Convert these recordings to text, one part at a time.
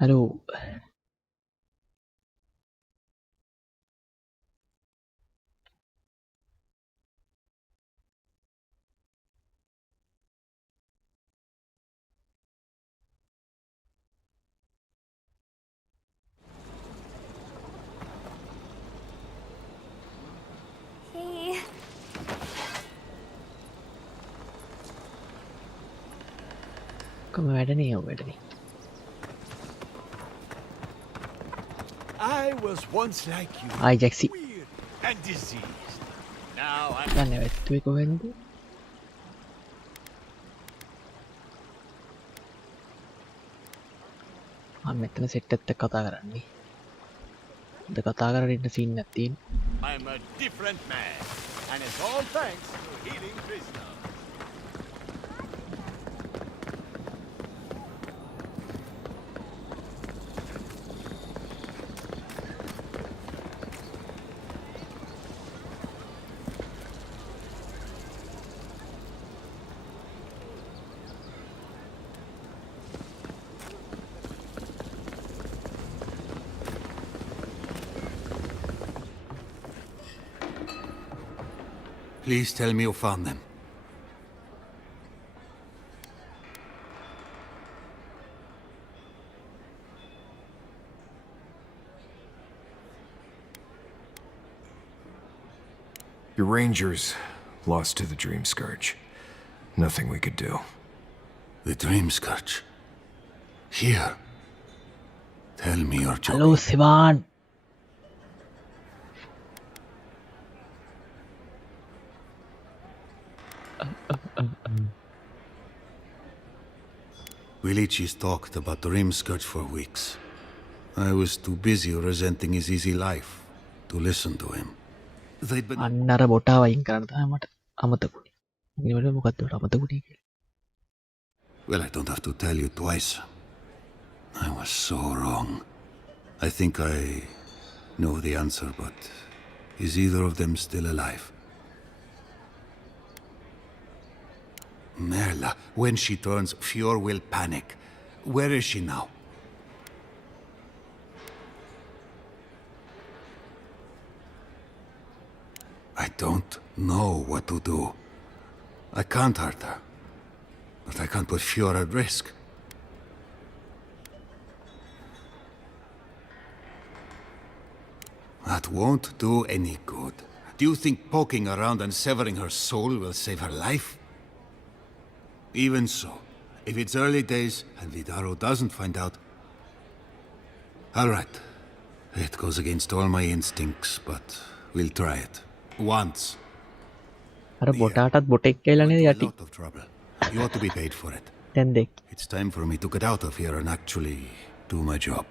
Hello. Hey. Come වැඩනේ. I was once like you. Hi Jaxi. Weird and diseased. Now I'm දන්නේ වැට්ටුවේ කොහෙන්ද? මෙතන set එකත් එක්ක කතා කරන්නේ. අද කතා කරගෙන ඉන්න සීන් එකක් තියෙනවා. a different man. And it's all thanks to healing Krishna. Please tell me you found them. Your rangers lost to the Dream Scourge. Nothing we could do. The Dream Scourge. Here. Tell me you're joking. Hello Sivan. Villagers talked about the Dream Scourge for weeks. I was too busy resenting his easy life to listen to him. They'd been... අන්නර බොටා වයින් කරන්න තමයි මට අමතකුනේ. ඊට මොකක්ද උඩ අමතකුනේ කියලා. Well, I don't have to tell you twice. I was so wrong. I think I know the answer, but is either of them still alive? Merla, when she turns, Fjord will panic. Where is she now? I don't know what to do. I can't hurt her, but I can't put Fjord at risk. That won't do any good. Do you think poking around and severing her soul will save her life? Even so, if it's early days and Vidaro doesn't find out... All right. It goes against all my instincts, but we'll try it. Once. අර බොටාටත් බොටෙක් කියලා නේද A යටි. lot of trouble. You ought to be paid for it. දැන් දෙක්. It's time for me to get out of here and actually do my job.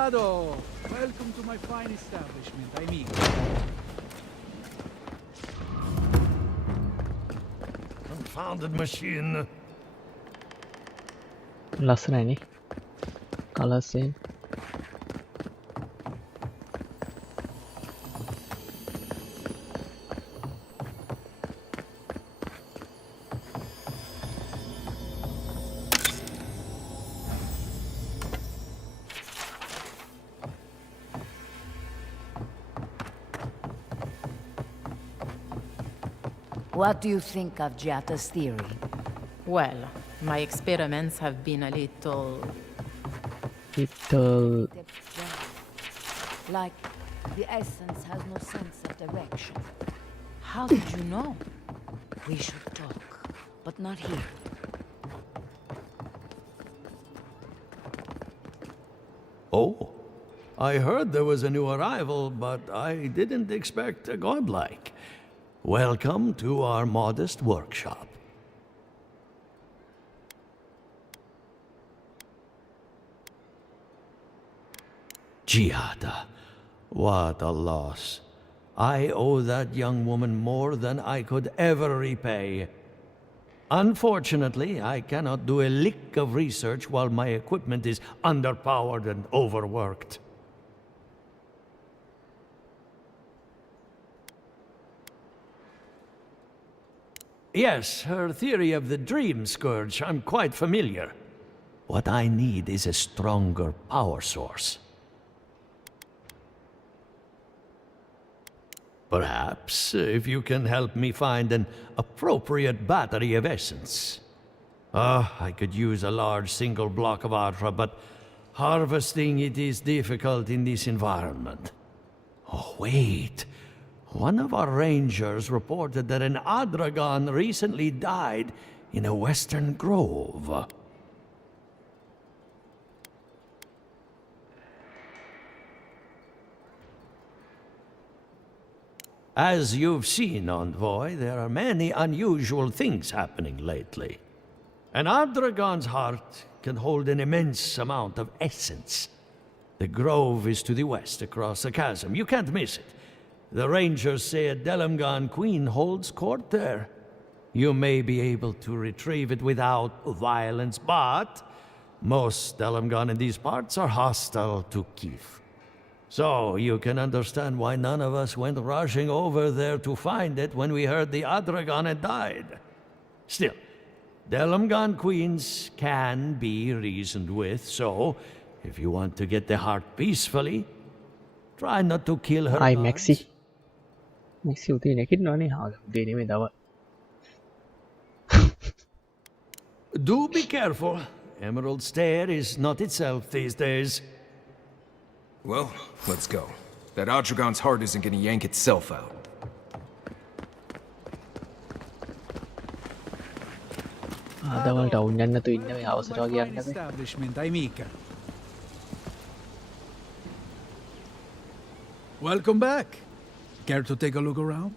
Encantado! Welcome to my fine establishment, amigo. Confounded machine. ලස්සනයිනේ colours එක. What do you think of Giatta's theory? Well, my experiments have been a little... Little Like, the essence has no sense of direction. How did you know? We should talk, but not here. Oh, I heard there was a new arrival, but I didn't expect a godlike. Welcome to our modest workshop. Giada, what a loss. I owe that young woman more than I could ever repay. Unfortunately, I cannot do a lick of research while my equipment is underpowered and overworked. Yes, her theory of the dream scourge, I'm quite familiar. What I need is a stronger power source. Perhaps if you can help me find an appropriate battery of essence. I could use a large single block of Atra, but harvesting it is difficult in this environment. Oh, wait. One of our rangers reported that an Adragon recently died in a western grove. As you've seen, Envoy, there are many unusual things happening lately. An Adragon's heart can hold an immense amount of essence. The grove is to the west, across the chasm. You can't miss it. The rangers say a Delamgan queen holds court there. You may be able to retrieve it without violence, but most Delamgan in these parts are hostile to Keith. So you can understand why none of us went rushing over there to find it when we heard the Adragon had died. Still, Delamgan queens can be reasoned with, so if you want to get the heart peacefully, try not to kill her. I guards. Maxi උදේ නැගිටිනවනේ උදේ නෙමෙයි දවල්. Do be careful. Emerald Stair is not itself these days. Well, let's go. That Adragon's heart isn't gonna yank itself out. දවල්ට අවුන් යන්න තු ඉන්න මේ අවසර My වගේ fine යන්නද. establishment, amica. Welcome back. Care to take a look around?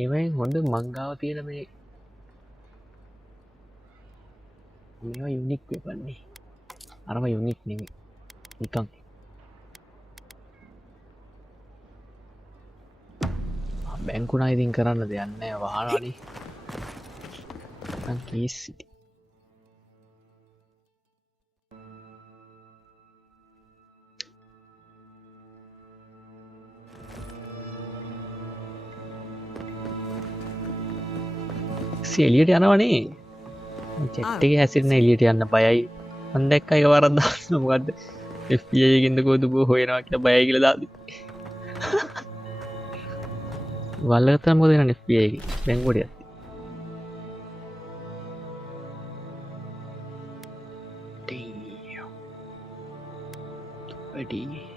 ඒවයින් හොඳ මංගාව තියෙන මේ මේවා යුනික් වෙපන්නේ අරම යුනික් නෙමෙයි නිකන් බැංකුණා ඉතින් කරන්න දෙයක් නැහැ වහනවානේ නිකන් කීස් සිටි එලියට යනවනේ චැට් එකේ හැසිරෙන එලියට යන්න බයයි මම දැක්කා ඒක වරක් දාන්න මොකද්ද FBI එකකින්ද කොහොමද හොයනවා කියලා බයයි කියලා දාද්දි වල්ලගත්තා මොකද වෙනන්නේ FBI එකේ බැංකුවට යද්දි damn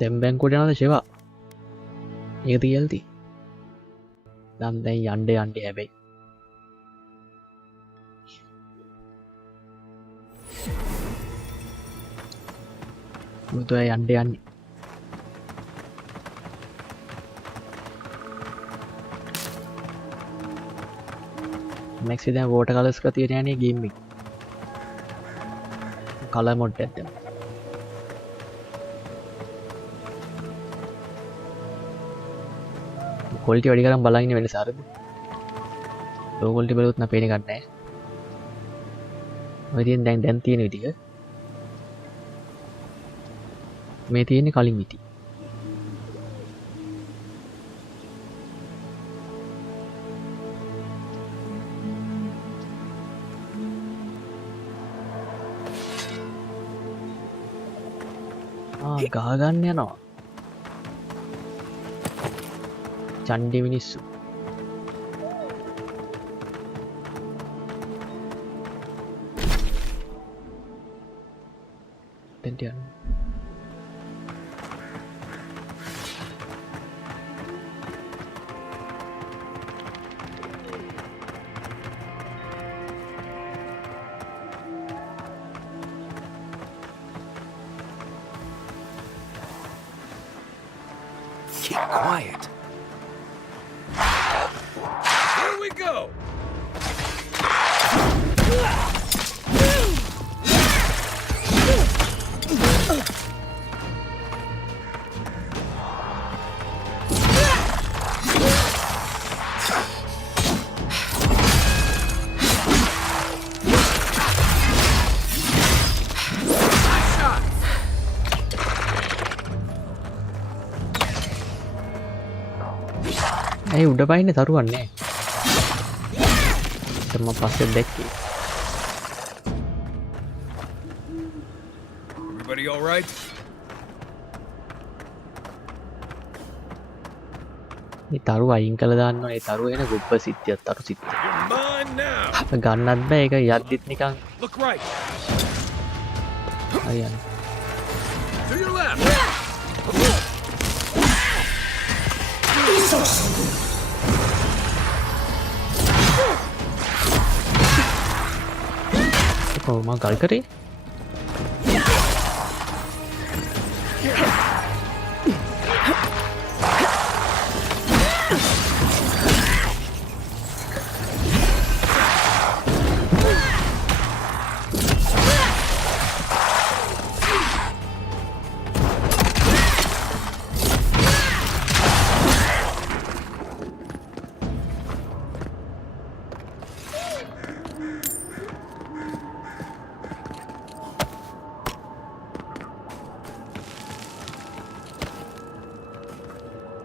දැන් බැංකුවට යනද ෂෙවා ඒක තියල්ති නම් දැන් යන්න හැබැයි මුතු අය යන්නේ මැක්සි දැන් වෝටර් කලර්ස් එක තියෙන යන්නේ ගේම් එක කලර් මොඩ් එකක් දැන් ක්වොලිටි වැඩි කරන් බලන් ඉන්න වෙනස හරිද ලෝ ක්වොලිටි බලුවොත් නම් පේන එකක් නැහැ ඔය තියෙන දැන් තියෙන විදිහ මේ තියෙන්නේ කලින් විදි ගහ ගන්න යනවා චණ්ඩි මිනිස්සු දෙන්ට යන්න Keep quiet. Here we go! ඇයි උඩ පයින්න තරුවන්නේ මම පස්සේ දැක්කේ Everybody all right? මේ තරුව අයින් කළා දාන්න ඕනේ තරුව එන ගොබ්බ සිද්ධියක් තරු සිද්ධිය You're mine now! ගන්නත් බෑ ඒක යද්දිත් නිකන් Look right! Iron To your left! කොහොම ගල් කරේ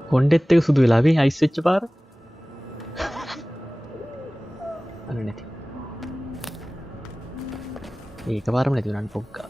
කොණ්ඩෙත් එක සුදු වෙලා අපි අයිස් වෙච්ච පාර අර නැති ඒක පාරම නැති උනන් පොක්කා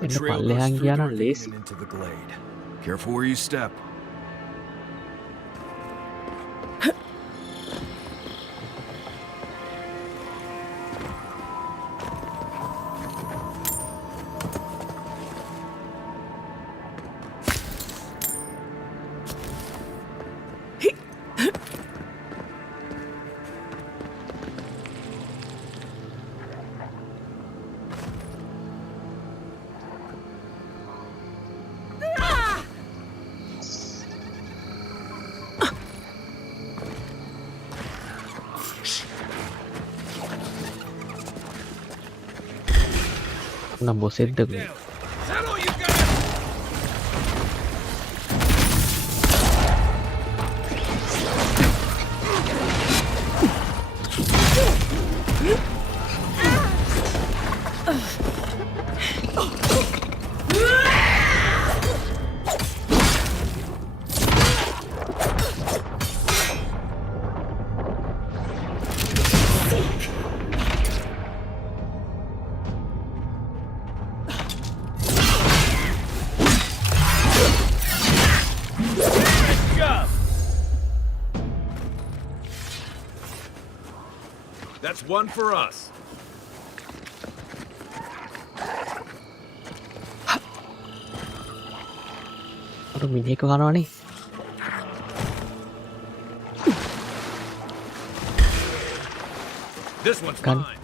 The එන්න trail goes පල්ලෙහාන් through ගියා නම් dark ලේසි and into the glade. Careful where you step. නම් බොසෙක්ද මේ? That's one for us. අර මිනිහෙක් කනවනේ. This one's Gun. mine.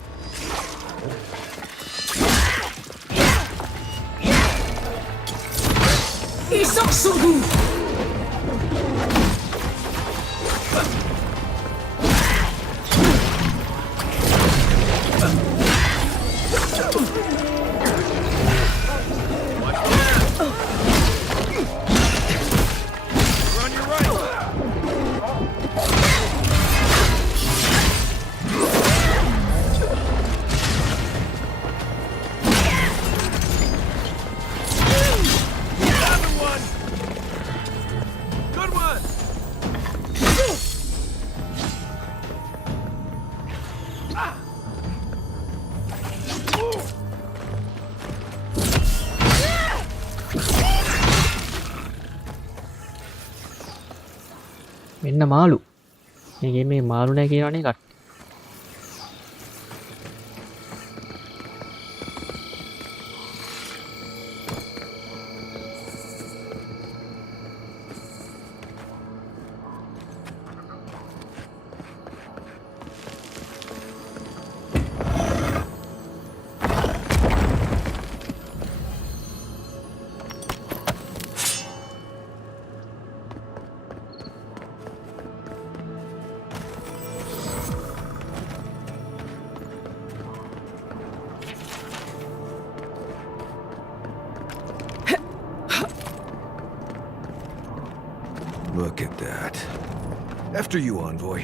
You're on your right. Another one. Good one. මෙන්න මාළු. මේ ගේමේ මාළු නැහැ කියනවනේ කට්ටිය. Look at that. After you, envoy.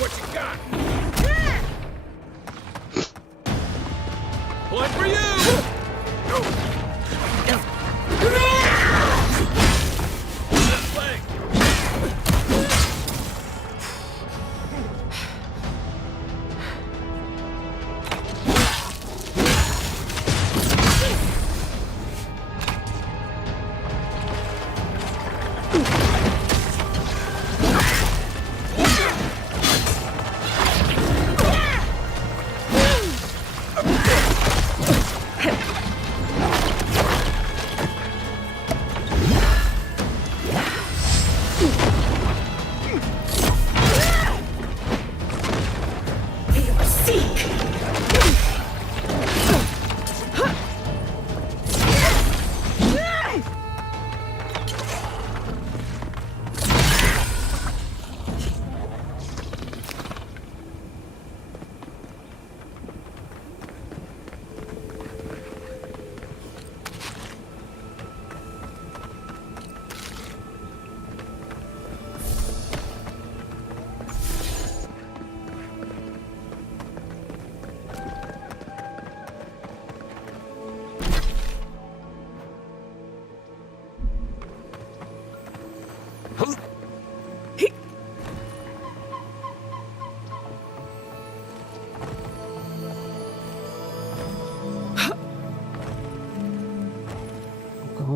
What you got? Point for you. Left leg.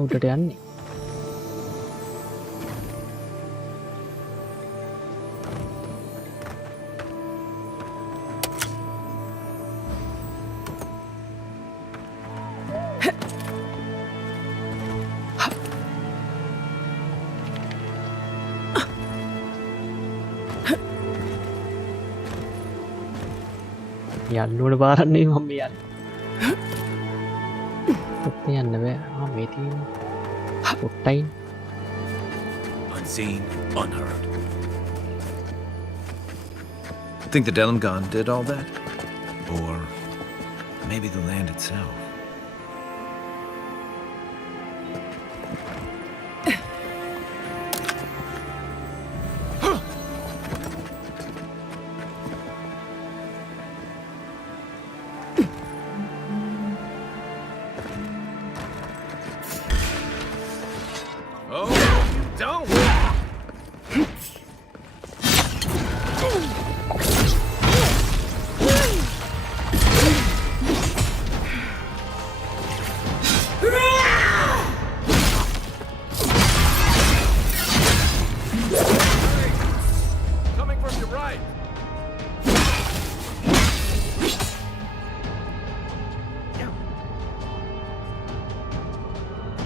උඩට යන්නේ. යන්න ඕන පාරක් නෙවෙයි මම මේ යන්නේ. පැත්තේ යන්න බෑ. මේ තියෙන පොට්ටයින් Unseen, unheard. Think the Delimgon did all that? Or maybe the land itself? Oh, you don't! Coming from your right.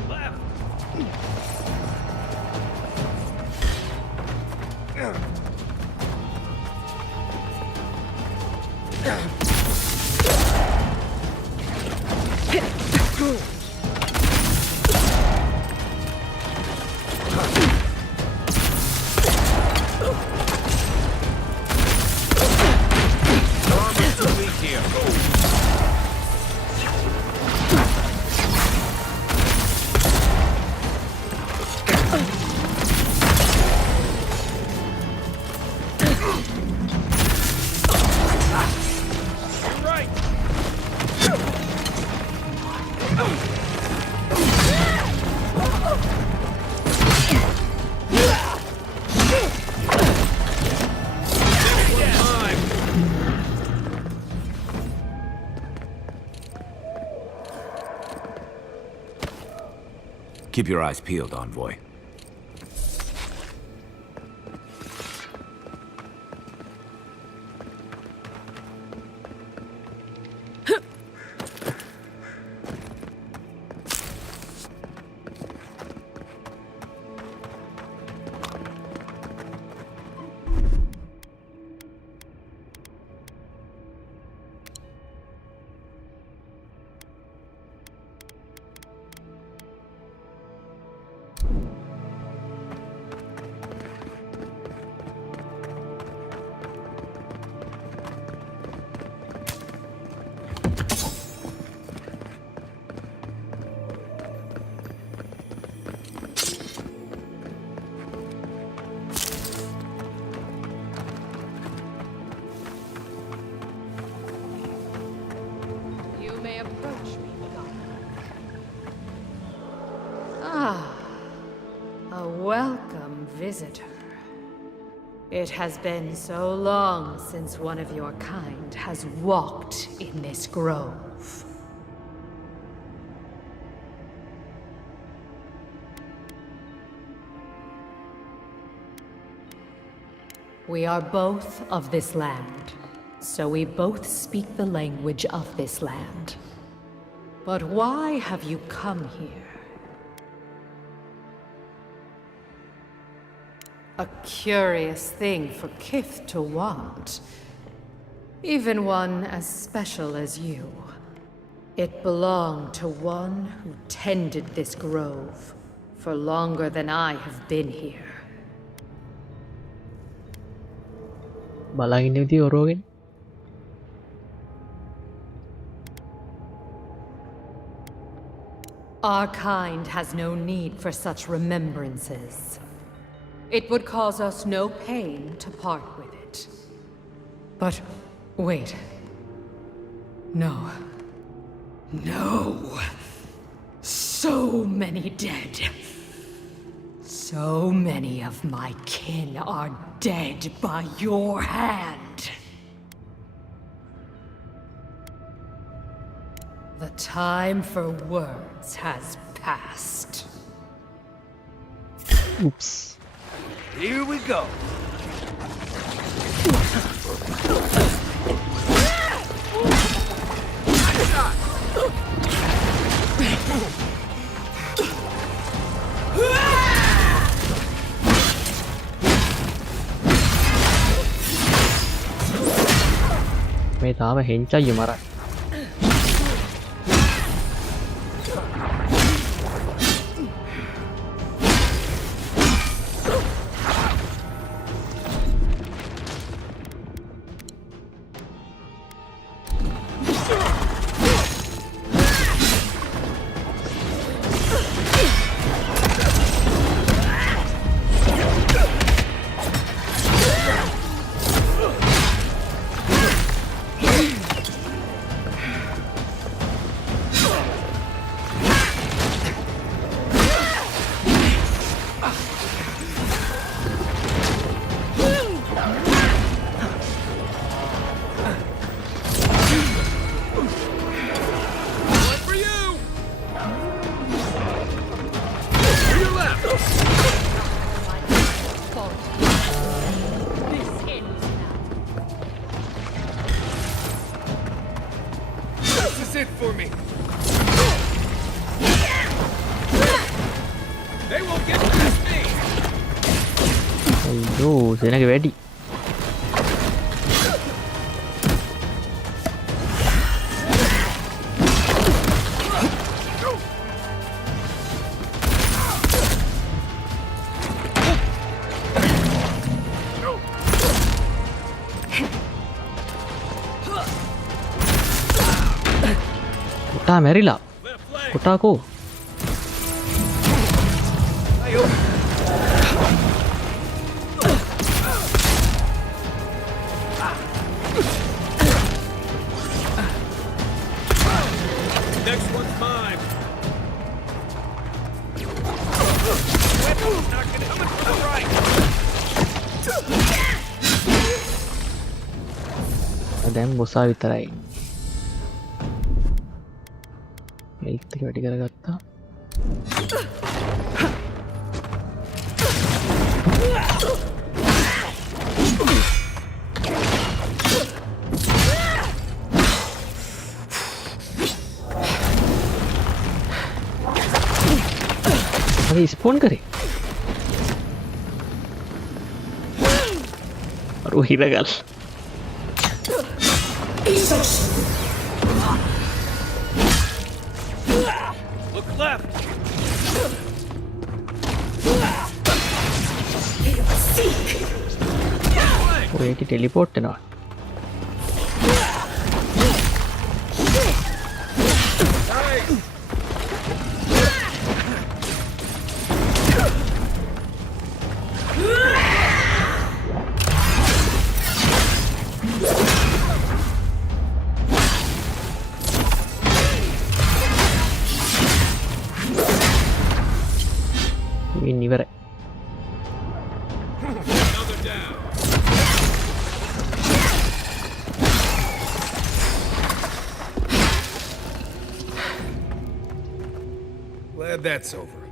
Left. Armor's too weak here. You're right. Next one's mine. Keep your eyes peeled, Envoy. You may approach me, Madonna. Ah, a welcome visitor. It has been so long since one of your kind has walked in this grove. We are both of this land, so we both speak the language of this land. But why have you come here? A curious thing for Kith to want. Even one as special as you. It belonged to one who tended this grove for longer than I have been here. බලන් ඉන්න විදිය ඔරෝගෙන Our kind has no need for such remembrances. It would cause us no pain to part with it. But wait. No. No. So many dead. So many of my kin are dead by your hand. The time for words has passed. උප්ස් Here we go. මේ තාම හෙන්චයි මරයි One for you! To your left! This is it for me! They won't get past me! අයියෝ සෙනග වැඩි කොටා මැරිලා Left leg! කොටාකෝ Next one's mine! Weapon's not gonna coming from the right! දැන් බොසා විතරයි health එක වැඩි කරගත්තා अरे स्पॉन करे और वो हीरा गल Look left! वो एक ही टेलीपोर्ट है ना Nice! Win इवर Another down! Glad that's over.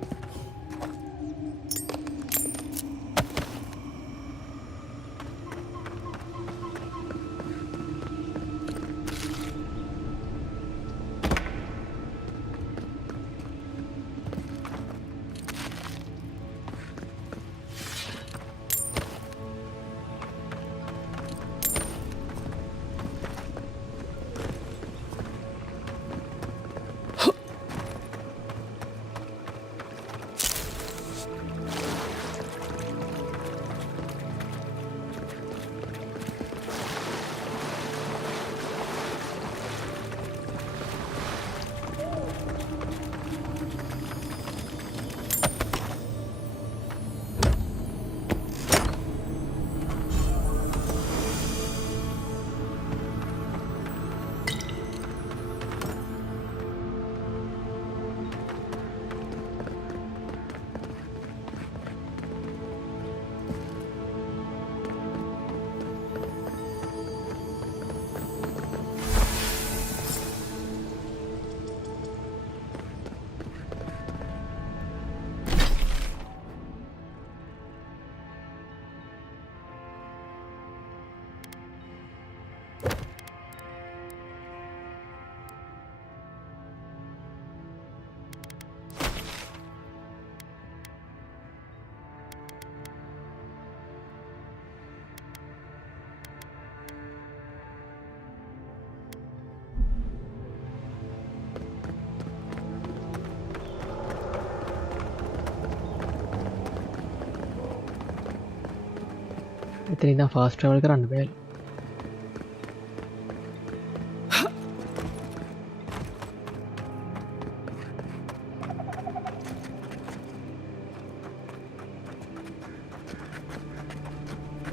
එතන ඉඳන් ෆාස්ට් ට්‍රැවල් කරන්න බෑ.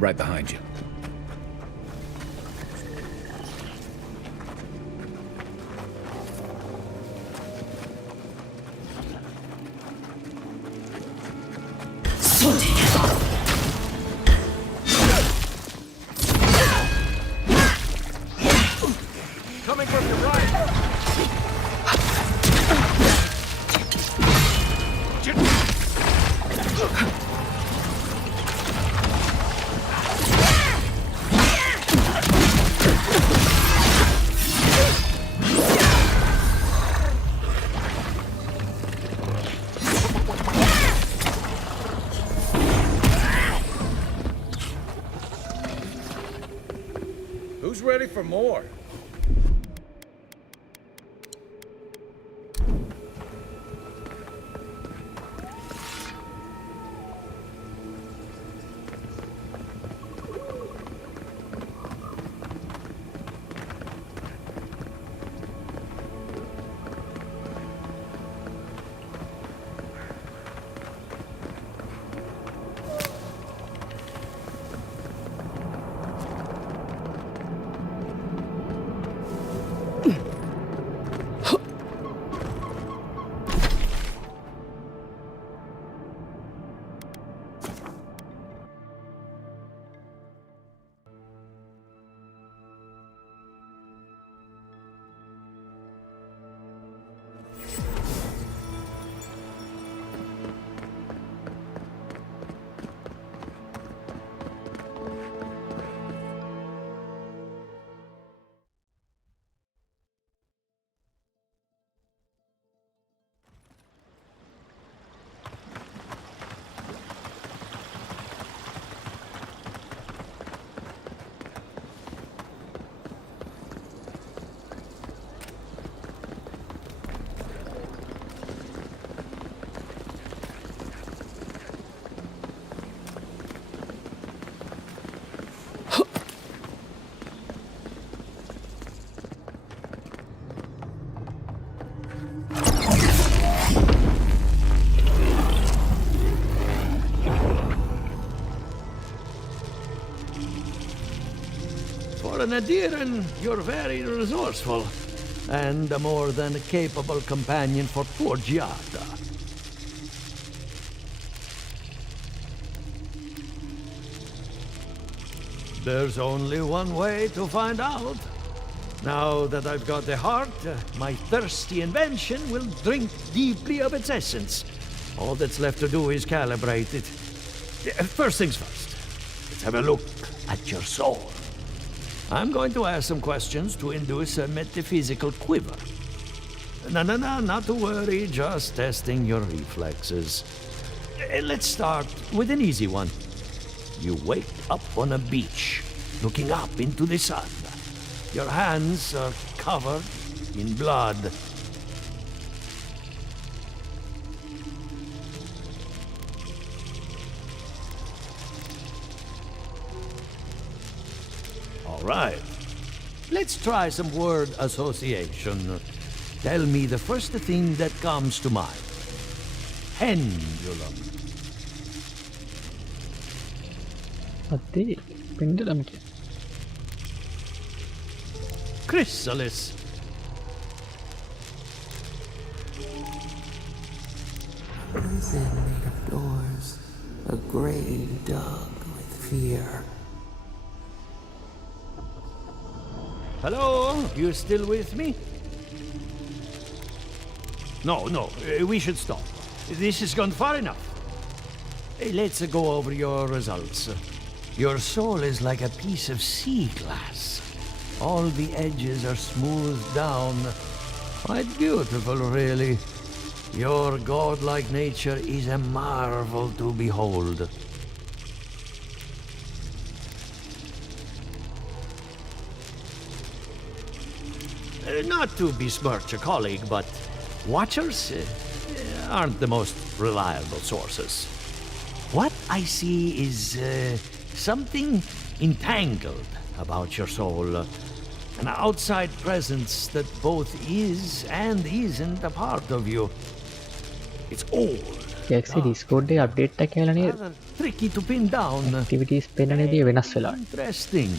Right behind you. Coming from your right. Who's ready for more? For an Adiran, you're very resourceful, and a more than capable companion for poor Giada. There's only one way to find out. Now that I've got the heart, my thirsty invention will drink deeply of its essence. All that's left to do is calibrate it. First things first, let's have a look at your soul. I'm going to ask some questions to induce a metaphysical quiver. No, not to worry, just testing your reflexes. Let's start with an easy one. You wake up on a beach, looking up into the sun. Your hands are covered in blood. All right. Let's try some word association. Tell me the first thing that comes to mind. Pendulum. අතේ පෙන්ඩලම් කිය. Chrysalis. Prison made of doors, a grave dug with fear. Hello? You still with me? No, we should stop. This has gone far enough. Let's go over your results. Your soul is like a piece of sea glass. All the edges are smoothed down. Quite beautiful, really. Your godlike nature is a marvel to behold. Not to besmirch a colleague, but watchers aren't the most reliable sources. What I see is Something entangled about your soul. An outside presence that both is and isn't a part of you. It's old. යක්ෂ Discord එකේ update එකක් කියලා නේද? Rather tricky to pin down. Activities පෙන්වන විදිය වෙනස් වෙලා. Interesting.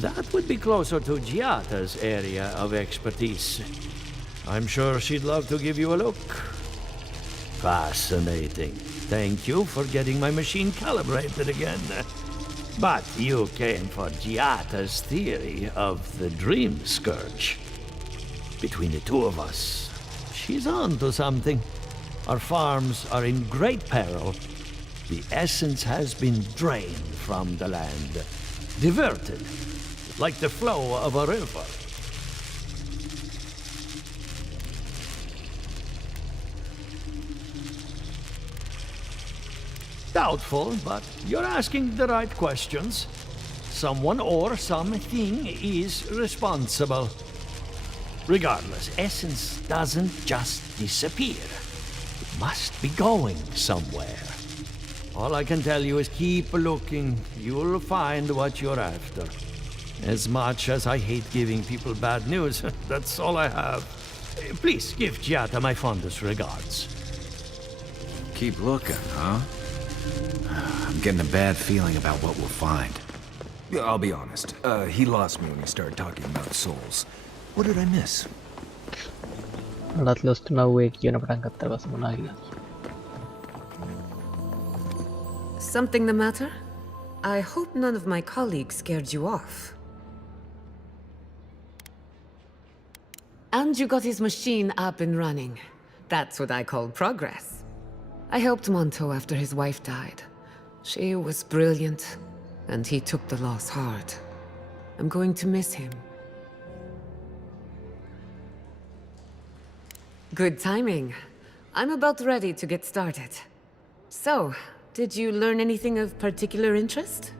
That would be closer to Giata's area of expertise. I'm sure she'd love to give you a look. Fascinating. Thank you for getting my machine calibrated again. But you came for Giata's theory of the Dream Scourge. Between the two of us, she's on to something. Our farms are in great peril. The essence has been drained from the land, diverted, like the flow of a river. Doubtful, but you're asking the right questions. Someone or something is responsible. Regardless, essence doesn't just disappear. It must be going somewhere. All I can tell you is keep looking. You'll find what you're after. As much as I hate giving people bad news, that's all I have. Please give Giata my fondest regards. Keep looking, huh? I'm getting a bad feeling about what we'll find. Yeah, I'll be honest. He lost me when he started talking about souls. What did I miss? මටත් lost නව්වේ කියන පටන් ගත්තා පස්සේ මොනවා කියලා. Something the matter? I hope none of my colleagues scared you off. And you got his machine up and running. That's what I call progress. I helped Monto after his wife died. She was brilliant, and he took the loss hard. I'm going to miss him. Good timing. I'm about ready to get started. So, did you learn anything of particular interest?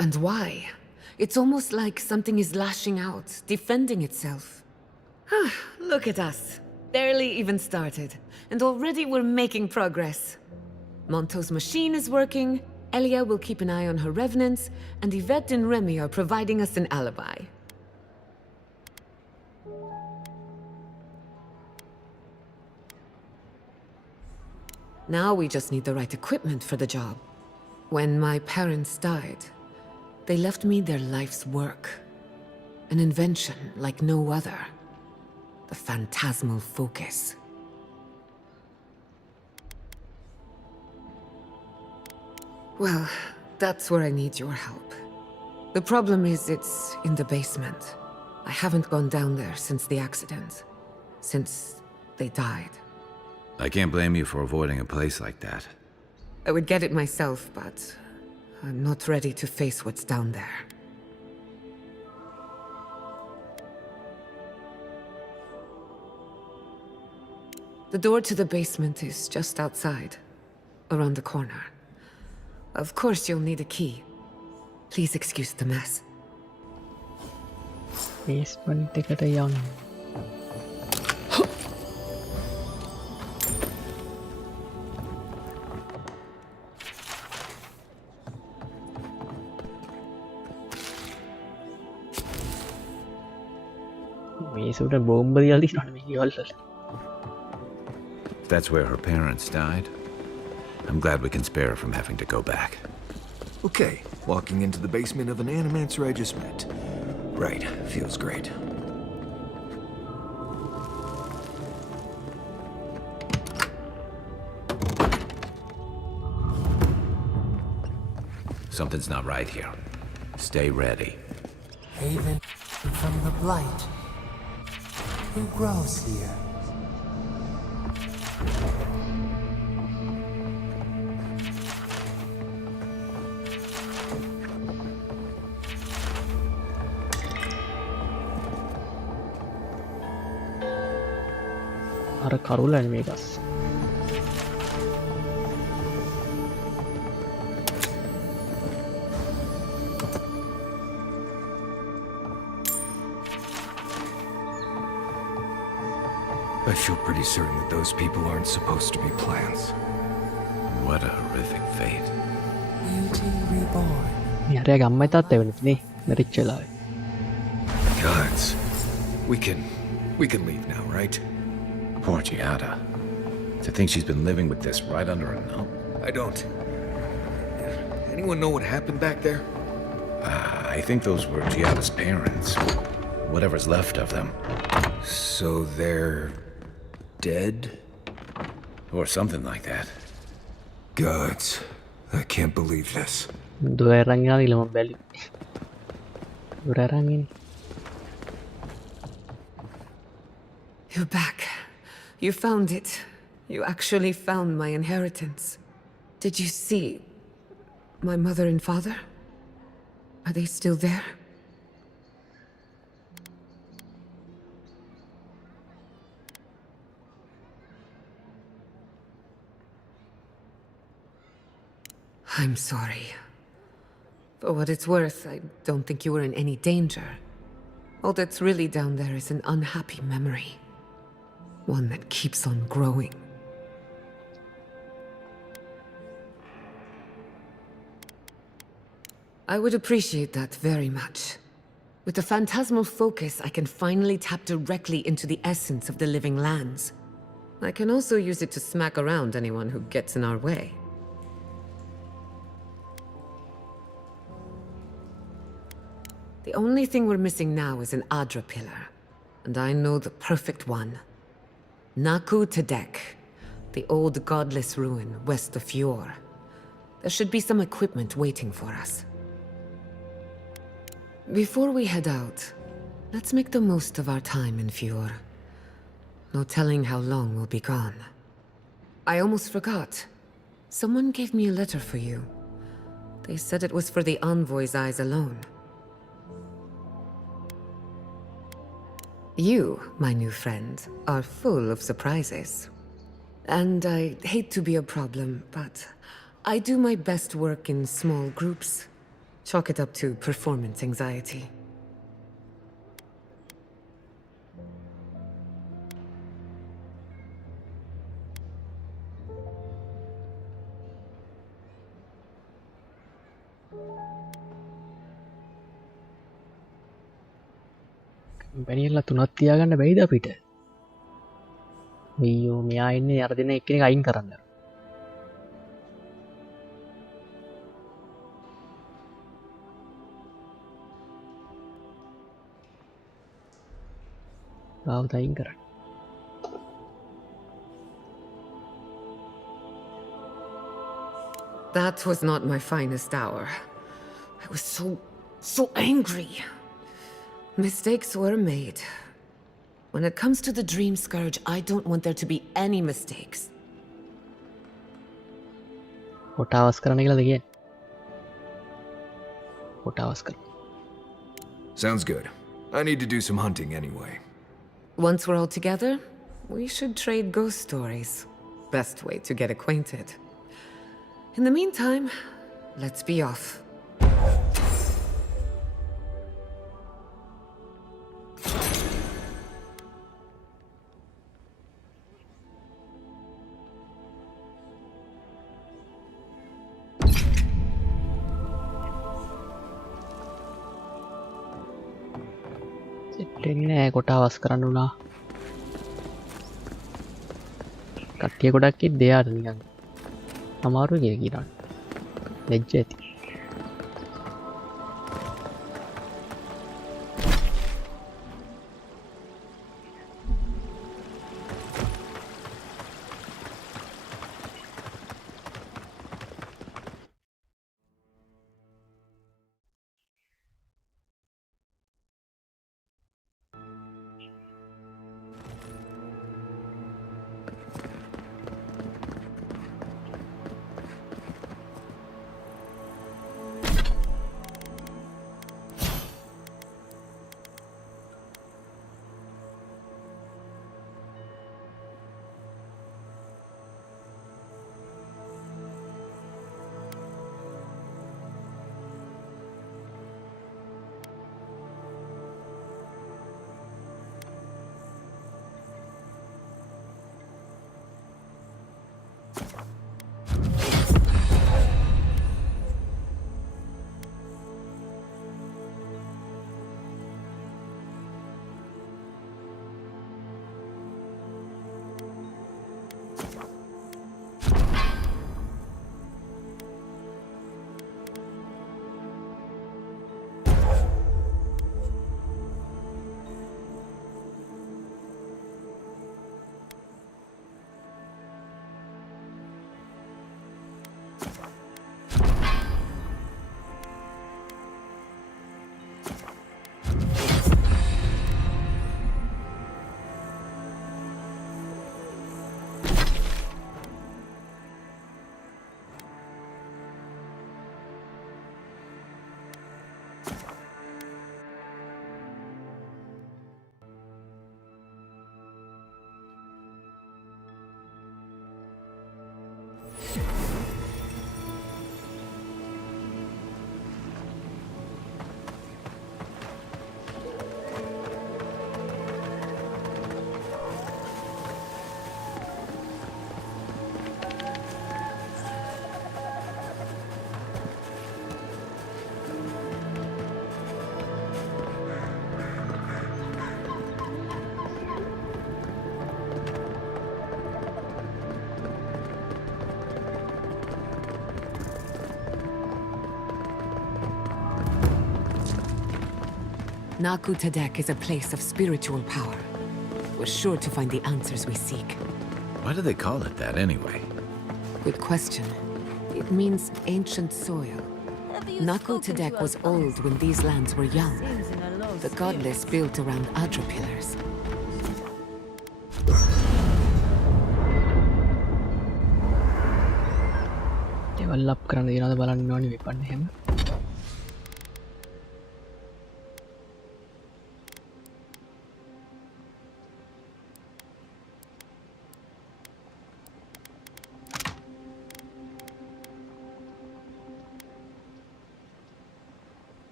And why? It's almost like something is lashing out, defending itself. Look at us. Barely even started, and already we're making progress. Monto's machine is working, Elia will keep an eye on her revenants, and Yvette and Remy are providing us an alibi. Now we just need the right equipment for the job. When my parents died, they left me their life's work. An invention like no other. The phantasmal focus. Well, that's where I need your help. The problem is it's in the basement. I haven't gone down there since the accident. Since they died. I can't blame you for avoiding a place like that. I would get it myself, but I'm not ready to face what's down there. The door to the basement is just outside, around the corner. Of course you'll need a key. Please excuse the mess. Basement එකට යන්න. මේසුට බෝම්බ දියලා තියෙනවනේ මේ ගෙවල් වල. That's where her parents died. I'm glad we can spare her from having to go back. Okay, walking into the basement of an animancer I just met. Right, feels great. Something's not right here. Stay ready. Haven from the blight. Who grows here? අර කරුලනේ මේකස්. I feel pretty certain that those people aren't supposed to be plants. What a horrific fate. Beauty reborn. මෙයාට ගම්මයි තාත්තා වෙන්නේ නේ මැරිච්ච වෙලාවේ. Gods. We can leave now, right? Poor Giada. To think she's been living with this right under her nose. I don't. Anyone know what happened back there? I think those were Giada's parents. Whatever's left of them. So they're dead? Or something like that. Gods. I can't believe this. දුර අරන් යනවා ඊළම බැලි. දුර අරන් ඉන්නේ. You're back. You found it. You actually found my inheritance. Did you see my mother and father? Are they still there? I'm sorry. For what it's worth, I don't think you were in any danger. All that's really down there is an unhappy memory. One that keeps on growing. I would appreciate that very much. With the phantasmal focus, I can finally tap directly into the essence of the living lands. I can also use it to smack around anyone who gets in our way. The only thing we're missing now is an Adra pillar. And I know the perfect one. Naku Tedek, the old godless ruin west of Fjord. There should be some equipment waiting for us. Before we head out, let's make the most of our time in Fjord. No telling how long we'll be gone. I almost forgot. Someone gave me a letter for you. They said it was for the envoy's eyes alone. You, my new friend, are full of surprises. And I hate to be a problem, but I do my best work in small groups. Chalk it up to performance anxiety. බැනියල්ලා තුනක් තියාගන්න බැයිද අපිට? අයියෝ මෙයා ඉන්නේ අර දෙන එක්කෙනෙක් අයින් කරන්න. ආවද අයින් කරන්න. That was not my finest hour. I was so angry. Mistakes were made. When it comes to the Dream Scourge, I don't want there to be any mistakes. කොටාවස් කරන්න කියලාද කියන්නේ? කොටාවස් කරන්න. Sounds good. I need to do some hunting anyway. Once we're all together, we should trade ghost stories. Best way to get acquainted. In the meantime, let's be off. නෑ කොටාවස් කරන්න වුණා. කට්ටිය ගොඩක් ඉද්ද එයාට නිකන් අමාරුයි කියලා කියනවා. ලැජ්ජ ඇති. Naku Tadek is a place of spiritual power. We're sure to find the answers we seek. Why do they call it that anyway? Good question. It means ancient soil. Naku Tadek was old when these lands were young. The godless built around Adra pillars. level up කරන්න දිනවද බලන්න ඕනේ weapon එහෙම.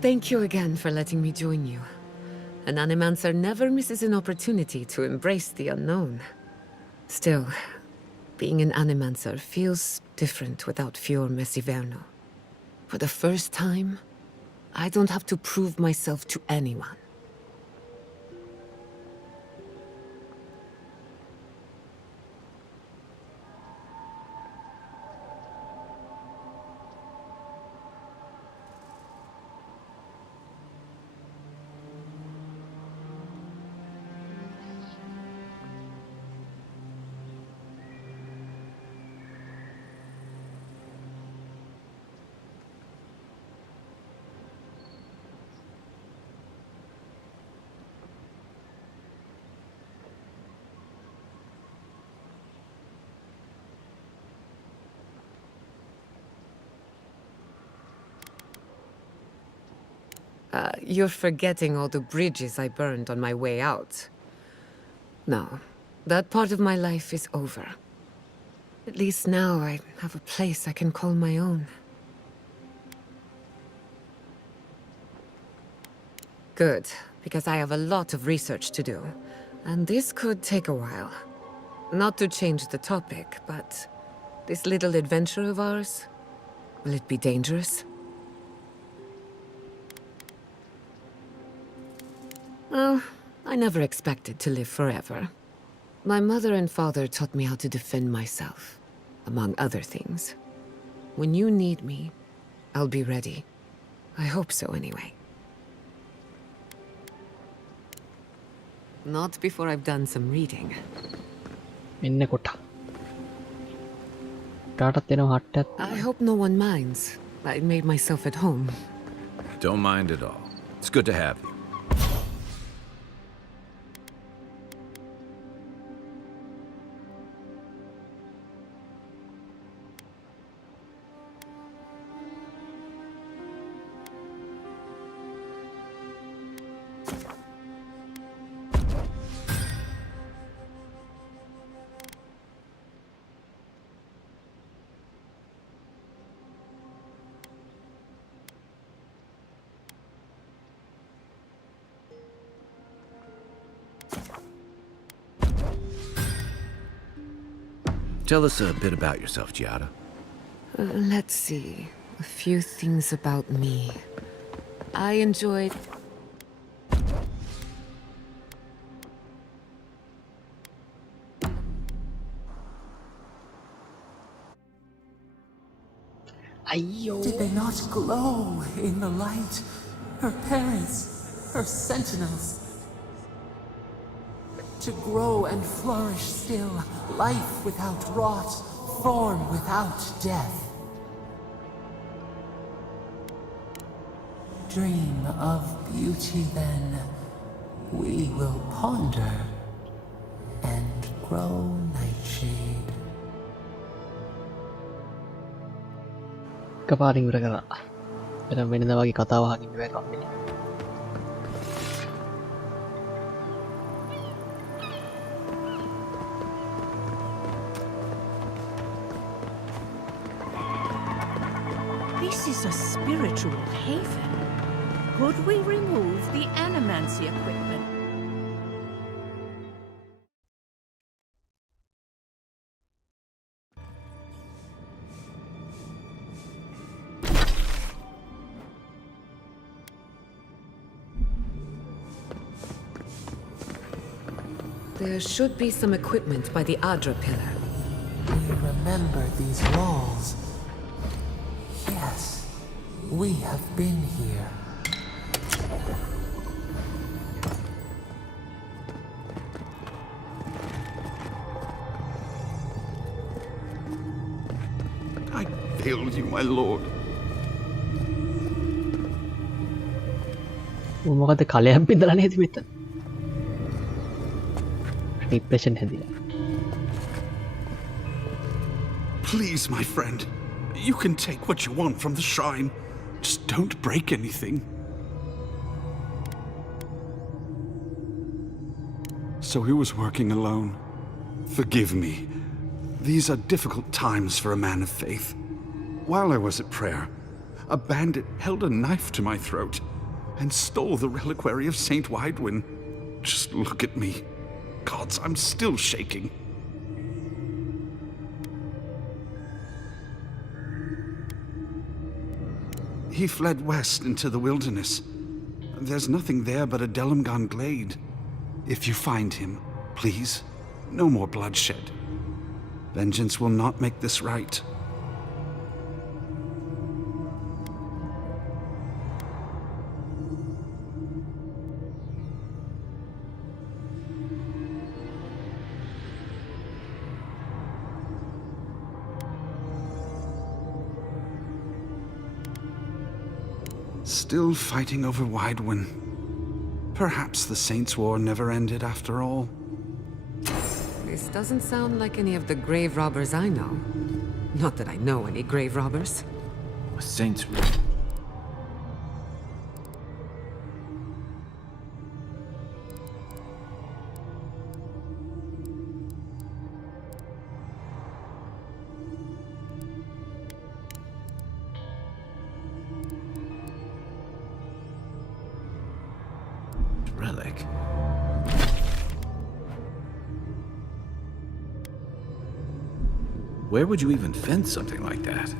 Thank you again for letting me join you. An animancer never misses an opportunity to embrace the unknown. Still, being an animancer feels different without Fior Mesiverno. For the first time, I don't have to prove myself to anyone. You're forgetting all the bridges I burned on my way out. No, that part of my life is over. At least now I have a place I can call my own. Good, because I have a lot of research to do, and this could take a while. Not to change the topic, but this little adventure of ours, will it be dangerous? Well, I never expected to live forever. My mother and father taught me how to defend myself, among other things. When you need me, I'll be ready. I hope so, anyway. Not before I've done some reading. මෙන්න කොට. කාටත් එනවා හට්ටත්. I hope no one minds. I made myself at home. Don't mind at all. It's good to have you. Tell us a bit about yourself, Giada. Let's see. A few things about me. I enjoyed... Did they not glow in the light? Her parents, her sentinels. To grow and flourish still, life without rot, form without death. Dream of beauty then. We will ponder and grow nightshade. එකපාරින් ඉවර කරා. එතන වෙනදා වගේ කතාව අහගෙන ඉන්න බෑ company. This is a spiritual haven. Could we remove the animancy equipment? There should be some equipment by the Adra pillar. We remember these walls. Yes, we have been here. I failed you, my lord. මොකද කලයම් පිටලා නේද මෙතන? Depression හැදිලා. Please, my friend. You can take what you want from the shrine. Just don't break anything. So he was working alone. Forgive me. These are difficult times for a man of faith. While I was at prayer, a bandit held a knife to my throat and stole the reliquary of Saint Widewin. Just look at me. Gods, I'm still shaking. He fled west into the wilderness. There's nothing there but a Delimgan glade. If you find him, please, no more bloodshed. Vengeance will not make this right. Still fighting over Widewin. Perhaps the Saints' War never ended after all. This doesn't sound like any of the grave robbers I know. Not that I know any grave robbers. A Saints' relic. Where would you even fence something like that?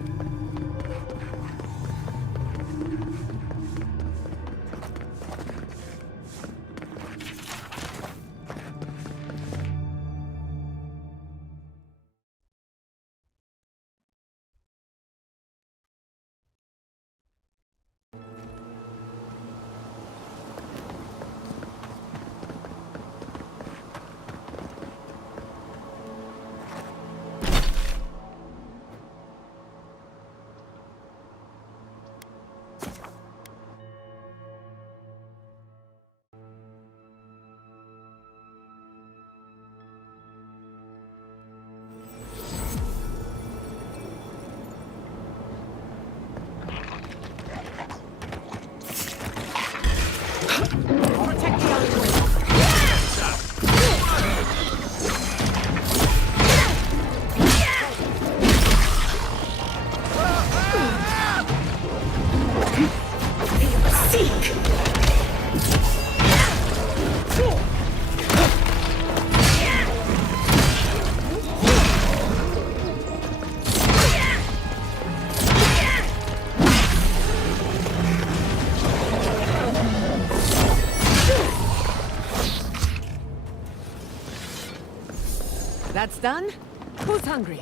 That's done. Who's hungry?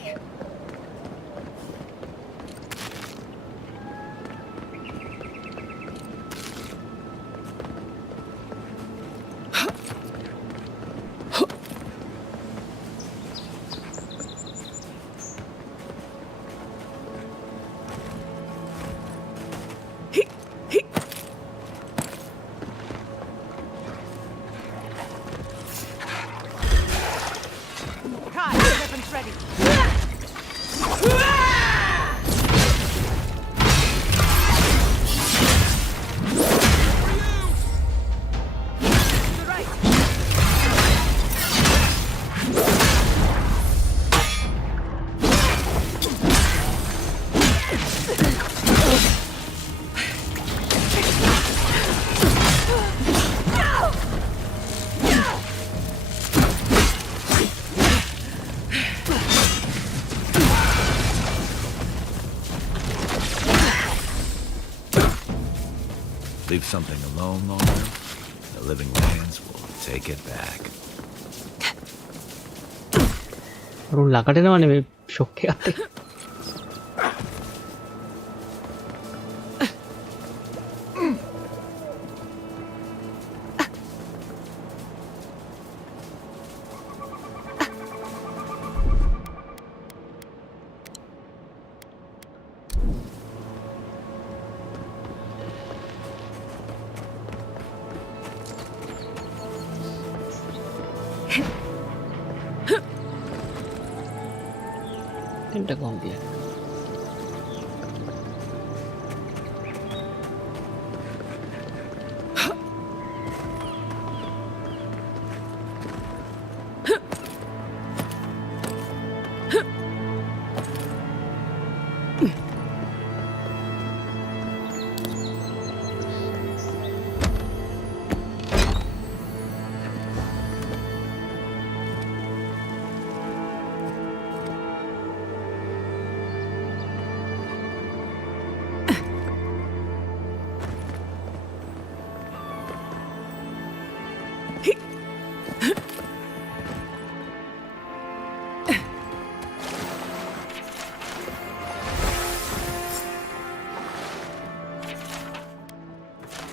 Leave something alone long enough, the living lands will take it back. රුන් ළඟට එනවනේ මේ shock එකත් එක්ක. Pentagon dia.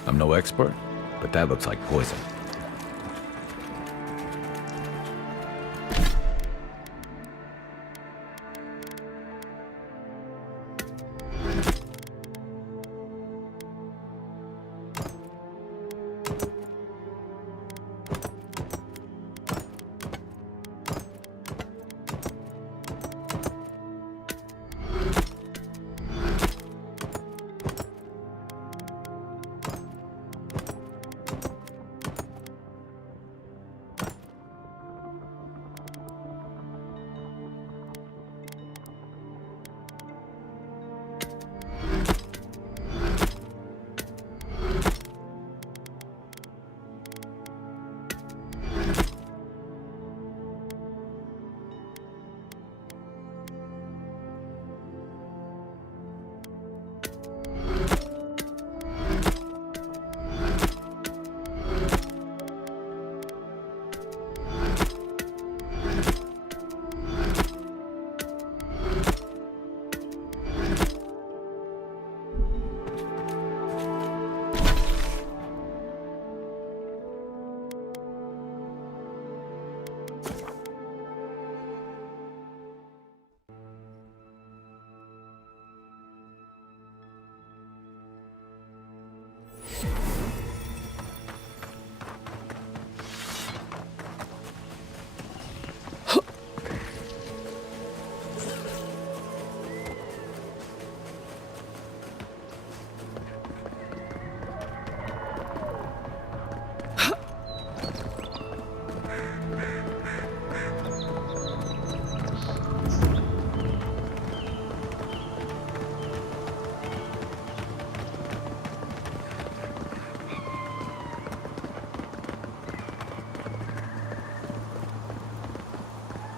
I'm no expert, but that looks like poison.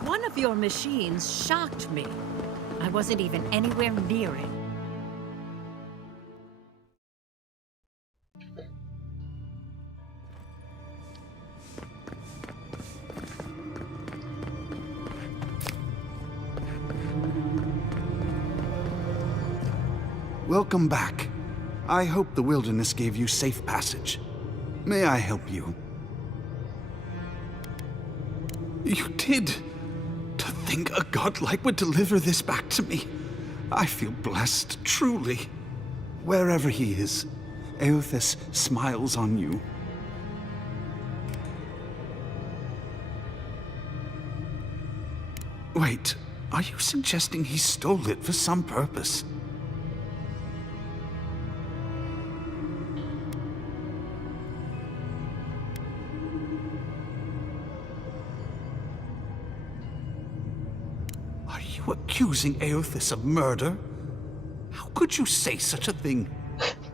One of your machines shocked me. I wasn't even anywhere near it. Welcome back. I hope the wilderness gave you safe passage. May I help you? You did! To think a godlike would deliver this back to me. I feel blessed, truly. Wherever he is, Eothas smiles on you. Wait, are you suggesting he stole it for some purpose? Are you accusing Eothas of murder? How could you say such a thing?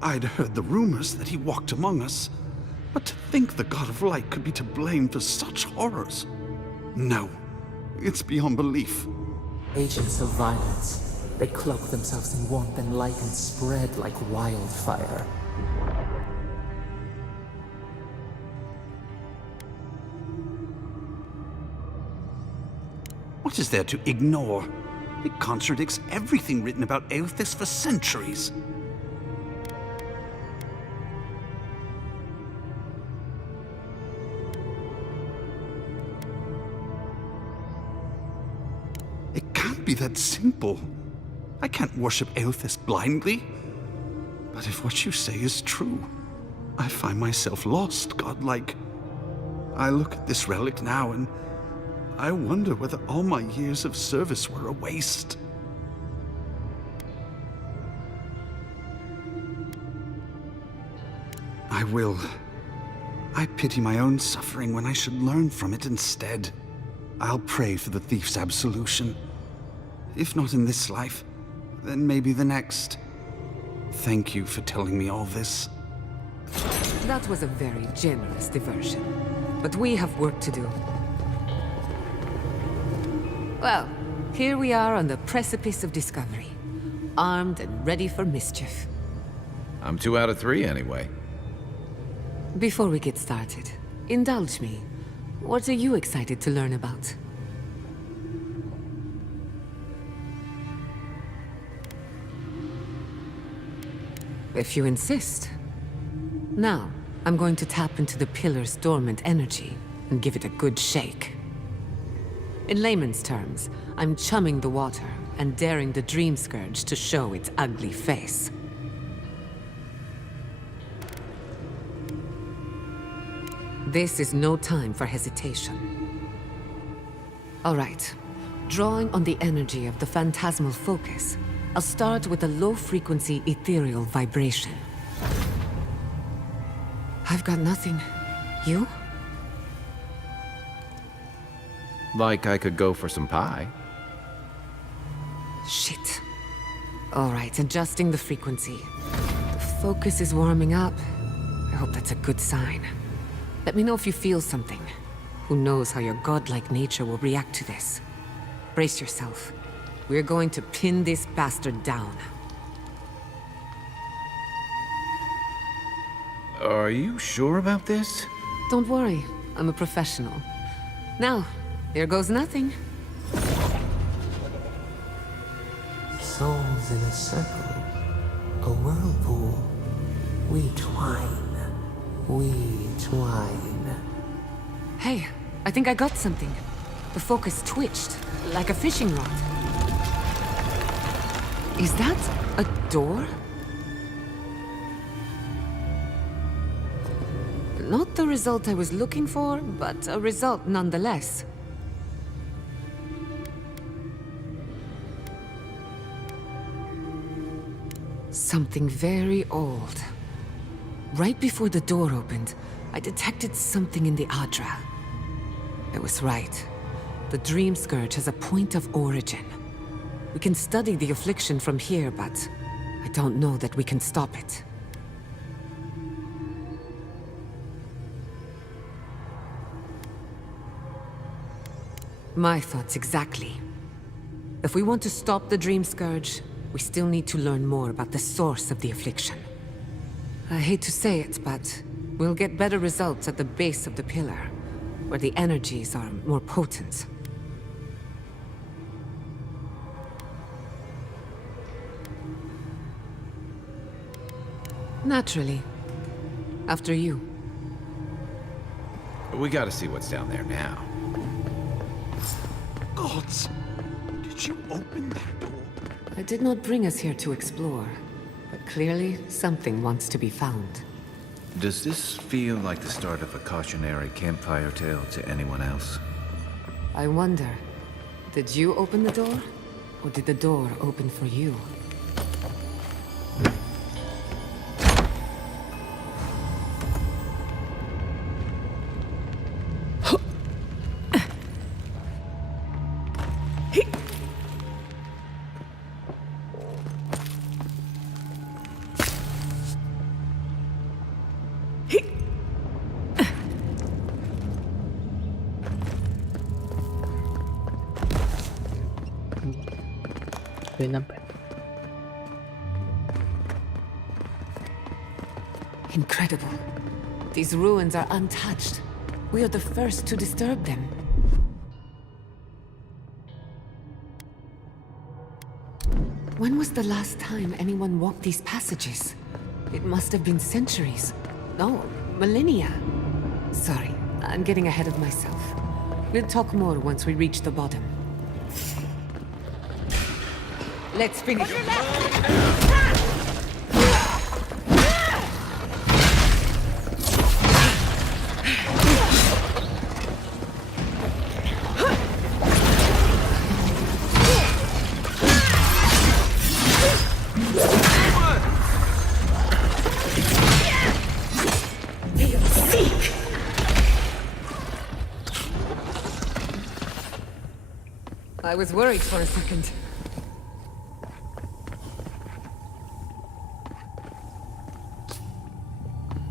I'd heard the rumors that he walked among us, but to think the God of Light could be to blame for such horrors. No, it's beyond belief. Agents of violence. They cloak themselves in warmth and light and spread like wildfire. What is there to ignore? It contradicts everything written about Eothas for centuries. It can't be that simple. I can't worship Eothas blindly. But if what you say is true, I find myself lost, godlike. I look at this relic now and I wonder whether all my years of service were a waste. I will. I pity my own suffering when I should learn from it instead. I'll pray for the thief's absolution. If not in this life, then maybe the next. Thank you for telling me all this. That was a very generous diversion. But we have work to do. Well, here we are on the precipice of discovery. Armed and ready for mischief. I'm 2 out of 3 anyway. Before we get started, indulge me. What are you excited to learn about? If you insist. Now, I'm going to tap into the pillar's dormant energy and give it a good shake. In layman's terms, I'm chumming the water and daring the Dream Scourge to show its ugly face. This is no time for hesitation. All right. Drawing on the energy of the phantasmal focus, I'll start with a low-frequency ethereal vibration. I've got nothing. You? Like I could go for some pie. Shit. All right, adjusting the frequency. The focus is warming up. I hope that's a good sign. Let me know if you feel something. Who knows how your godlike nature will react to this. Brace yourself. We're going to pin this bastard down. Are you sure about this? Don't worry, I'm a professional. Now, there goes nothing. Souls in a circle, a whirlpool. We twine, we twine. Hey, I think I got something. The focus twitched, like a fishing rod. Is that a door? Not the result I was looking for, but a result nonetheless. Something very old. Right before the door opened, I detected something in the Adra. I was right. The Dream Scourge has a point of origin. We can study the affliction from here, but I don't know that we can stop it. My thoughts exactly. If we want to stop the Dream Scourge, we still need to learn more about the source of the affliction. I hate to say it, but we'll get better results at the base of the pillar, where the energies are more potent. Naturally. After you. We gotta see what's down there now. Gods! Did you open that door? I did not bring us here to explore, but clearly something wants to be found. Does this feel like the start of a cautionary campfire tale to anyone else? I wonder, did you open the door? Or did the door open for you? Incredible. These ruins are untouched. We are the first to disturb them. When was the last time anyone walked these passages? It must have been centuries. No, millennia. Sorry, I'm getting ahead of myself. We'll talk more once we reach the bottom. Let's finish. I was worried for a second.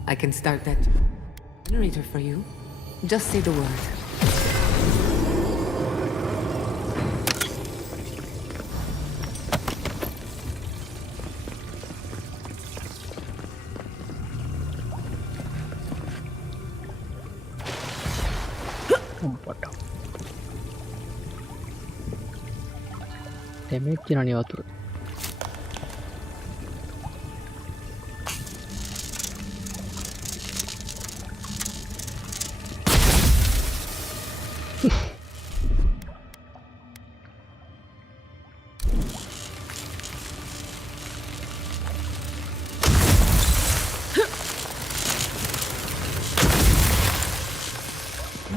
I can start that generator for you. Just say the word. Damage చేయనని వతురు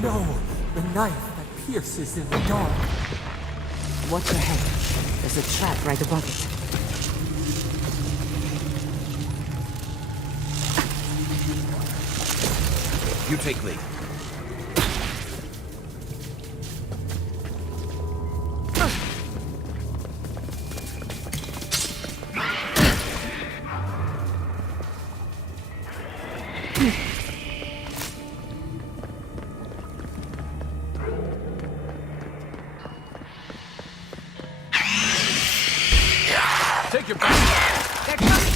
No, the knife that pierces in the dark. Watch your head. There's a trap right above it. You take lead. Take your back. They're coming!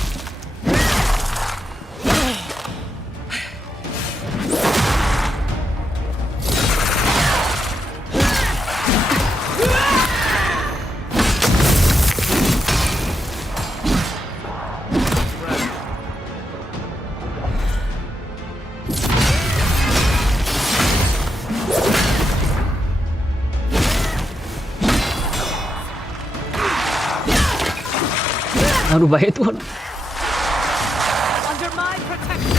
Aduh bahaya tuh. Under my protection!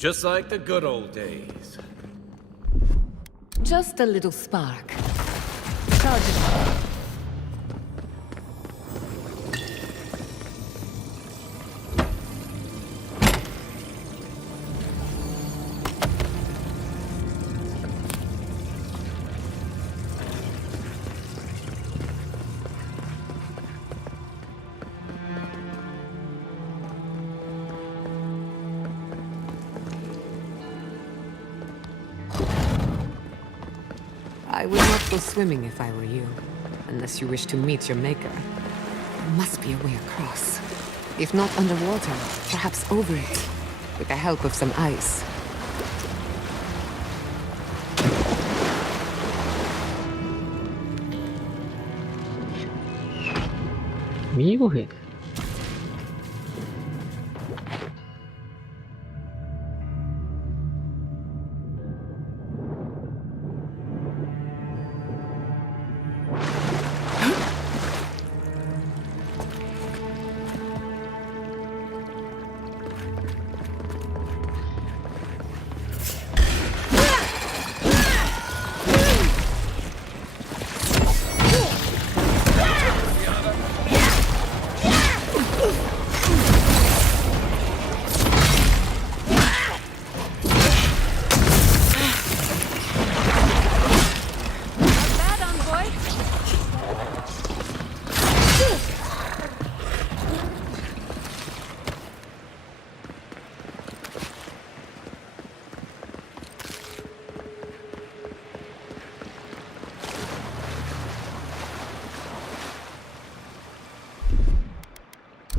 Just like the good old days. Just a little spark. Charge it. I would not go swimming if I were you, unless you wish to meet your maker. There must be a way across. If not underwater, perhaps over it, with the help of some ice. 미국에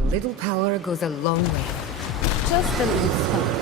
A little power goes a long way. Just a little spark.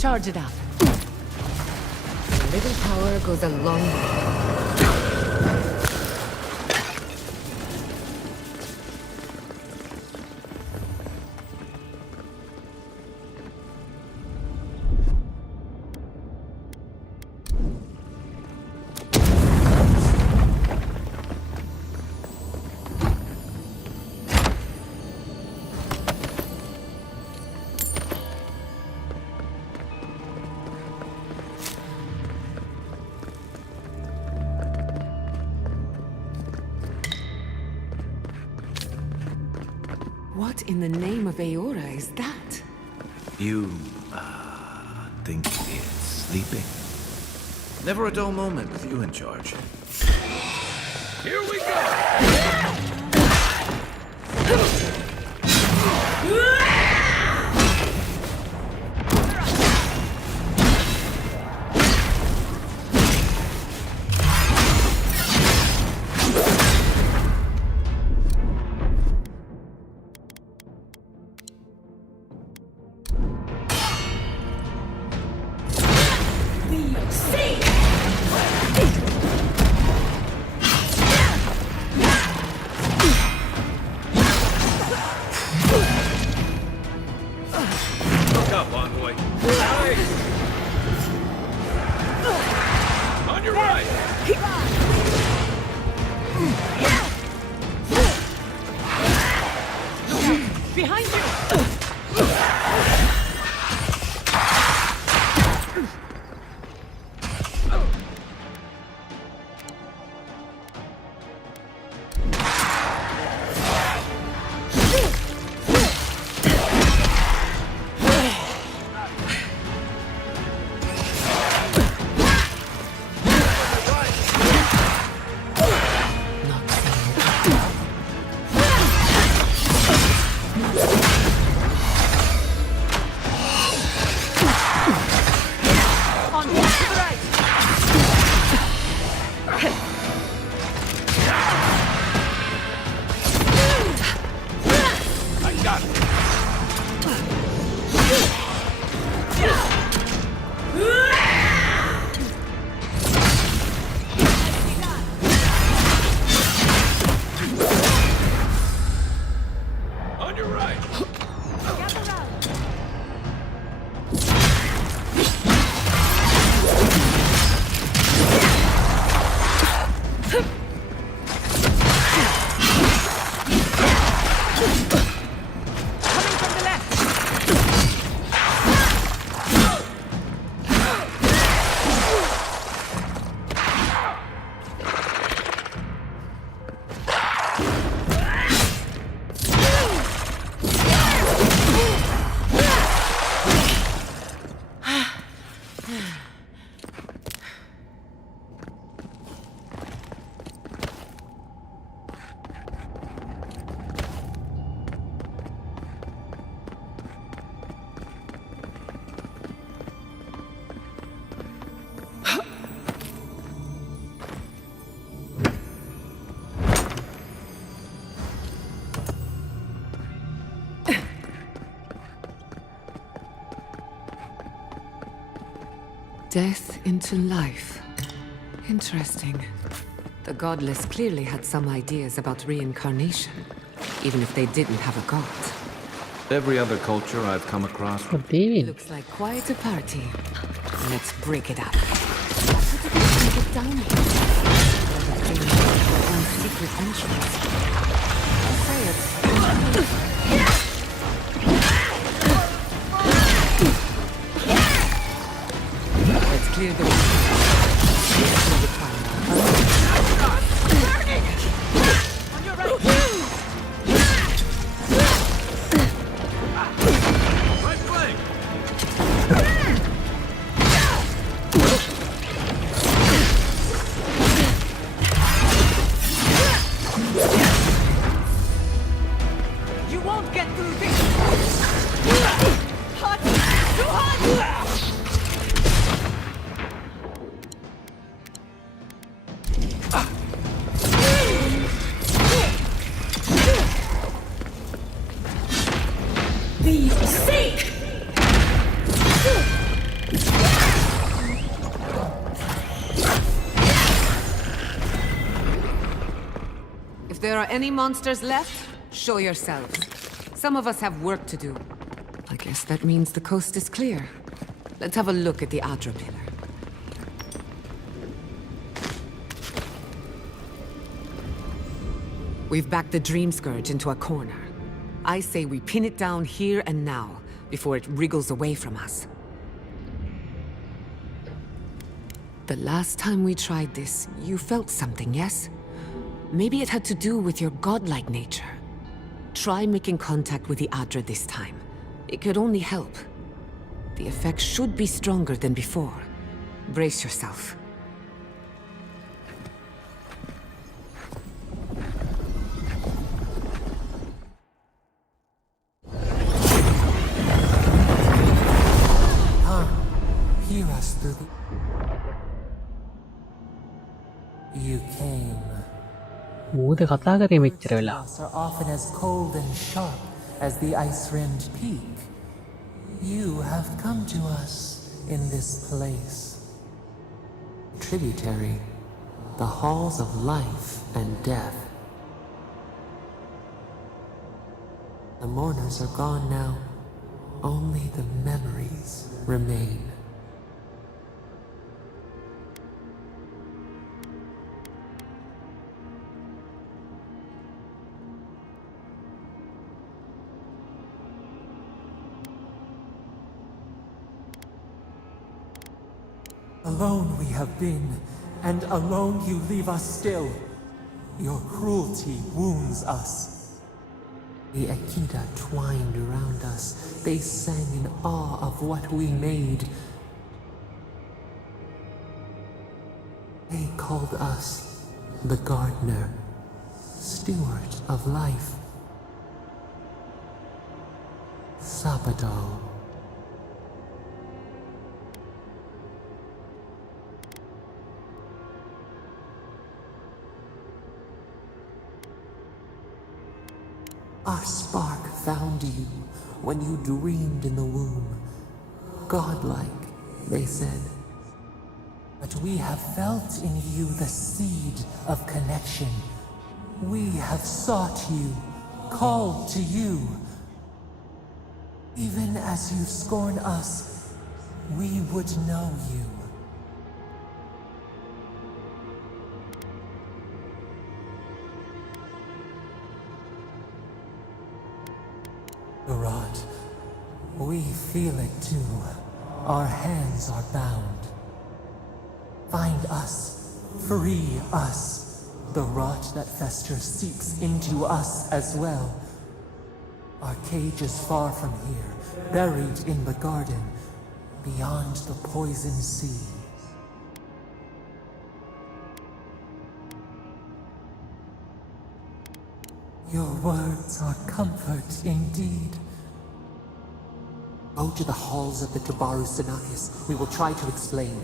Charge it up. A little power goes a long way. What in the name of Aora is that? You, think it's sleeping? Never a dull moment with you in charge. Here we go! Behind you! Death into life. Interesting. The godless clearly had some ideas about reincarnation, even if they didn't have a god. Every other culture I've come across. Looks like quite a party. Let's break it up. What did they get down here? Their own secret entrance. I'll say it. Let's clear the way. If there are any monsters left, show yourselves. Some of us have work to do. I guess that means the coast is clear. Let's have a look at the Adra pillar. We've backed the Dream Scourge into a corner. I say we pin it down here and now, before it wriggles away from us. The last time we tried this, you felt something, yes? Maybe it had to do with your godlike nature. Try making contact with the Adra this time. It could only help. The effect should be stronger than before. Brace yourself. Hear us through the... You came. මූද කතා කරේ මෙච්චර වෙලා. Are often as cold and sharp as the ice-rimmed peak. You have come to us in this place. Tributary, the halls of life and death. The mourners are gone now. Only the memories remain. Alone we have been, and alone you leave us still. Your cruelty wounds us. The Akita twined around us. They sang in awe of what we made. They called us the gardener, steward of life. Sabado. Our spark found you when you dreamed in the womb. Godlike, they said. But we have felt in you the seed of connection. We have sought you, called to you. Even as you scorn us, we would know you. Rod, we feel it too. Our hands are bound. Find us, free us. The rot that festers seeps into us as well. Our cage is far from here, buried in the garden, beyond the poison sea. Your words are comfort indeed. Go to the halls of the Tabaru Sinakis. We will try to explain.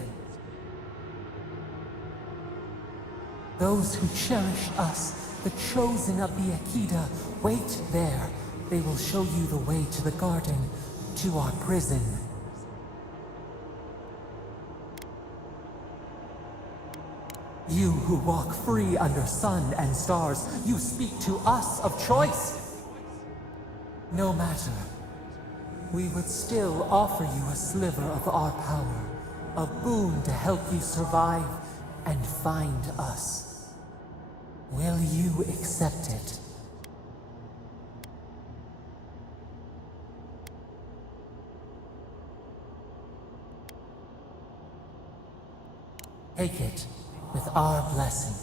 Those who cherish us, the chosen of the Akita, wait there. They will show you the way to the garden, to our prison. You who walk free under sun and stars, you speak to us of choice. No matter. We would still offer you a sliver of our power, a boon to help you survive and find us. Will you accept it? Take it with our blessing.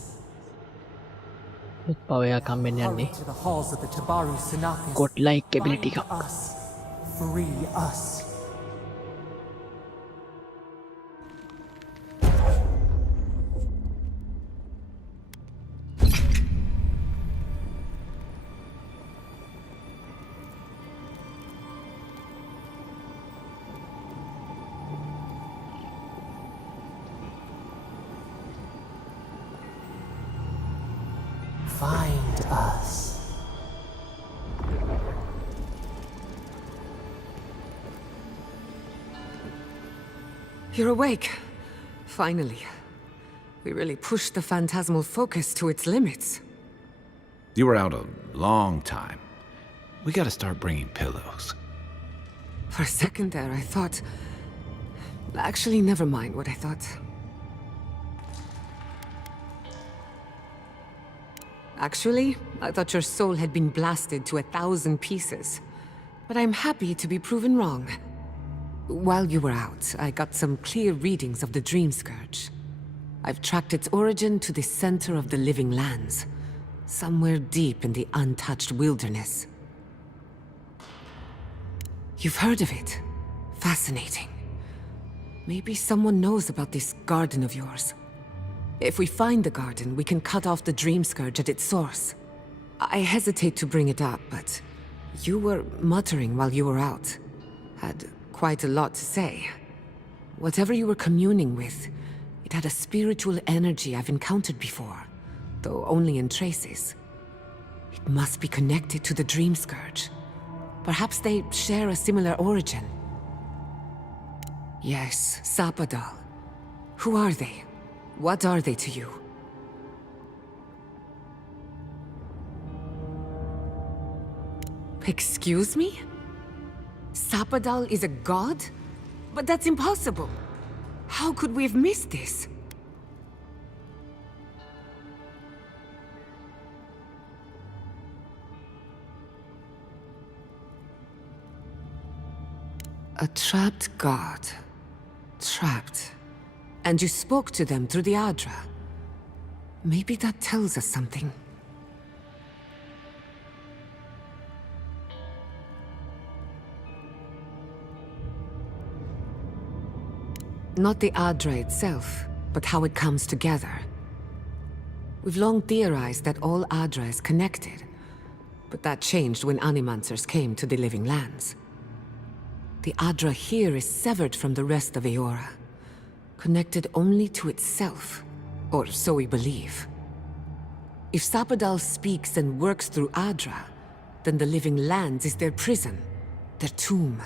පවයාකම් වෙන්න Hurry යන්නේ to the halls of the Tabaru Sinakis. God like ability Find එකක්. us. Free us. Find us. You're awake. Finally. We really pushed the phantasmal focus to its limits. You were out a long time. We gotta start bringing pillows. For a second there, I thought... Actually, never mind what I thought. Actually, I thought your soul had been blasted to 1,000 pieces. But I'm happy to be proven wrong. While you were out, I got some clear readings of the Dream Scourge. I've tracked its origin to the center of the living lands, somewhere deep in the untouched wilderness. You've heard of it. Fascinating. Maybe someone knows about this garden of yours. If we find the garden, we can cut off the Dream Scourge at its source. I hesitate to bring it up, but you were muttering while you were out. Had quite a lot to say. Whatever you were communing with, it had a spiritual energy I've encountered before, though only in traces. It must be connected to the Dream Scourge. Perhaps they share a similar origin. Yes, Sapadal. Who are they? What are they to you? Excuse me? Sapadal is a god? But that's impossible. How could we have missed this? A trapped god. Trapped. And you spoke to them through the Adra. Maybe that tells us something. Not the Adra itself, but how it comes together. We've long theorized that all Adra is connected, but that changed when Animancers came to the Living Lands. The Adra here is severed from the rest of Eora, connected only to itself, or so we believe. If Sapadal speaks and works through Adra, then the Living Lands is their prison, their tomb.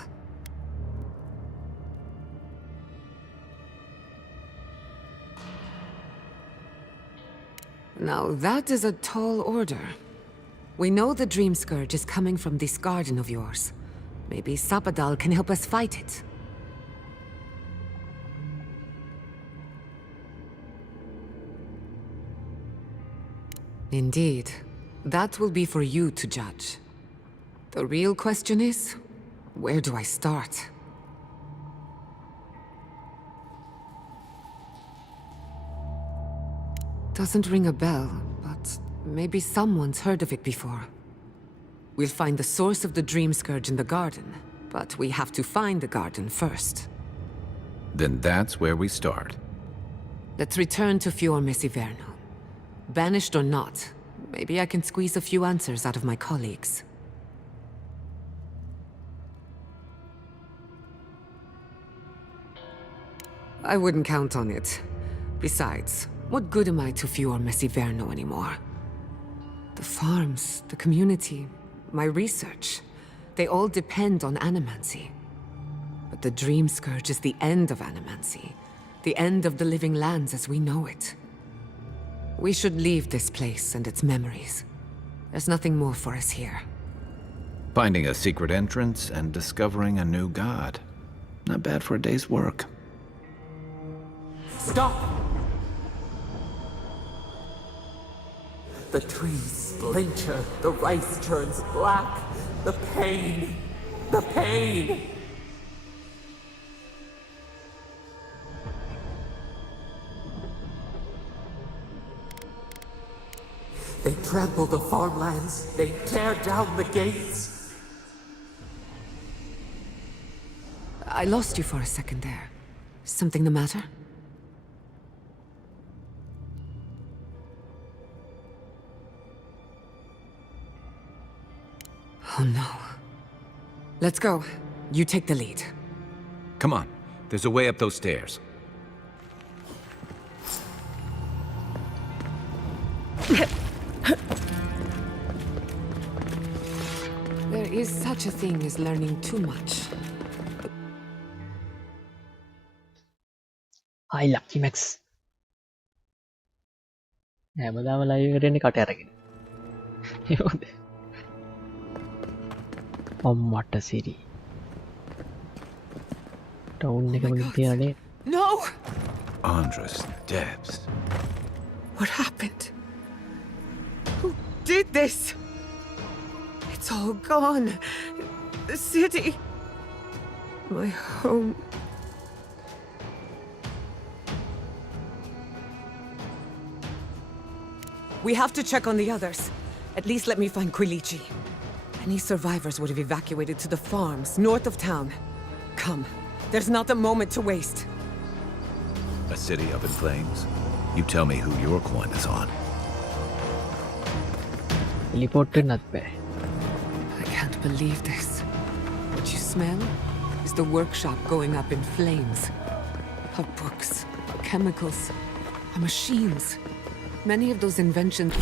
Now that is a tall order. We know the Dream Scourge is coming from this garden of yours. Maybe Sapadal can help us fight it. Indeed. That will be for you to judge. The real question is, where do I start? Doesn't ring a bell, but maybe someone's heard of it before. We'll find the source of the Dream Scourge in the garden, but we have to find the garden first. Then that's where we start. Let's return to Fior Messiverno. Banished or not, maybe I can squeeze a few answers out of my colleagues. I wouldn't count on it. Besides, what good am I to Fior Messiverno anymore? The farms, the community, my research, they all depend on animancy. But the Dream Scourge is the end of animancy, the end of the Living Lands as we know it. We should leave this place and its memories. There's nothing more for us here. Finding a secret entrance and discovering a new god. Not bad for a day's work. Stop! The trees splinter, the rice turns black. The pain! The pain! They trample the farmlands, they tear down the gates. I lost you for a second there. Something the matter? Oh no. Let's go. You take the lead. Come on, there's a way up those stairs. There is such a thing as learning too much. Hi Lucky Max. හැමදාම live එකට එන්නේ කට අරගෙන. ඒකද? අම්මට සිරි. Town එකම තියන්නේ. No! Andra's depths. What happened? Who did this? It's all gone. The city. My home. We have to check on the others. At least let me find Quilichi. Any survivors would have evacuated to the farms north of town. Come. There's not a moment to waste. A city up in flames? You tell me who your coin is on. Teleported not bad. I can't believe this. What you smell is the workshop going up in flames. Our books, our chemicals, our machines. Many of those inventions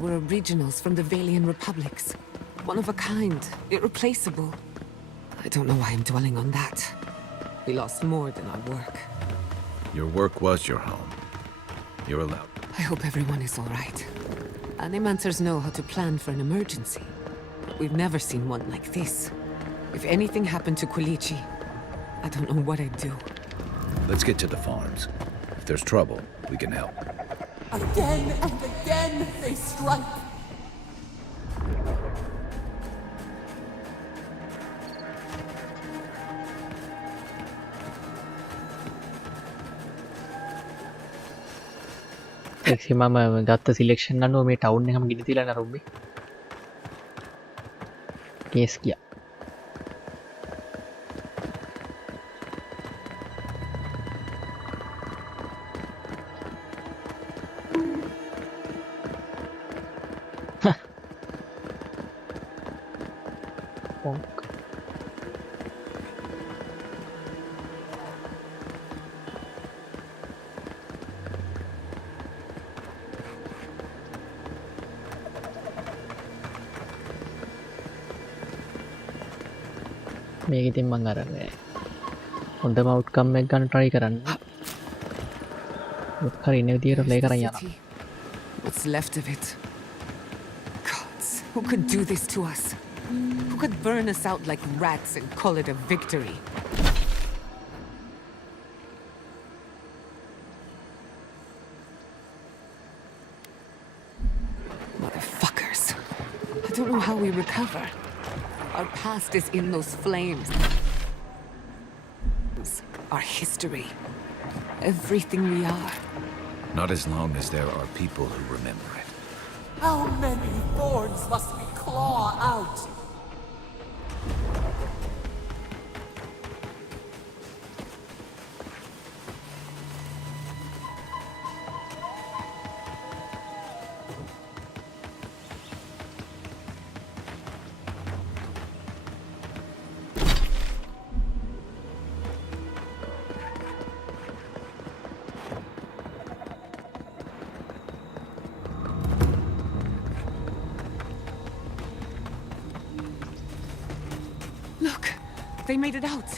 were originals from the Valian republics. One of a kind, irreplaceable. I don't know why I'm dwelling on that. We lost more than our work. Your work was your home. You're allowed. I hope everyone is all right. Animancers know how to plan for an emergency. We've never seen one like this. If anything happened to Quilichi, I don't know what I'd do. Let's get to the farms. If there's trouble, we can help. Again and again they strike. එක්සි මම ගත්ත selection අනුව මේ town එකම ගිනි තියලා නරුම්බේ case ගියා මේක ඉතින් මං අර හොඳම අවුට්කම් එකක් ගන්න try කරන්න මොකක් හරි ඉන්න විදියට ප්ලේ කරන් යනවා What's left of it? Gods, who could do this to us? Who could burn us out like rats and call it a victory? Motherfuckers. I don't know how we recover. Our past is in those flames. Our history. Everything we are. Not as long as there are people who remember it. How many thorns must we claw out? Look, they made it out.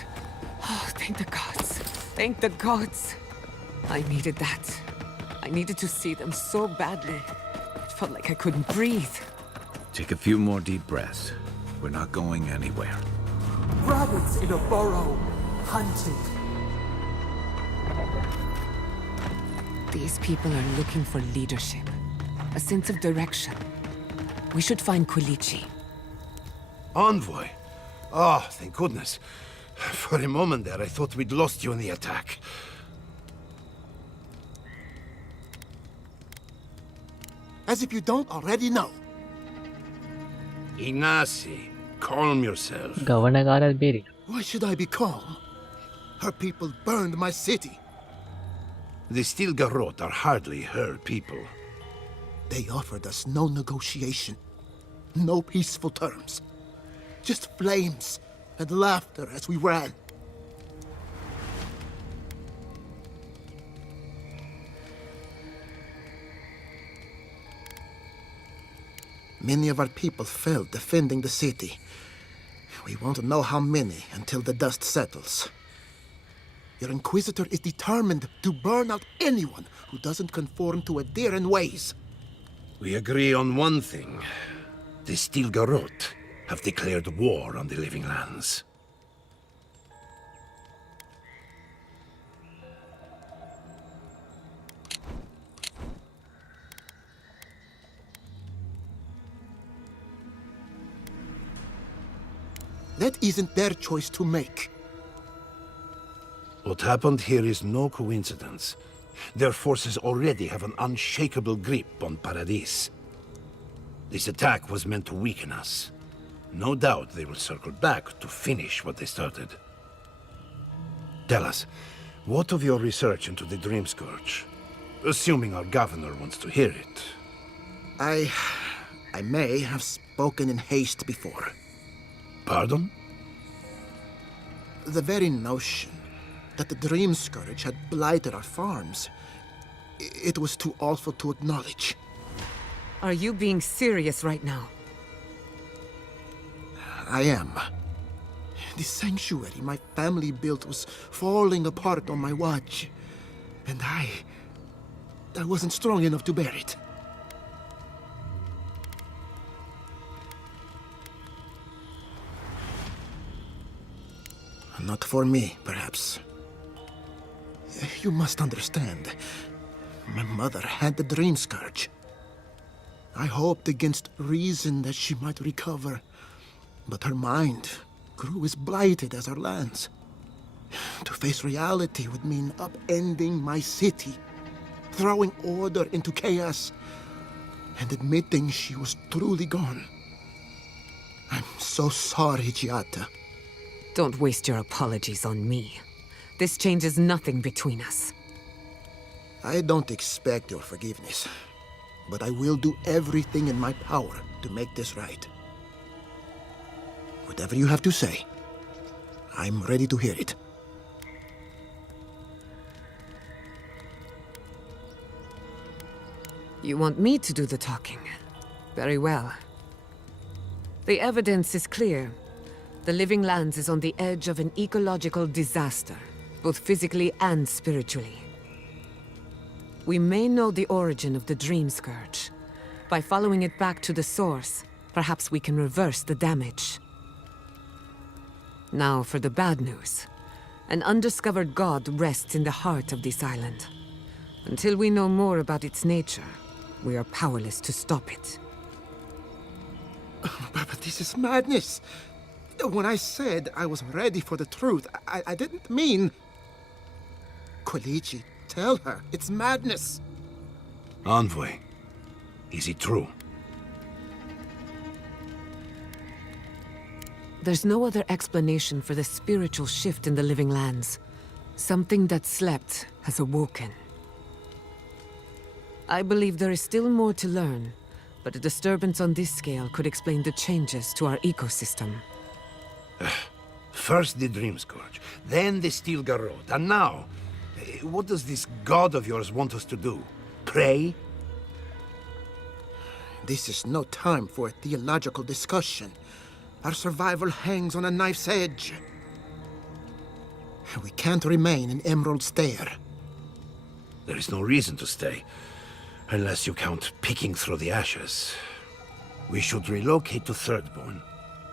Oh, thank the gods. Thank the gods. I needed that. I needed to see them so badly. It felt like I couldn't breathe. Take a few more deep breaths. We're not going anywhere. Rabbits in a burrow, hunted. These people are looking for leadership, a sense of direction. We should find Quilichi. Envoy? Oh, thank goodness. For a moment there, I thought we'd lost you in the attack. As if you don't already know. Inasi, calm yourself. ගවනකාරත් බේරි Why should I be calm? Her people burned my city. The Stilgarrot are hardly her people. They offered us no negotiation, no peaceful terms. Just flames and laughter as we ran. Many of our people fell defending the city. We won't know how many until the dust settles. Your Inquisitor is determined to burn out anyone who doesn't conform to Adheran ways. We agree on one thing. The Stilgarrot have declared war on the living lands. That isn't their choice to make. What happened here is no coincidence. Their forces already have an unshakable grip on Paradis. This attack was meant to weaken us. No doubt they will circle back to finish what they started. Tell us, what of your research into the Dream Scourge? Assuming our governor wants to hear it. I may have spoken in haste before. Pardon? The very notion that the Dream Scourge had blighted our farms, it was too awful to acknowledge. Are you being serious right now? I am. The sanctuary my family built was falling apart on my watch. And I wasn't strong enough to bear it. Not for me, perhaps. You must understand. My mother had the Dream Scourge. I hoped against reason that she might recover, but her mind grew as blighted as our lands. To face reality would mean upending my city. throwing order into chaos, and admitting she was truly gone. I'm so sorry, Giada. Don't waste your apologies on me. This changes nothing between us. I don't expect your forgiveness, but I will do everything in my power to make this right. Whatever you have to say, I'm ready to hear it. You want me to do the talking? Very well. The evidence is clear. The Living Lands is on the edge of an ecological disaster, both physically and spiritually. We may know the origin of the Dream Scourge. By following it back to the source, perhaps we can reverse the damage. Now for the bad news. An undiscovered god rests in the heart of this island. Until we know more about its nature, we are powerless to stop it. But this is madness. When I said I was ready for the truth, I didn't mean... Quilici, tell her, it's madness. Envoy, is it true? There's no other explanation for the spiritual shift in the Living Lands. Something that slept has awoken. I believe there is still more to learn, but a disturbance on this scale could explain the changes to our ecosystem. First the Dream Scourge, then the Steel Garrote, and now... what does this god of yours want us to do? Pray? This is no time for a theological discussion. Our survival hangs on a knife's edge. We can't remain in Emerald Stair. There is no reason to stay, unless you count picking through the ashes. We should relocate to Thirdborn.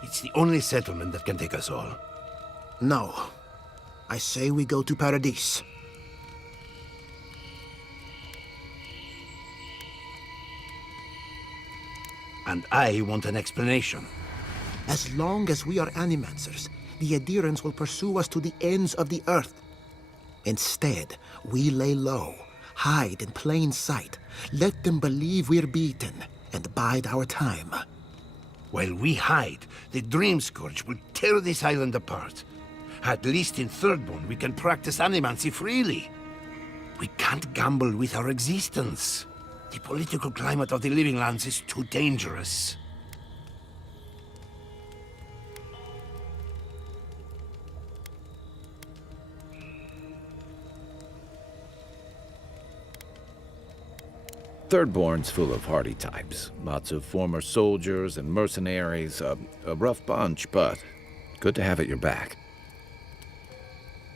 It's the only settlement that can take us all. No. I say we go to Paradise. And I want an explanation. As long as we are Animancers, the adherents will pursue us to the ends of the earth. Instead, we lay low, hide in plain sight, let them believe we're beaten, and bide our time. While we hide, the Dream Scourge will tear this island apart. At least in Thirdborn, we can practice animancy freely. We can't gamble with our existence. The political climate of the Living Lands is too dangerous. Thirdborn's full of hardy types. Lots of former soldiers and mercenaries. A rough bunch, but good to have at your back.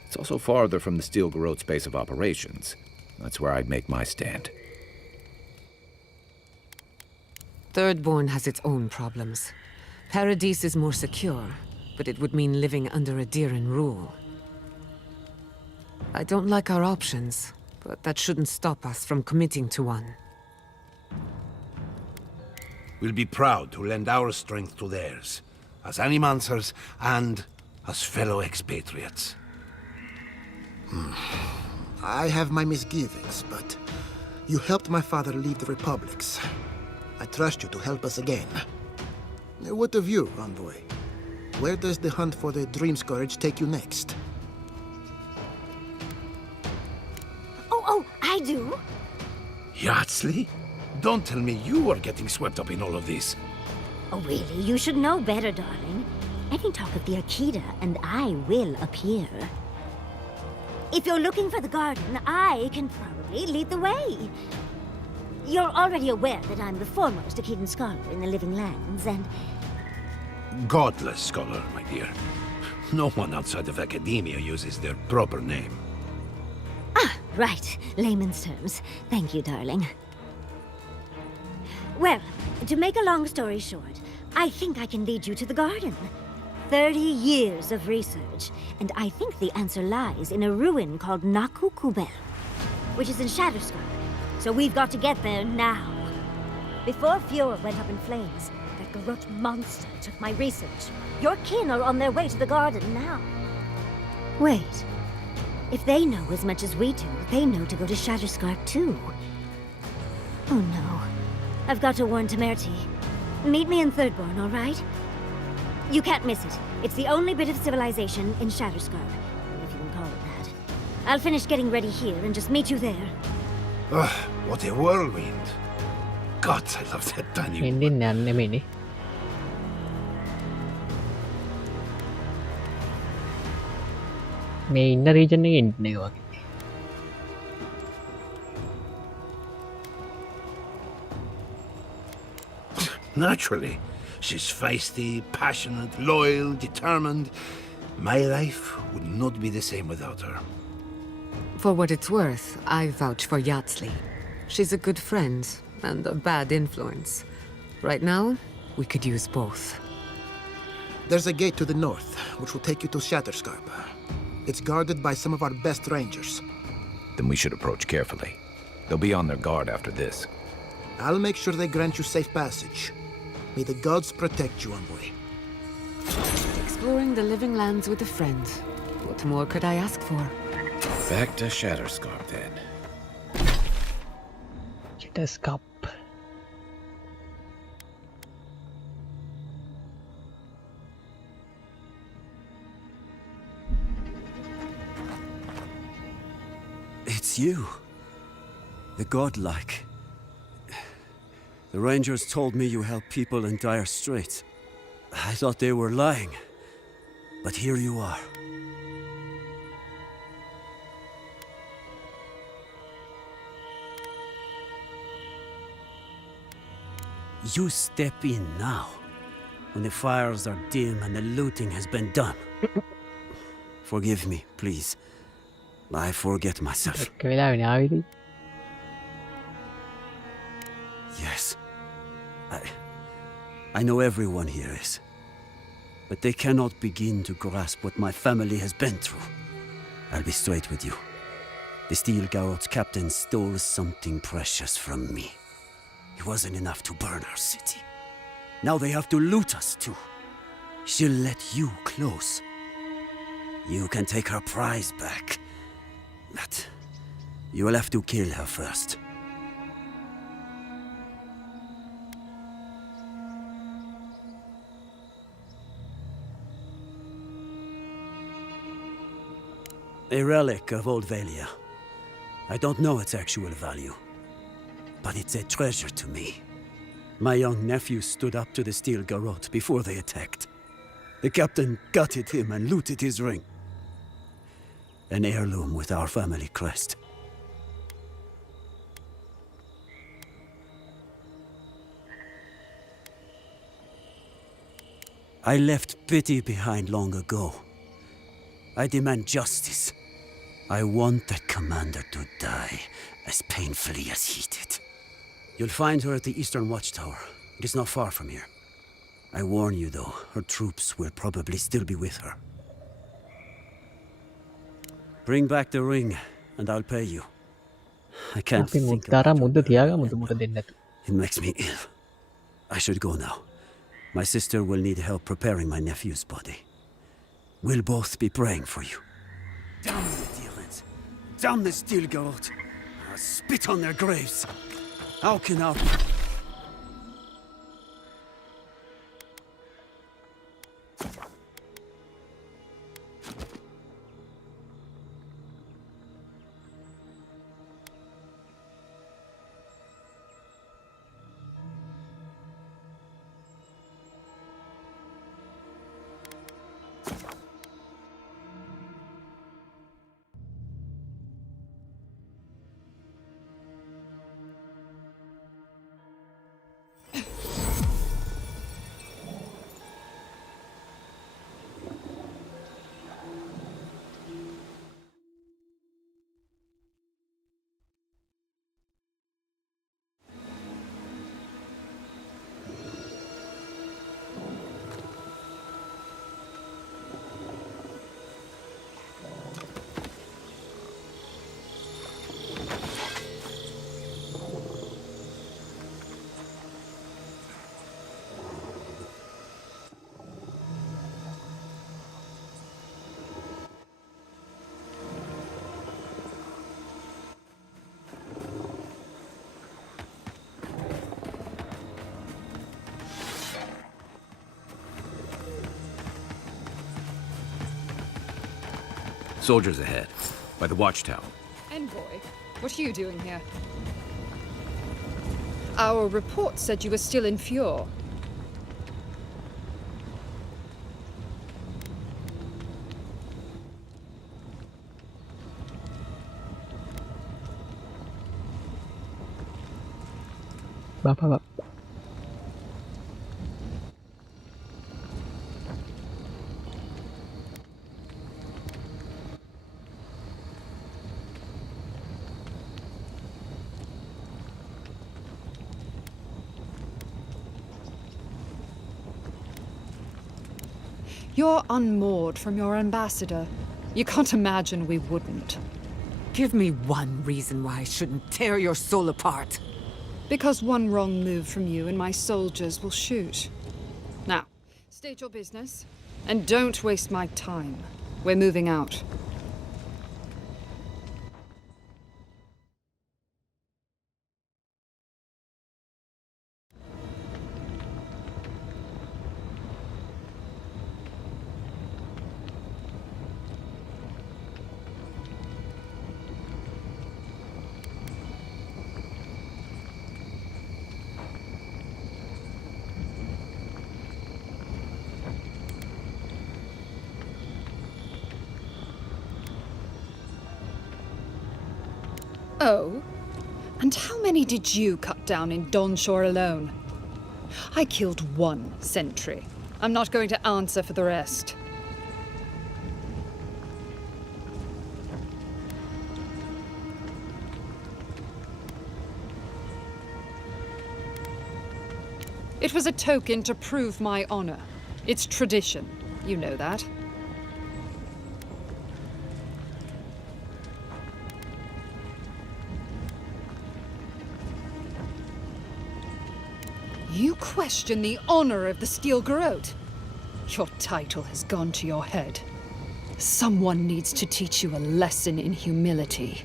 It's also farther from the Steel Garrote's base of operations. That's where I'd make my stand. Thirdborn has its own problems. Paradise is more secure, but it would mean living under a Diran rule. I don't like our options, but that shouldn't stop us from committing to one. We'll be proud to lend our strength to theirs, as Animancers and as fellow expatriates. I have my misgivings, but you helped my father leave the Republics. I trust you to help us again. What of you, Envoy? Where does the hunt for the Dream Scourge take you next? Oh, I do. Yardsley? Don't tell me you are getting swept up in all of this. Oh, really? You should know better, darling. Any talk of the Akita, and I will appear. If you're looking for the garden, I can probably lead the way. You're already aware that I'm the foremost Akitan scholar in the Living Lands, and... Godless scholar, my dear. No one outside of academia uses their proper name. Ah, right. Layman's terms. Thank you, darling. Well, to make a long story short, I think I can lead you to the garden. 30 years of research, and I think the answer lies in a ruin called Naku Kubel, which is in Shatterscar. So we've got to get there now. Before Fjord went up in flames, that Garrote monster took my research. Your kin are on their way to the garden now. Wait. If they know as much as we do, they know to go to Shatterscarp too. Oh no. I've got to warn Temerity. Meet me in Thirdborn, all right? You can't miss it. It's the only bit of civilization in Shatterscarp, if you can call it that. I'll finish getting ready here and just meet you there. Ugh, what a whirlwind. God, I love that tiny woman. එන්දින්න යන්න නෙමෙයිනේ. මේ ඉන්න region එකේ ඉන්න එක වගේ. Naturally. She's feisty, passionate, loyal, determined. My life would not be the same without her. For what it's worth, I vouch for Yatsley. She's a good friend and a bad influence. Right now, we could use both. There's a gate to the north, which will take you to Shatterscarp. It's guarded by some of our best rangers. Then we should approach carefully. They'll be on their guard after this. I'll make sure they grant you safe passage. May the gods protect you, envoy. Exploring the living lands with a friend. What more could I ask for? Back to Shatterscarp, then. Shatterscarp. It's you. The godlike. The Rangers told me you help people in dire straits. I thought they were lying. But here you are. You step in now, when the fires are dim and the looting has been done. Forgive me, please. I forget myself. Yes. I know everyone here is. But they cannot begin to grasp what my family has been through. I'll be straight with you. The Steel Garrot's captain stole something precious from me. It wasn't enough to burn our city. Now they have to loot us too. She'll let you close. You can take her prize back. But you will have to kill her first. A relic of Old Valia. I don't know its actual value, but it's a treasure to me. My young nephew stood up to the Steel Garrote before they attacked. The captain gutted him and looted his ring. An heirloom with our family crest. I left pity behind long ago. I demand justice. I want that commander to die as painfully as he did. You'll find her at the Eastern Watchtower. It is not far from here. I warn you though, her troops will probably still be with her. Bring back the ring, and I'll pay you. I can't think about it. It makes me ill. I should go now. My sister will need help preparing my nephew's body. We'll both be praying for you. Damn the demons! Damn the Steel Garrote! I'll spit on their graves! How can our... Soldiers ahead, by the watchtower. Envoy, what are you doing here? Our report said you were still in Fjord. Bapak. You're unmoored from your ambassador. You can't imagine we wouldn't. Give me one reason why I shouldn't tear your soul apart. Because one wrong move from you and my soldiers will shoot. Now, state your business, and don't waste my time. We're moving out. Oh? And how many did you cut down in Donshore alone? I killed one sentry. I'm not going to answer for the rest. It was a token to prove my honor. It's tradition. You know that. You question the honor of the Steel Garrote? Your title has gone to your head. Someone needs to teach you a lesson in humility.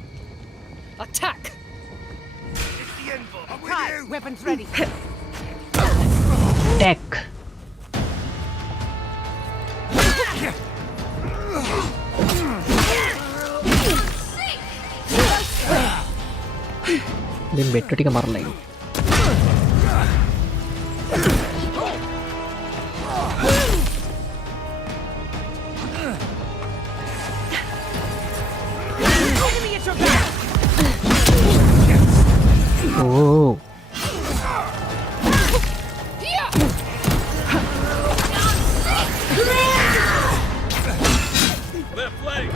Attack! Hi, weapons ready. Attack. Then better ටික මරලා ඉන්න. Oh. Left leg.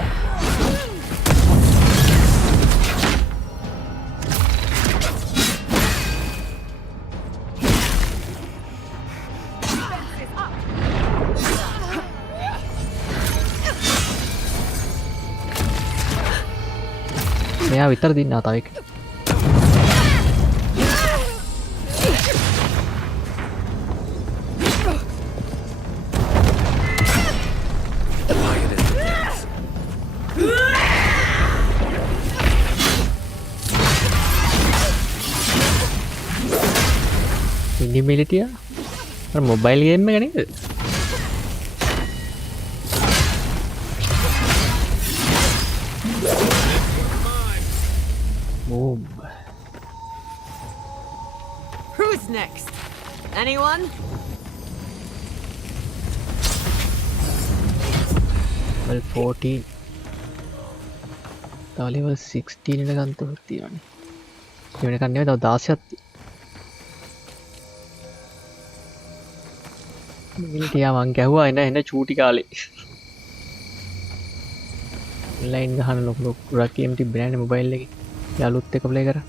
මෙයා විතර දින්නා තව එක. ඉන්ඩිමිලිටිය mobile game එක නේද? Boom. Who's next? Anyone? Level 14. තව level 16 එක ගන්න තුනක් තියෙනවානේ. ඒ වෙනකන් නෙවෙයි තව 16ක් තියෙනවා. මිලිටියා මං ගැහුවා එන චූටි කාලේ. ඔන්ලයින් ගහන ලොකු ගොඩක් ගේම් තිබ්බේ මොබයිල් එකේ. යාළුවොත් එක්ක ප්ලේ කරා.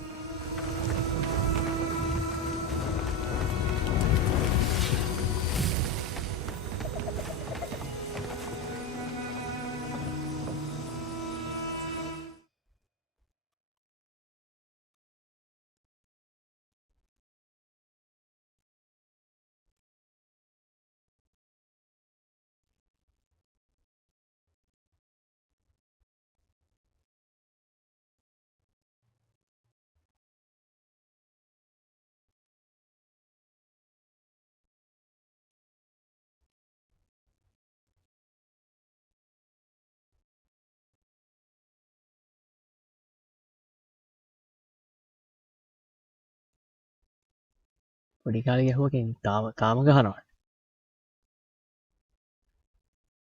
පොඩි කාලේ ගැහුවකින් තාම ගහනවා.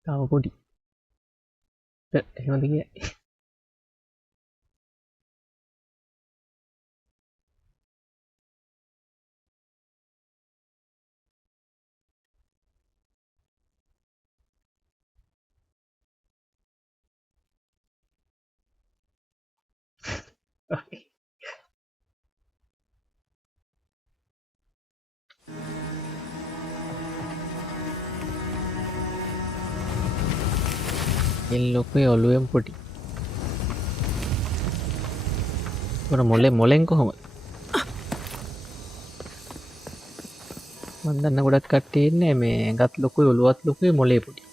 තාම පොඩි. එහෙමද කියන්නේ? ලොකුයි ඔලුවෙන් පොඩි. මොලෙන් කොහොමද? මම දන්න ගොඩක් කට්ටිය ඉන්නේ මේ ඇඟත් ලොකුයි ඔලුවත් ලොකුයි මොලේ පොඩි.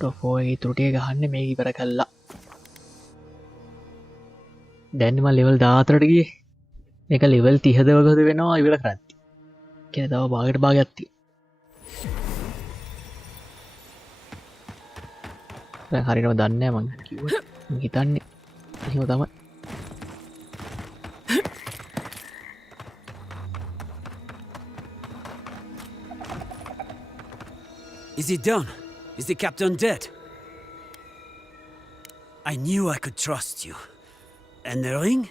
ටොෆෝයි තුටිය ගහන්න මේක ඉවර කළා. දැන් මම ලෙවල් 14ට ගියේ. මේක ලෙවල් 30ද වගේද වෙනවා ඉවර කරද්දි. කියන්නේ තව භාගයට භාගයක් තියෙනවා. දැන් හරියටම දන්නේ නැහැ මං කිව්වා. මං හිතන්නේ එහෙම තමයි. Is he done? Is the captain dead? I knew I could trust you. And the ring?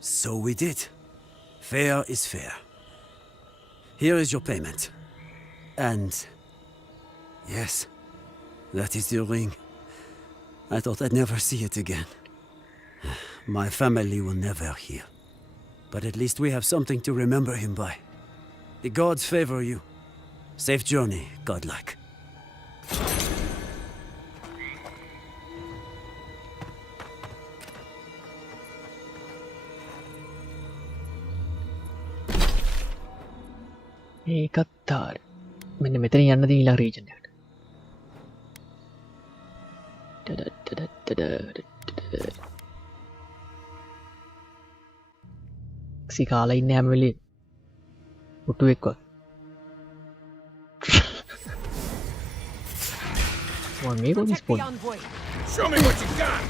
So we did. Fair is fair. Here is your payment. And yes, that is your ring. I thought I'd never see it again. My family will never hear. But at least we have something to remember him by. The gods favor you. Safe journey, godlike. ඒකත්තාර මෙන්න මෙතන යන්න තියෙන ඊළඟ region එකට. සිකාලා ඉන්නේ හැම වෙලේම පුටුවෙක් වගේ. Well, maybe this point. Show me what you got.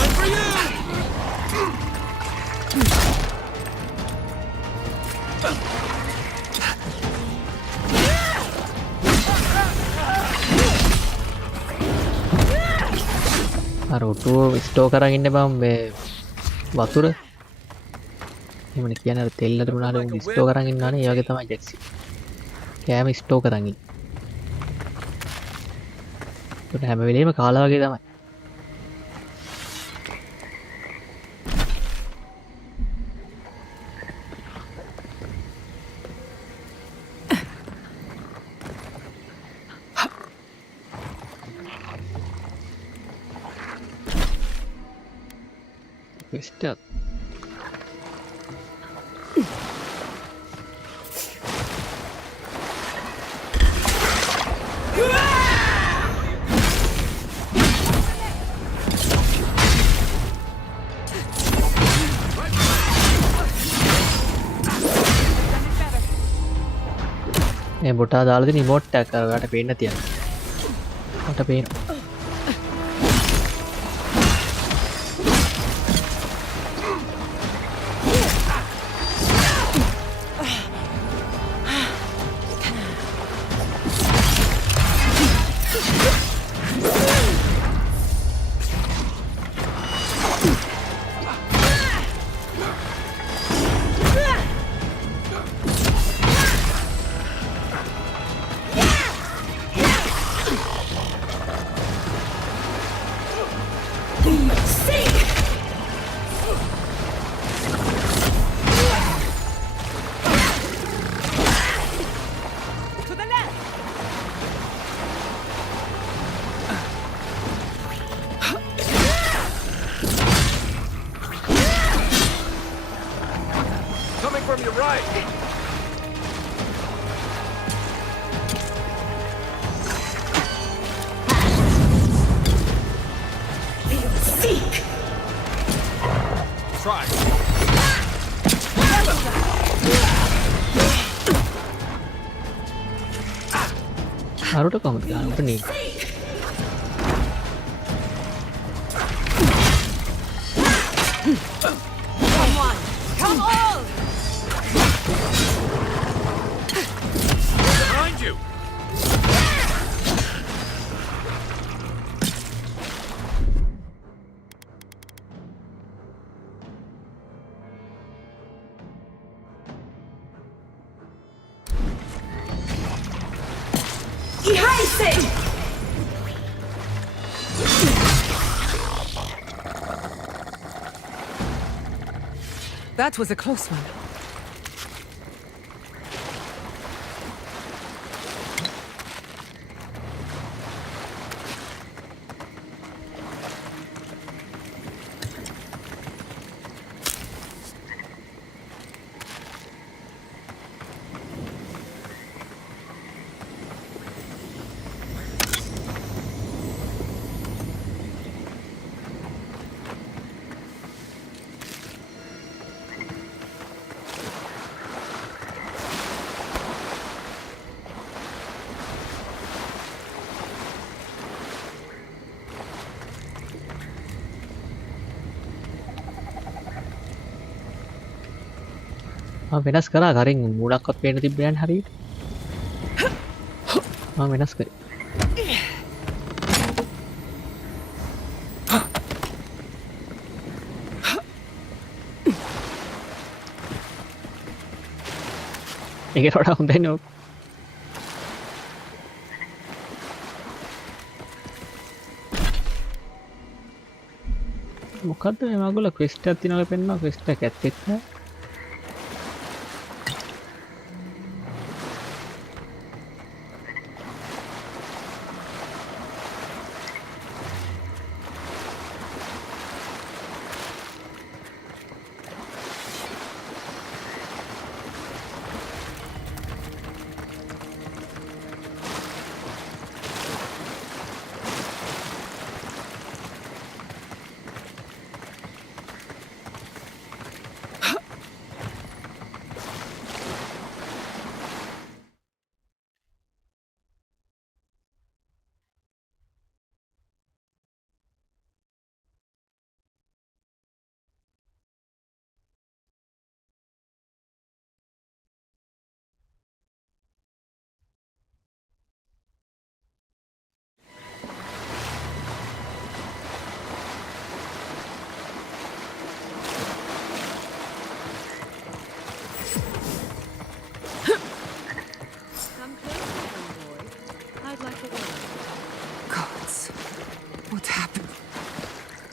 One for you. අර ඔටුව ස්ටෝ කරන් ඉන්න බම් මේ වතුර එහෙමනේ කියන්නේ අර තෙල් අතර උනාට උන් ස්ටෝ කරන් ඉන්නවනේ ඒ වගේ තමයි ජැක්සි කෑම ස්ටෝ කරන් ඉන්නේ ඒක හැම වෙලේම කාලා වගේ තමයි Step. මේ බොටා දාලා දෙන රිමෝට් එක ඔයාලට පේන්න තියන්න. මට පේනවා. try. අරුට කොහොමද ගන්නට නේ? Come on! Come all! Behind you! E06! That was a close one. වෙනස් කරා කරින් මූලක්වත් පේන්න තිබ්බේ නැහැ හරියට. මම වෙනස් කරේ. ඒකට වඩා හොඳයි නෝ. මොකද්ද මේ මගුල ක්වෙස්ට් එකක් තියනවා පෙන්නනවා ක්වෙස්ට් එකක් ඇත්තෙත් නැහැ.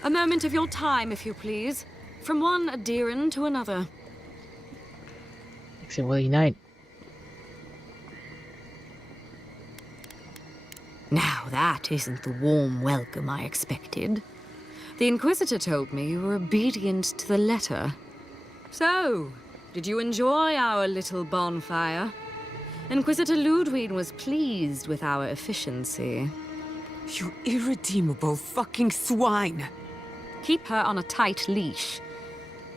A moment of your time, if you please. From one adherent to another. 69. Now that isn't the warm welcome I expected. The Inquisitor told me you were obedient to the letter. So, did you enjoy our little bonfire? Inquisitor Ludwig was pleased with our efficiency. You irredeemable fucking swine! Keep her on a tight leash.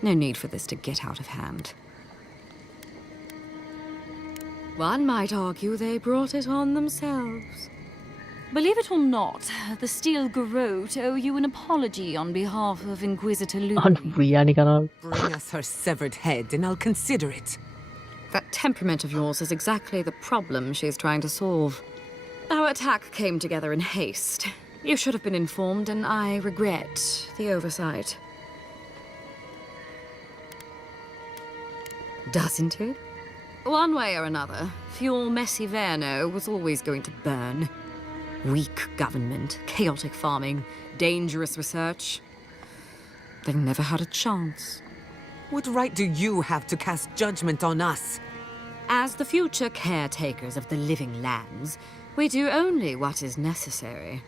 No need for this to get out of hand. One might argue they brought it on themselves. Believe it or not, the Steel Garrote owe you an apology on behalf of Inquisitor Ludwig. Bring us her severed head and I'll consider it. That temperament of yours is exactly the problem she's trying to solve. Our attack came together in haste. You should have been informed, and I regret the oversight. Doesn't it? One way or another, Fuel Messiverno was always going to burn. Weak government, chaotic farming, dangerous research. They never had a chance. What right do you have to cast judgment on us? As the future caretakers of the living lands, we do only what is necessary.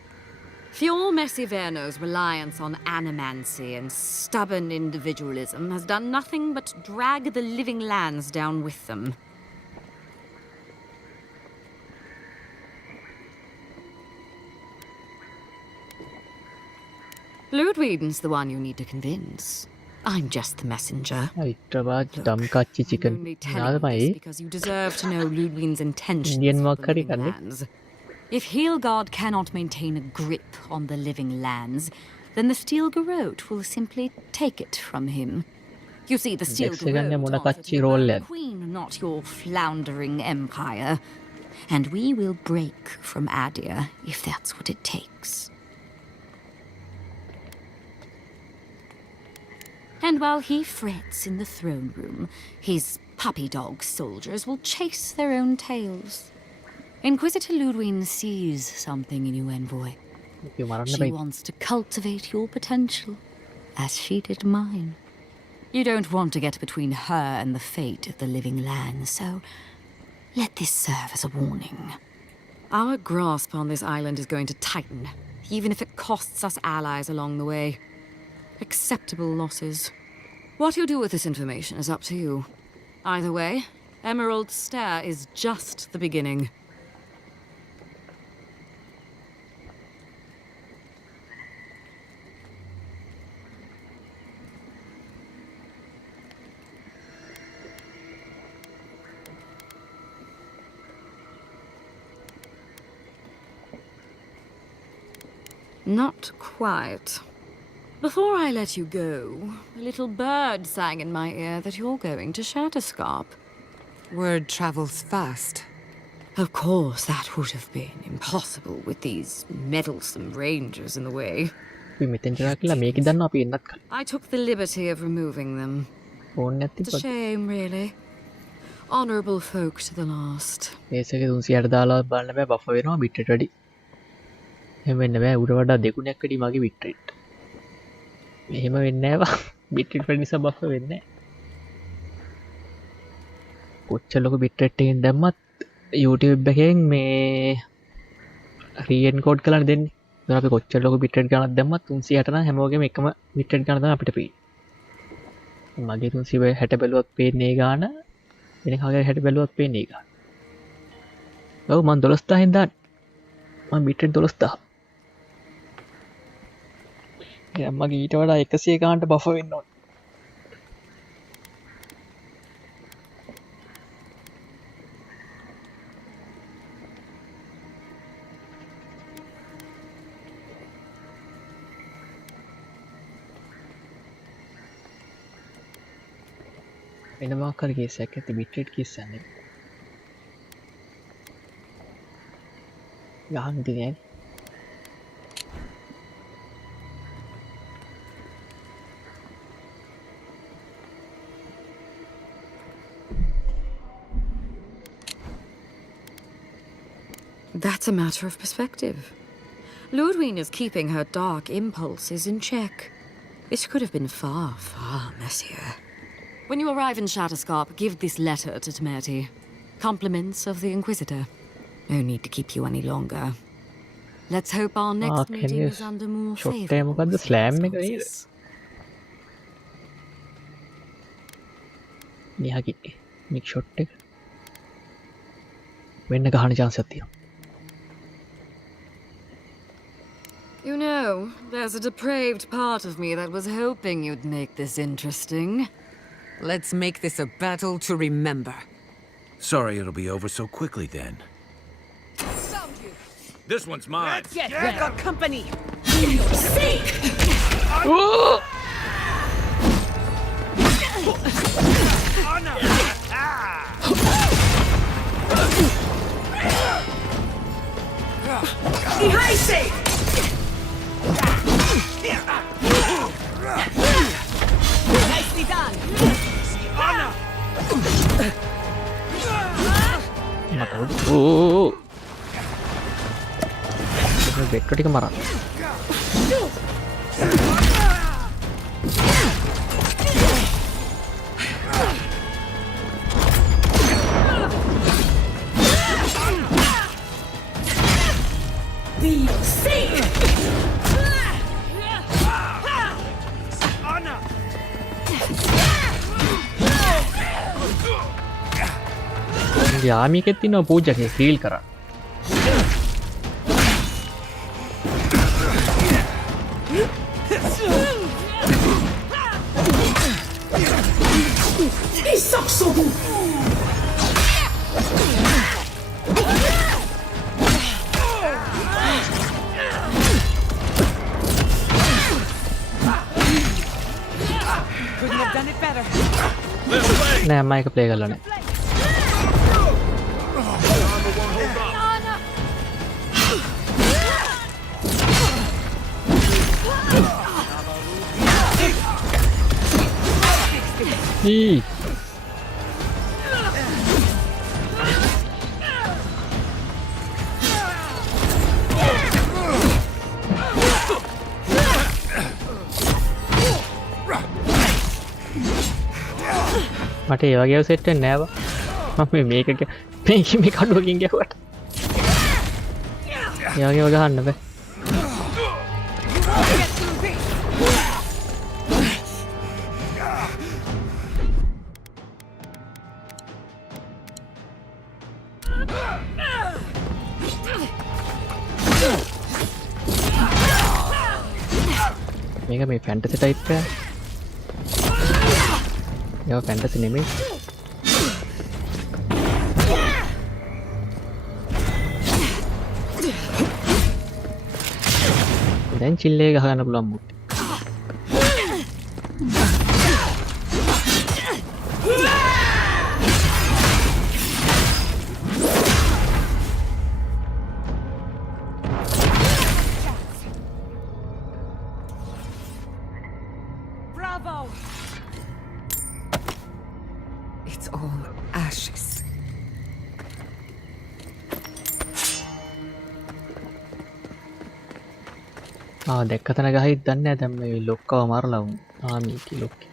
Fuel Messiverno's reliance on animancy and stubborn individualism has done nothing but drag the living lands down with them. Ludwig's the one you need to convince. I'm just the messenger. Damkachi chicken. I'm only telling you this because you deserve to know Ludwig's intentions Indian for the curry living lands. If Heelgard cannot maintain a grip on the living lands, then the Steel Garrote will simply take it from him. You see, the Steel Garrote offered you a queen, not your floundering empire. And we will break from Adir if that's what it takes. And while he frets in the throne room, his puppy dog soldiers will chase their own tails. Inquisitor Ludwig sees something in you, envoy. She wants to cultivate your potential, as she did mine. You don't want to get between her and the fate of the living land, so let this serve as a warning. Our grasp on this island is going to tighten, even if it costs us allies along the way. Acceptable losses. What you do with this information is up to you. Either way, Emerald Stair is just the beginning. Not quite. Before I let you go, a little bird sang in my ear that you're going to Shatterscarp. Word travels fast. Of course, that would have been impossible with these meddlesome rangers in the way. I took the liberty of removing them. It's a shame, really. Honorable folk to the last. එහෙම වෙන්නේ නැහැ වා bitrate වල නිසා buffer වෙන්නේ නැහැ. කොච්චර ලොකු බිට්‍රේට් එකෙන් දැම්මත් YouTube එකෙන් මේ re-encode කරලා දෙන්නේ. දැන් අපි කොච්චර ලොකු බිට්‍රේට් ගණනක් දැම්මත් 360 නම් හැමෝගෙම එකම බිට්‍රේට් ගණන තමයි අපිට පේන්නේ. මගේ 360 බැලුවත් පේන්නේ ඒ ගාන වෙන කාගේ 60 බැලුවත් පේන්නේ ඒ ගාන. ඔව් මම 12000 දාන්න. මම බිට්‍රේට් 12000. මගේ ඊට වඩා 100 ගානට බෆර් වෙන්න ඕන. වෙන මොකක් හරි කේස් එකක් ඇති බිට්‍රේට් කේස් යන්නේ. ගහන්න දෙන්නේ. That's a matter of perspective. Ludwig is keeping her dark impulses in check. This could have been far, far messier. When you arrive in Shatterscarp, give this letter to Temerty. Compliments of the Inquisitor. No need to keep you any longer. Let's hope our next meeting is under more favorable circumstances. නිහාගේ නික් ෂොට් එක වෙන්න ගහන chance එකක් තියෙනවා. You know, there's a depraved part of me that was hoping you'd make this interesting. Let's make this a battle to remember. Sorry it'll be over so quickly then. This one's mine. Let's get We've got company. Sink! Nicely done. බෙට්ටෝ ටික මරන්න. යාමිකෙත් ඉන්නවා පූජකේ feel කරා. Couldn't have done it better. නෑ අම්මා එක play කරලා නෑ. Eee. මට ඒ වගේ සෙට් වෙන්නේ නෑ බා. මම මේක මේ කඩුවකින් ගැහුවට. ඒ වගේව ගහන්න බෑ. මේක මේ ෆැන්ටසි ටයිප් එක. ඒක ෆැන්ටසි නෙමෙයි. දැන් චිල් එක ගහගන්න පුළුවන් මුට්ටි. It's all ashes. දැක්ක තැන ගහයිත් දන්නේ නැහැ දැන් මේ ලොක්කව මරලා වුන්. මේකේ ලොක්කේ.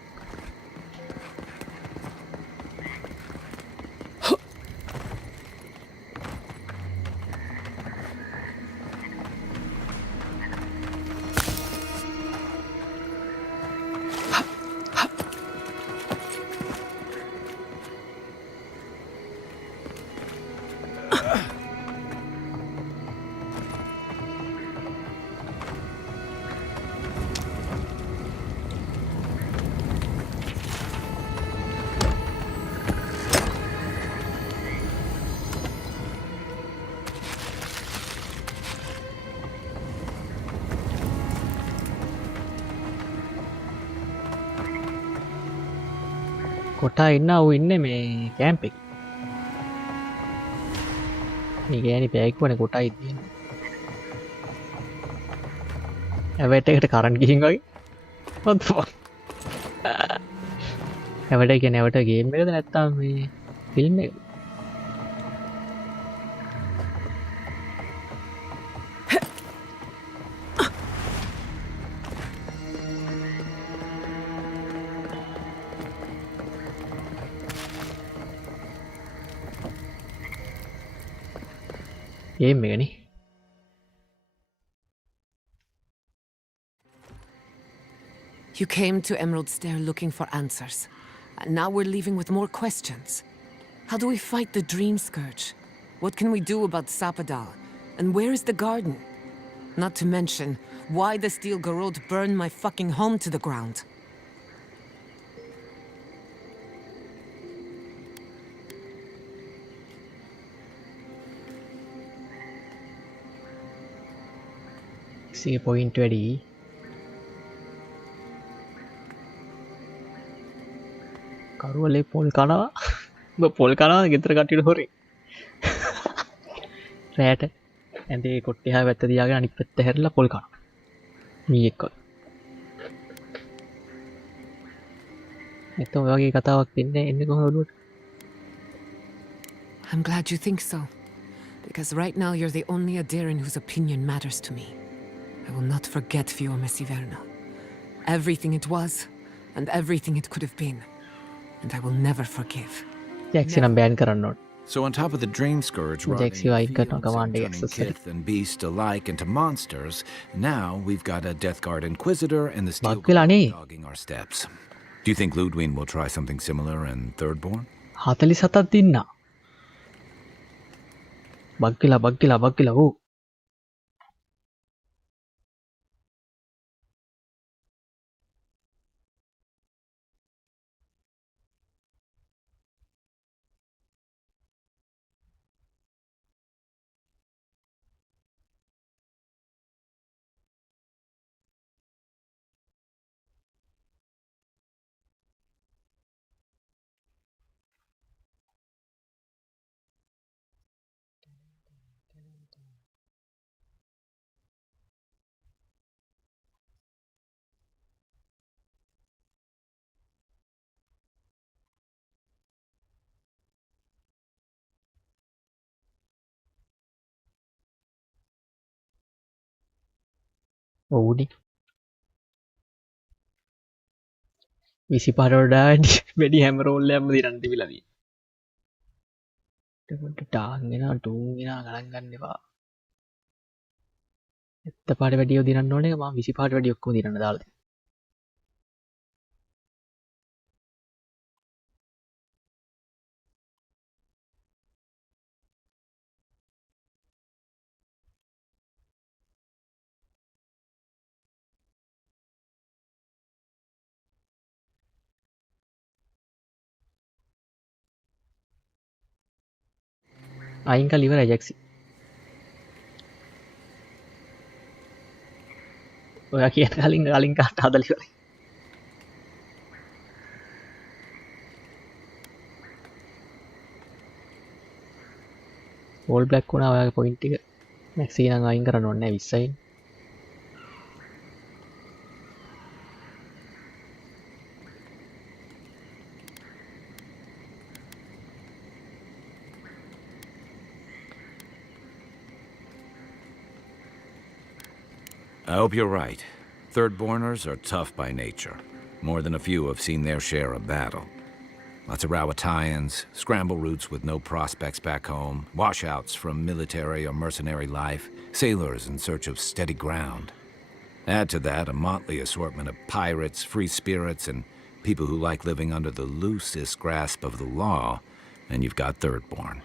කොටා ඉන්න ඌ ඉන්නේ මේ කැම්ප් එකේ. මේ ගෑණි පෑග්ගුවනේ කොටයි තියෙන්නේ. ඇවට් එකට කරන්ට් ගිහින් වගේ. what the fuck. ඇවට් කියන්නේ ඇවට් ගේම් එකද නැත්නම් මේ ෆිල්ම් එකද? ගේම් එකනේ. You came to Emerald Stair looking for answers. And now we're leaving with more questions. How do we fight the Dream Scourge? What can we do about Sapadal? And where is the garden? Not to mention, why the Steel Garrote burned my fucking home to the ground. See point වැඩි. කරුවලේ පොල් කනවා. ඔබ පොල් කනවා ගෙදර කට්ටියට හොරේ. රැට ඇඳේ කොට්ටේ හා වැත්ත තියාගෙන අනිත් පැත්ත හැරිලා පොල් කනවා. මීයෙක් වගේ. එතකොට ඔයගේ කතාවක් එන්නේ කොහොමද ඔළුවට? I'm glad you think so. Because right now you're the only Adiran whose opinion matters to me. I will not forget Fiume Siverna. Everything it was, and everything it could have been. And I will never forgive. Jaxi නම් බෑන් කරන්න ඕන. So on top of the Dream Scourge Jaxi වයින් කරනවා command එක access kith and beast alike into monsters, now we've got a Death Guard Inquisitor and the Steel Guard dogging our steps. Do you think Ludwig will try something similar in Thirdborn? 47ක් දින්නා. බග්ගිලා ඕ. ඔවුනි 25ට වඩා වැඩි හැම roll එකක්ම දිනන්න තිබිලා තියෙනවා. එතකොට ටාන් වෙනවා ටූන් වෙනවා ගණන් ගන්න එපා. එත්ත පාට වැඩිය දිනන්න ඕනේ මම 25ට වැඩි ඔක්කොම දිනන්න දාලා තියෙනවා. අයින් කළ ඉවරයි ජැක්සි. ඔයා කියන කලින් කාට හදලා ඉවරයි. ඕල් බ්ලැක් වුණා ඔයාගේ පොයින්ට් එක. මැක්සි නම් අයින් කරන්න ඕනේ නැහැ 20යි. I hope you're right. Third-borners are tough by nature. More than a few have seen their share of battle. Lots of Rawatayans, scramble routes with no prospects back home, washouts from military or mercenary life, sailors in search of steady ground. Add to that a motley assortment of pirates, free spirits, and people who like living under the loosest grasp of the law, and you've got Thirdborn.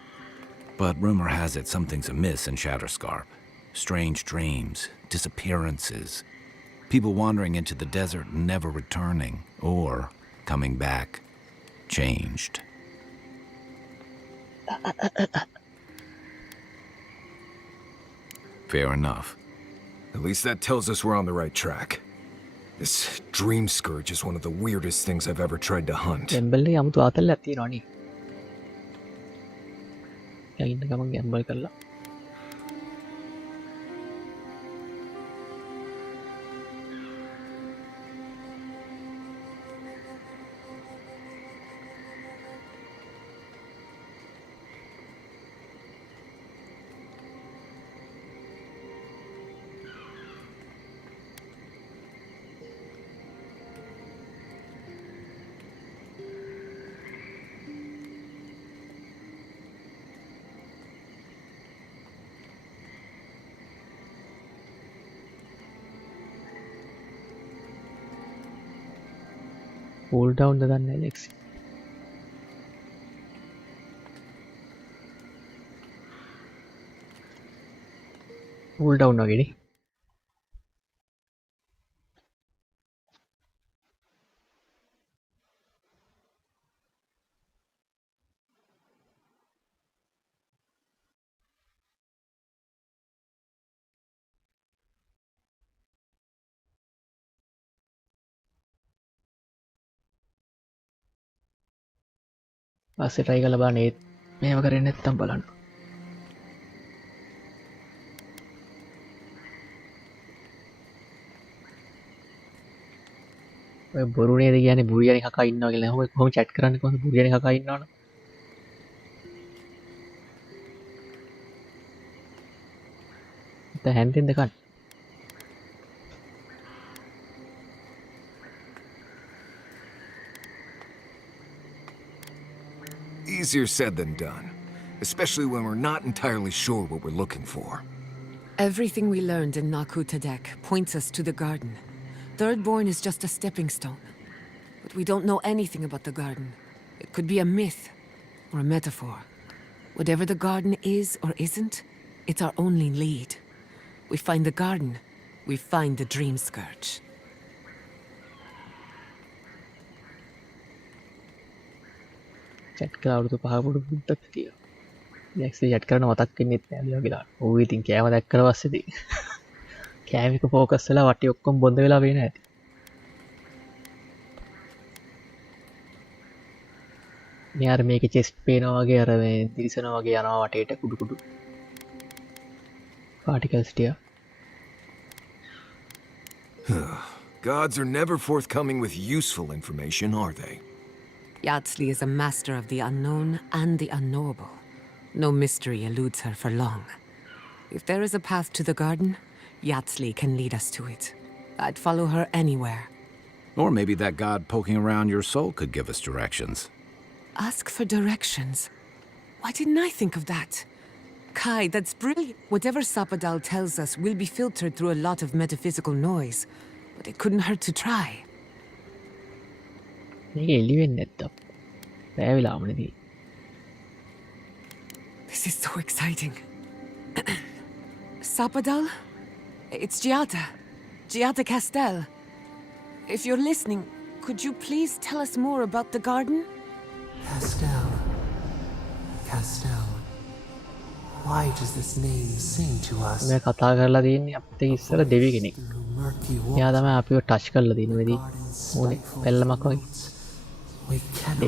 But rumor has it something's amiss in Shatterscarp. Strange dreams, disappearances, people wandering into the desert and never returning, or coming back changed. Fair enough. At least that tells us we're on the right track. This dream scourge is one of the weirdest things I've ever tried to hunt. ගැම්බල් එක 아무තු ආතල්ලක් තියෙනවා නේ. යකින්න ගමන් ගැම්බල් කරලා pull down the done Alex. Pull down again. පස්සේ try කරලා බලන්න ඒත් මේව කරන්නේ නැත්තම් බලන්න. ඔය බොරු නේද කියන්නේ බුරියනේ කකා ඉන්නවා කියලා. කොහොම chat කරන්නේ කොහොමද බුරියනේ කකා ඉන්නවනේ. The hand in the gun. Easier said than done, especially when we're not entirely sure what we're looking for. Everything we learned in Naku Tadek points us to the garden. Thirdborn is just a stepping stone. But we don't know anything about the garden. It could be a myth or a metaphor. Whatever the garden is or isn't, it's our only lead. We find the garden, we find the dream scourge. chat කරලා අවුරුදු 5කට බුද්ධක් තියෙනවා. next chat කරන මතක් වෙන්නේ නැහැ මේ වගේ. ඌ ඉතින් කෑම දැක්කට පස්සේ ඉතින් කෑම එක ફોකස් වෙලා වටි ඔක්කොම බොඳ වෙලා වෙන්නේ නැති. මේ අර මේකේ chest පේනවා වගේ අර මේ දිලිසනවා වගේ යනවා වටේට කුඩු කුඩු. particles ටික. Gods are never forthcoming with useful information, are they? Yardsley is a master of the unknown and the unknowable. No mystery eludes her for long. If there is a path to the garden, Yatsley can lead us to it. I'd follow her anywhere. Or maybe that god poking around your soul could give us directions. Ask for directions. Why didn't I think of that? Kai, that's brilliant. Whatever Sapadal tells us will be filtered through a lot of metaphysical noise. But it couldn't hurt to try. This is so exciting. Sapadal? It's Giada. Giada Castel. If you're listening, could you please tell us more about the garden? Castel. Castel. Why does this name sing to us? මේ කතා කරලා තියෙන්නේ අපිට ඉස්සර දෙවි කෙනෙක්. එයා තමයි අපිව ටච් කරලා තියෙන වෙදී. ඕනේ බැල්ලමක් වගේ.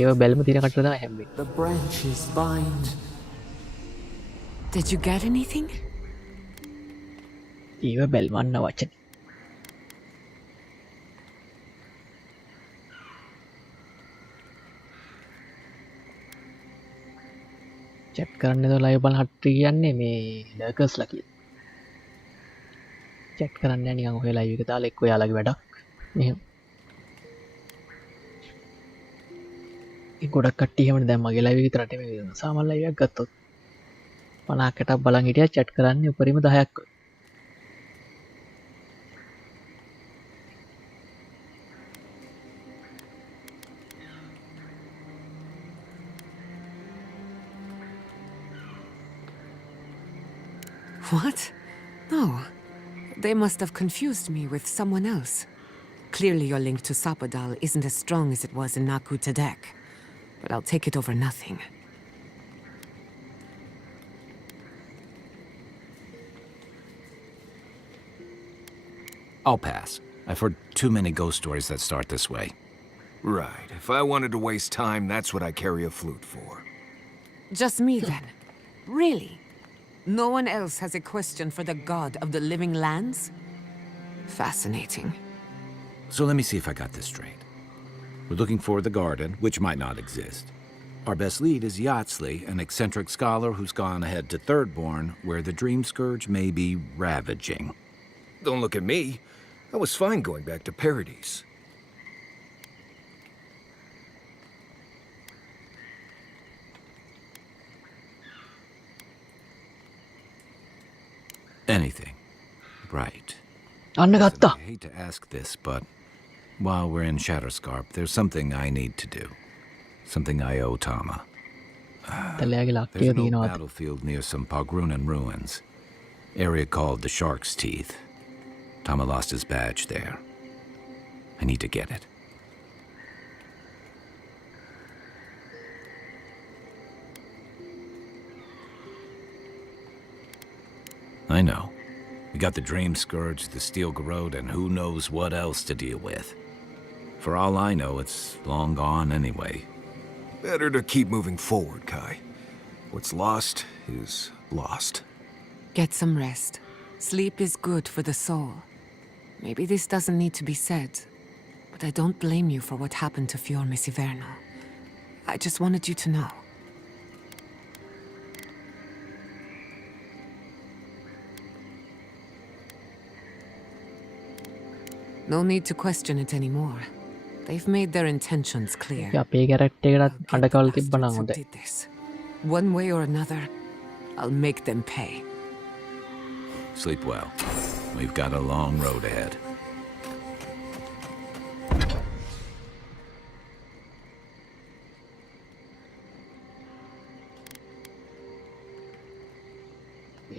ඒව බැල්ම තියෙන කටට තමයි හැම්බෙන්නේ. The branches bind. Did you get anything? ඒව බැල්මන්න වචන. චැට් කරන්න දෝ ලයිව් බලන හට්ටි කියන්නේ මේ ලර්කර්ස්ලා කියලා. චැට් කරන්න යන්නේ නිකන් ඔය ලයිව් එක දාලා එක්ක ඔයාලගේ වැඩක්. මෙහෙම. ඒ ගොඩක් කට්ටිය එහෙමනේ දැන් මගේ ලයිව් එක විතරට මේ සාමාන්‍ය ලයිව් එකක් ගත්තොත් 50කටක් බලන් හිටියා චැට් කරන්නේ උපරිම 10ක් වගේ. What? No. They must have confused me with someone else. Clearly your link to Sapadal isn't as strong as it was in Naku Tadek. But I'll take it over nothing. I'll pass. I've heard too many ghost stories that start this way. Right. If I wanted to waste time, that's what I carry a flute for. Just me then. Really? No one else has a question for the god of the living lands? Fascinating. So let me see if I got this straight. We're looking for the garden, which might not exist. Our best lead is Yatsley, an eccentric scholar who's gone ahead to Thirdborn, where the Dream Scourge may be ravaging. Don't look at me. I was fine going back to Paradise. Anything. Right. අන්න ගත්තා. I hate to ask this, but while we're in Shatterscarp, there's something I need to do. Something I owe Tama. තලයාගේ There's ලක්ටිය an old තියෙනවා. battlefield near some Pogrunan ruins. Area called the Shark's Teeth. Tama lost his badge there. I need to get it. I know. We got the Dream Scourge, the Steel Garrote, and who knows what else to deal with. For all I know, it's long gone anyway. Better to keep moving forward, Kai. What's lost is lost. Get some rest. Sleep is good for the soul. Maybe this doesn't need to be said, but I don't blame you for what happened to Fiorme Siverno. I just wanted you to know. No need to question it anymore. They've made their intentions clear. අපේ character එකටත් අඩකවල තිබ්බනම් Who හොඳයි. did this? One way or another, I'll make them pay. Sleep well. We've got a long road ahead.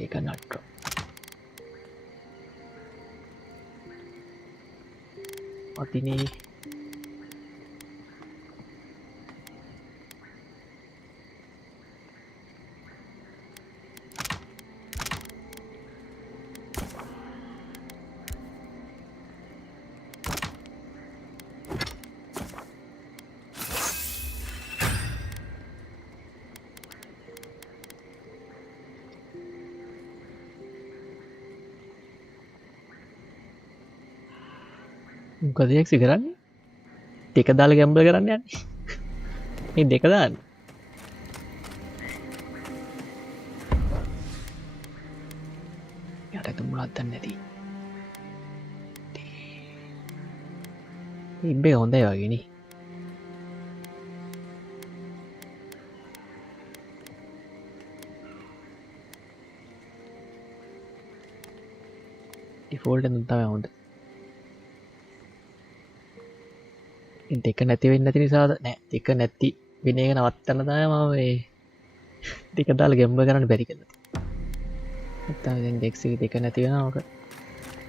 ඒක නට්ටෝ. අතිනේ මොකද එක්සි කරන්නේ? දෙක දාලා ගැම්බල් කරන්න යන්නේ. මේ දෙක දාන්න. යට තුමුණක් දන්නේ නැති. ඉබ්බේ හොඳයි වගේනි. ඩිෆෝල්ට් එකෙන් තමයි හොඳ. දෙක නැති වෙන්නේ නැති නිසාද? නෑ දෙක නැති වෙන එක නවත්තන්න තමයි මම මේ දෙක දාලා ගැම්බ කරන්න බැරි කියලා. නැත්තම් දැන් ඩෙක්ස් එක දෙක නැති වෙනවා ඔක.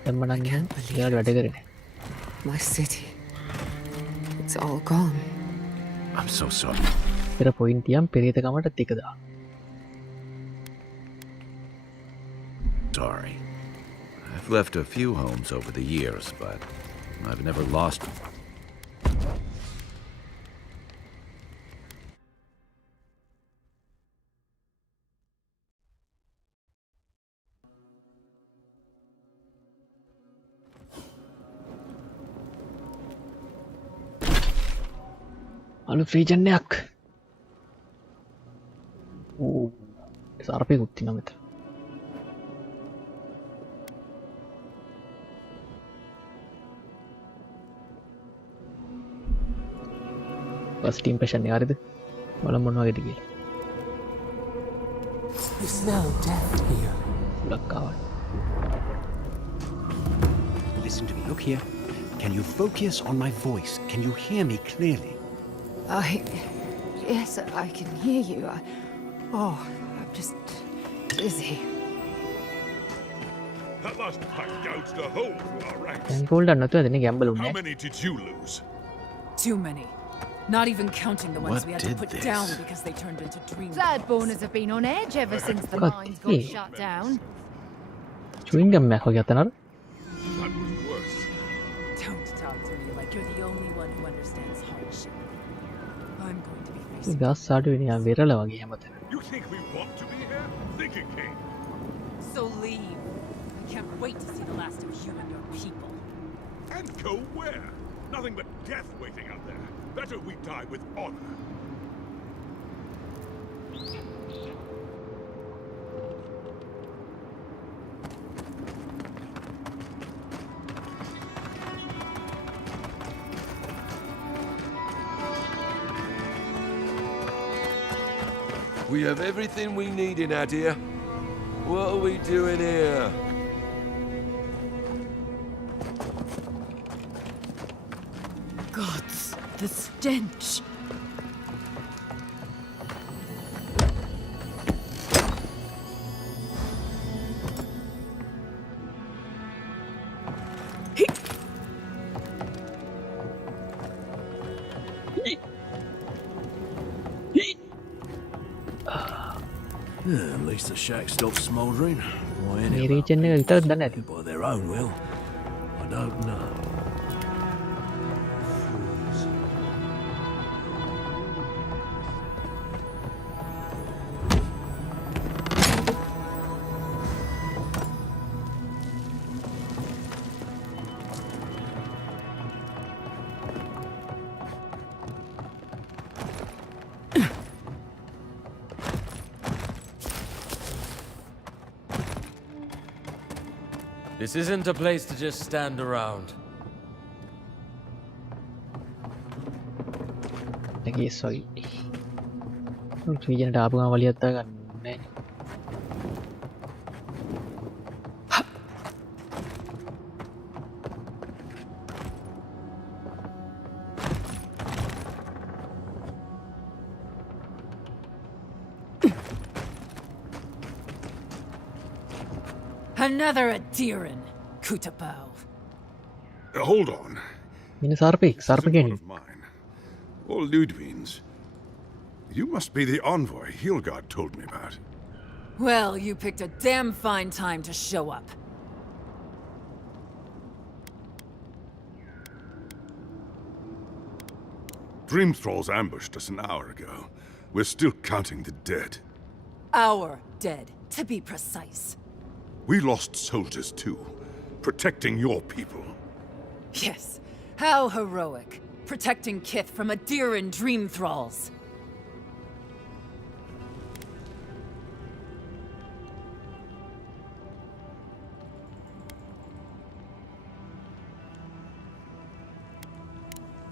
දැම්ම නම් එහෙනම් ඒවට වැඩ කරේ නෑ. My city. It's all gone. I'm so sorry. පෙර පොයින්ට් තියන් පෙරේතකමට දෙක දාන්න. Sorry. I've left a few homes over the years, but I've never lost them. අලු ෆ්‍රීජන් එකක්. ඕ සර්පෙකුත් තියෙනවා මෙතන. ෆස්ට් ඉම්ප්‍රෙෂන් එක හරිද? බලමු මොන වගේද කියලා. You smell death here. ලක්කාවයි. Listen to me. Look here. Can you focus on my voice? Can you hear me clearly? Yes, I can hear you. I'm just busy. That last pack gouged a hole through our ranks. දැන් fold එක නැතුව දෙන්නේ ගැම්බල් How උන්නේ. many did you lose? Too many. Not even counting the ones What we had to did put this? down because they turned into dreams. Bloodborners have been on edge ever since the God, mines got yeah. shut down. Chewing ගම් එකක් වගේ අතනර. That was worse. Don't talk to me like you're the only one who understands hardship. I'm going to be facing. ගස් අඩු වෙනවා වෙරළ වගේ හැමතැන. You think we want to be here? Think again. So leave. I can't wait to see the last of you and your people. And go where? Nothing but death waiting out there. Better we die with honor. We have everything we need in Adia. What are we doing here? Gods, the stench. Yeah, at least the shack stopped smouldering. Why මේ anyone region එක විතරක් දන්නේ නැති. by their own will? I don't know. This isn't a place to just stand around. නැගී සොයි. රීජන්ට ආපු ගමන් වලියත් ගන්න නෑ. Another Adiran, Kutapau. Hold on. මෙන්න සර්පෙක් සර්ප Mine. Or Ludwig's. You must be the envoy Hilgard told me about. Well, you picked a damn fine time to show up. Dream Thralls ambushed us an hour ago. We're still counting the dead. Our dead, to be precise. We lost soldiers too, protecting your people. Yes, how heroic. Protecting Kith from Adiran dream thralls.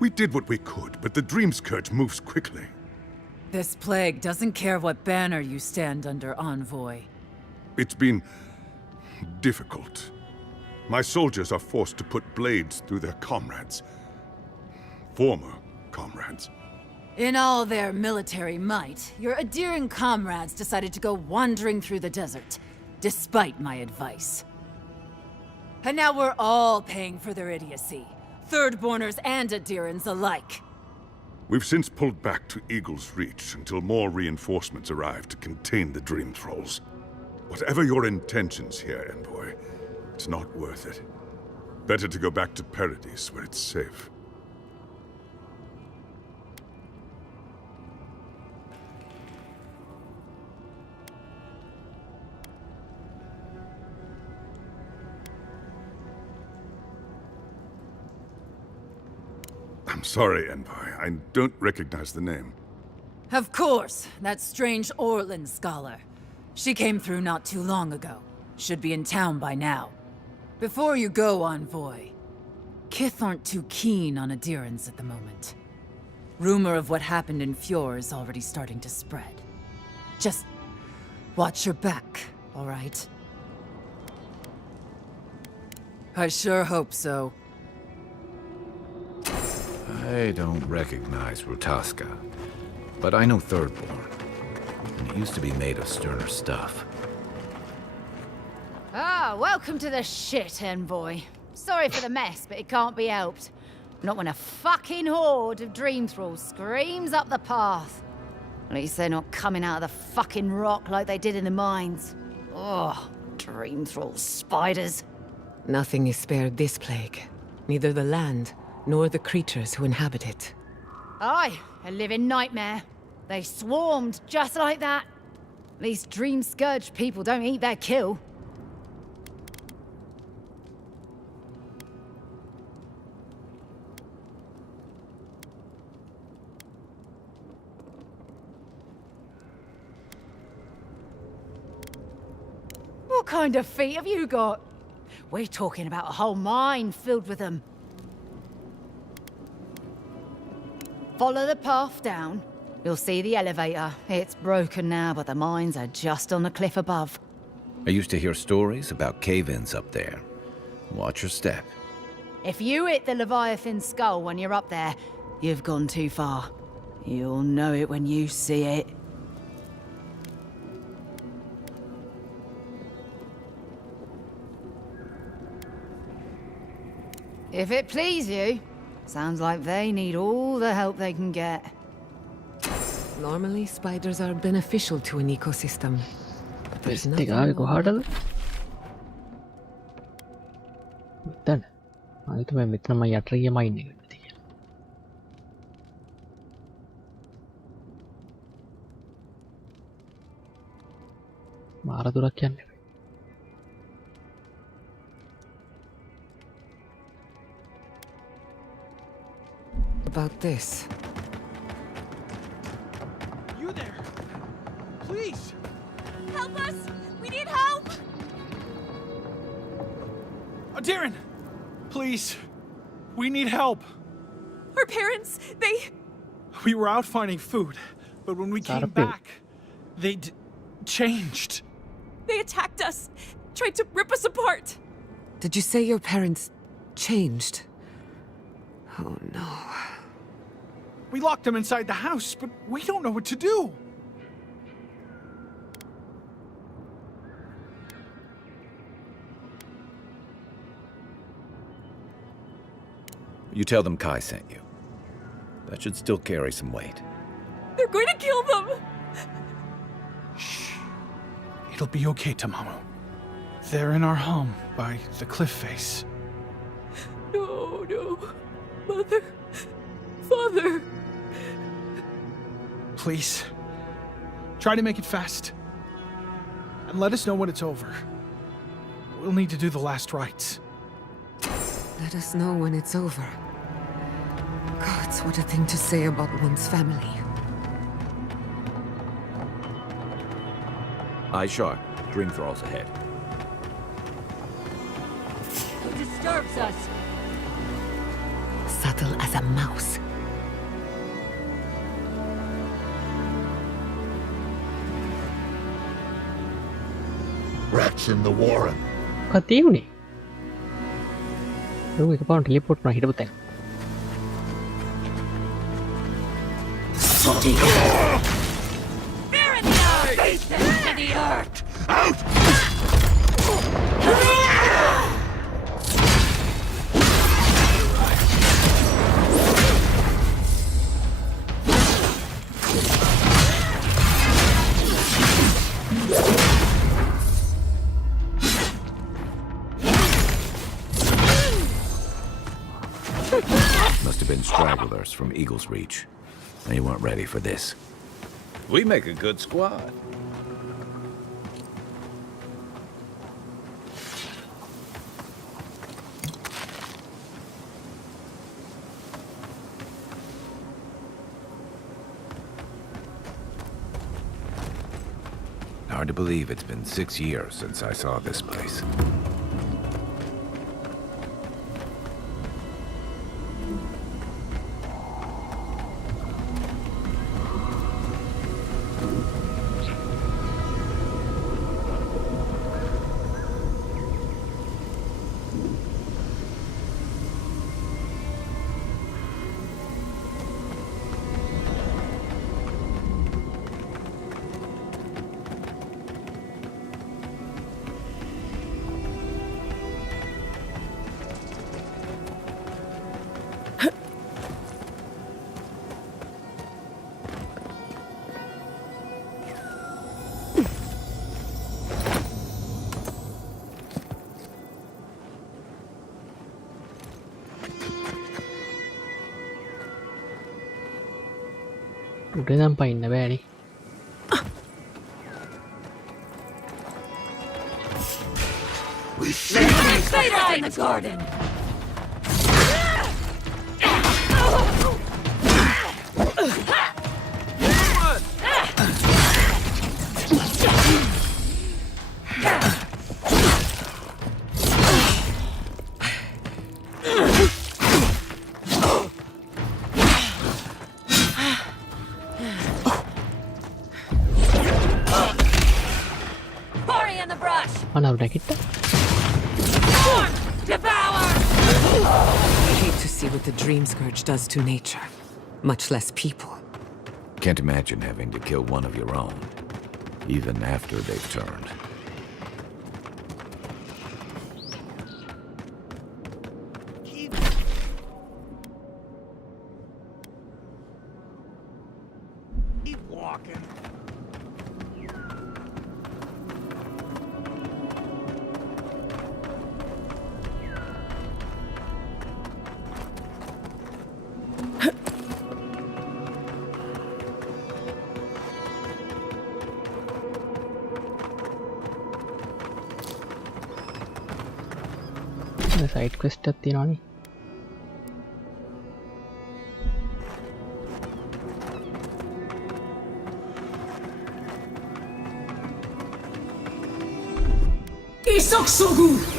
We did what we could, but the Dream Scourge moves quickly. This plague doesn't care what banner you stand under, Envoy. It's been difficult. My soldiers are forced to put blades through their comrades. Former comrades. In all their military might, your Adiran comrades decided to go wandering through the desert, despite my advice. And now we're all paying for their idiocy. Thirdborners and Adirans alike. We've since pulled back to Eagle's Reach until more reinforcements arrive to contain the Dream Thralls. Whatever your intentions here, Envoy, it's not worth it. Better to go back to Paradise, where it's safe. I'm sorry, Envoy. I don't recognize the name. Of course, that strange Orlan scholar. She came through not too long ago. Should be in town by now. Before you go, Envoy, Kith aren't too keen on Adirans at the moment. Rumor of what happened in Fjord is already starting to spread. Just watch your back, all right? I sure hope so. I don't recognize Rutaska, but I know Thirdborn. And it used to be made of sterner stuff. Ah, welcome to the shit, Envoy. Sorry for the mess, but it can't be helped. Not when a fucking horde of Dream Thralls screams up the path. At least they're not coming out of the fucking rock like they did in the mines. Oh, Dream Thrall spiders. Nothing is spared this plague. Neither the land, nor the creatures who inhabit it. Aye, a living nightmare. They swarmed just like that. These Dream Scourge people don't eat their kill. What kind of feet have you got? We're talking about a whole mine filled with them. Follow the path down. You'll see the elevator. It's broken now, but the mines are just on the cliff above. I used to hear stories about cave-ins up there. Watch your step. If you hit the Leviathan skull when you're up there, you've gone too far. You'll know it when you see it. If it please you, sounds like they need all the help they can get. Normally, spiders are beneficial to an ecosystem. But there's nothing go harder. Then, I think I'm mine. Maradurak yan. About this. You there! Please! Help us! We need help! Darren! Please! We need help! Our parents, We were out finding food, but when we came back, they changed. They attacked us, tried to rip us apart. Did you say your parents changed? Oh no. We locked them inside the house, but we don't know what to do. You tell them Kai sent you. That should still carry some weight. They're going to kill them! Shh. It'll be okay, Tamamu. They're in our home by the cliff face. No, no. Mother. Father. Please. Try to make it fast. And let us know when it's over. We'll need to do the last rites. Let us know when it's over. Gods, what a thing to say about one's family. Eyes sharp. Dream Thralls ahead. Who disturbs us? subtle as a mouse. Rats in the warren. කතියුනේ එක පාට teleport වුණා හිටපු තැන. Face them to the earth! Out! Must have been stragglers from Eagle's Reach. They weren't ready for this. We make a good squad. Hard to believe it's been 6 years since I saw this place. උඩ නම් පයින්න බෑනේ. Spider in the garden! අනව නැගිට්ටා. I hate to see what the Dream Scourge does to nature, much less people. Can't imagine having to kill one of your own, even after they've turned. Keep walking. Side quest එකක් තියෙනවනේ. E06!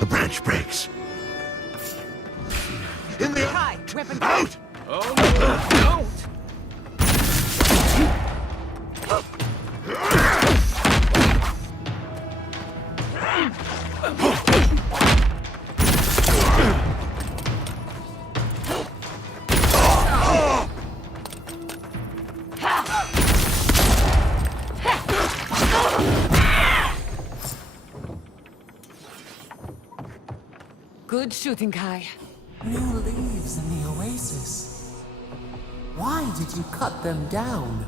The branch breaks. In the eye! Weapon out! Oh no, don't! Good shooting, Kai. New leaves in the oasis. Why did you cut them down?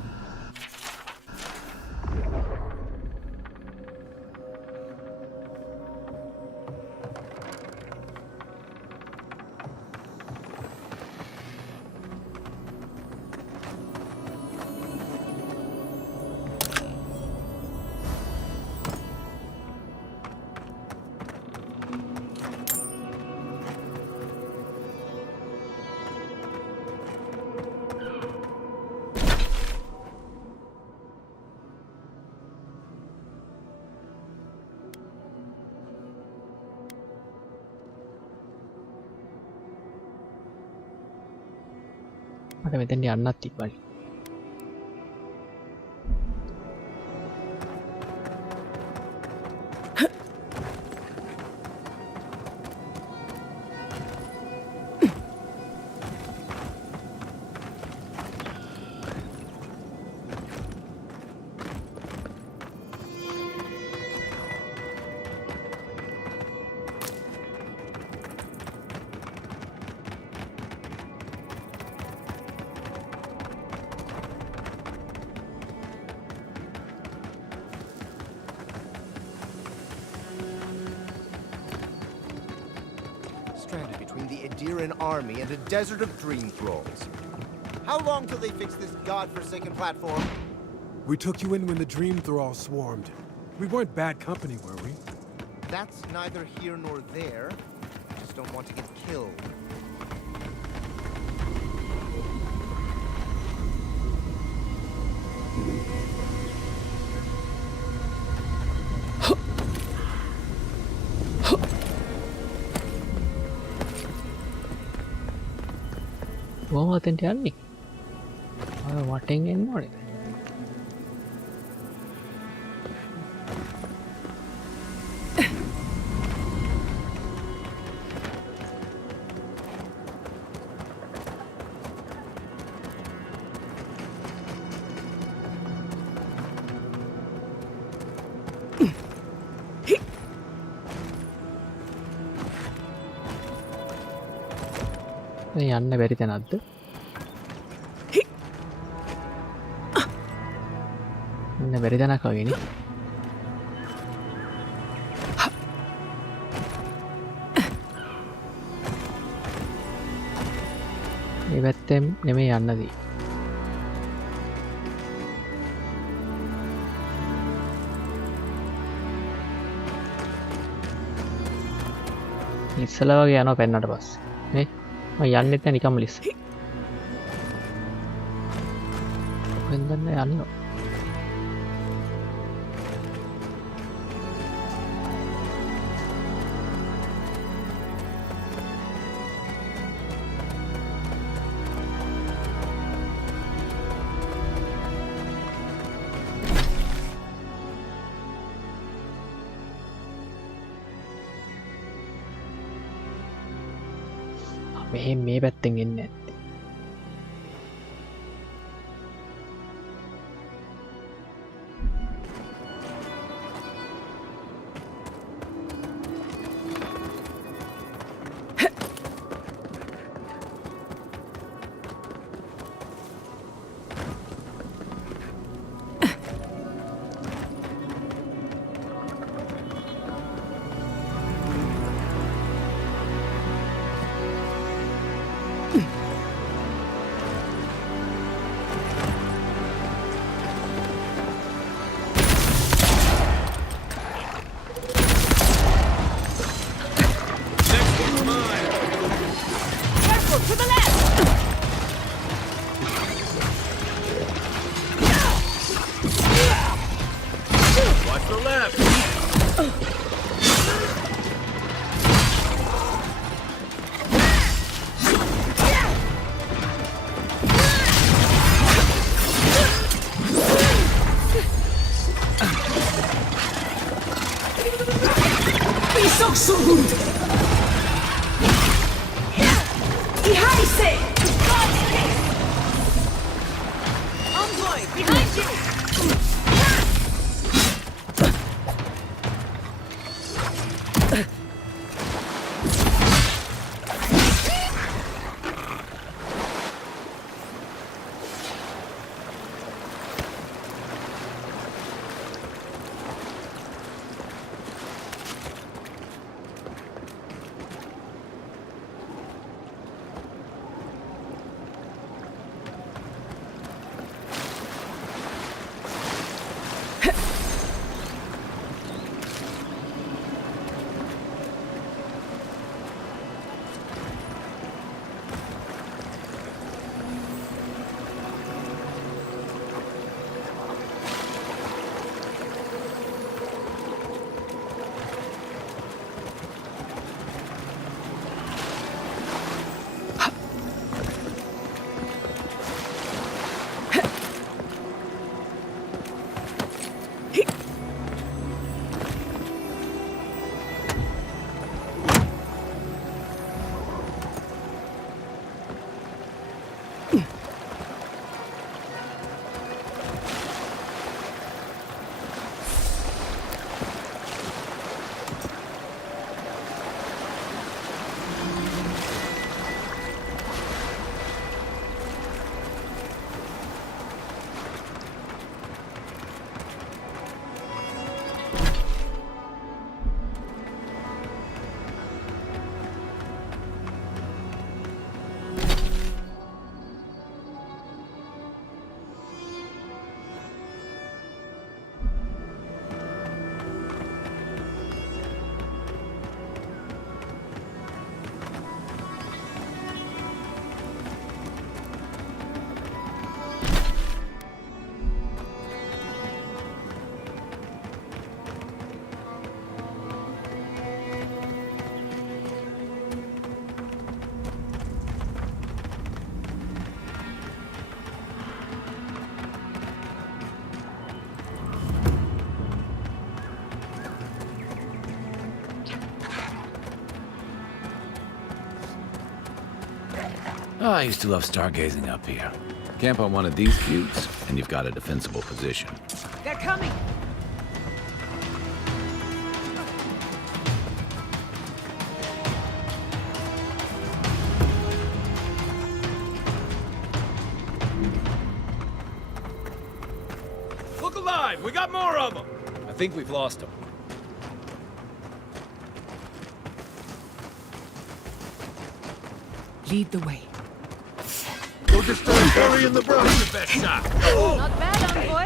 මට මෙතෙන්ට යන්නත් තිබ්බනේ. Stranded between the Adiran army and a desert of dream thralls. How long till they fix this godforsaken platform? We took you in when the dream thralls swarmed. We weren't bad company, were we? That's neither here nor there. I just don't want to get killed. කොහොමද අතෙන්ට යන්නේ? අර වටෙන් එන්න ඕනේ. මේ යන්න බැරි තැනක්ද? යන්න බැරි තැනක් වගේනේ. මේ පැත්තෙන් නෙමෙයි යන්න දී. ඉස්සලා වගේ යනවා පෙන්නට පස්සේ නේ. මම යන්නෙත් නෑ නිකම්ම ලිස්ස. කොහෙන්ද යන්නේ? මේ පැත්තෙන් එන්නේ නැත්තේ. Oh, I used to love stargazing up here. Camp on one of these buttes, and you've got a defensible position. They're coming! Look alive! We got more of them! I think we've lost them. Lead the way. Go disturb Harry and the brothers. The best shot. Not bad, envoy.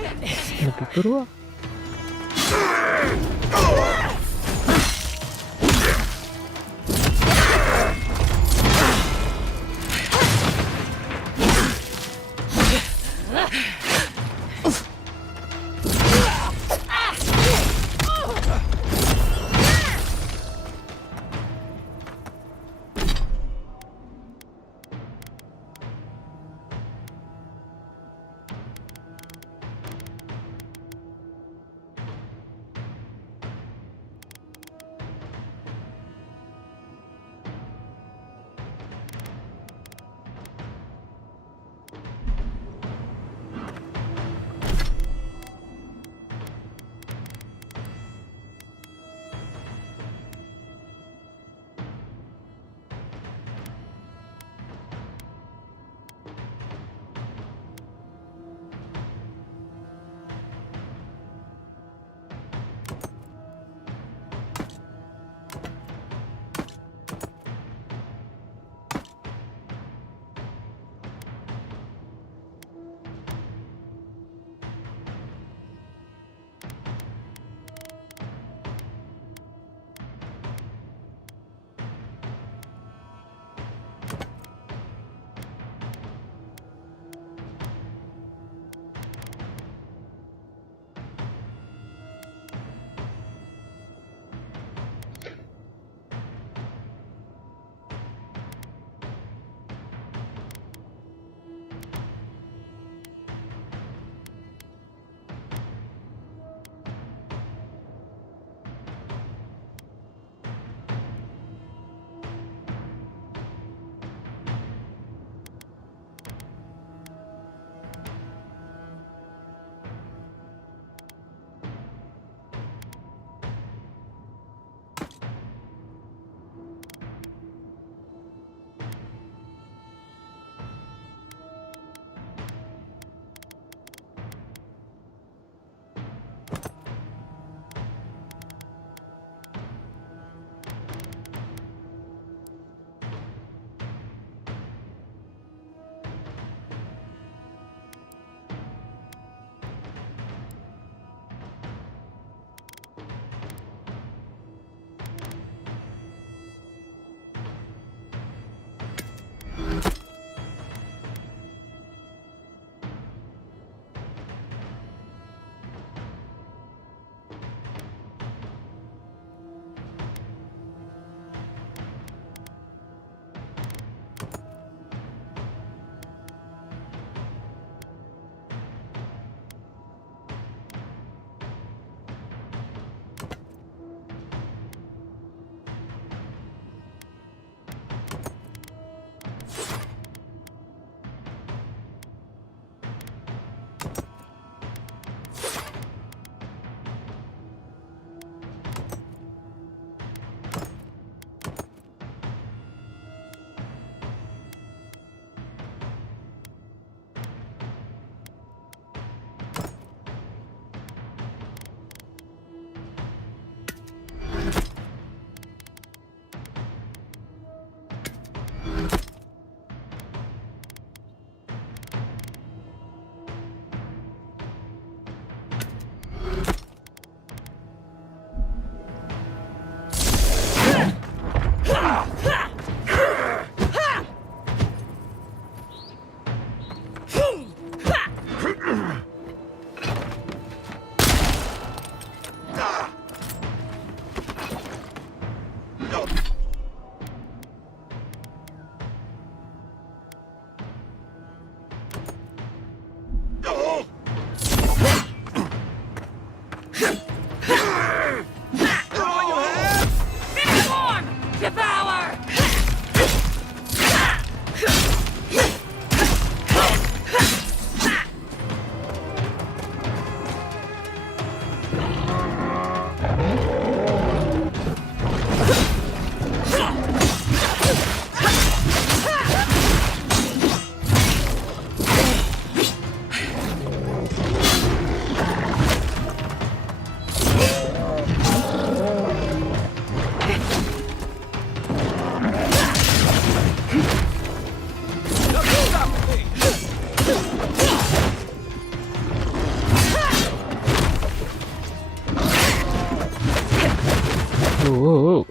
ඕ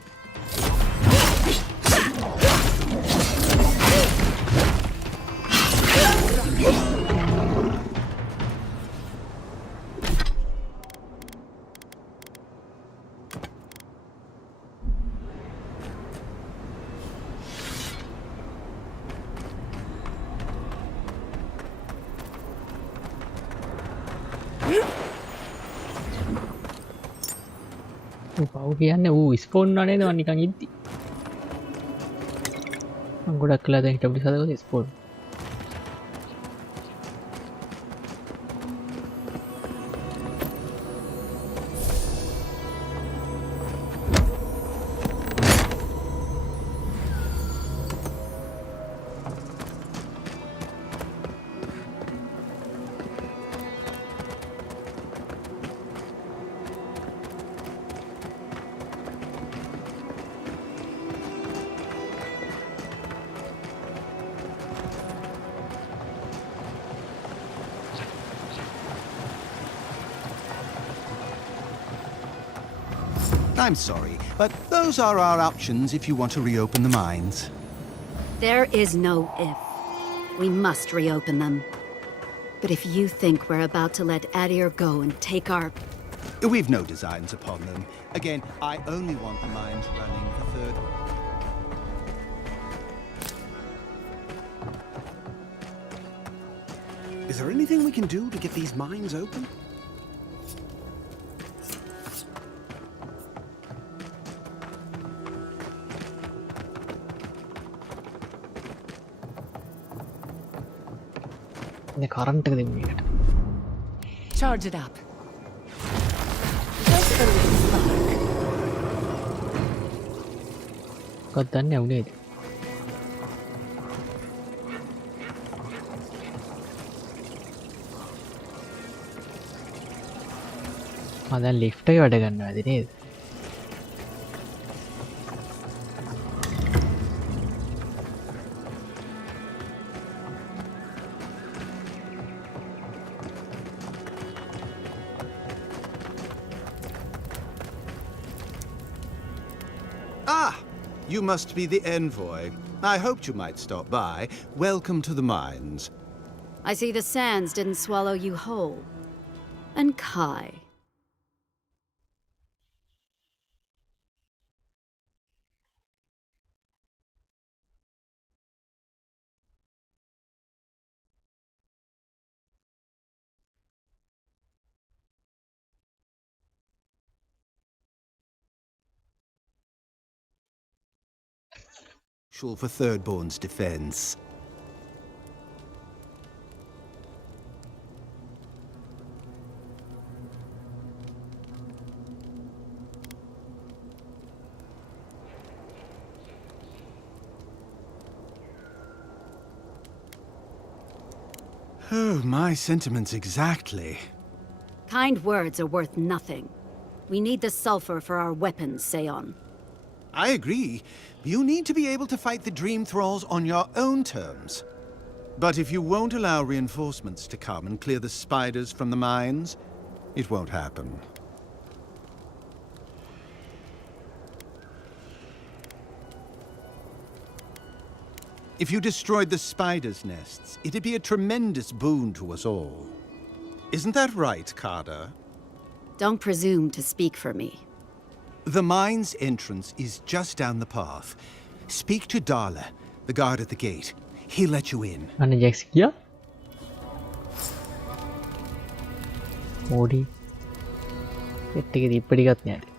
පව් කියන්න ඌ ස්පෝන් වනේ ද නිකන් ඉද්දි මං ගොඩක් කළා දැන් හිටපු සදක ස්පෝන් I'm sorry, but those are our options if you want to reopen the mines. There is no if. We must reopen them. But if you think we're about to let Adir go and take our... We've no designs upon them. Again, I only want the mines running for third... Is there anything we can do to get these mines open? the current එක දෙමු මේකට Charge it up. මොකක්ද දන්නේ වුණේද දැන් lift එක වැඩ ගන්නවා ඇති නේද Ah! You must be the envoy. I hoped you might stop by. Welcome to the mines. I see the sands didn't swallow you whole. And Kai. For Thirdborn's defense. Oh, my sentiments exactly. Kind words are worth nothing. We need the sulfur for our weapons, Seon. I agree. You need to be able to fight the Dream Thralls on your own terms. But if you won't allow reinforcements to come and clear the spiders from the mines, it won't happen. If you destroyed the spiders' nests, it'd be a tremendous boon to us all. Isn't that right, Kada? Don't presume to speak for me. The mine's entrance is just down the path. Speak to Darla, the guard at the gate. He'll let you in. අනේ ජැක්ස් ගියා Modi pet එකේ දීප්පටි ගත් නෑට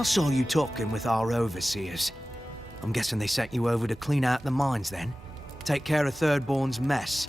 I saw you talking with our overseers. I'm guessing they sent you over to clean out the mines then? Take care of Thirdborn's mess.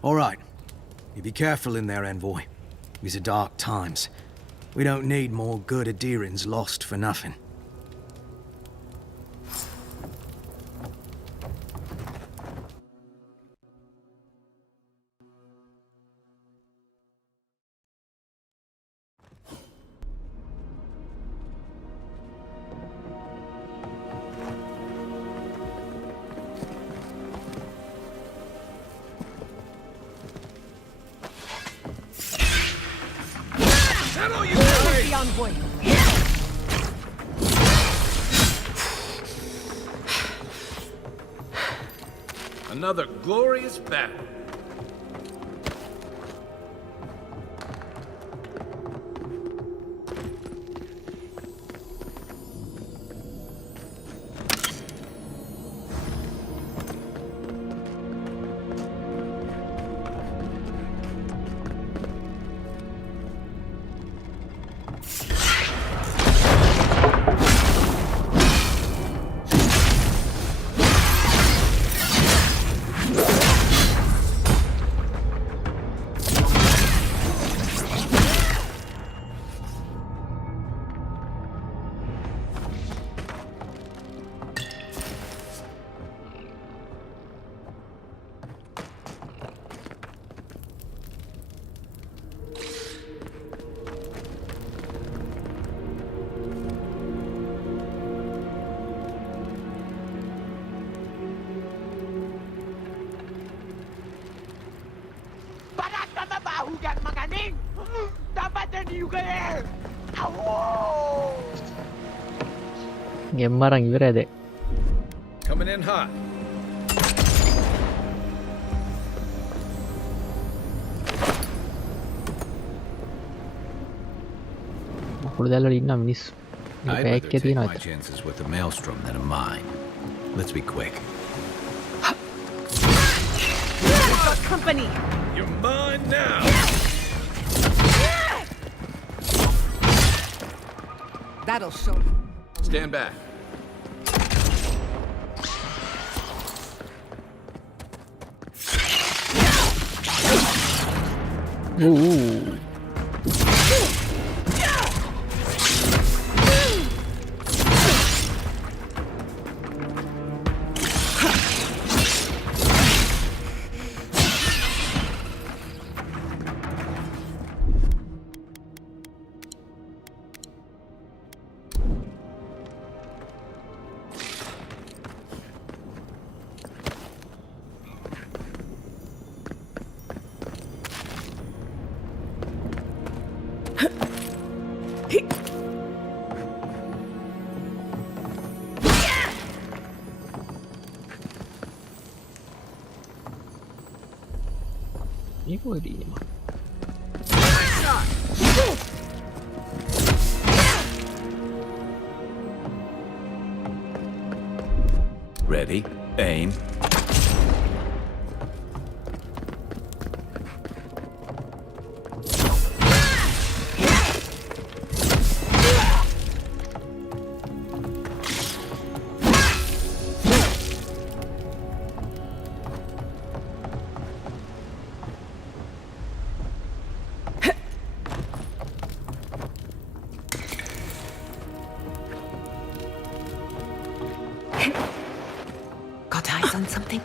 All right. You be careful in there, Envoy. These are dark times. We don't need more good Adirans lost for nothing. Settle you guys! The envoy. Another glorious battle. Hugan maganing! Dapat na nuclear! Awo! ගෙම්මරන් ඉවරද Coming in hot. මොකුළු දැල්වල ඉන්න මිනිස්සු I'd rather පැයක්ක take තියෙනවා my chances with the maelstrom than a mine. Let's be quick. Company! You're mine now! That'll show. Stand back. Ooh. Ibu dia mah. Ready, aim. found something?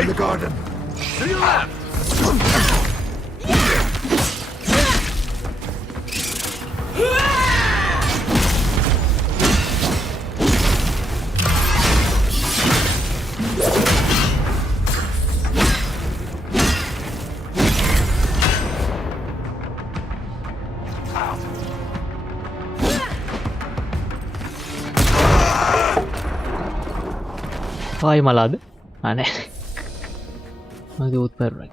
In the garden. To your left. Ay malade. Aneh. Hadi utperrak.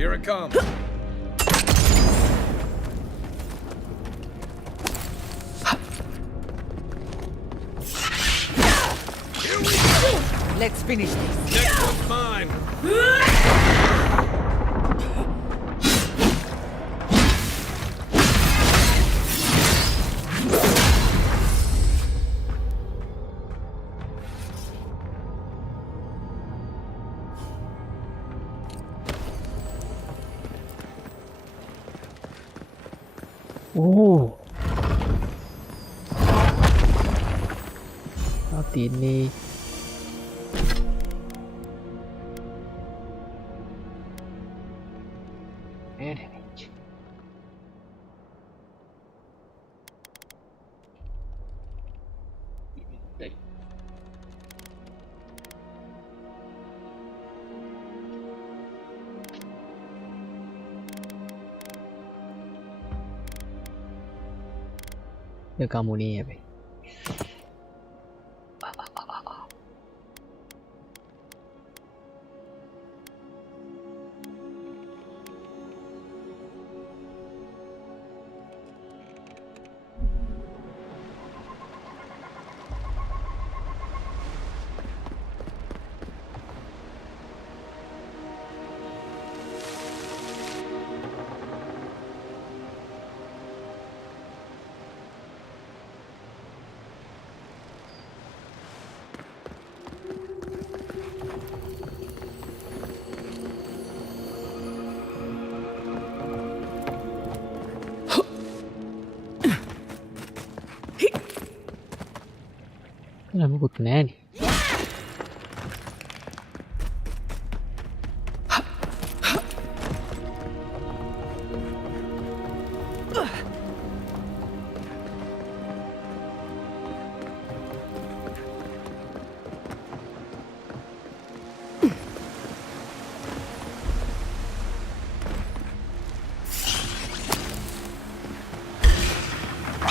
Here it comes. Here we go. Let's finish this. Next one's mine. Oh. Saat ini damage. Ya kamu nih ya, Be. Lembut nih.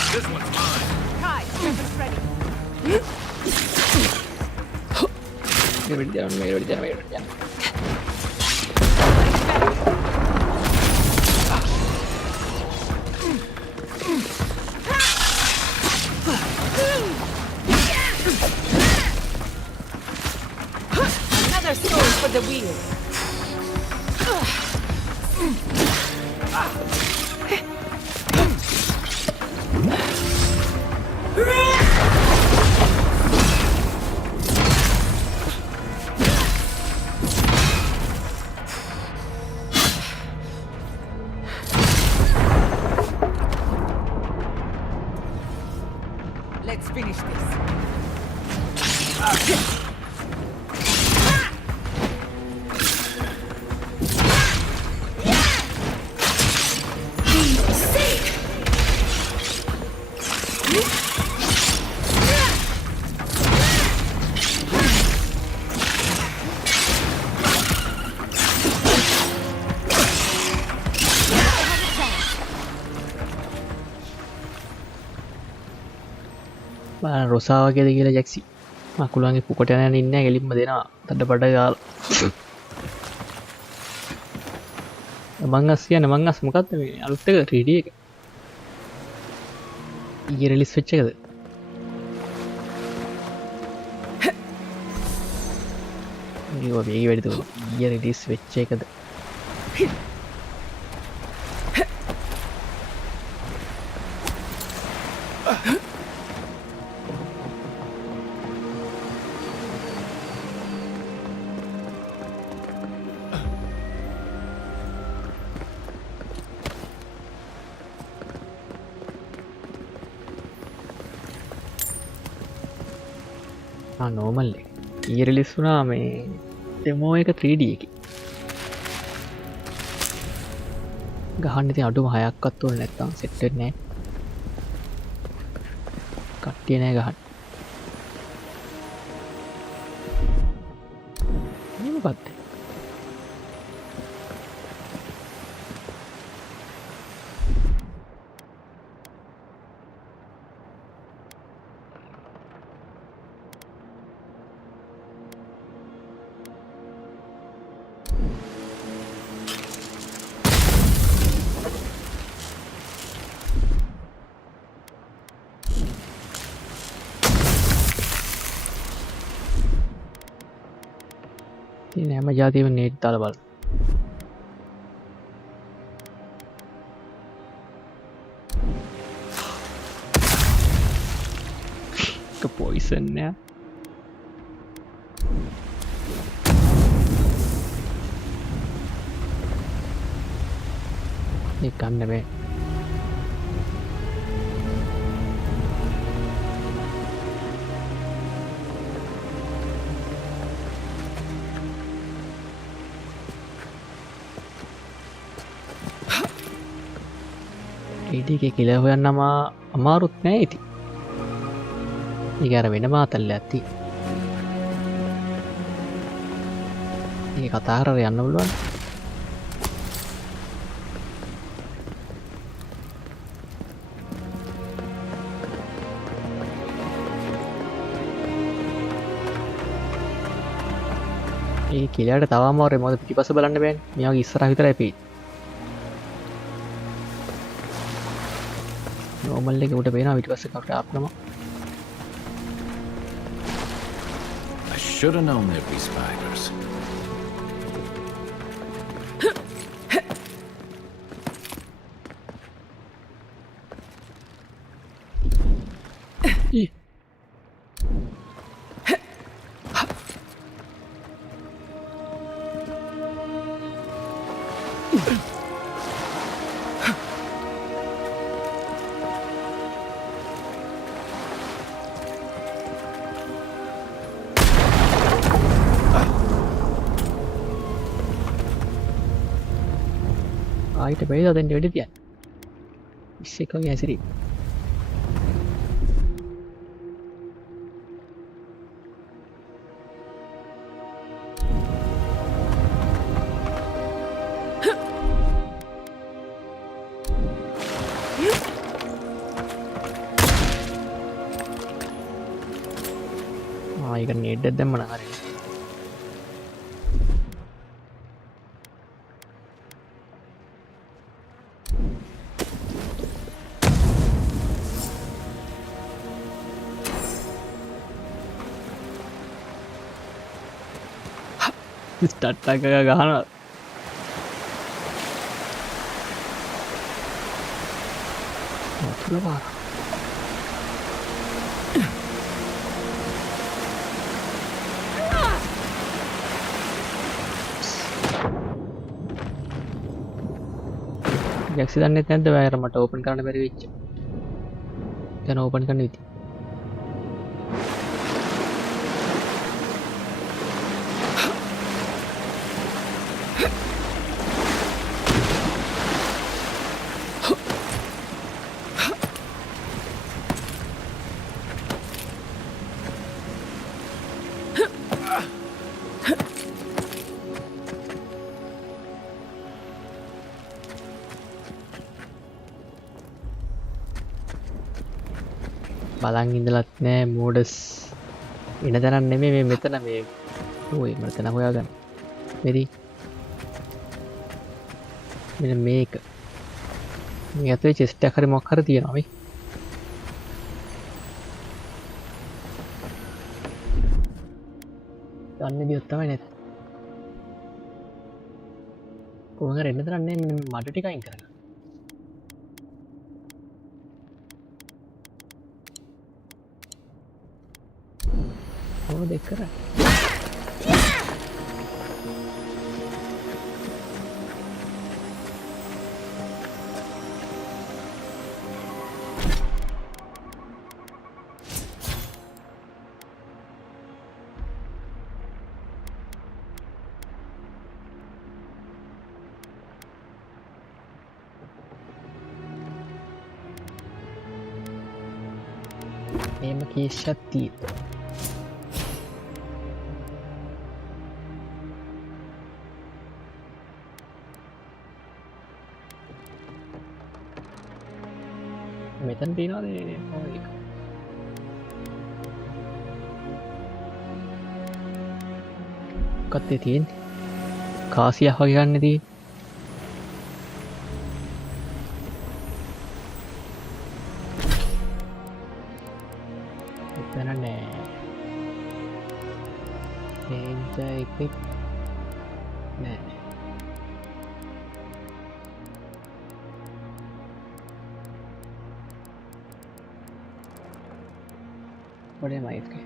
This one's mine. Kai, weapons ready. Another soul for the wheel. Let's finish this. රොසා වගේද කියලා ජැක්සි මකුලන්ගේ පුකට යන ඉන්න ගෙලින්ම දෙනවා තඩ පඩ යාලා මංගස් කියන මංගස් මොකක්ද මේ අලුත් එක 3D එක ඊයේ රිලීස් වෙච්ච එකද මේක වේගය වැඩිද ඊයේ රිලීස් වෙච්ච එකද නෝමල් ඊයේ රිලීස් වුණා මේ ඩෙමෝ එක 3D එක ගහන්න ඉතින් අඩුම 6ක්වත් ඕනේ නැත්තම් සෙට් වෙන්නේ නැහැ කට්ටිය නෑ ගහන්න මේ මොකක්ද හැම ජාතියම නේට් දාලා බලන්න. පොයිසන් නෑ. ඒ ගන්න බෑ. ඒකේ කියලා හොයන්න අමාරුත් නෑ ඉතින්. ඒක අර වෙන මාතල්ලයක් ඇති. ඒක කතා කරලා යන්න පුළුවන්. ඒ කිලයට තවම අමාරුයි මොකද පිටිපස්ස බලන්න බෑනේ. මෙයාගේ ඉස්සරහ විතරයි පේන්නේ. normal එක උඩ පේනවා ඊට පස්සේ කවුරුට ආප්නම I should have known there'd be spiders. ආයිට බැයිද දෙන්න වෙඩි තියන්න. ඉස්සෙක් වගේ ඇසිරි. ඒක නෙඩ් එක දැම්ම නම් හරියි. ස්ටාර්ට් එක ගහනවා. වතුර පාර. ජැක්සි දන්නෙත් නැද්ද ඔයාලා මට ඕපන් කරන්න බැරි වෙච්ච. දැන් ඕපන් කරන්න විදිය. බලන් ඉඳලත් නෑ මෝඩස් එන තැනක් නෙමෙයි මේ මෙතන මේ ඔය මට තැන හොයාගන්න මෙරි මෙන්න මේක මේ ඇතුලේ චෙස්ට් එකක් හරි මොකක් හරි තියෙනවා මේ දන්නේ දියොත් තමයි නේද කොහොමද එන්න තැනක් නෑ මෙන්න මඩ ටික අයින් කරගන්න Oh, they could have. Aim key shut teeth. මෙතන තියනවාද ඒක මොකක්ද තියෙන්නේ කාසියක් වගේ ගන්න තියෙන්නේ එතන නෑ change equip නෑ What am I okay?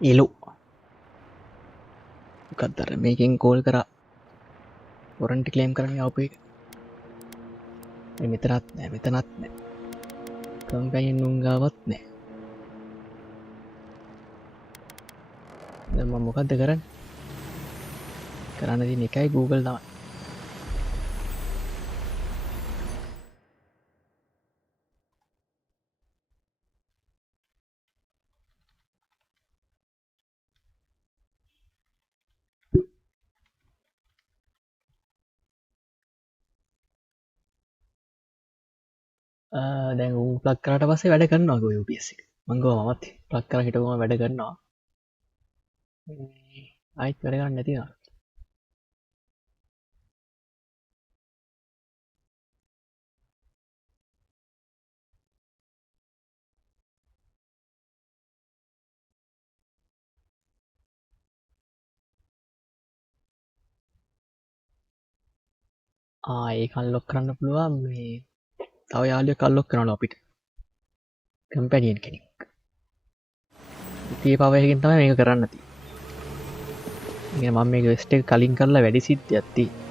එලු මොකක්ද අර මේකෙන් කෝල් කරා වොරන්ටි ක්ලේම් කරන්න ආපු එක මෙතනත් නෑ මෙතනත් නෑ කම්පැනියන් නුංගාවත් නෑ දැන් මම මොකද්ද කරන්නේ කරන්න තියෙන එකයි Google තමයි දැන් උන් ප්ලග් කරාට පස්සේ වැඩ කරනවා ගෝ UPS එක මං ගෝ මමත් ප්ලග් කරලා හිටපුවම වැඩ කරනවා ආයිත් වැඩ ගන්න නැති නා ඒක අන්ලොක් කරන්න පුළුවන් මේ තව යාළුවෙක් අන්ලොක් කරනවා අපිට කම්පැනියන් කෙනෙක් ඉතින් පව එකකින් තමයි මේක කරන්න තියෙන්නේ මම මේ ක්වෙස්ට් එක කලින් කරලා වැඩි සිද්ධියක් තියෙනවා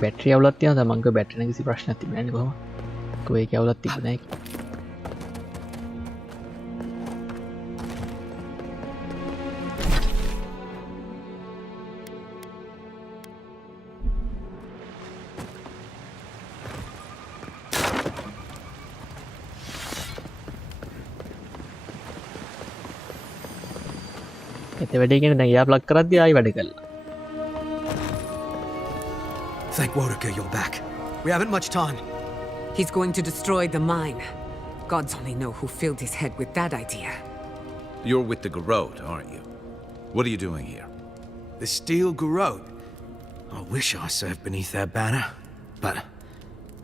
බැටරි අවුලක් තියෙනවා මං ගෝ බැටරි නැගිසි ප්‍රශ්නයක් තිබුණා නේ කොහොම කොහේ ඒක අවුලක් තිබුණා ඒක එතේ වැඩේ කියන්නේ දැන් යා ප්ලග් කරද්දී ආයි වැඩ කළා Thank Wodaker you're back. We haven't much time. He's going to destroy the mine. Gods only know who filled his head with that idea. You're with the Garrote, aren't you? What are you doing here? The Steel Garrote? I wish I served beneath their banner, but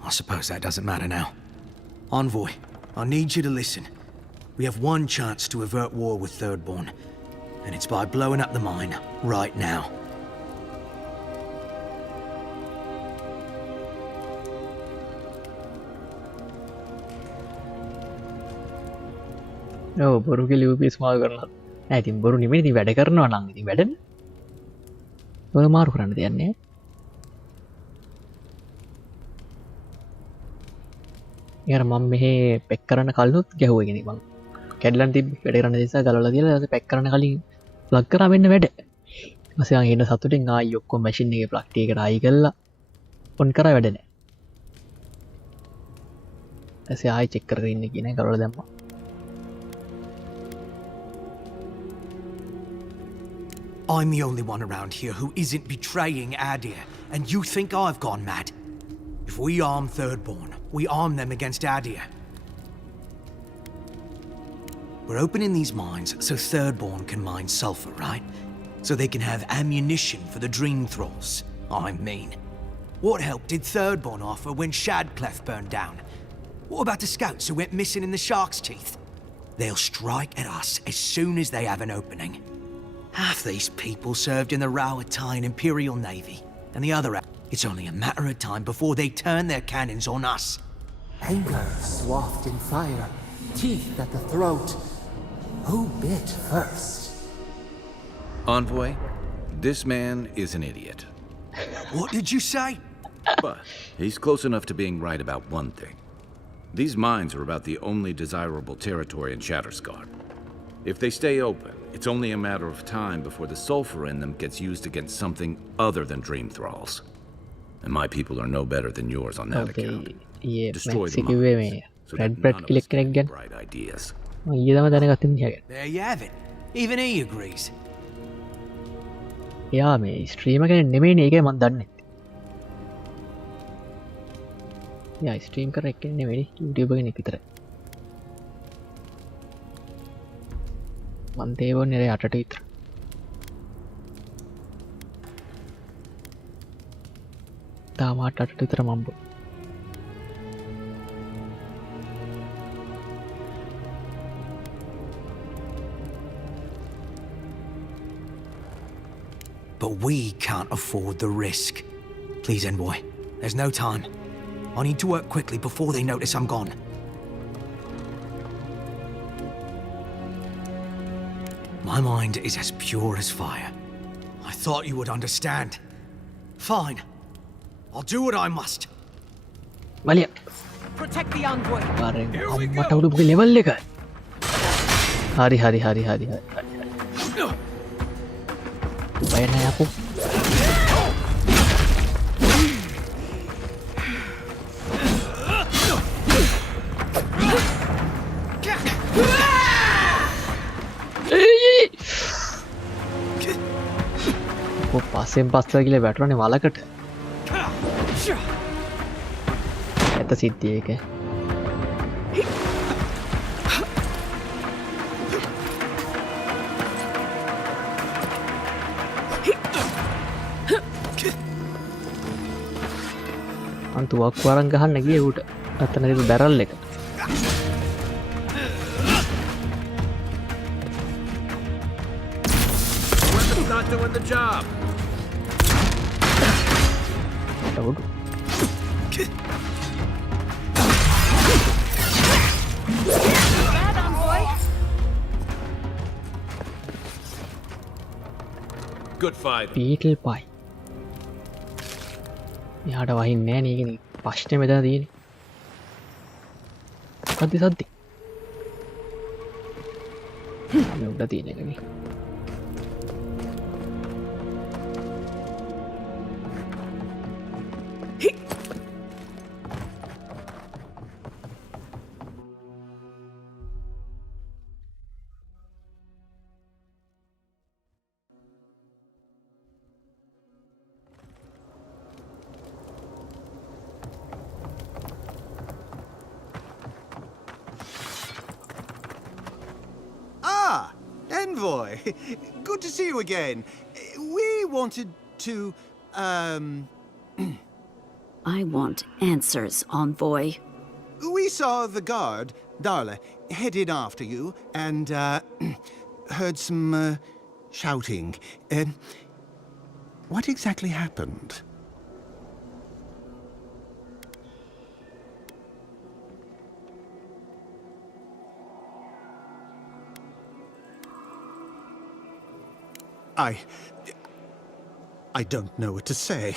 I suppose that doesn't matter now. Envoy, I need you to listen. We have one chance to avert war with Thirdborn, and it's by blowing up the mine right now. බොරු කිලිවපි small කරන ඇතින් බොරු නිමේ ති වැඩ කරනවා නං ඉතින් වැඩන ඔය මාරු කරන්න දෙයන්නේ එර මම මෙහ පෙක් කරන්න කල්ලුත් ගැහුවගෙන බං කැඩලන් තිබ වැඩ කරන්න දෙසා ගලල දිල පැක් කරන කලින් ප්ලක් කර වෙන්න වැඩ මසයා හෙන්න සතුටින් ආයොක්කො මැසින් එක ප්ලක්්ටිය කර අයි කල්ලා පොන් කර වැඩන ඇස ආය චෙක්කර ඉන්න කියන කරල දැම්මා I'm the only one around here who isn't betraying Adir, and you think I've gone mad? If we arm Thirdborn, we arm them against Adir. We're opening these mines so Thirdborn can mine sulfur, right? So they can have ammunition for the Dream Thralls. I mean, what help did Thirdborn offer when Shadclef burned down? What about the scouts who went missing in the Shark's Teeth? They'll strike at us as soon as they have an opening. Half these people served in the Rowatine Imperial Navy, and the other, it's only a matter of time before they turn their cannons on us. Anger swathed in fire, teeth at the throat. Who bit first? Envoy, this man is an idiot. What did you say? But he's close enough to being right about one thing. These mines are about the only desirable territory in Shattersguard. If they stay open, it's only a matter of time before the sulfur in them gets used against something other than Dream Thralls. And my people are no better than yours on that account. Destroy the mines, so that none of us can get bright ideas. There you have it. Even he agrees. යා මේ stream කෙන නෙමේ ඒක මන් දන්න යා stream කර එක නෙවෙයි YouTube කෙනෙක් විතර මන් තේවෝ නෙරේ 8ට විතර තාමාට 8ට විතර මම්බෝ But we can't afford the risk. Please, Envoy. There's no time. I need to work quickly before they notice I'm gone. My mind is as pure as fire. I thought you would understand. Fine. I'll do what I must. Malia. Protect the envoy. මට උඩුගේ level එක. හරි. Bayar na ako. Aku pasen pas lagi le battery ne wala kat. Eta siddhi ek hai. තුවක් වරන් ගහන්න ගියේ ඌට අතන තිබු barrel එක doing the job. Bad on, boy. Good fight. Beetle pie. යාට වහින්නේ නෑ නේකනේ. ප්‍රශ්නේ මෙතන තියෙන්නේ. සද්දි. මේ උඩ තියෙන එකනේ. Envoy, good to see you again. We wanted to, I want answers, Envoy. We saw the guard, Darla, headed after you, and, heard some, shouting. What exactly happened? I don't know what to say.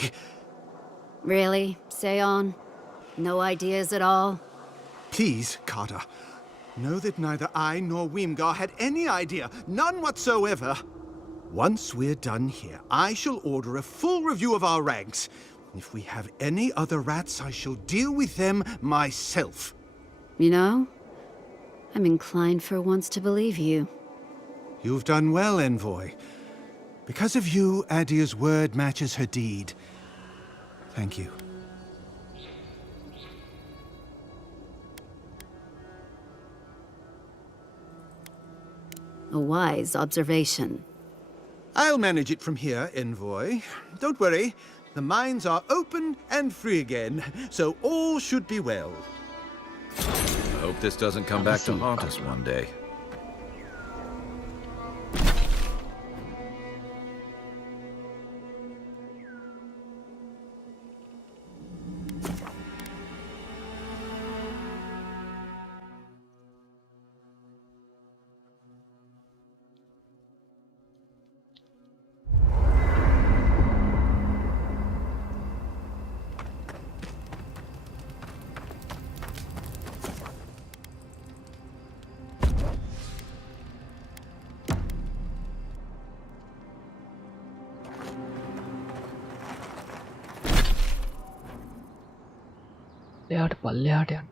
Really? Say on? No ideas at all? Please, Carter. Know that neither I nor Weemgar had any idea. None whatsoever. Once we're done here, I shall order a full review of our ranks. If we have any other rats, I shall deal with them myself. You know, I'm inclined for once to believe you. You've done well, Envoy. Because of you, Adia's word matches her deed. Thank you. A wise observation. I'll manage it from here, Envoy. Don't worry. The mines are open and free again, so all should be well. I hope this doesn't come back to haunt us one day. එයාට පල්ලෙහාට යන්න.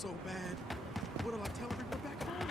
So bad. What'll I tell everyone back home?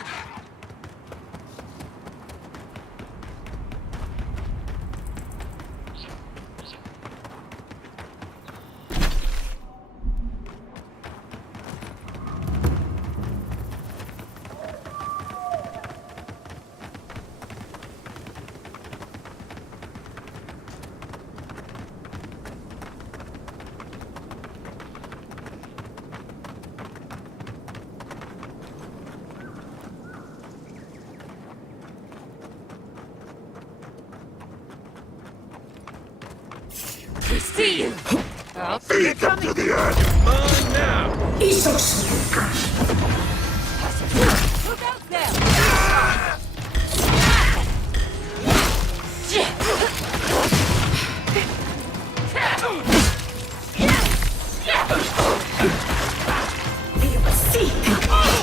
See you! Feed them to the end! Mine now! E06! Look out there!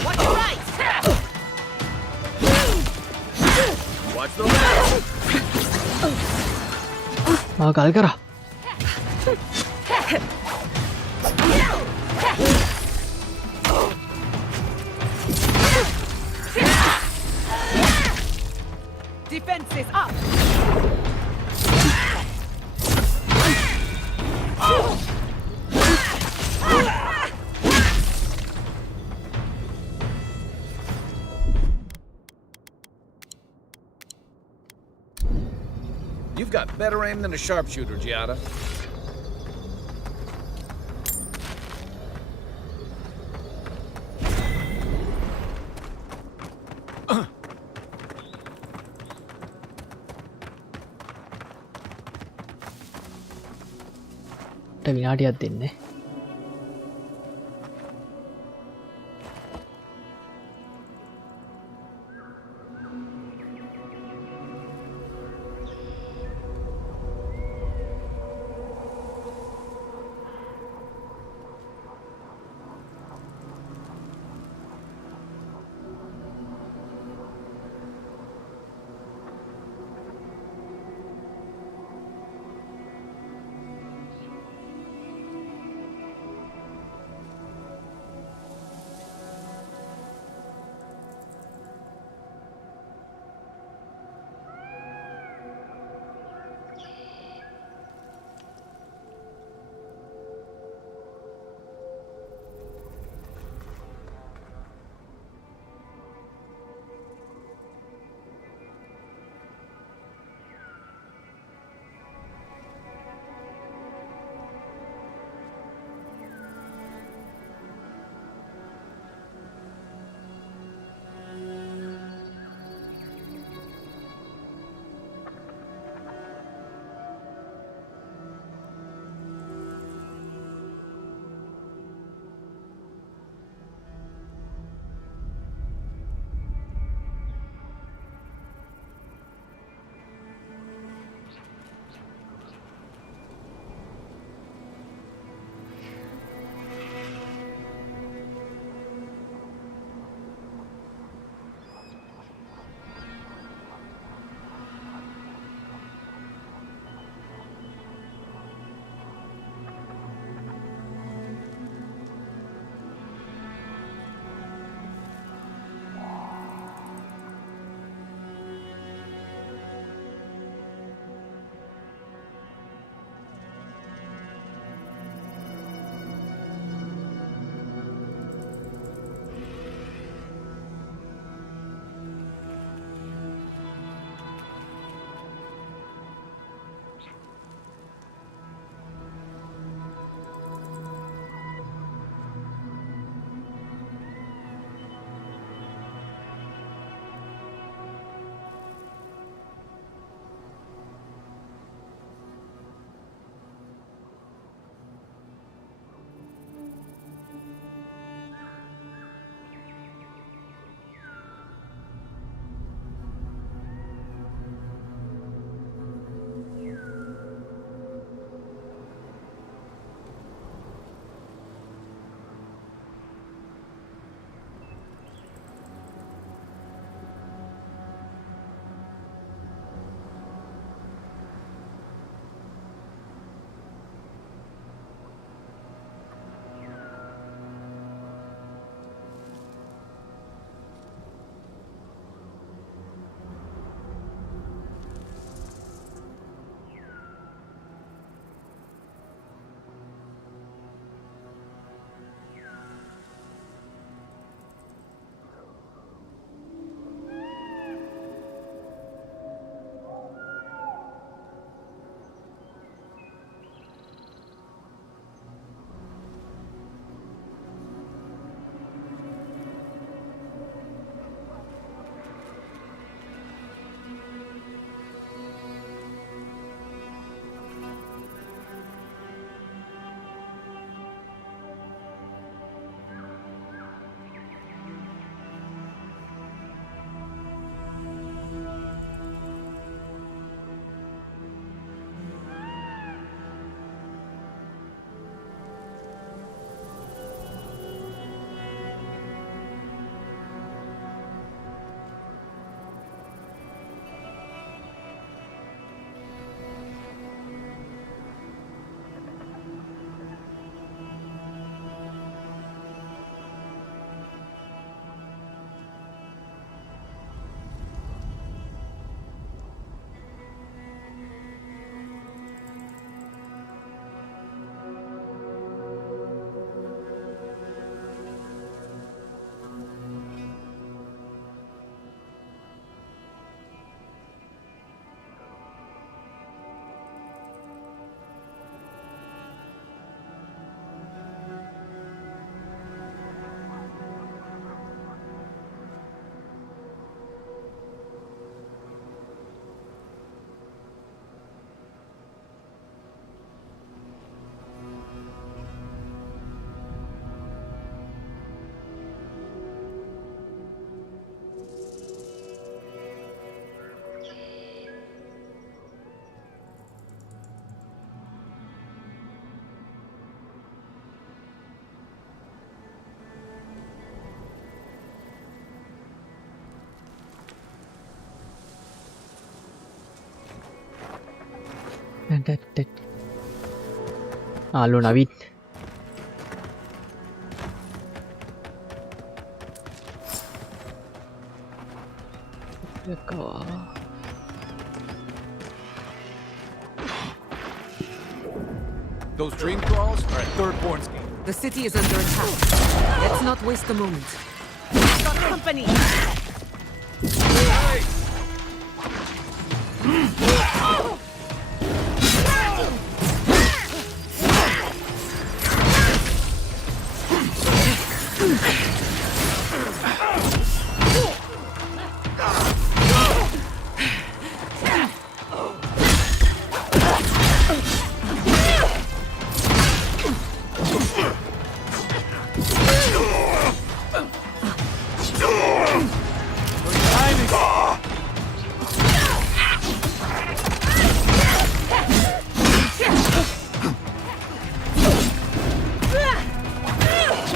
Watch your right! Watch the left! ගල් කරා. Defenses up! got better aim than a sharpshooter, Giada. විනාඩියක් දෙන්නේ. Halo Navid. Those dream thralls are at Third Born's gate. The city is under attack. Let's not waste a moment. Got company!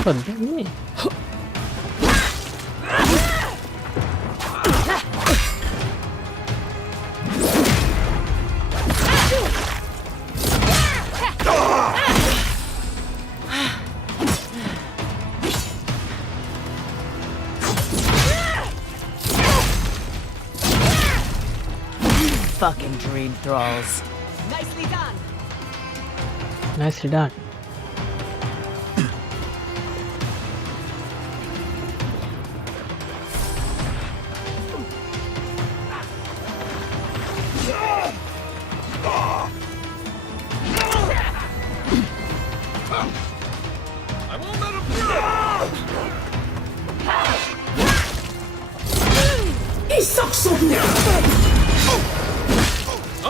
Apa ini? Fucking dream thralls. Nicely done! Nicely done. I won't let him through!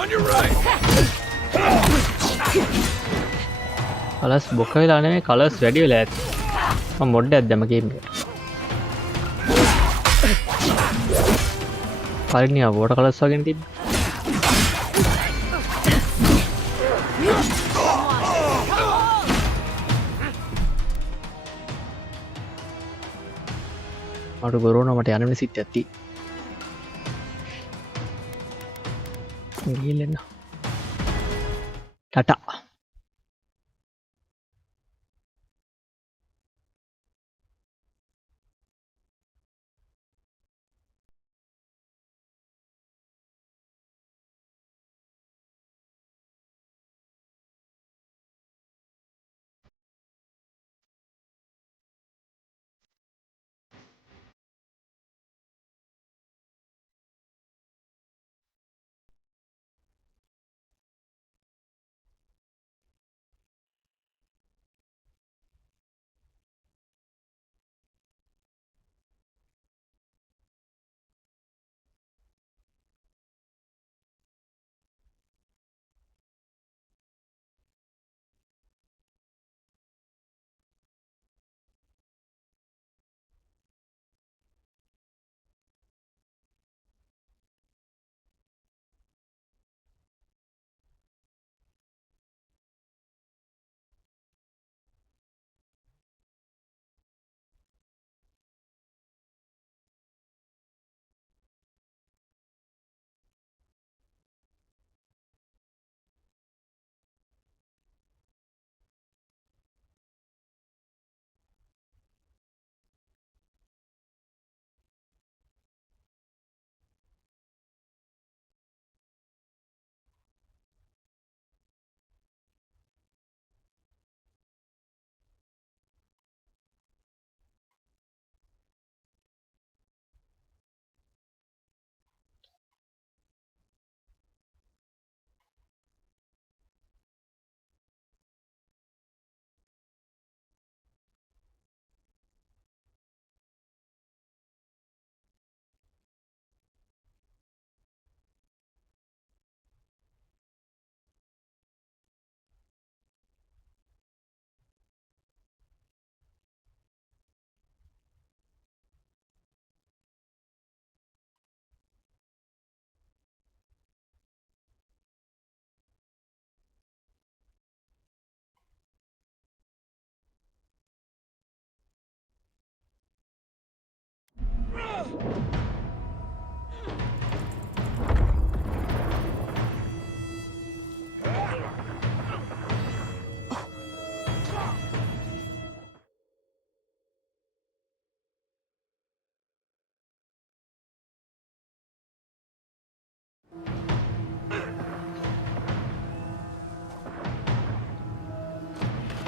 On your right! කලස් බොක වෙලා නෙමෙයි කලස් වැඩි වෙලා ඇති. මම mode එකක් දැම්ම game එකට. පරිණිය water කලස් වගේනේ තිබ්බේ. මට ගොරෝන මට යන්න සිත් ඇති. ගිහින් එන්න. Ta-ta.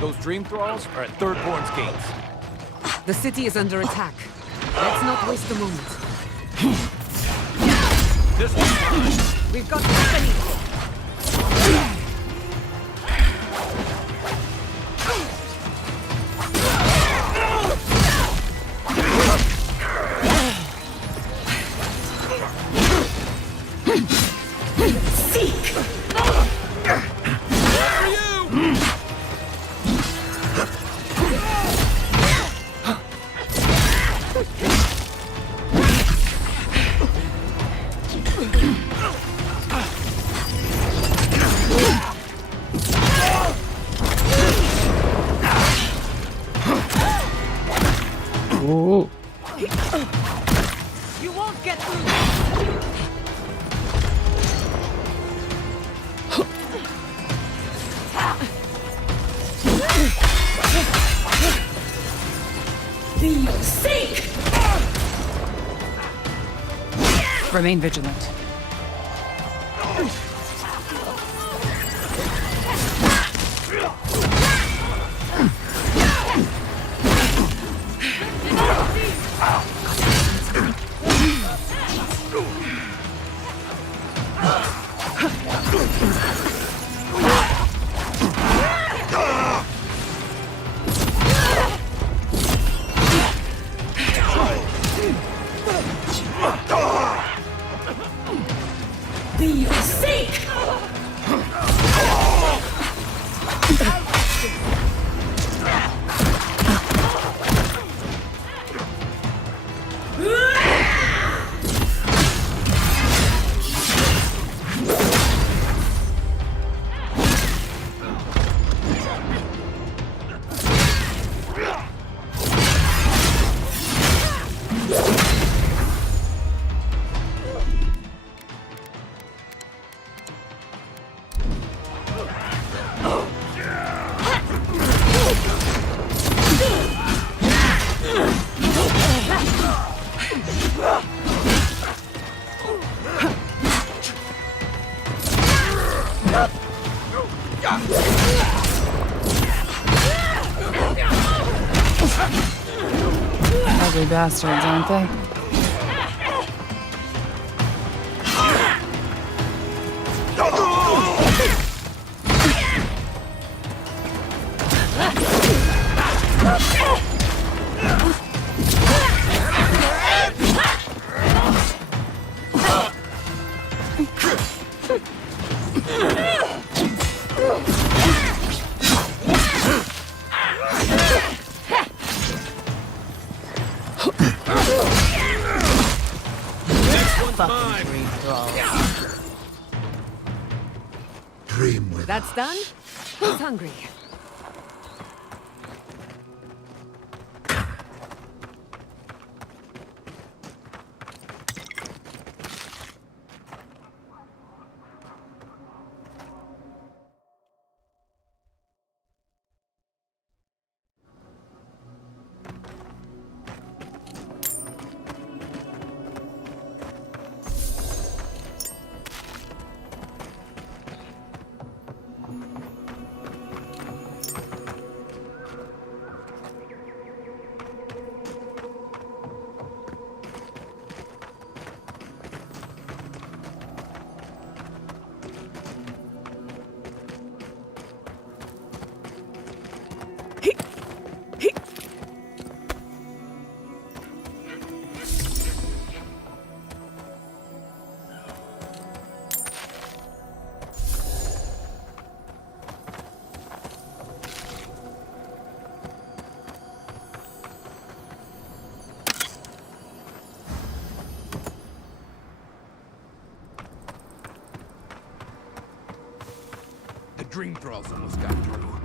Those dream thralls are at Thirdborn's gates. The city is under attack. Let's not waste a moment. This one's mine. We've got company. Ooh. You won't get through. E06! Remain vigilant. Ugly bastards, aren't they? Dream with That's done? Who's hungry? The Dream Thralls almost got through.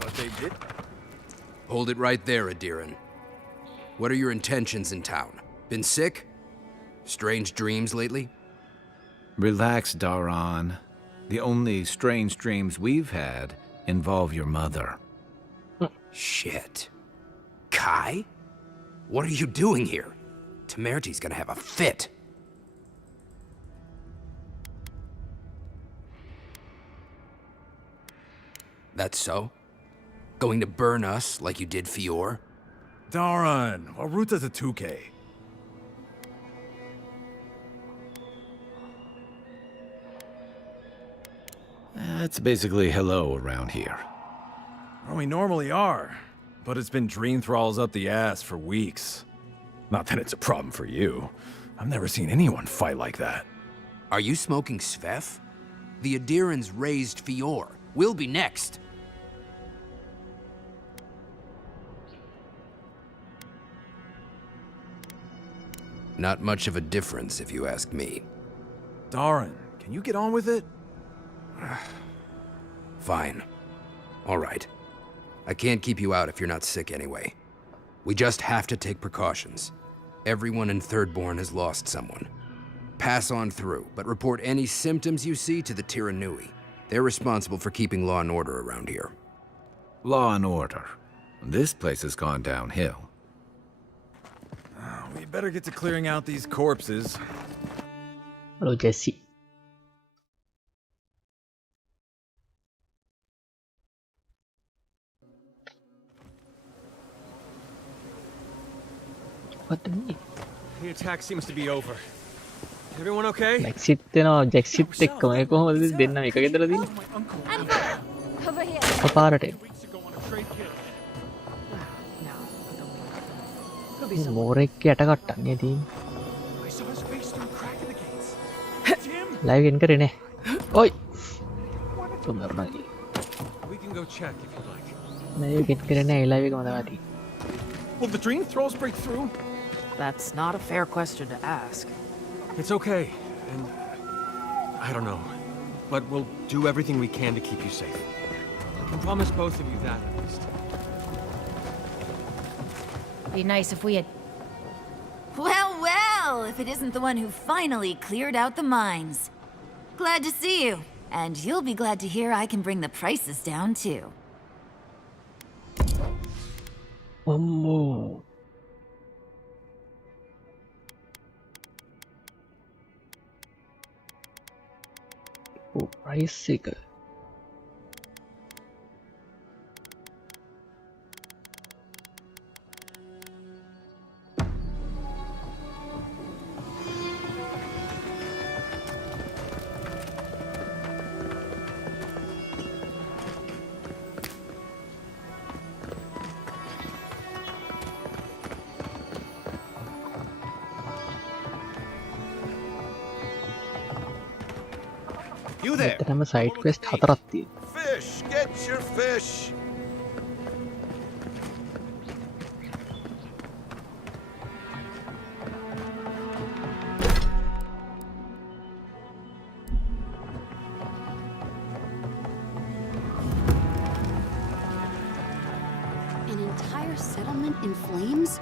But they did? Hold it right there, Adiran. What are your intentions in town? Been sick? Strange dreams lately? Relax, Daran. The only strange dreams we've had involve your mother. Shit. Kai? What are you doing here? Temerty's gonna have a fit. That's so? Going to burn us like you did Fior? Darn, what route does a 2K? That's basically hello around here. Well, we normally are, but it's been dream thralls up the ass for weeks. Not that it's a problem for you. I've never seen anyone fight like that. Are you smoking Svef? The Adirans raised Fior. We'll be next. Not much of a difference, if you ask me. Darn, can you get on with it? Fine. All right. I can't keep you out if you're not sick anyway. We just have to take precautions. Everyone in Thirdborn has lost someone. Pass on through, but report any symptoms you see to the Tiranui. They're responsible for keeping law and order around here. Law and order. This place has gone downhill. We better get to clearing out these corpses. Hello, Jesse. What the mean? The attack seems to be over. Everyone okay? Exit වෙනවා exit එක්කම ඒ කොහොමද දෙන්නම එක ගෙදර දින්නේ? Over here. පාරට. මෝරෙක් යට කට්ටන්නේ තියෙන්නේ. Live එන් කරේ නේ. ඔයි. තුමරණයි. We can go check if you like. Live get කරේ නේ ලයිව් එකම තමයි තියෙන්නේ. Will the dream thralls break through? That's not a fair question to ask. It's okay, and I don't know, but we'll do everything we can to keep you safe. I can promise both of you that, at least. Be nice if we had... Well, well, if it isn't the one who finally cleared out the mines. Glad to see you. And you'll be glad to hear I can bring the prices down, too. Oh. Oh, price seeker. You there? I'm a side quest. Fish! Get your fish! An entire settlement in flames?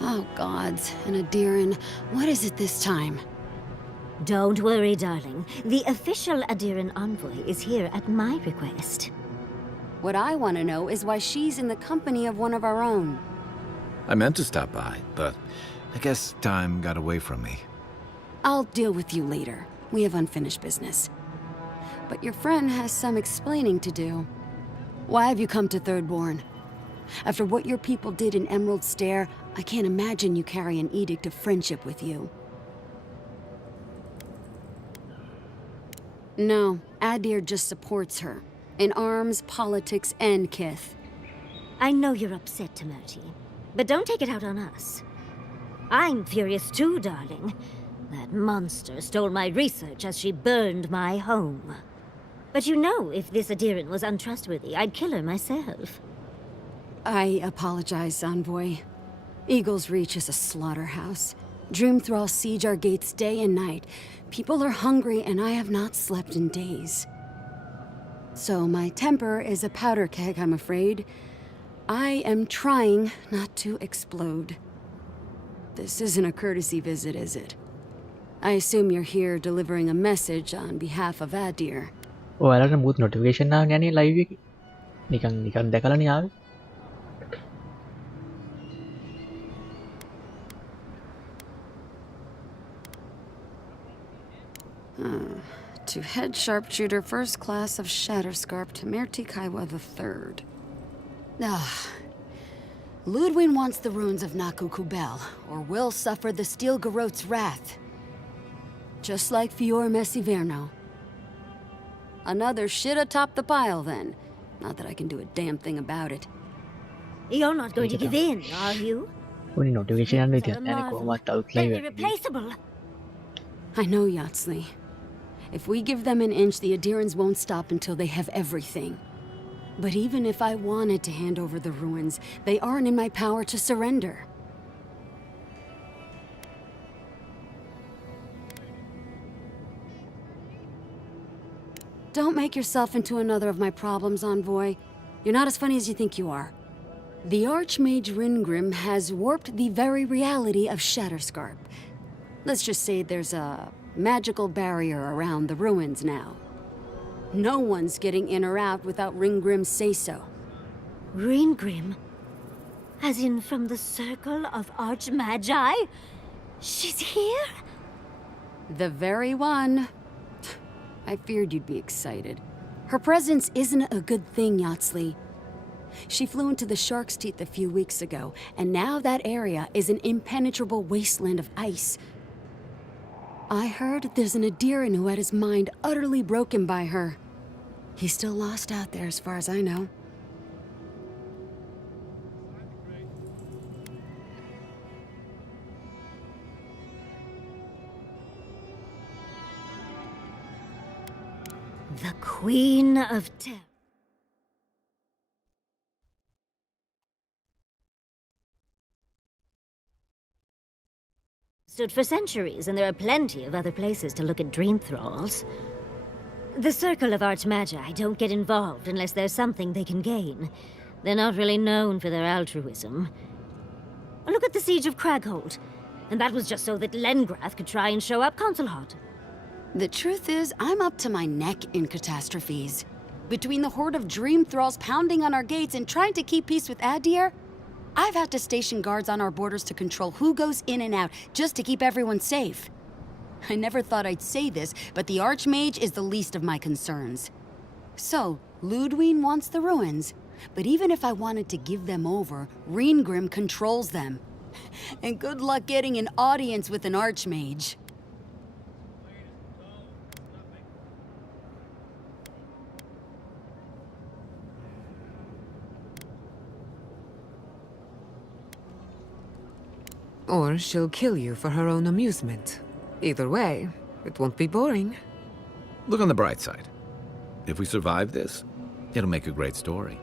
Oh, gods. And Adiran, what is it this time? Don't worry, darling. The official Adiran envoy is here at my request. What I want to know is why she's in the company of one of our own. I meant to stop by, but I guess time got away from me. I'll deal with you later. We have unfinished business. But your friend has some explaining to do. Why have you come to Thirdborn? After what your people did in Emerald Stair, I can't imagine you carry an edict of friendship with you. No, Adir just supports her. In arms, politics, and kith. I know you're upset, Tamerti, but don't take it out on us. I'm furious too, darling. That monster stole my research as she burned my home. But you know, if this Adiran was untrustworthy, I'd kill her myself. I apologize, Envoy. Eagle's Reach is a slaughterhouse. Dreamthrall siege our gates day and night. People are hungry, and I have not slept in days. So my temper is a powder keg, I'm afraid. I am trying not to explode. This isn't a courtesy visit, is it? I assume you're here delivering a message on behalf of Adir. ඔයාලට මුත් notification ආවනේ අනේ live එකේ. නිකන් දැකලානේ ආවේ. To head sharpshooter, first class of Shatterscarp to Merti Kaiwa III. Ah. Ludwig wants the ruins of Naku Kubel, or will suffer the Steel Garrote's wrath. Just like Fior Messiverno. Another shit atop the pile, then. Not that I can do a damn thing about it. You're not going to give in, are you? උනි notification යන්න ඉතින් Mr. නැහැ නේ කොහොමවත් Marvel. අවුට්ලයි They're වෙන්නේ. irreplaceable. I know, Yatsley. If we give them an inch, the Adirans won't stop until they have everything. But even if I wanted to hand over the ruins, they aren't in my power to surrender. Don't make yourself into another of my problems, Envoy. You're not as funny as you think you are. The Archmage Ringrim has warped the very reality of Shatterscarp. Let's just say there's a magical barrier around the ruins now. No one's getting in or out without Ringgrim's say-so. Ringrim? As in from the Circle of Archmagi? She's here? The very one. I feared you'd be excited. Her presence isn't a good thing, Yatsley. She flew into the Shark's Teeth a few weeks ago, and now that area is an impenetrable wasteland of ice. I heard there's an Adiran who had his mind utterly broken by her. He's still lost out there as far as I know. The Queen of Terror. Stood for centuries, and there are plenty of other places to look at dream thralls. The Circle of Archmagi don't get involved unless there's something they can gain. They're not really known for their altruism. Look at the Siege of Craghold. And that was just so that Lengrath could try and show up Consulhot. The truth is, I'm up to my neck in catastrophes. Between the horde of dream thralls pounding on our gates and trying to keep peace with Adir, I've had to station guards on our borders to control who goes in and out, just to keep everyone safe. I never thought I'd say this, but the Archmage is the least of my concerns. So, Ludwig wants the ruins, but even if I wanted to give them over, Ringrim controls them. And good luck getting an audience with an Archmage. Or she'll kill you for her own amusement. Either way, it won't be boring. Look on the bright side. If we survive this, it'll make a great story.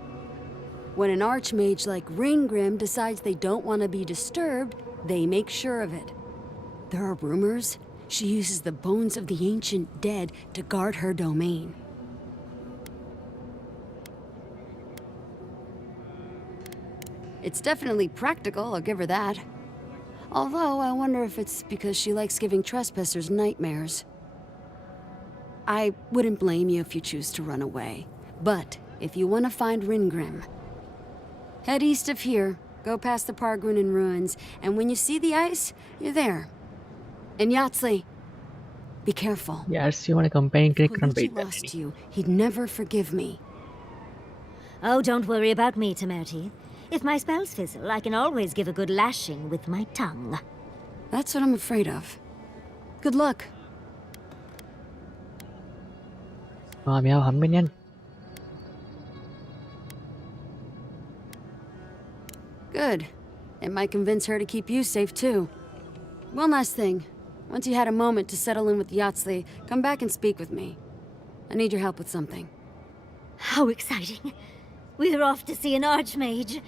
When an Archmage like Ringgrim decides they don't want to be disturbed, they make sure of it. There are rumors she uses the bones of the ancient dead to guard her domain. It's definitely practical, I'll give her that. Although, I wonder if it's because she likes giving trespassers nightmares. I wouldn't blame you if you choose to run away. But, if you want to find Ringrim, head east of here, go past the Pargrunin ruins, and when you see the ice, you're there. And Yatsley, be careful. Yes, you want to compare If lost you, he'd never forgive me. Oh, don't worry about me, Temerty. If my spells fizzle, I can always give a good lashing with my tongue. That's what I'm afraid of. Good luck. මෙයාව හම්බෙන්න යන්න. Good. It might convince her to keep you safe, too. One last thing. Once you had a moment to settle in with Yatsley, come back and speak with me. I need your help with something. How exciting. We're off to see an Archmage.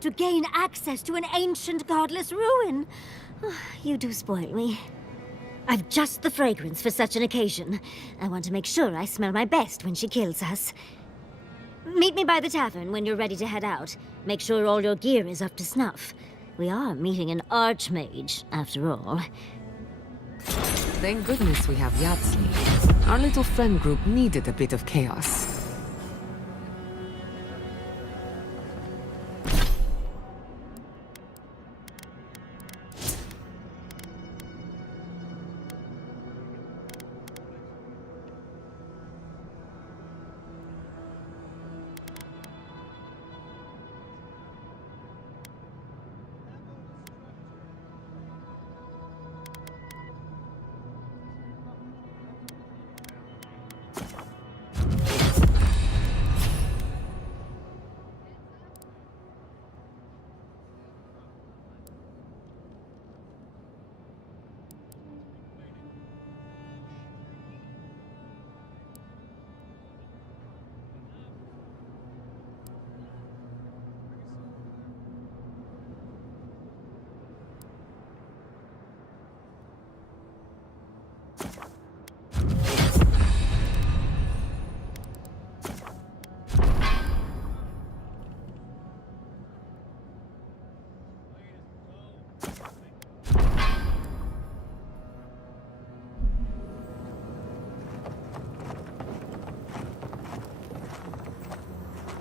To gain access to an ancient godless ruin. You do spoil me. I've just the fragrance for such an occasion. I want to make sure I smell my best when she kills us. Meet me by the tavern when you're ready to head out. Make sure all your gear is up to snuff. We are meeting an Archmage, after all. Thank goodness we have Yatsley. Our little friend group needed a bit of chaos.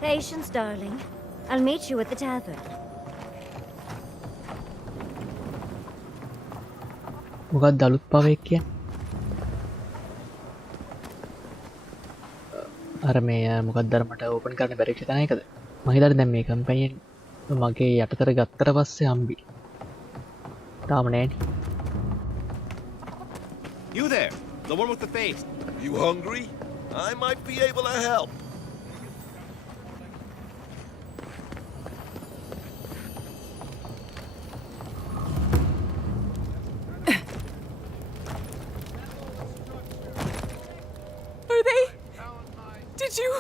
Patience, darling. I'll meet you at the tavern. මොකක්ද අලුත් පවයක් කියන්නේ? අර මේ මොකක්ද අර මට open කරන්න බැරි වෙච්ච තැන එකද? මම හිතන්නේ දැන් මේ කම්පැනියෙන් මගේ යටතට ගත්තට පස්සේ හම්බි. තාම නෑනේ. You there, the one with the face. You hungry? I might be able to help. Are they? Did you?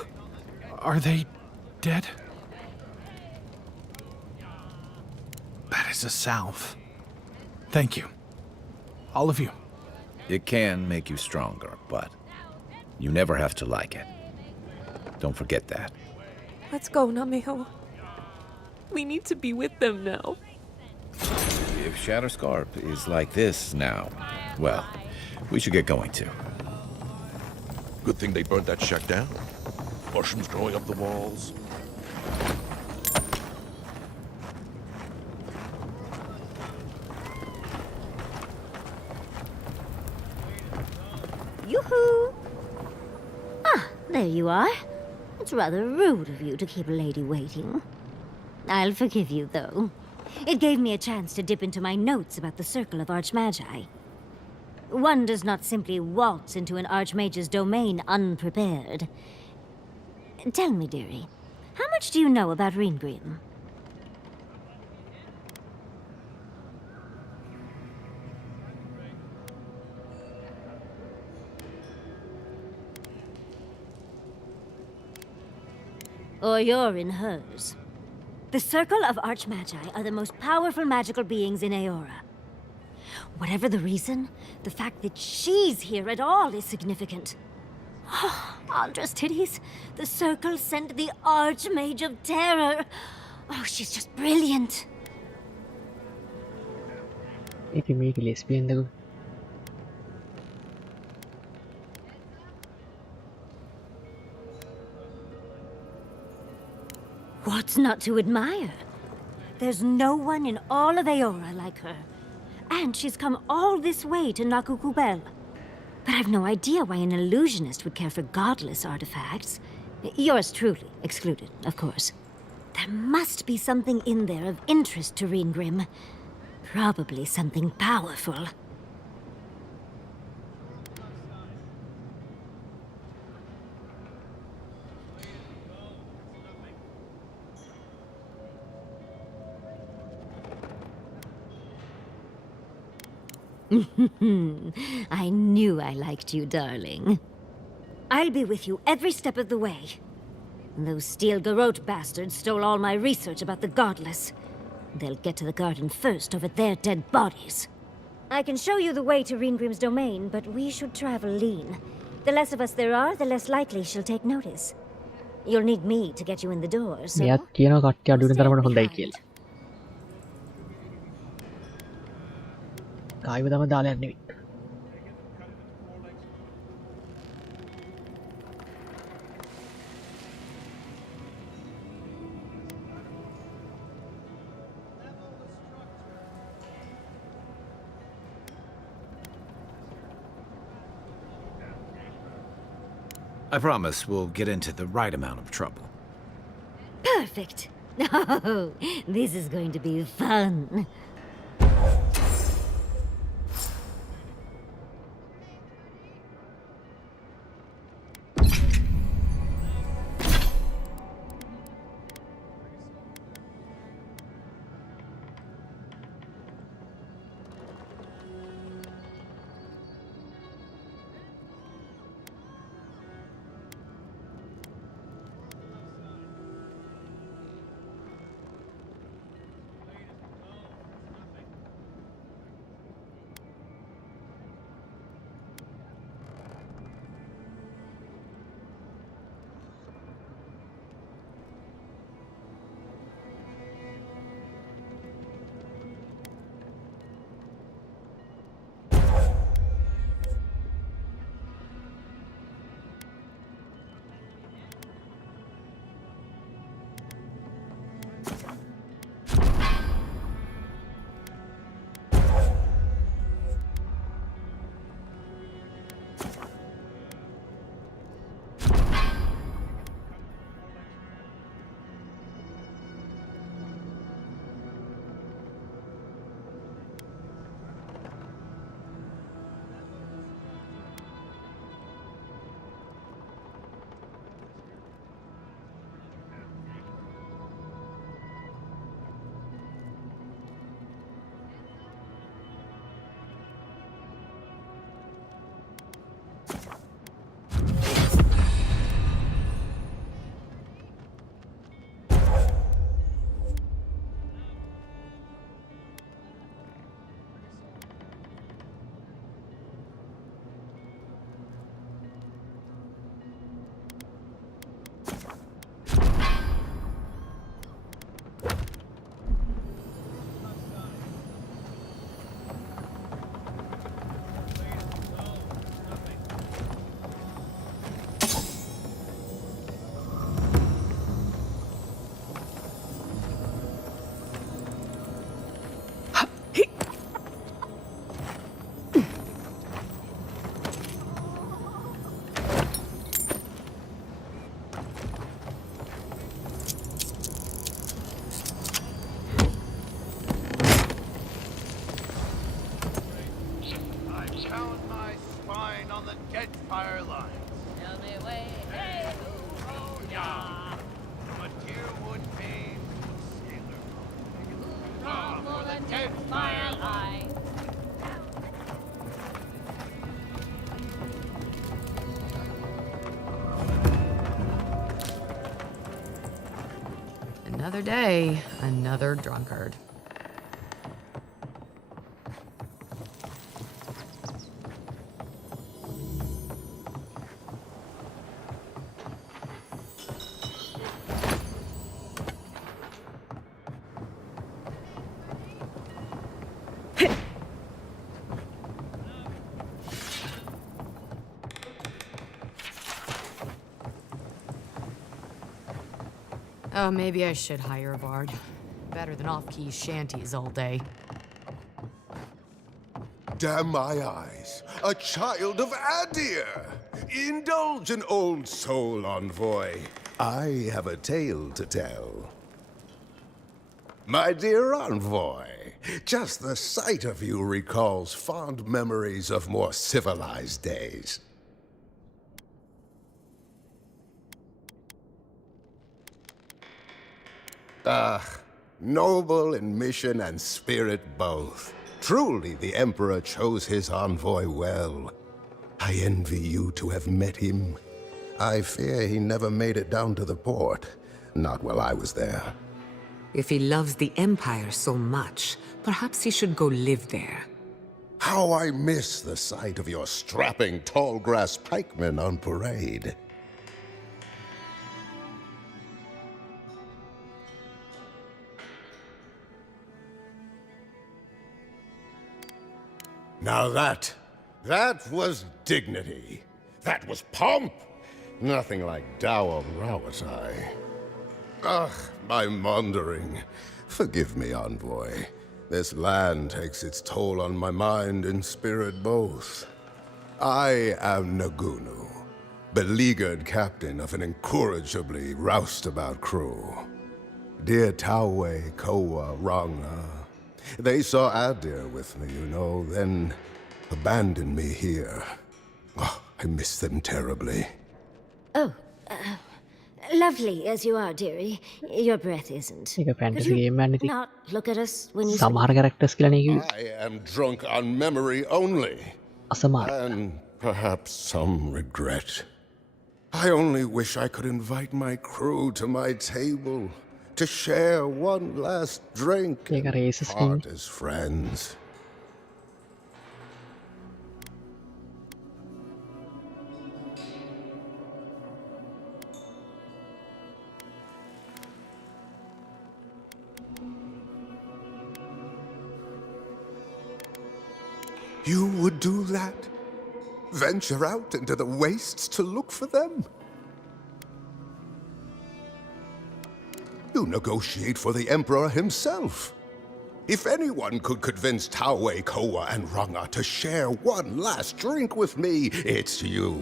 Are they dead? That is a salve. Thank you. All of you. It can make you stronger, but you never have to like it. Don't forget that. Let's go, Nameho. We need to be with them now. If Shatterscarp is like this now, well, we should get going too. Good thing they burnt that shack down. Mushrooms growing up the walls. Yoo-hoo! Ah, there you are. It's rather rude of you to keep a lady waiting. I'll forgive you, though. It gave me a chance to dip into my notes about the Circle of Archmagi. One does not simply waltz into an Archmage's domain unprepared. Tell me, dearie, how much do you know about Reengrim? Or you're in hers. The Circle of Archmagi are the most powerful magical beings in Aora. Whatever the reason, the fact that she's here at all is significant. Andra's titties. The Circle sent the Archmage of Terror. Oh, she's just brilliant. ඒක මේක lesbian දකෝ. What's not to admire? There's no one in all of Aora like her. And she's come all this way to Nakukubel. But I've no idea why an illusionist would care for godless artifacts. Yours truly excluded, of course. There must be something in there of interest to Reengrim. Probably something powerful. I knew I liked you, darling. I'll be with you every step of the way. Those Steel Garrote bastards stole all my research about the Godless. They'll get to the garden first over their dead bodies. I can show you the way to Reengrim's domain, but we should travel lean. The less of us there are, the less likely she'll take notice. You'll need me to get you in the door, so... මෙයාත් කියනවා කට්ටිය අඩු වෙන තරමට හොඳයි කියලා. කායිව තම දාලා යන්නේ. I promise we'll get into the right amount of trouble. Perfect. Oh, this is going to be fun. Another day, another drunkard. Oh, maybe I should hire a bard. Better than off-key shanties all day. Damn my eyes. A child of Adir! Indulge an old soul, envoy. I have a tale to tell. My dear envoy, just the sight of you recalls fond memories of more civilized days. Ah, noble in mission and spirit both. Truly, the Emperor chose his envoy well. I envy you to have met him. I fear he never made it down to the port. Not while I was there. If he loves the Empire so much, perhaps he should go live there. How I miss the sight of your strapping tall grass pikemen on parade. Now that was dignity. That was pomp. Nothing like dour Rawatai. Ugh, my maundering. Forgive me, envoy. This land takes its toll on my mind and spirit both. I am Nagunu, beleaguered captain of an incorrigibly roustabout crew. Dear Tawe, Koa, Ranga, they saw Adir with me, you know, then abandoned me here. Oh, I miss them terribly. Oh, lovely as you are, dearie, your breath isn't. ඒක Could fantasy you game එකක් නේ. not look at us when you සමහර speak? characters කියලා නේ කිව්වේ. I am drunk on memory only. අසමාර. And perhaps some regret. I only wish I could invite my crew to my table to share one last drink ඒක and racist part as friends. You would do that? Venture out into the wastes to look for them? You negotiate for the Emperor himself. If anyone could convince Tawe, Koa, and Ranga to share one last drink with me, it's you.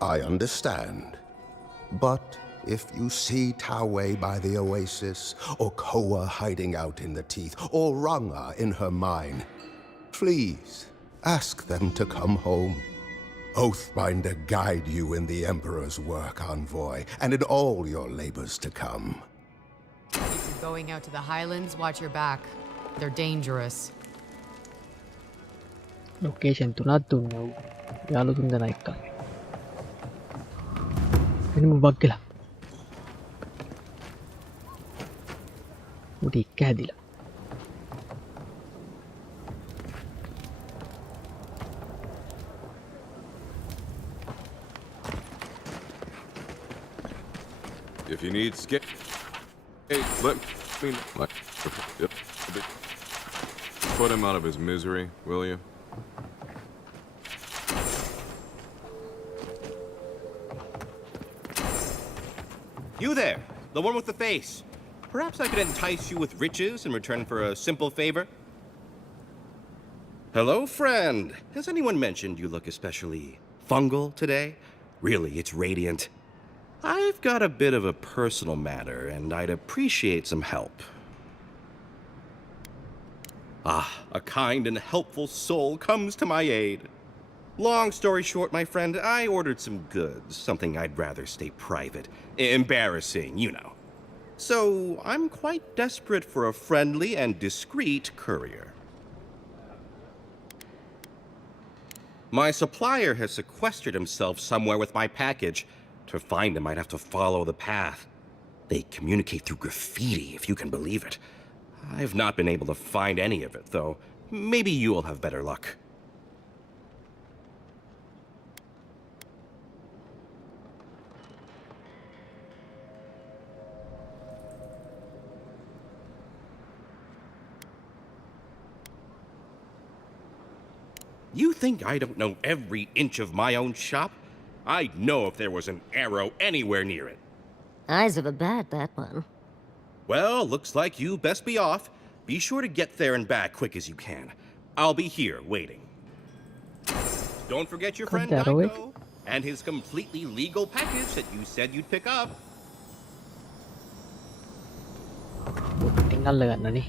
I understand. But if you see Tawe by the oasis, or Koa hiding out in the teeth, or Ranga in her mine, please ask them to come home. Oathbinder guide you in the Emperor's work, envoy, and in all your labors to come. If you're going out to the Highlands, watch your back. They're dangerous. Location තුනක් දුන්නා ඌ. යාළු තුන් දෙනා එක්ක. එනිම bug ගලා. ඌට එක්ක හැදිලා. If you need skip, hey, let me put him out of his misery, will you? You there, the one with the face. Perhaps I could entice you with riches in return for a simple favor? Hello, friend. Has anyone mentioned you look especially fungal today? Really, it's radiant. I've got a bit of a personal matter, and I'd appreciate some help. Ah, a kind and helpful soul comes to my aid. Long story short, my friend, I ordered some goods, something I'd rather stay private. Embarrassing, you know. So, I'm quite desperate for a friendly and discreet courier. My supplier has sequestered himself somewhere with my package. To find him, I'd have to follow the path. They communicate through graffiti, if you can believe it. I've not been able to find any of it, though. Maybe you'll have better luck. You think I don't know every inch of my own shop? I'd know if there was an arrow anywhere near it. Eyes of a bat, that one. Well, looks like you best be off. Be sure to get there and back quick as you can. I'll be here waiting. Don't forget your friend Daiko and his completely legal package that you said you'd pick up. tinggal gana nih.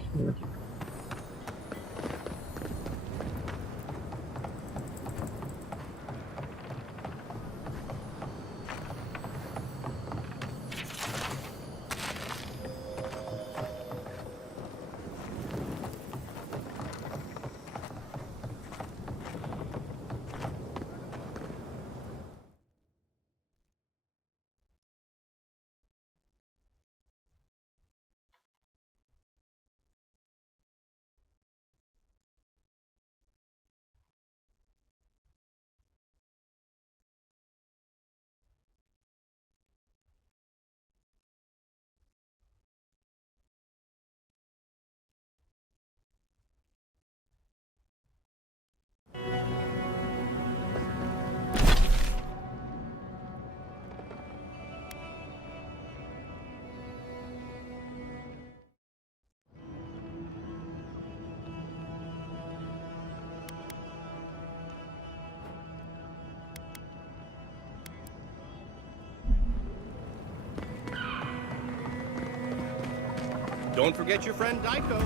Don't forget your friend Daiko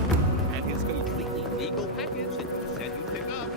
and his completely legal package that you said you'd pick up.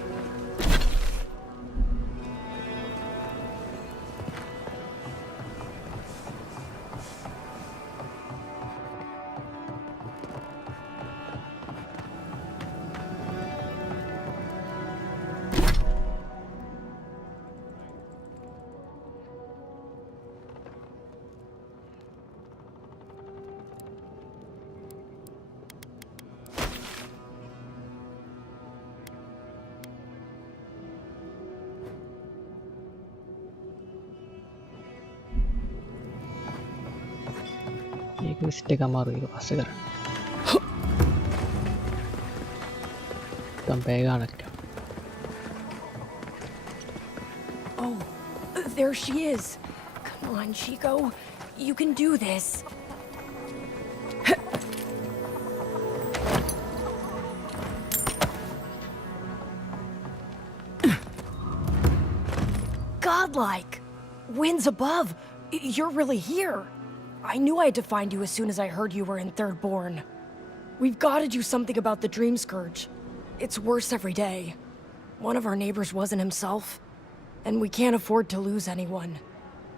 Mistake amaru එක පස්සේ කරන්න. තම් පැය ගානක්. Oh, there she is. Come on, Chico. You can do this. Godlike. Winds above. You're really here. I knew I had to find you as soon as I heard you were in Thirdborn. We've got to do something about the Dream Scourge. It's worse every day. One of our neighbors wasn't himself, and we can't afford to lose anyone.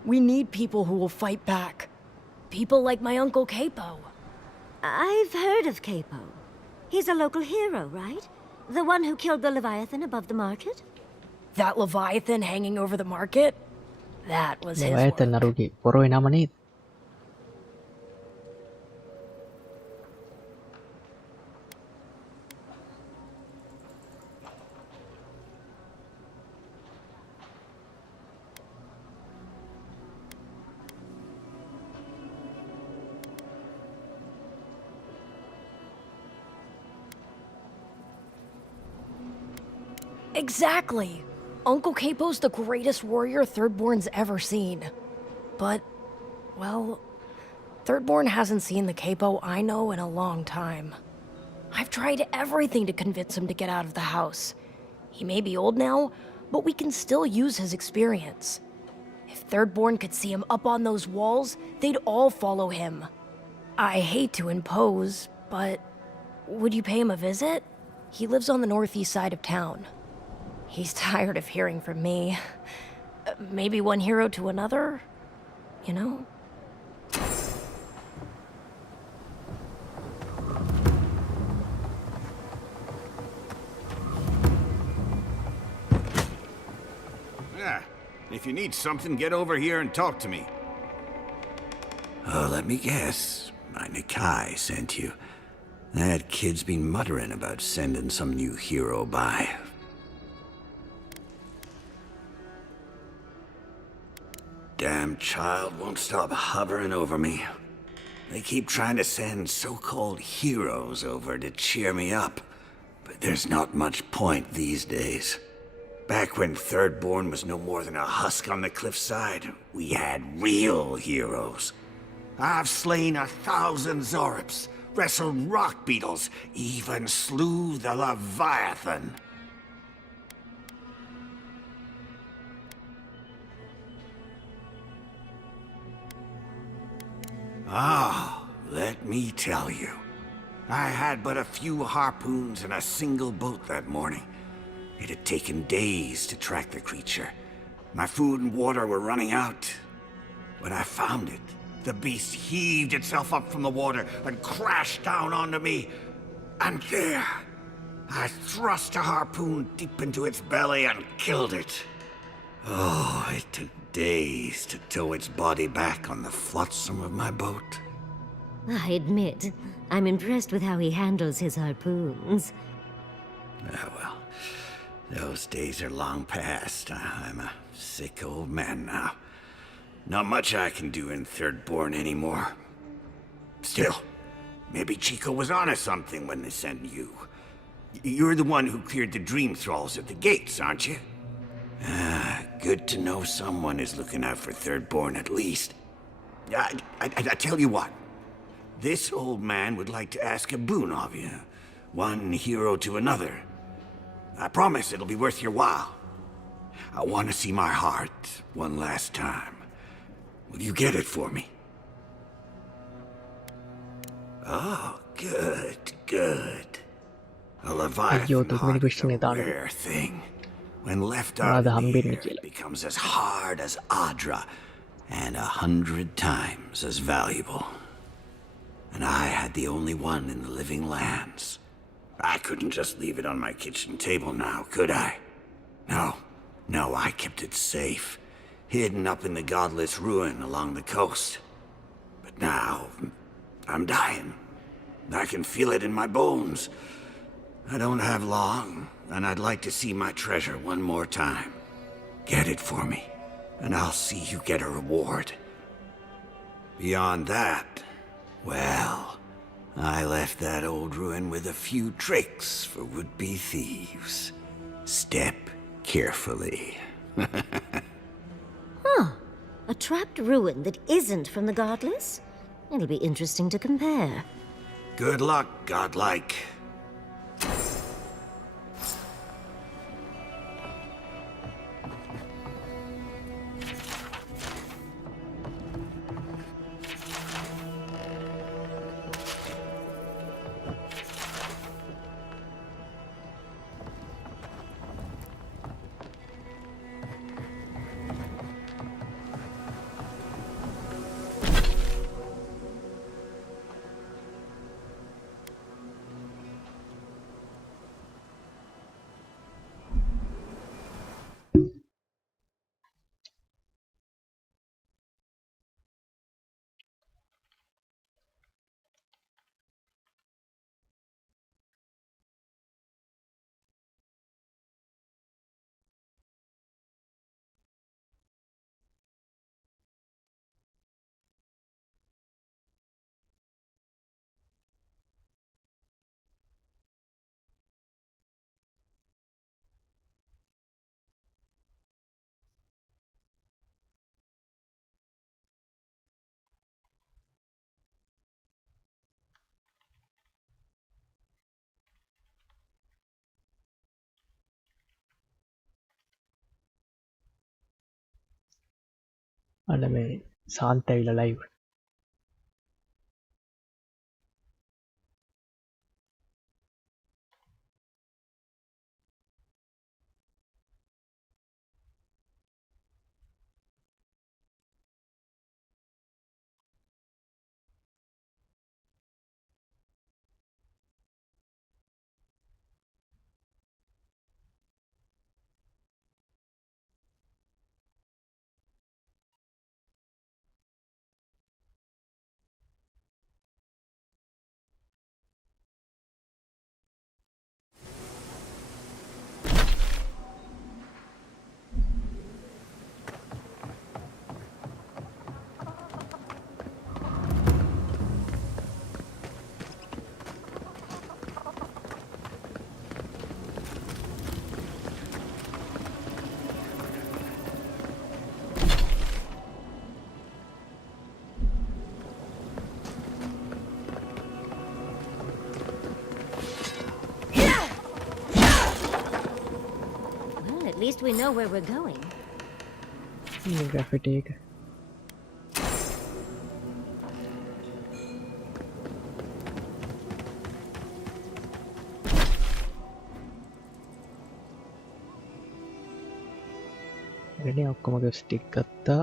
We need people who will fight back. People like my Uncle Capo. I've heard of Capo. He's a local hero, right? The one who killed the Leviathan above the market? That Leviathan hanging over the market? That was his work. Leviathan narugi poroy nama nේද? Exactly! Uncle Capo's the greatest warrior Thirdborn's ever seen. But, well, Thirdborn hasn't seen the Capo I know in a long time. I've tried everything to convince him to get out of the house. He may be old now, but we can still use his experience. If Thirdborn could see him up on those walls, they'd all follow him. I hate to impose, but would you pay him a visit? He lives on the northeast side of town. He's tired of hearing from me. Maybe one hero to another, you know? If you need something, get over here and talk to me. Oh, let me guess. My Nikai sent you. That kid's been muttering about sending some new hero by. Damn child won't stop hovering over me. They keep trying to send so-called heroes over to cheer me up, but there's not much point these days. Back when Thirdborn was no more than a husk on the cliffside, we had real heroes. I've slain 1,000 Zorips, wrestled rock beetles, even slew the Leviathan. Oh, let me tell you. I had but a few harpoons and a single boat that morning. It had taken days to track the creature. My food and water were running out. When I found it, the beast heaved itself up from the water and crashed down onto me. And there, I thrust a harpoon deep into its belly and killed it. Oh, it took days to tow its body back on the flotsam of my boat. I admit, I'm impressed with how he handles his harpoons. Ah, well, those days are long past. I'm a sick old man now. Not much I can do in Thirdborn anymore. Still, maybe Chico was onto something when they sent you. You're the one who cleared the dream thralls at the gates, aren't you? Ah, good to know someone is looking out for Thirdborn at least. I tell you what. This old man would like to ask a boon of you. One hero to another. I promise it'll be worth your while. I want to see my heart one last time. Will you get it for me? Oh, good, good. A Leviathan heart is a rare thing. When left out in the air, it becomes as hard as Adra, and 100 times as valuable. And I had the only one in the living lands. I couldn't just leave it on my kitchen table now, could I? No, I kept it safe, hidden up in the godless ruin along the coast. But now, I'm dying. I can feel it in my bones. I don't have long, and I'd like to see my treasure one more time. Get it for me, and I'll see you get a reward. Beyond that, well, I left that old ruin with a few tricks for would-be thieves. Step carefully. Huh. A trapped ruin that isn't from the Godless? It'll be interesting to compare. Good luck, godlike. අන්න මේ සාන්ත ඇවිල්ලා live. least we know where we're going. graffiti. Ini ඔක්කොම stiff ගත්තා.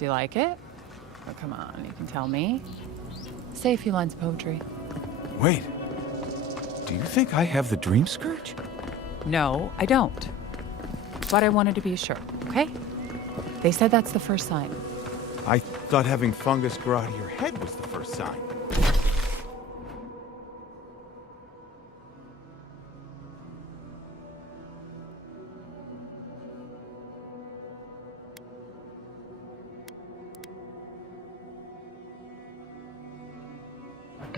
Do you like it? Oh, come on, you can tell me. Say a few lines of poetry. Wait. Do you think I have the dream scourge? No, I don't. But I wanted to be sure, okay? They said that's the first sign. I thought having fungus grow out of your head was the first sign.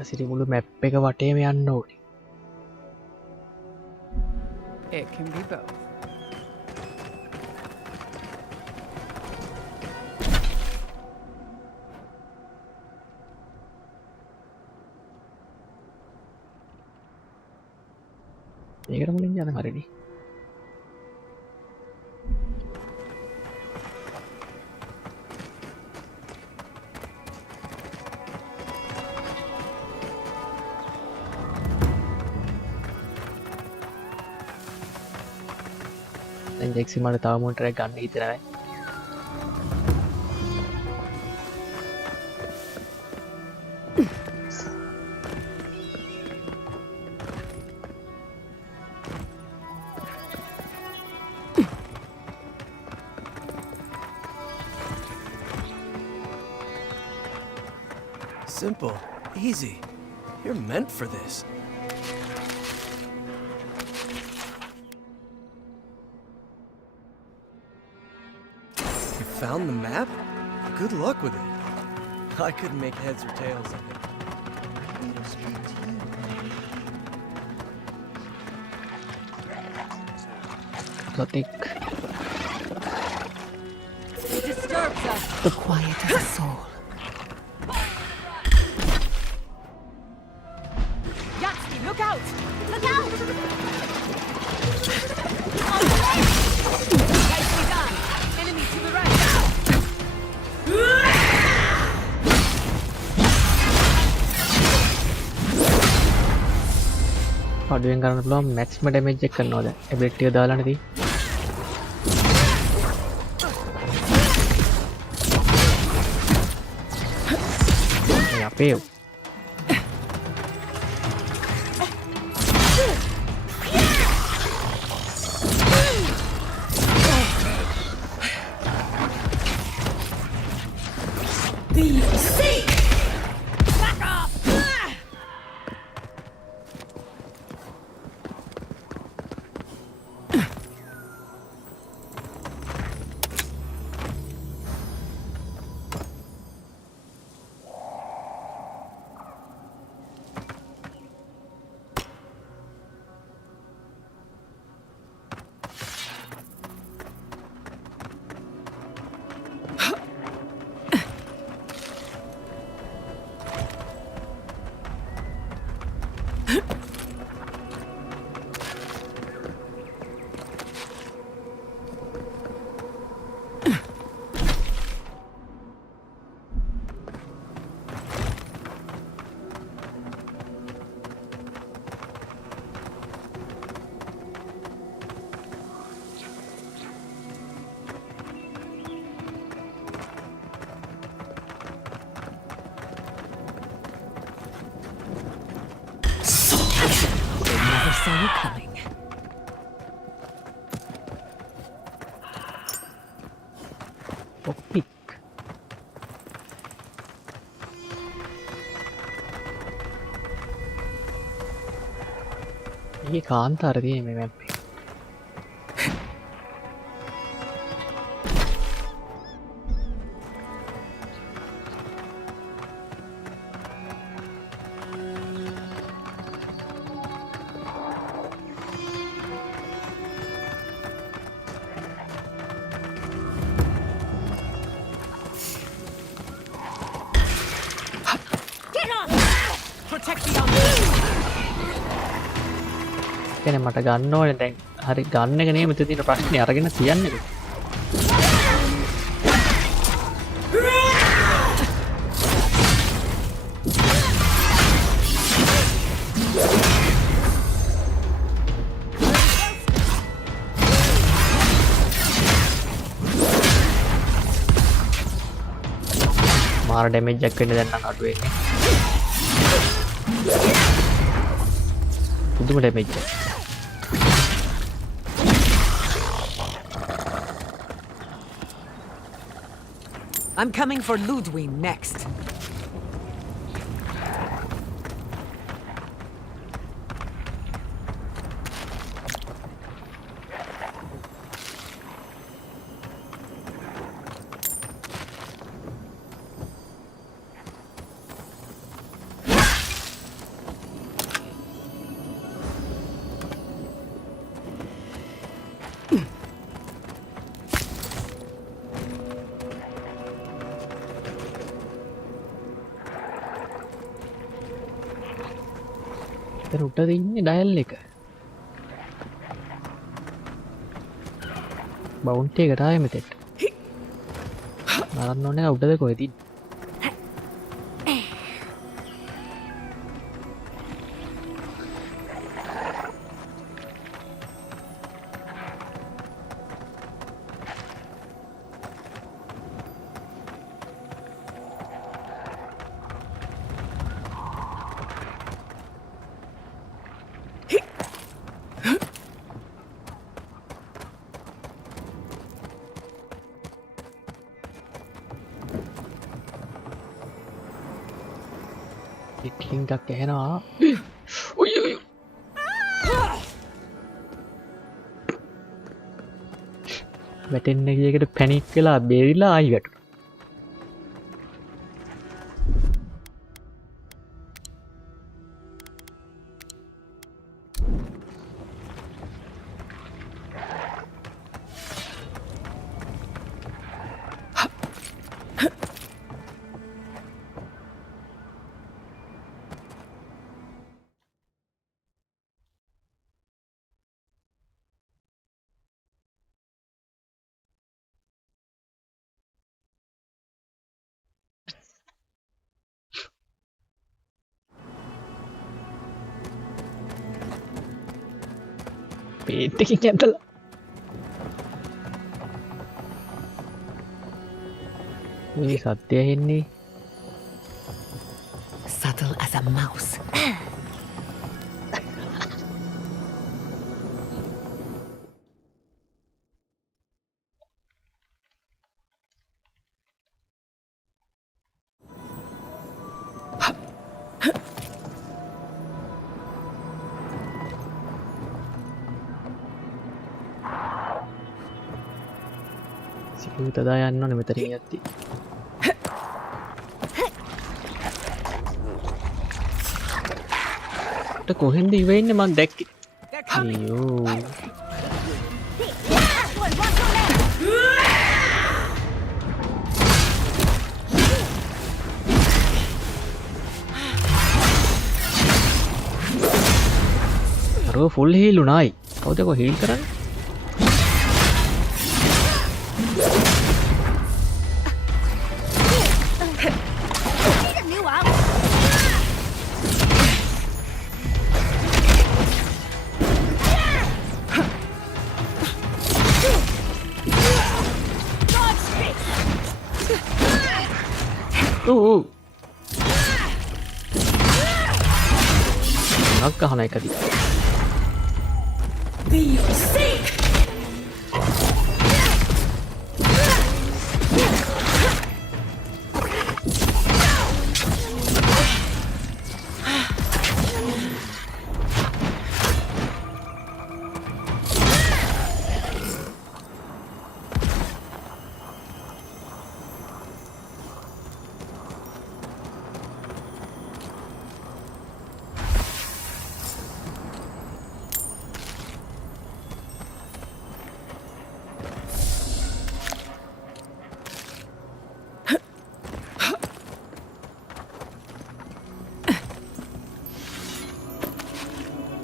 සිරි මුළු map එක වටේම යන්න ඕනේ. It can be both. මේකට මුලින් යන්න හරිනේ. ජෙක්සි මට තව මොන්ටරයක් ගන්න හිතනයි. Simple, easy. You're meant for this. Found the map? Good luck with it. I couldn't make heads or tails of it. Gothic. It disturbs us. The quiet of the soul. Yatsky, look out! Look out! Nicely done. Enemy to the right. අඩුවෙන් කරන්න පුළුවන් මැක්ස්ම damage එක කරනවා දැන් එබිලිටි එක දාලානේ තියෙන්නේ. මේ අපේ saw you coming. Pick. ये कांतार दिए मैं पे Protect the unborn. කියන්නේ මට ගන්න ඕනේ දැන්. හරි ගන්න එක නේ මෙතන තියෙන ප්‍රශ්නේ අරගෙන තියන්නේ. මාර ඩැමේජ් එකක් වෙන්න දැන් නම් අඩු වෙන්නේ. පුදුම ඩැමේජ් එක. I'm coming for Ludwig next. උට ඉන්නේ ඩයල් එක බවුන්ටි එකට ආයෙ මෙතෙට බලන්න ඕනේ උඩද කොහෙද ඉන්නේ ලින්කක් ඇහෙනවා ඔය ඔය වැටෙන්න ගියකට පැනික් වෙලා බේරිලා ආයි වැටුණා පේට්ටකින් ඇතලා මේ සත්‍යය හෙන්නේ Subtle as a mouse. සිකුතදා යන්න ඕනේ මෙතනින් යද්දි කොහෙන්ද ඉවෙන්නේ මං දැක්කේ අයියෝ අරෝ ෆුල් හීල් උනායි කවුද කො හීල් කරන්නේ ගහන එකදී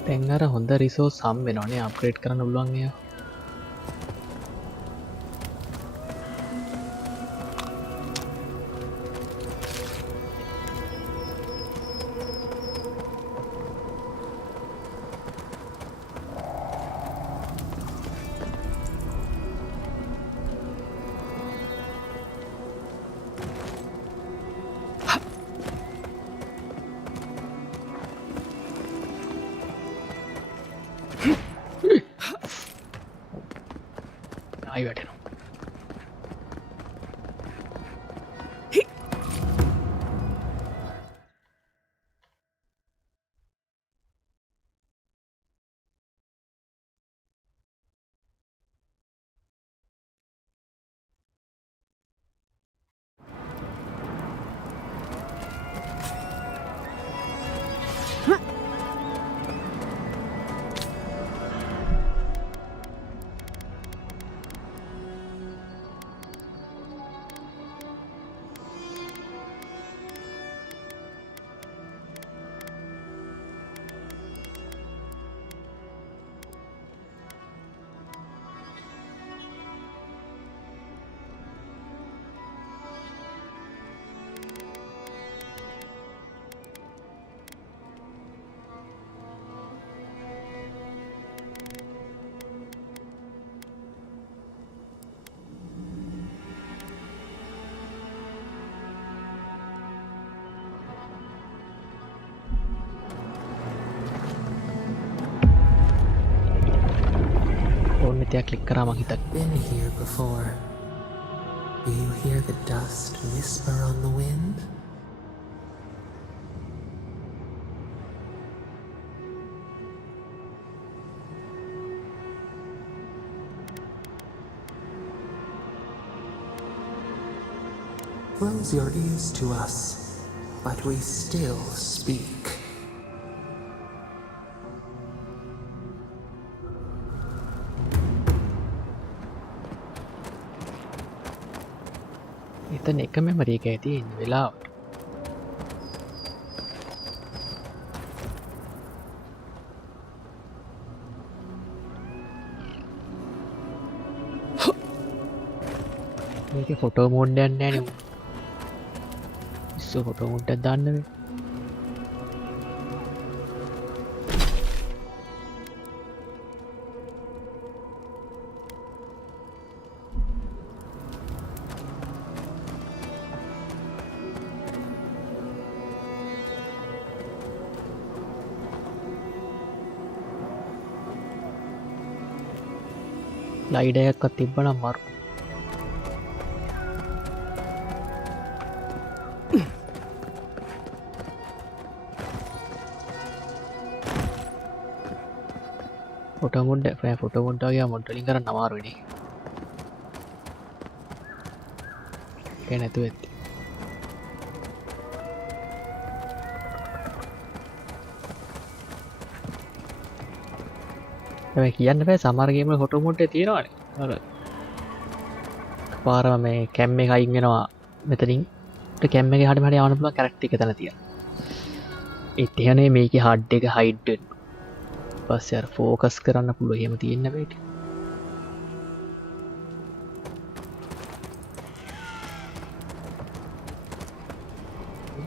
දැන් අර හොඳ රිසෝස් හම් වෙනවනේ අප්ග්‍රේඩ් කරන්න පුළුවන් ඒවා. ආයි වැටෙනවා. Dia klik කරාම හිතක්. Been here before. Do you hear the dust whisper on the wind? Close your ears to us, but we still speak. එතන එක මෙමරි එකයි තියෙන්නේ වෙලාවට. මේකේ ෆොටෝ මෝඩ් එකක් නැහැ නේ. ඉස්සෝ ෆොටෝ මෝඩ් එකක් දාන්න වෙයි. ලයිඩ් එකක්වත් තිබ්බනම් මරු. ෆොටෝ මොඩ් වගේ මොඩ් වලින් කරන්න අමාරුයි නේ. ඒක නැතුව ඇත්ත. හැබැයි කියන්න බෑ සමහර ගේම් වල ෆොටෝ මොඩ් එක තියෙනවානේ. අර පාරම මේ කැම් එක අයින් වෙනවා මෙතනින්. ඒ කැම් එකේ හරියට යවන්න පුළුවන් කැරක්ටර් එක එතන තියෙනවා. ඒත් එහෙනේ මේකේ HUD එක හයිඩ් වෙනවා. පස්සේ අර ફોකස් කරන්න පුළුවන් එහෙම තියෙන්න බෑට.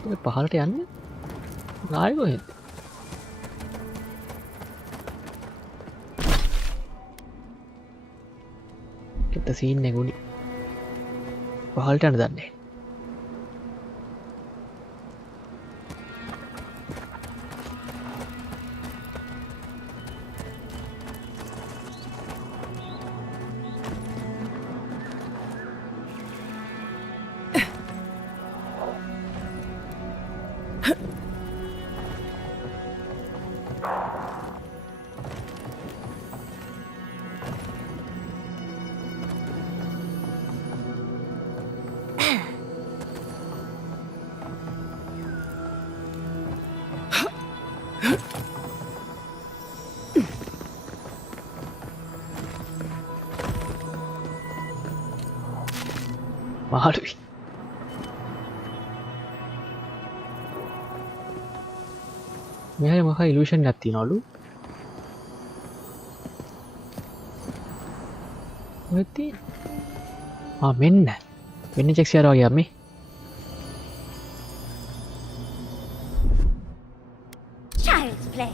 ඒක පහළට යන්නේ. ආයෙ කොහෙද? කෙත සීන් එක උඩි. පහළට යන්න දන්නේ. මාළුයි. මෙහා මොකක් ඉලූෂන් එකක් තියනවලු. කොහෙද තියෙන්නේ මෙන්න වෙන ජෙක්සි ආර වගේ අම්මේ Child's play.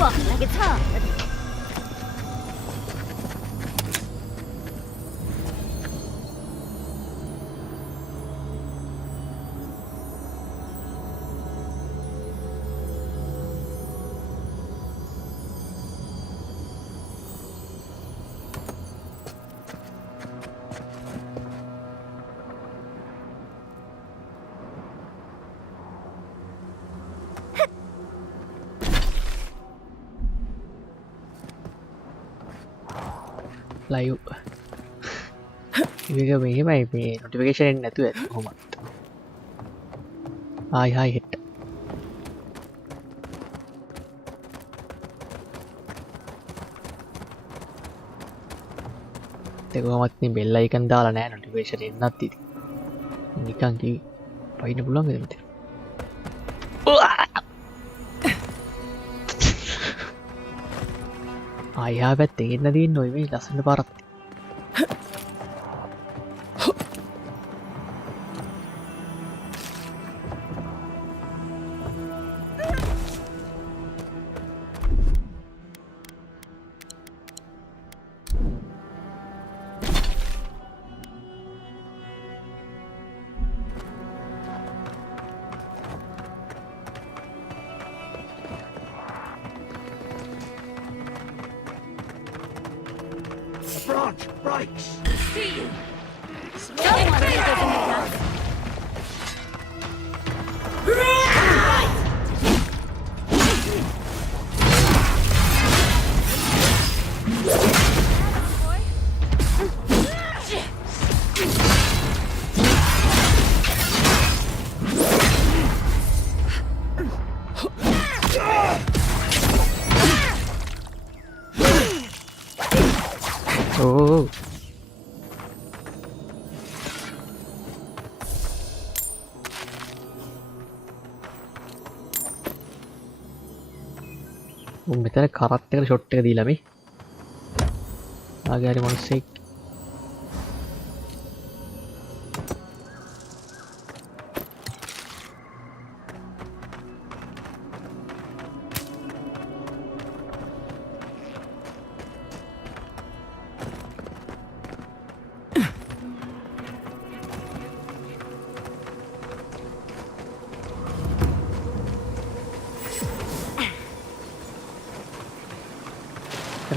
Walk like it's hard. Live ඒක මෙහෙමයි මේ නොටිෆිකේෂන් එන්නේ නැතුව ඇති කොහොමද හායි හෙට් කොහොමත් මේ බෙල් අයිකන් දාලා නැහැ නොටිෆිකේෂන් එන්නත් ඉතින් නිකන් කිවි පයින්න පුළුවන් නේද මෙතන ආයා පැත්තේ එන්න දින්න ඔය මේ ලස්සන පාරක් Branch breaks. See you. Someone is in the house. Oh. මෙතන කරත් එකට ෂොට් එක දීලා මේ ආගේ හරි මොනසෙක්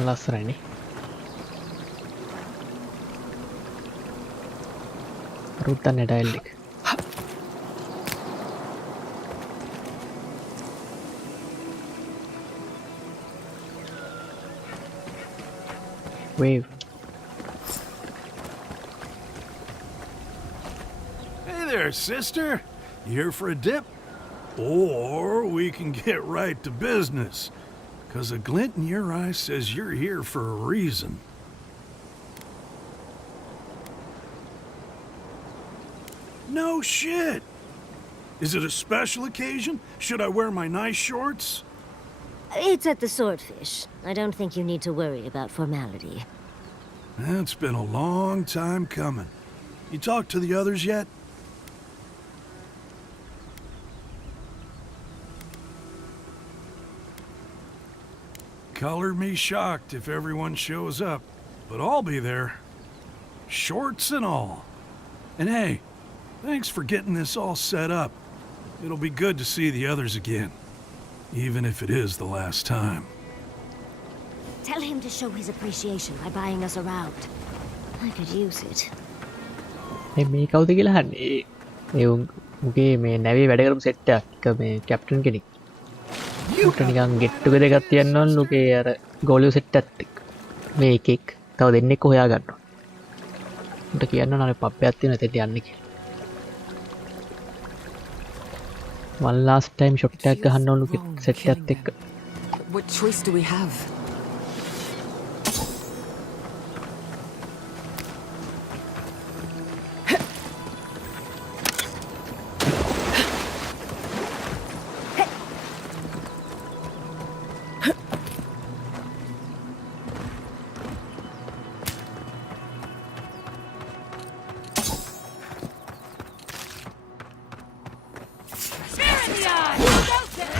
ලස්සනයිනේ රුත්තන්නේ ටයිල් එක wave Hey there, sister. You here for a dip? Or we can get right to business. Because a glint in your eye says you're here for a reason. No shit! Is it a special occasion? Should I wear my nice shorts? It's at the Swordfish. I don't think you need to worry about formality. It's been a long time coming. You talked to the others yet? Color me shocked if everyone shows up, but I'll be there. Shorts and all. And hey, thanks for getting this all set up. It'll be good to see the others again, even if it is the last time. Tell him to show his appreciation by buying us around. I could use it. මේ කවුද කියලා අහන්නේ ඒ උගේ මේ නැවේ වැඩ කරපු set එකක් මේ කැප්ටන් කෙනෙක් උට නිකන් ගෙට් ටුගෙදර් එකක් තියන්න ඕන ලෝකේ අර ගෝලියෝ සෙට් එකත් එක්ක මේ එකෙක් තව දෙන්නෙක් හොයා ගන්නවා උට කියන්න ඕන අර පබ් එකක් තියෙනවා එතෙන්ට යන්න කියලා one last time shot එකක් ගහන්න ඕන ලෝකේ සෙට් එකත් එක්ක What choice do we have?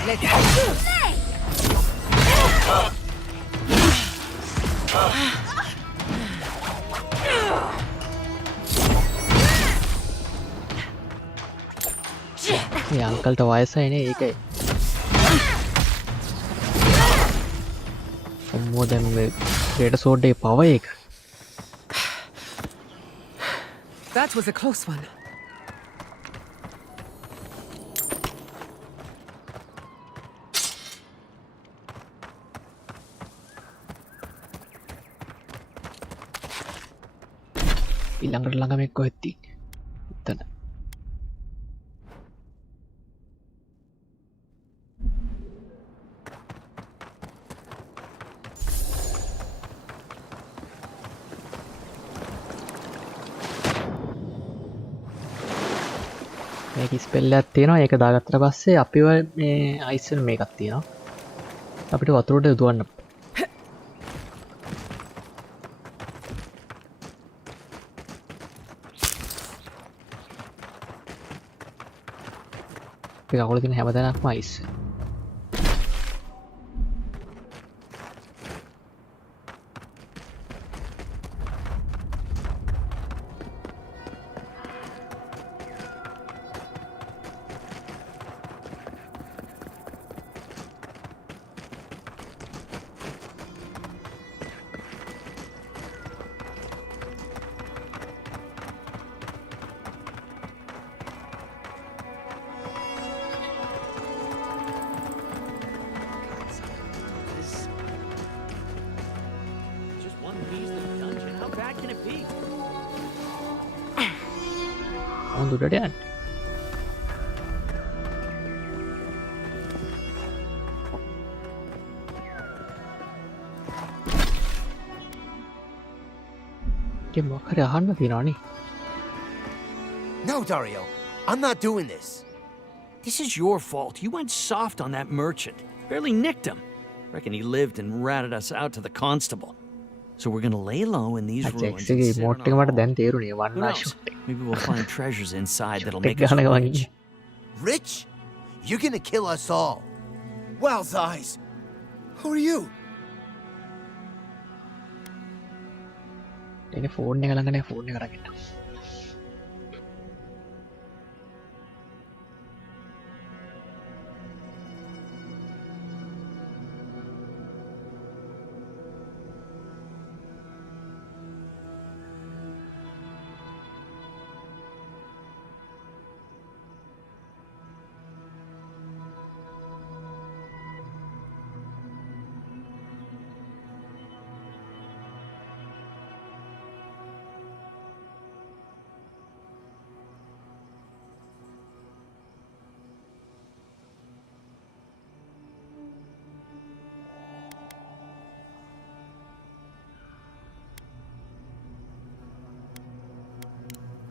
මේ අංකල්ට වයසයිනේ ඒකයි අම්මෝ දැන් මේ ක්‍රේට සෝඩ්ඩේ පව එක That was a close one. ඊළඟට ළඟම එක්ක වෙත්ති එතන මේක ස්පෙල් එකක් තියෙනවා ඒක දාගත්තට පස්සේ අපිව මේ අයිස් වෙන මේකක් තියෙනවා අපිට වතුරට දුවන්න අපේ කකුලේ තියෙන හැමතැනක්ම අයිස් හොඳට යන්න ඒක මොකක් හරි අහන්න තියෙනවනේ No, Dario. I'm not doing this. This is your fault. You went soft on that merchant. Barely nicked him. Reckon he lived and ratted us out to the constable. So we're gonna lay low in these ruins and sit on our own. Who knows? Maybe we'll find treasures inside that'll make us rich. Rich? You're gonna kill us all. Wow's eyes. Who are you? එනේ phone එක ළඟනේ phone එක අරගෙන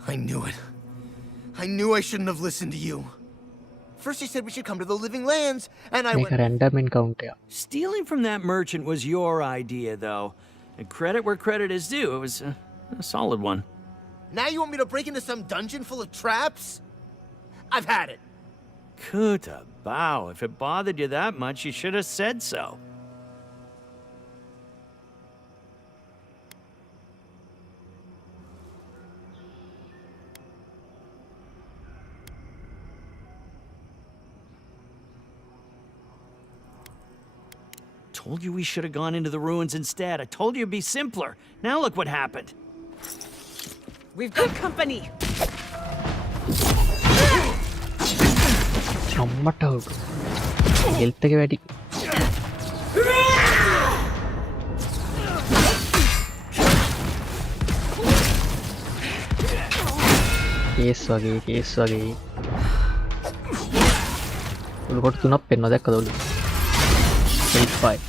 I knew it. I knew I shouldn't have listened to you. First you said we should come to the living lands, and I මේක random encounter එක Stealing from that merchant was your idea, though. And credit where credit is due. It was a solid one. Now you want me to break into some dungeon full of traps? I've had it. Kuta bow. If it bothered you that much, you should have said so. Told you we should have gone into the ruins instead. I told you it'd be simpler. Now look what happened. We've got company. අම්මට health එක වැඩි case වගේ උළුකොට තුනක් පෙන්නවා දැක්කද ඔලු 85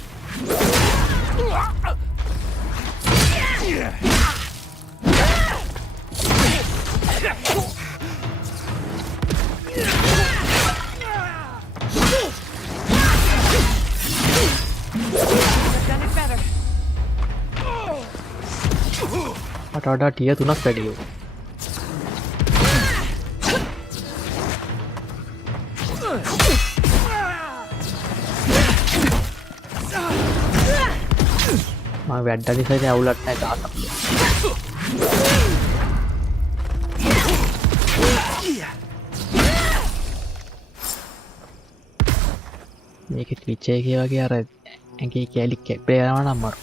වඩා ටිය තුනක් වැඩියෝ මම වැඩ නිසා ඉතින් අවුලක් නැහැ ගහන්න. මේක ට්විච් එකේ වගේ අර ඇඟේ කැලි කැපේ යනවා නම් මරු.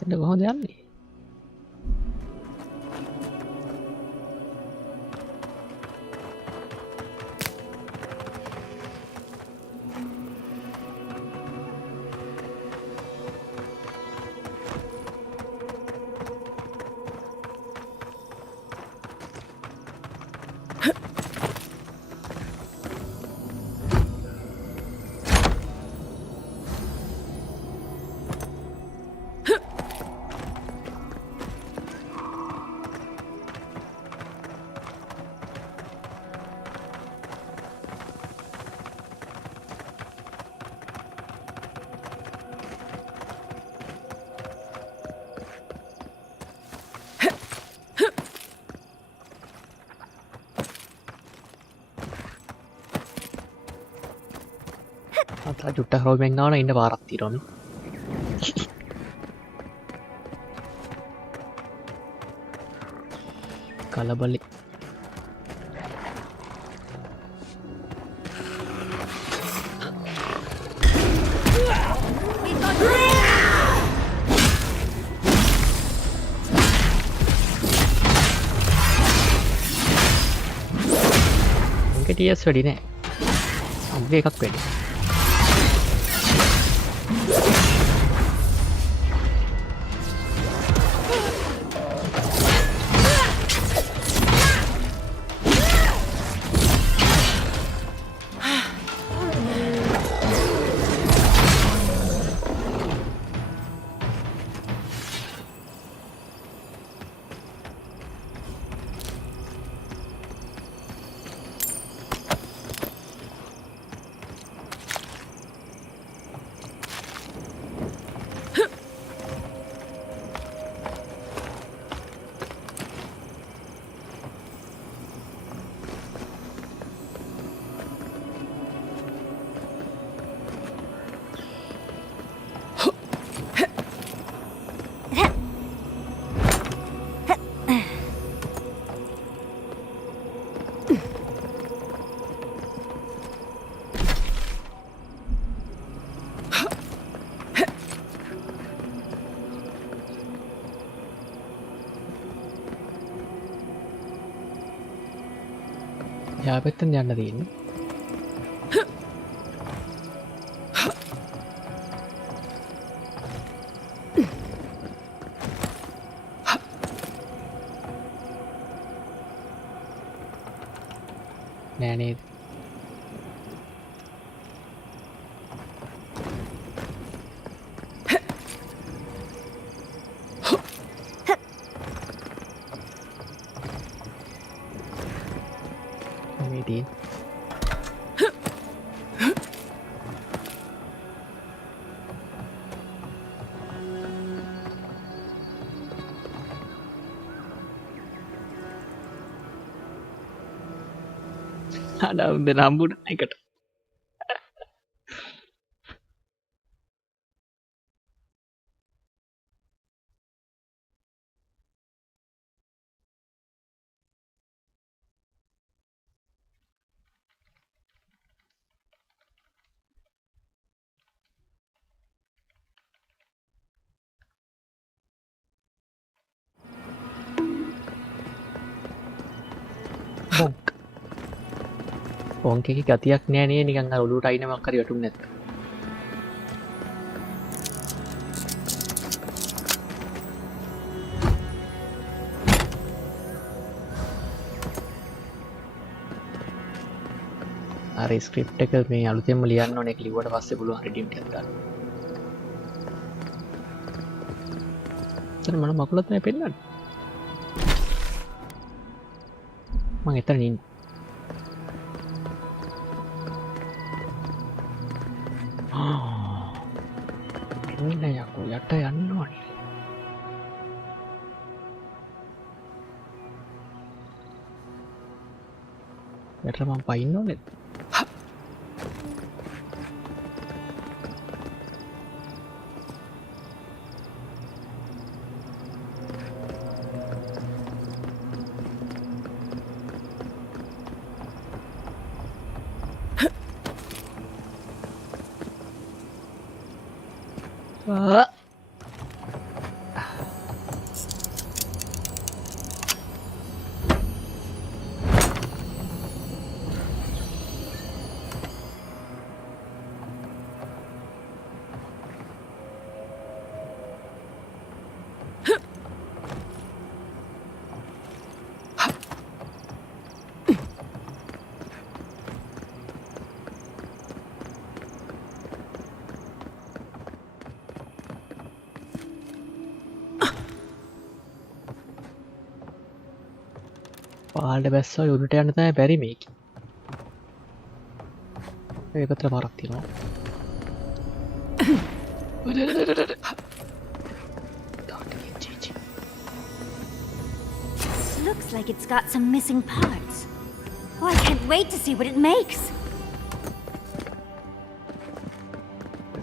එතන කොහොමද යන්නේ? චුට්ටක් රෝමෙන් ගාන ඉන්න පාරක් තියෙනවනේ. කලබලේ. මේක TS වැඩි නෑ. අම්ගේ එකක් වැඩි. යාපෙත්තෙන් යන්න තියෙන්නේ. නෑ නේද? ada udah rambut naik Wong kiki gatiak nෑ නේ නිකන් අර ඔලුවට අයින මොකක් හරි වැටුනේ නැත්නම්. අර ස්ක්‍රිප්ට් එක මේ අලුතෙන්ම ලියන්න ඕනේ. ඒක ලිව්වට පස්සේ පුළුවන් රිඩීම් ටිකක් ගන්න. එතන මම මකුලත් නෑ පෙන්නන්නේ. මම එතන ඉන්නේ. යන්න යකෝ යට යන්න ඕනේ. වැටර මම පයින්න ඕනේ. පාලට බැස්සා යුනට යන්න තමයි බැරි මේක. ඒ පැත්තට පාරක් තියෙනවා. Looks like it's got some missing parts. Oh, I can't wait to see what it makes.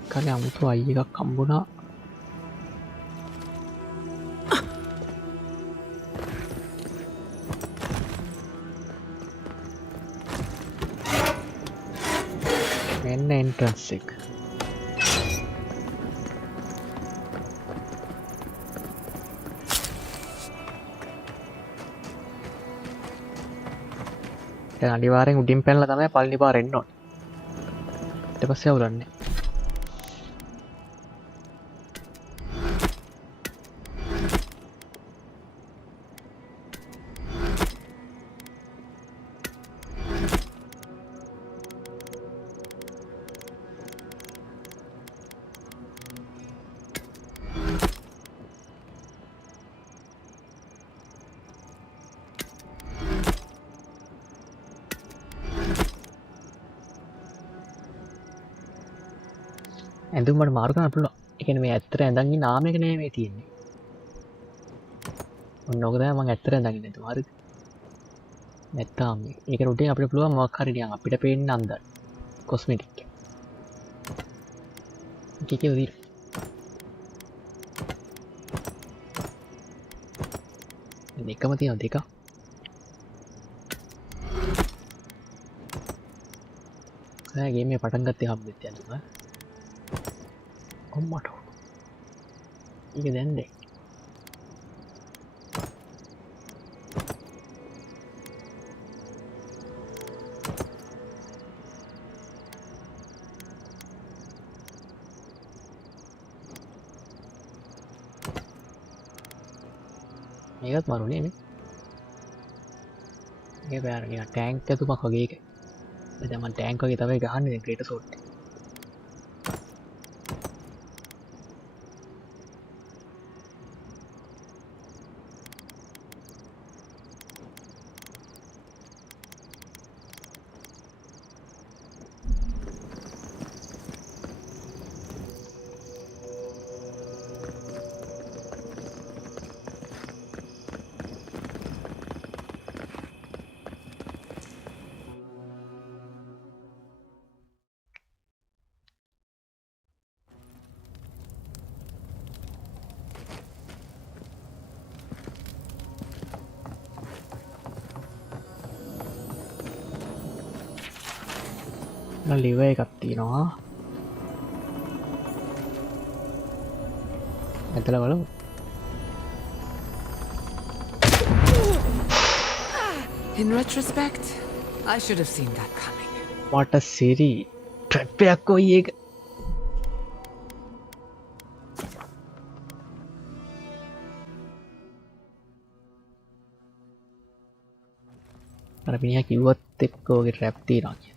කලින් අමුතු අයි එකක් හම්බුණා. මෙන්න එන්ට්‍රන්ස් එක. දැන් අනිවාර්යෙන් උඩින් පැනලා තමයි පළවෙනි පාර එන්න ඕනේ. ඊට පස්සේ අවුලන්නේ. ඇඳුම් මට මාරු කරන්න පුළුවන්. ඒ කියන්නේ මේ ඇත්තට ඇඳන් ඉන්න ආම එක නෙමෙයි මේ තියෙන්නේ. ඔන්න ඕක තමයි මම ඇත්තට ඇඳන් ඉන්නේ. හරිද? නැත්තම් මේක රුටින් අපිට පුළුවන් මොකක් හරි නිකන් අපිට පේන්න අන්දන්න. කොස්මෙටික්. කීකේ උදිර. දෙකම තියෙනවා දෙක. ගේම් එක පටන් ගත්තේ හම්බෙත් යනවා. අම්මට ඒක දැන් දෙයි මේකත් මරුනේ නේ මේ බෑර නිකන් ටැංක් එකතුමක් වගේ එක දැන් මම ටැංක් වගේ තමයි ගහන්නේ ග්‍රේටර් සෝට් ලිව එකක් තියෙනවා ඇතල බලමු In retrospect, I should have seen that coming. What a Siri trap එකක් කොයි එක අර මිනිහා කිව්වත් එක්ක ඔගේ ට්‍රැප් තියෙනවා කියලා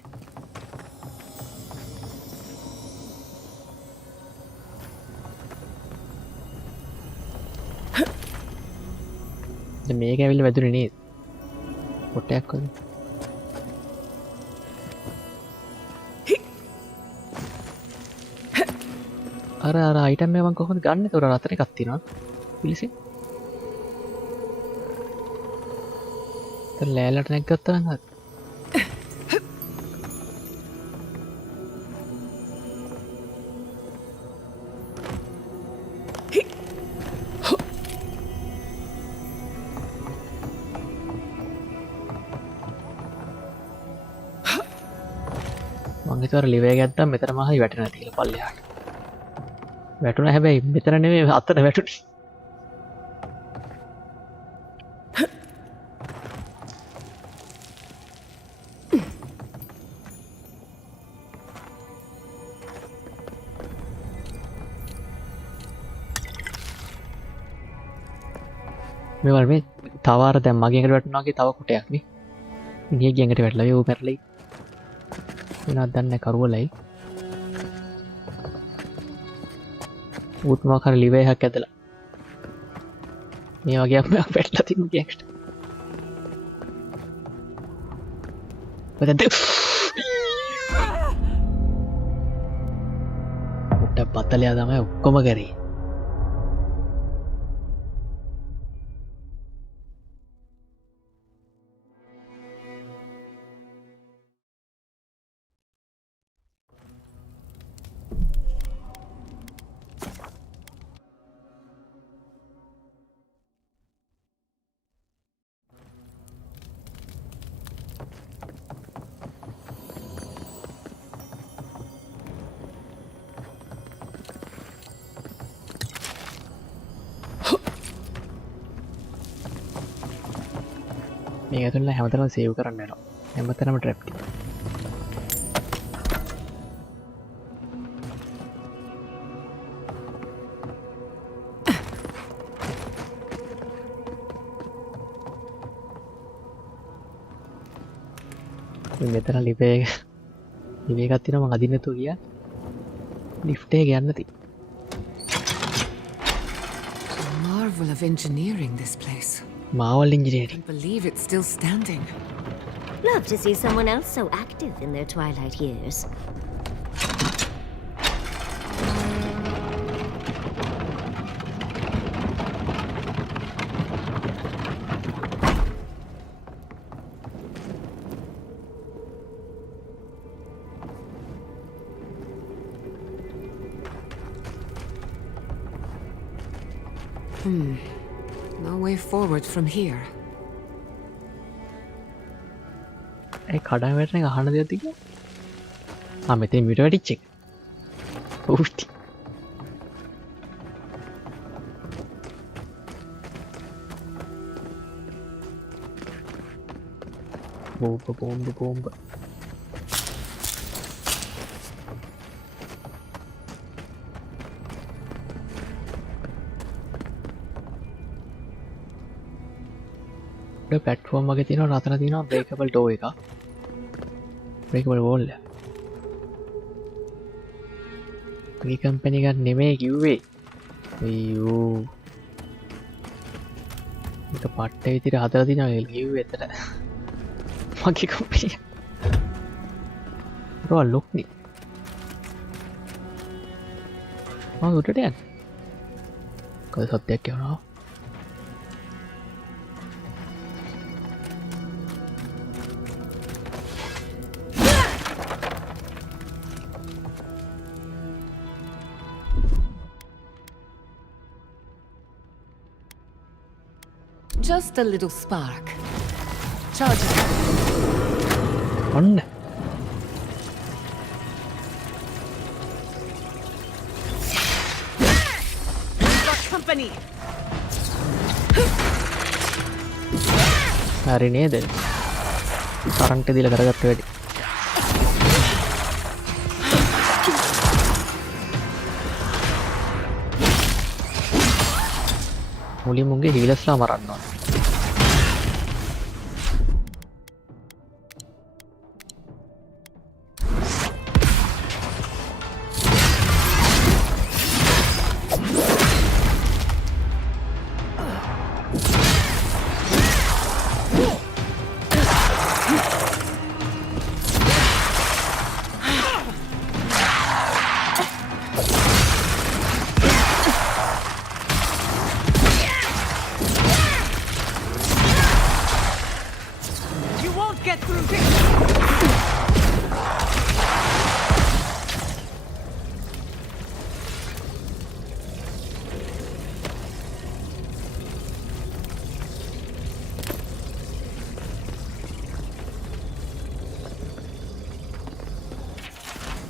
මේක ඇවිල්ලා වැදුනේ නේද පොටයක් වගේ අර අයිටම් එක මම කොහොමද ගන්නෙ උඩ රතන එකක් තියෙනවා පිලිසෙ දැන් ලෑල්ලට නැග්ගත්තා නම් හරි මං හිතුවා ලිවේ ගත්තා මෙතන මහයි වැටෙනවා කියලා පල්ලෙහාට. වැටුණා හැබැයි මෙතන නෙමෙයි අතන වැටුනේ. මේවල් මේ තව අර දැන් මගේ එකට වැටුණා වගේ තව කුටයක් නේ. මිනිහගේ ඇඟට වැටලා ඒ මැරලයි. වෙනවත් දන්නේ කරුවලයි. උත් මොකක් හරි ලිවේ එකක් ඇදලා. මේ වගේ අප්පයක් වැටලා තිබුණ ගෑක්ට. මොකද උට පතලයා තමයි ඔක්කොම කරේ. මේ ඇතුළේ හැමතැනම සේව් කරන්න යනවා. හැමතැනම ට්‍රැප් ටික. මෙතන ලිපේ එකක් තියෙනවා මම අදින්න නැතුව ගියා. ලිෆ්ට් එක යන්න තියෙනවා. Marvel of engineering this place. Marvel engineering. I believe it's still standing. Love to see someone else so active in their twilight years. No way forward from here. ඒ කඩා වැටෙන එක අහන්න දෙයක් තිබුණා. මෙතන මිට වැටිච්ච එක. ඕස්ටි. බෝම්බ. platform වගේ තියෙනවා නතර තියෙනවා breakable door එක breakable wall එක මේ කම්පැනි එකක් නෙමෙයි කිව්වේ අයියෝ මේක පට්ට විදිහට හදලා තියෙනවා කිව්වේ එතන මගේ කම්පැනි බ්‍රෝ look නේ උඩට යන්න කොහේ සත්‍යයක් කියනවා Just a little spark. Charge it. On. Got company. හරි නේද? කරන්ට් දීලා කරගත්ත වැඩි. මුලින් මුන්ගේ හීලස්ලා මරන්න ඕන.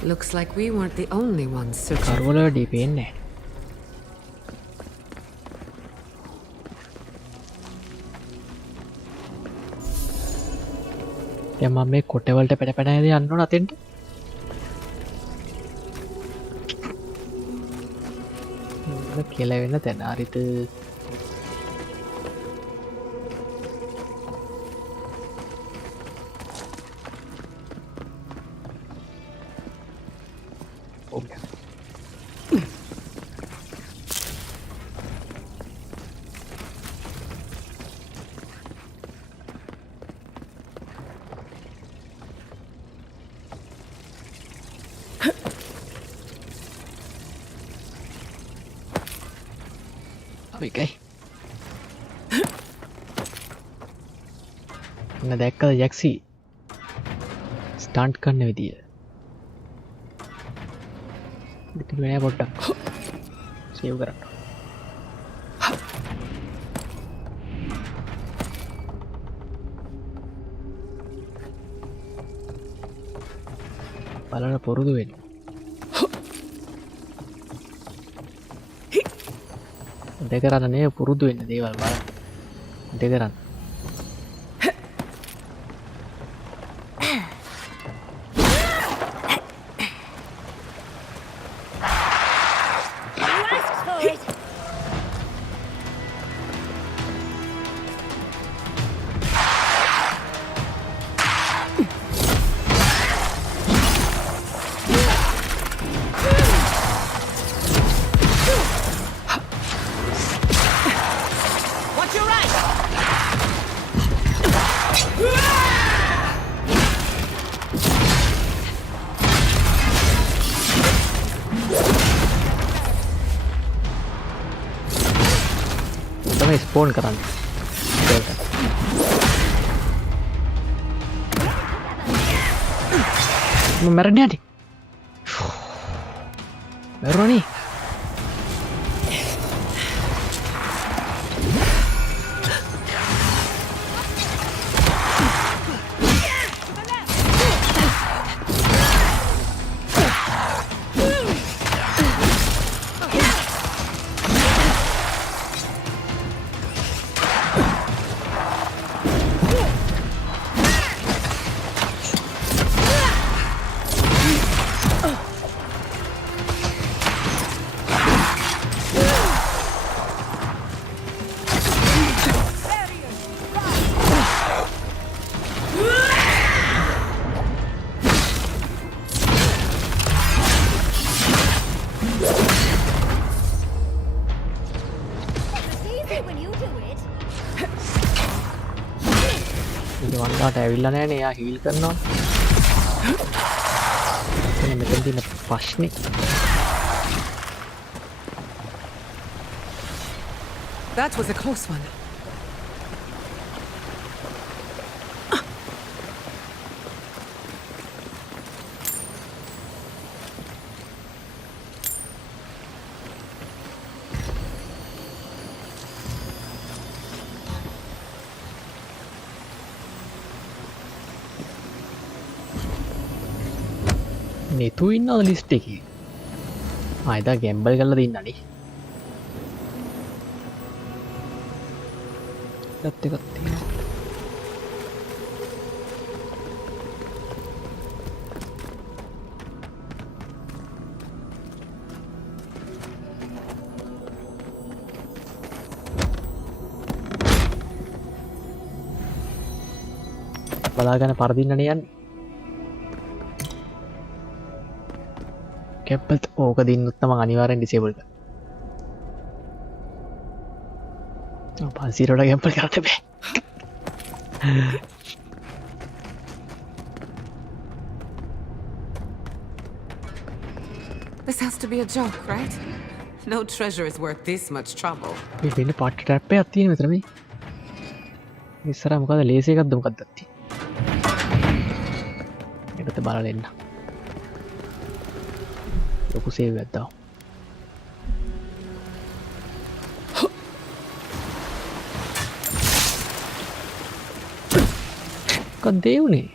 Looks like we weren't the only ones searching. කරවල වැඩි පේන්නේ නැහැ. දැන් මම මේ කොටවලට පැන පැන යන්න ඕන අතෙන්ට. කියලා වෙන තැන හරිද? Okay. Nah, දැක්කද ජැක්සි ස්ටන්ට් කරන විදිය. ඉතින් වෙන පොඩ්ඩක් සේව් කරන්න. බලන්න පුරුදු වෙන්න. දෙකරන්න නේ පුරුදු වෙන්න දේවල් බලන්න. දෙකරන්න. ස්පෝන් කරන්න මැරෙන්නේ නැටි මැරුණානේ වන්දාට ඇවිල්ලා නෑනේ එයා හීල් කරනවා එතන මෙතන තියෙන ප්‍රශ්නේ That was a close one. නෙතු ඉන්නවද ලිස්ට් එකේ ආයෙත් ගැම්බල් කරලා දින්නනේ එකක් තියෙනවා බලාගෙන පරදින්නනේ යන්නේ කැප්පල් ඕක දින්නොත් තමයි අනිවාර්යෙන් ඩිසේබල් කරන්න. 500 වල කැප්පල් කරන්න බෑ. This has to be a joke, right? No treasure is worth this much trouble. මේ වෙන පාට් ට්‍රැප් එකක් තියෙන මෙතන මේ. ඉස්සරහ මොකද ලේසි එකක්ද මොකක්ද තියෙන්නේ. ඒකට බලලා එන්න. ලොකු සේව් එකක් දාමු. මොකක්ද ඒ උනේ?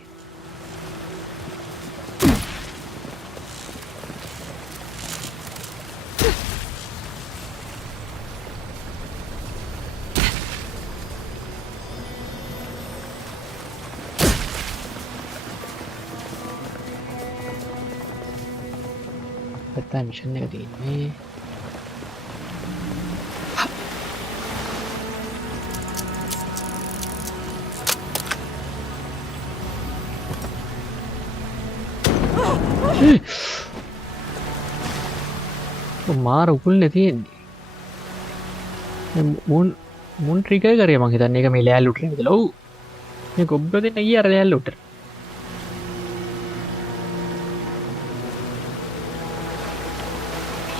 පැත්තා මිෂන් එක තියෙන්නේ. මාර උකුල්නේ තියෙන්නේ. මුන් ට්‍රිගර් කරේ මං හිතන්නේ ඒක මේ ලෑල්ලුට නේදලා. ඔව්. මේ ගොබ්බ දෙන්න ගියා අර ලෑල්ලුට.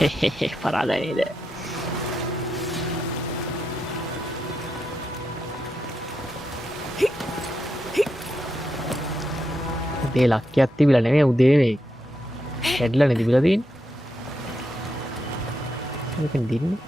හෙහෙහෙ පරාදයි නේද? උදේ ලක්කියක් තිබිලා නෙමෙයි උදේ මේ කැඩලානේ තිබිලා තියෙන්නේ. මේකෙන් දින්නේ.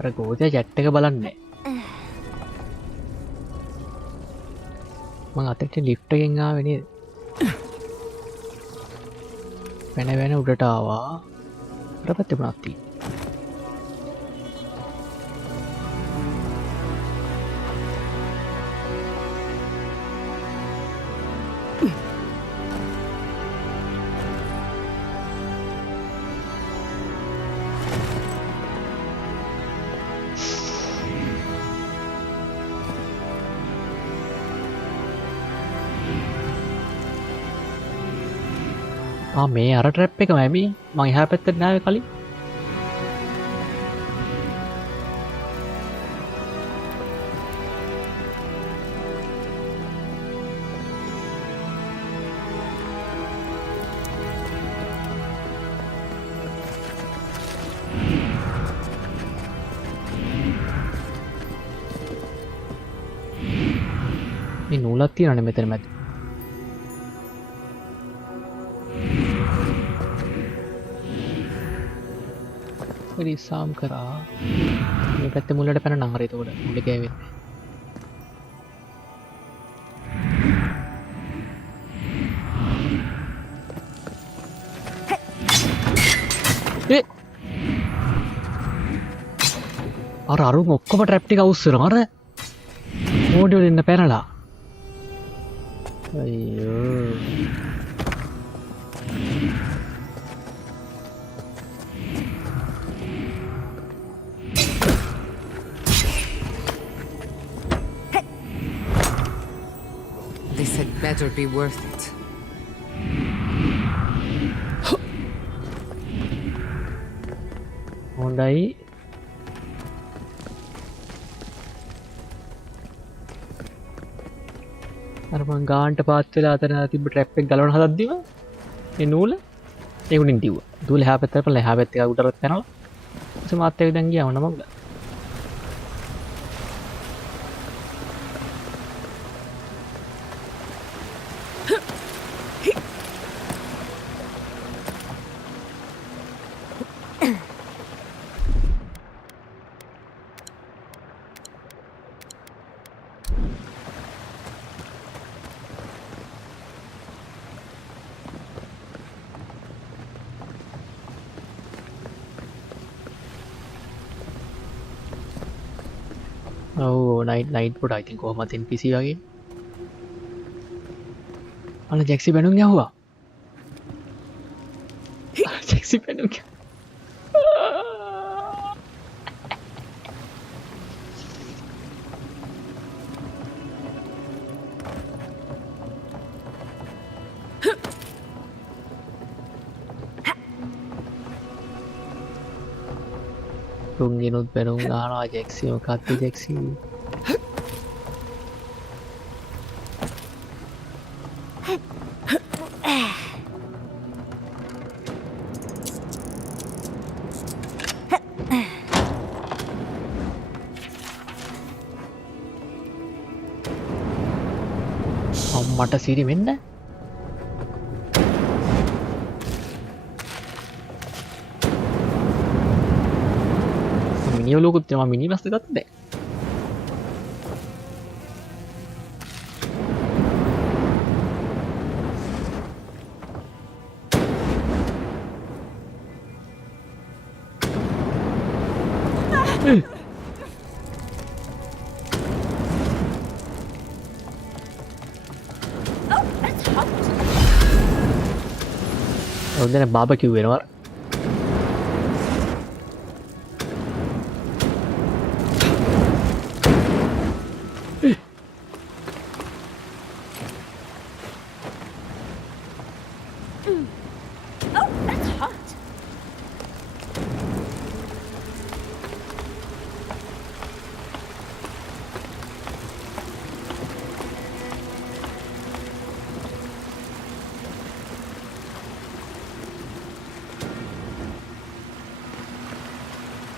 අර ගෝතය චැට් එක බලන්නේ. මං අතට ලිෆ්ට් එකෙන් ආවේ නේද? වෙන උඩට ආවා. අර පැත්තේ මොනවද තියෙන්නේ? මේ අර ට්‍රැප් එක මැමි මං එහා පැත්තට නාවේ කලින් මේ නූලක් තියෙනවනේ මෙතන මැද සාම් කරා මේ පැත්තේ මුලට පැන නංගර එතකොට මුල ගෑවෙන්නේ අර අරුන් ඔක්කොම ට්‍රැප් ටික අවුස්සනවා අර මෝඩ් වල ඉන්න පැනලා අයියෝ This had better be worth it. හොඳයි අර මං ගාන්ට පාත් වෙලා අතන තිබ්බ ට්‍රැප් එක ගලවන හදද්දිම මේ නූල ඒ උඩින් දිව්වා. නූල එහා පැත්තට පැනලා එහා පැත්තේ උඩට පැනලා ඊට මාත් එක්ක දැන් ගියා වුණා මග. නයිට් පොඩ අයිතින් කොහොමත් NPC වගේ අන්න ජැක්සි බැනුම් යහුවා ජැක්සි බැනුම් තුන්ගෙනුත් බැනුම් ගහනවා ජෙක්සි මොකක්ද ජෙක්සි අම්මට සිරි වෙන්න මිනිියෝ ලෝකුත් තම මිනි වස්ත ගත්තද ඔවදන බාබ කිව්වෙනවා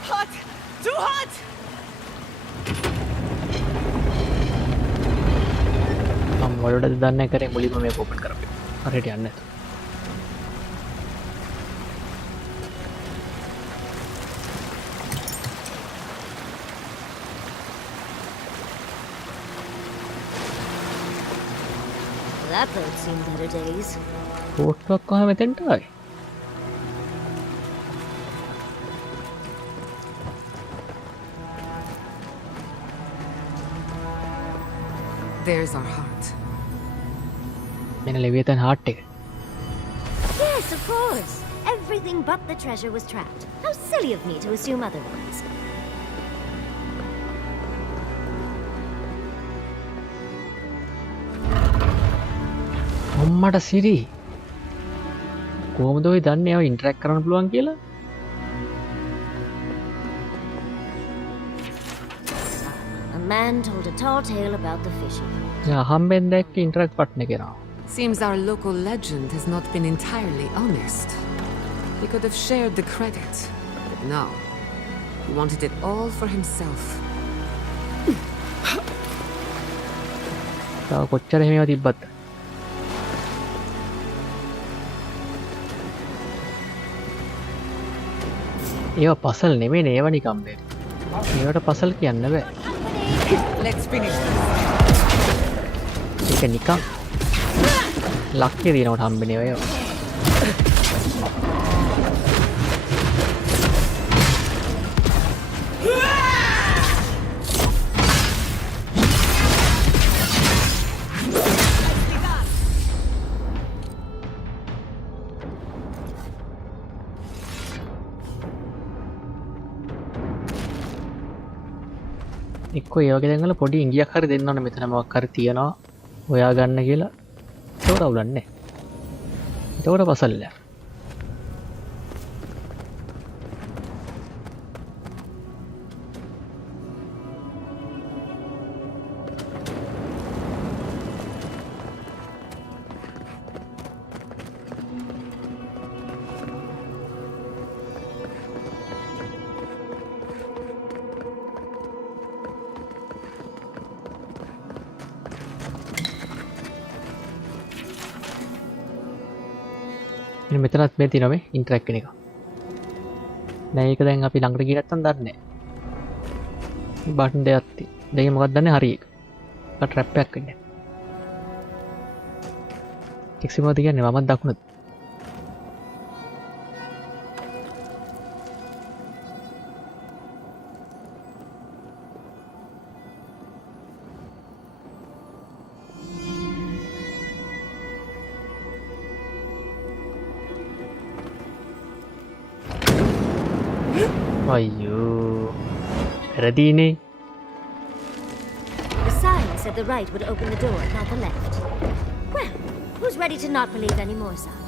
Hot! Too hot! වලට දන්න කරේ මුලින්ම මේ ඕපන් කරපේ හරියට යන්නේ නැතු That road's seen better days. පෝට්ටුවක් කොහම මෙතෙන්ට ආවේ There's our heart. මෙන්න ලෙවියතන් හාට් එක Yes, of course. Everything but the treasure was trapped. How silly of me to assume otherwise. අම්මට සිරි කොහොමද ඔය දන්නේ ඒවා ඉන්ටරැක්ට් කරන්න පුළුවන් කියලා A man told a tall tale about the fishing. යා හම්බෙන් දැක්ක ඉන්ටරැක්ට් පට්න කරනවා Seems our local legend has not been entirely honest. He could have shared the credit, but no. He wanted it all for himself. තා කොච්චර එහෙමව තිබ්බත් ඒවා පසල් නෙමෙයි ඒවා නිකම් බැරි ඒවට පසල් කියන්න බෑ Let's finish this. ඒක නිකම් ලක්කේ දිනවට හම්බෙන්නේ ඒවා එක්ක ඒ වගේ දැන්වල පොඩි ඉංගියක් හරි දෙන්න ඕනේ මෙතන මොකක් හරි තියනවා හොයා ගන්න කියලා ඒකට අවුලන්නේ ඒකට පසල් නෑ මෙතනත් මේ තියෙනවා මේ ඉන්ටරැක්ට් වෙන එක. දැන් ඒක දැන් අපි ළඟට ගිහින් නැත්තම් දන්නේ නැහැ. බටන් දෙකක් තියෙනවා. දෙකේ මොකක්ද දන්නේ හරි එක. ඒක ට්‍රැප් එකක් වෙන්නේ. එක්සිමෝද කියන්නේ මමත් දකුණද? අයියෝ වැරදීනේ The sign said the right would open the door, not the left. Well, who's ready to not believe any more signs?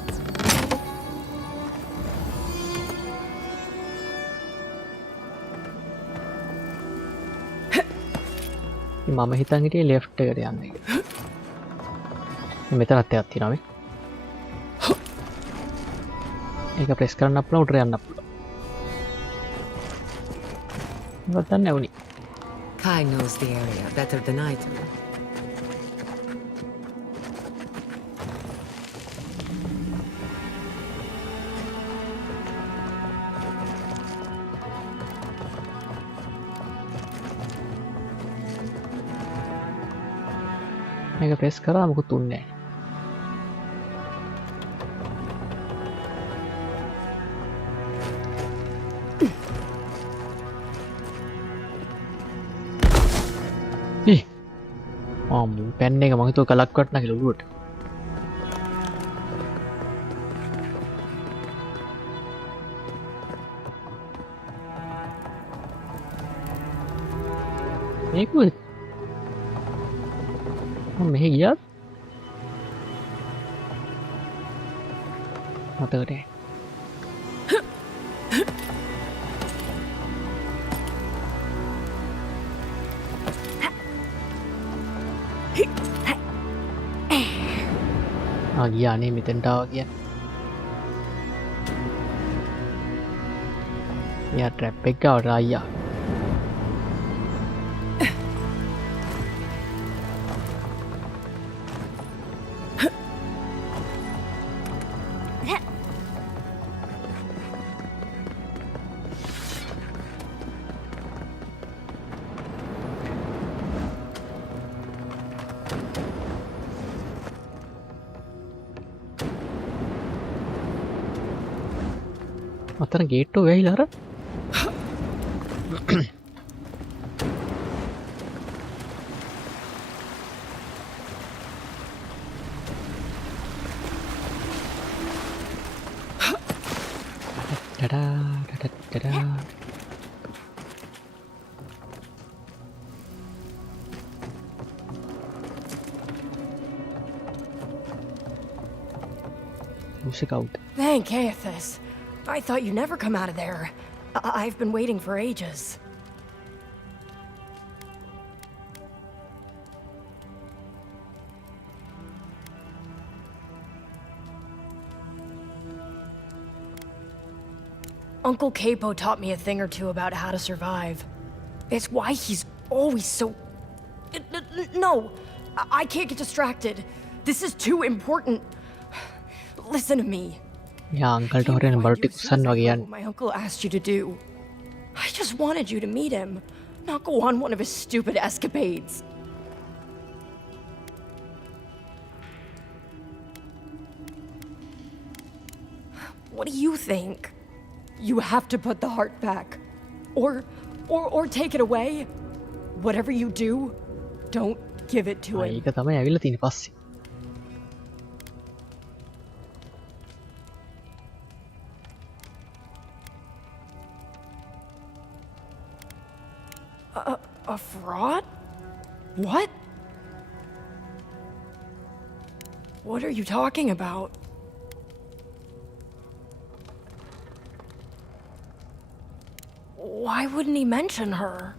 මම හිතන් හිටියේ left එකට යන්න කියලා. මෙතනත් එකක් තියෙනවා මේ. ඒක press කරන්න අප්ලා උඩට යන්න අප්ලා. මොකක්ද දන්නේ උනි. Kai knows the area better than I do. මේක ප්‍රෙස් කරා මොකුත් උන්නේ නැහැ. පැන්න එක මම හිතුවා කලක් වටනා කියලා ඔළුවට. මේකුත් මෙහෙ ගියත් මතකට ගියානේ මෙතෙන්ට ආවා කියන්නේ. එයා ට්‍රැප් එක ගාවට ආයියා. අතන ගේට්ටුව වැහිලා අර tada music out. Thank Aethys. I thought you'd never come out of there. I've been waiting for ages. Uncle Capo taught me a thing or two about how to survive. It's why he's always so... No! I can't get distracted. This is too important. Listen to me. යා අංකල්ට හොරෙන් බල්ටි කුස්සන්න වගේ යන්න. My uncle asked you to do. I just wanted you to meet him, not go on one of his stupid escapades. What do you think? You have to put the heart back. Or take it away. Whatever you do, don't give it to him. ඒක තමයි ඇවිල්ලා තියෙන්නේ පස්සේ. A fraud? What? What are you talking about? Why wouldn't he mention her?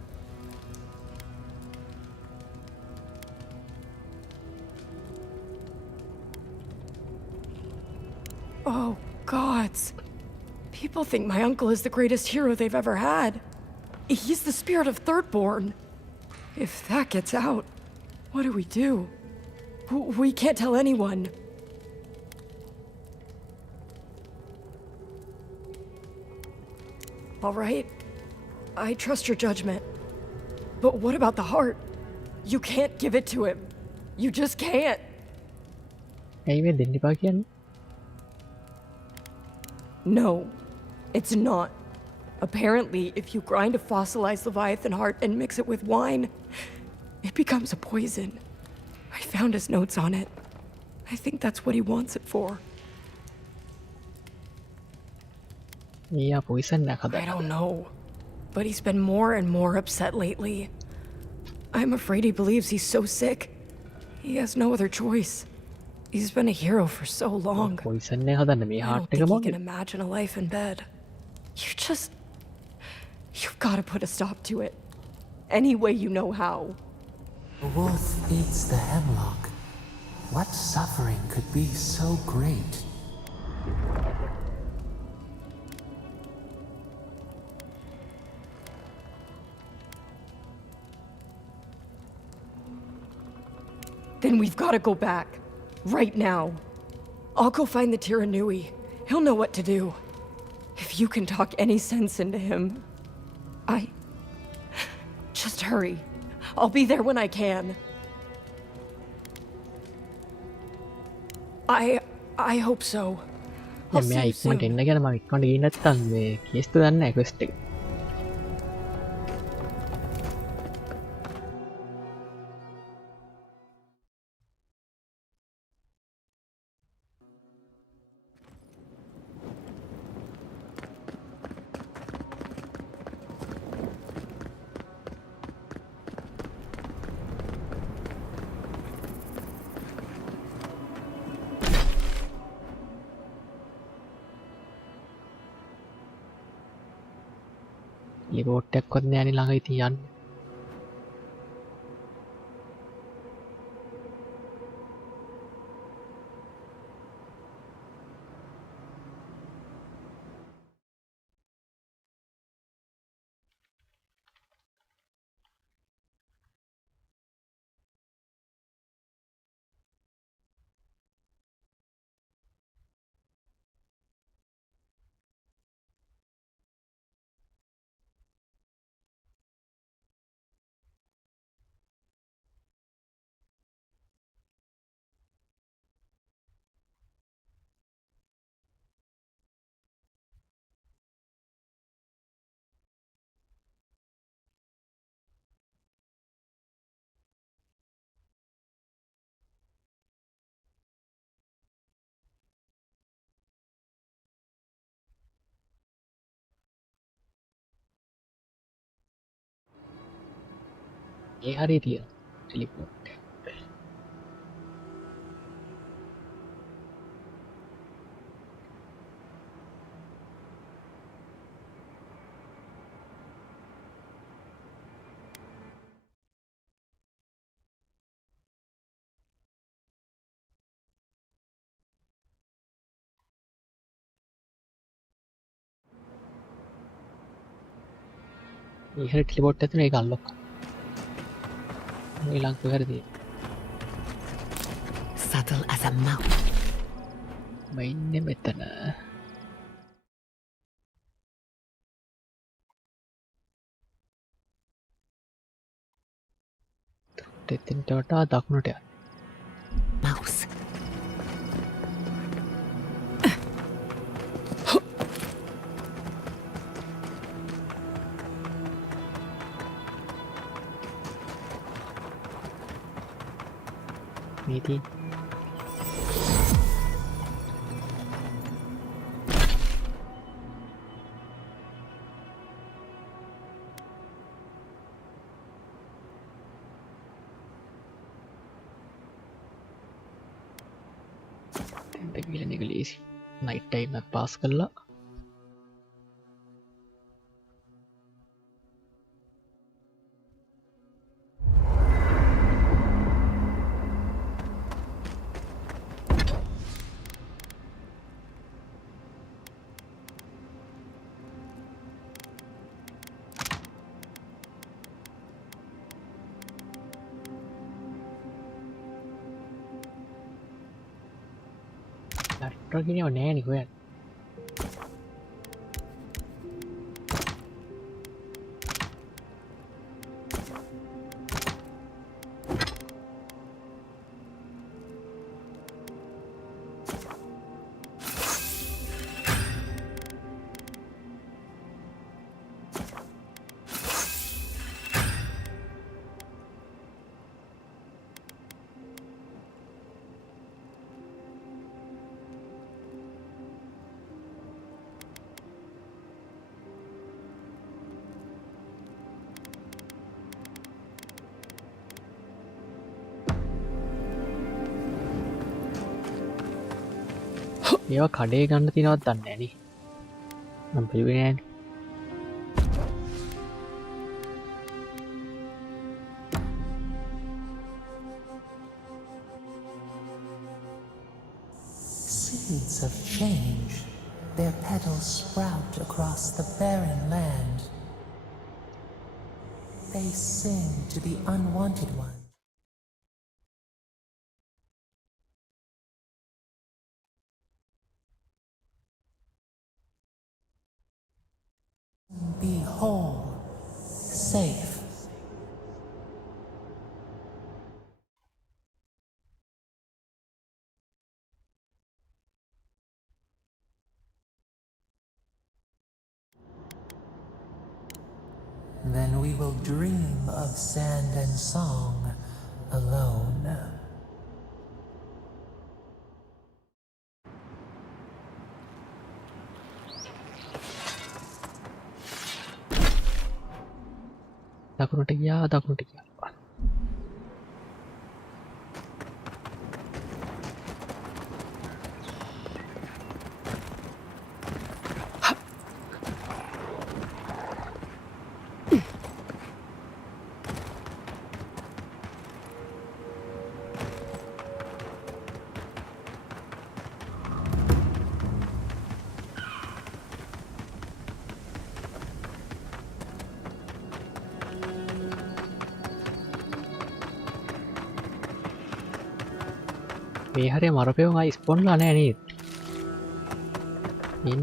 Oh, gods. People think my uncle is the greatest hero they've ever had. He's the spirit of Thirdborn. If that gets out, what do we do? We can't tell anyone. All right, I trust your judgment. But what about the heart? You can't give it to him. You just can't. ඇයි මේ දෙන්න එපා කියන්නේ? No, it's not. Apparently, if you grind a fossilized Leviathan heart and mix it with wine, it becomes a poison. I found his notes on it. I think that's what he wants it for. Yeah, poison I don't know, but he's been more and more upset lately. I'm afraid he believes he's so sick. He has no other choice. He's been a hero for so long. I don't think he can imagine a life in bed. You've got to put a stop to it. Any way you know how. The wolf eats the hemlock. What suffering could be so great? Then we've got to go back. Right now. I'll go find the Tiranui. He'll know what to do. If you can talk any sense into him. Just hurry. I'll be there when I can. I hope so. I'll see මෙයා you ඉක්මනට soon. එන්න ගැන මම ඉක්මනට ගියේ නැත්තම් මේ කේස්තු දන්නේ නැහැ ක්වෙස්ට් එක. ලිපෝට් එකක්වත් නෑනේ ළඟ ඉතින් යන්න. ඒ හරිය තියෙන ටෙලිපෝට්. ඒ හරිය ටෙලිපෝට් එකක් තියෙන ඒක අන්ලොක්. ඊළඟ හරිය. Subtle as a mouse. මම ඉන්නේ මෙතන. දෙතෙන්ට වටා දකුණට යන්න. Mouse. මේදී ගිහලා නිකලීසි නයිට් ටයිම් එකක් පාස් කරලා ලැප්ටොප් එකේ නෑනේ හොයන්න. ඒවා කඩේ ගන්න තියෙනවත් දන්නේ නෑනේ. මම බැලුවේ නෑනේ. across the barren land. They sing to the unwanted one. Be whole, safe. Then we will dream of sand and song alone. දකුණට ගියා. මේ හරිය මරපෙවුන් ආයි ස්පොන්ලා නැහැ නේද?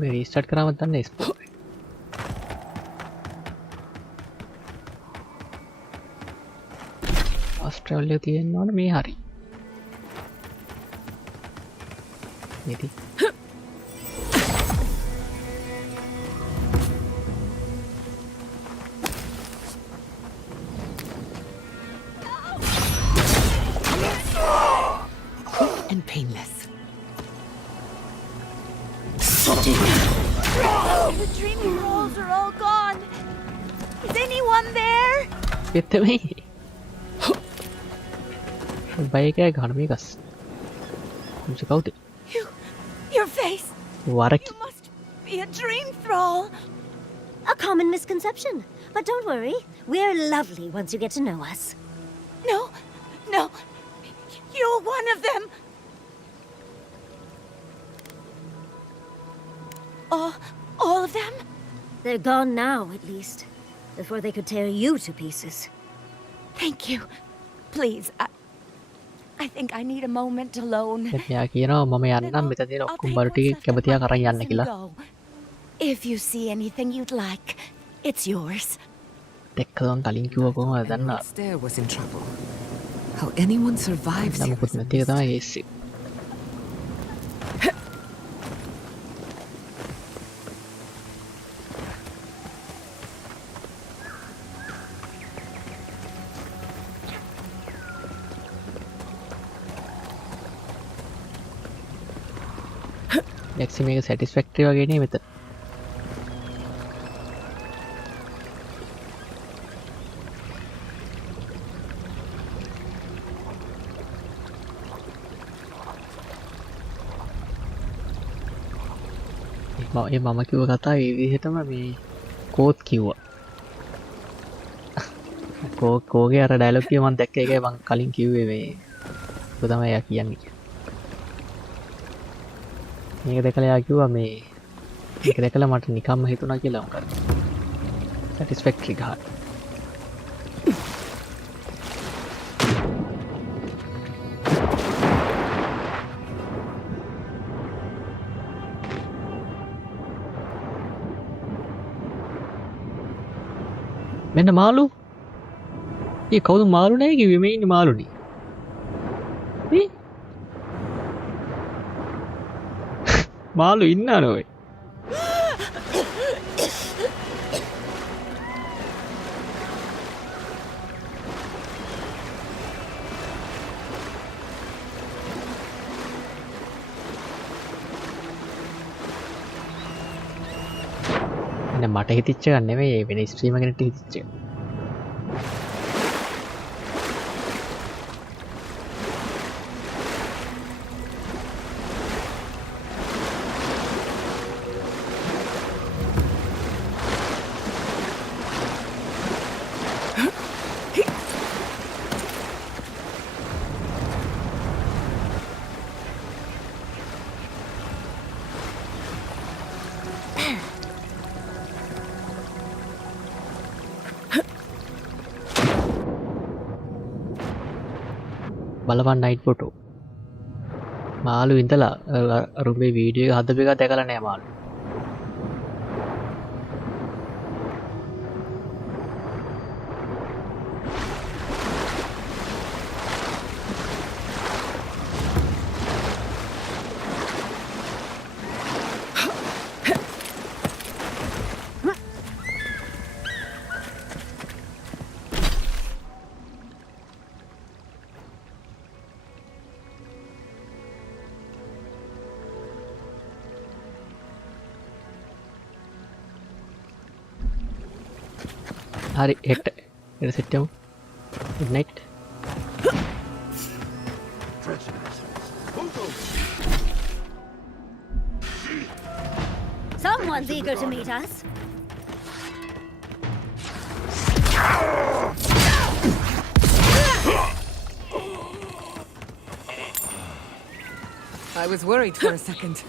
මේ රීස්ටාර්ට් කරාම තමයි ස්පොන්. ඔස්ට්‍රේලියාවේ තියෙනවනේ මේ හරි. මේටි. And painless. The dreaming rolls are all gone. Is anyone there? It's me. Bike है घर में कस. मुझे कहते. Your face. वारक. You must be a dream thrall. A common misconception. But don't worry, we're lovely once you get to know us. No. You're one of them. All of them? They're gone now, at least. Before they could tear you to pieces. Thank you. Please, I think I need a moment alone. මෙයා කියනවා මම යන්නම් මෙතන තියෙන ඔක්කොම බරු ටික කැමතියා කරන් යන්න කියලා. If you see anything you'd like, it's yours. දෙක්කවන් කලින් කිව්ව කොහොමද දන්නා? There was in trouble. How anyone survives here. මොකද නැති එක තමයි ඒසි. Next මේක satisfactory වගේ නේ මෙතන. මම කිව්ව කතාව ඒ විදිහටම මේ කෝත් කිව්වා. කෝගේ අර ඩයලොග් එක මම දැක්ක එකයි මම කලින් කිව්වේ මේ ඔක තමයි එයා කියන්නේ. මේක දැකලා එයා කිව්වා මේ මේක දැකලා මට නිකම්ම හිතුණා කියලා මොකද satisfactory ගහන. මෙන්න මාළු. ඒ කවුද මාළු නැහැ කිව්වේ මේ ඉන්නේ මාළුනේ. මේ මාළු ඉන්නවනේ ඔය. මට හිතිච්ච එක නෙමෙයි වෙන ස්ට්‍රීමර් කෙනෙක්ට හිතිච්ච එක. බලවන් නයිට් ෆොටෝ. මාළු ඉඳලා අරුඹේ වීඩියෝ එක හදපු එක දැකලා නෑ මාළු. හරි හෙට සෙට් යමු. good night. Someone's eager to meet us. I was worried for a second.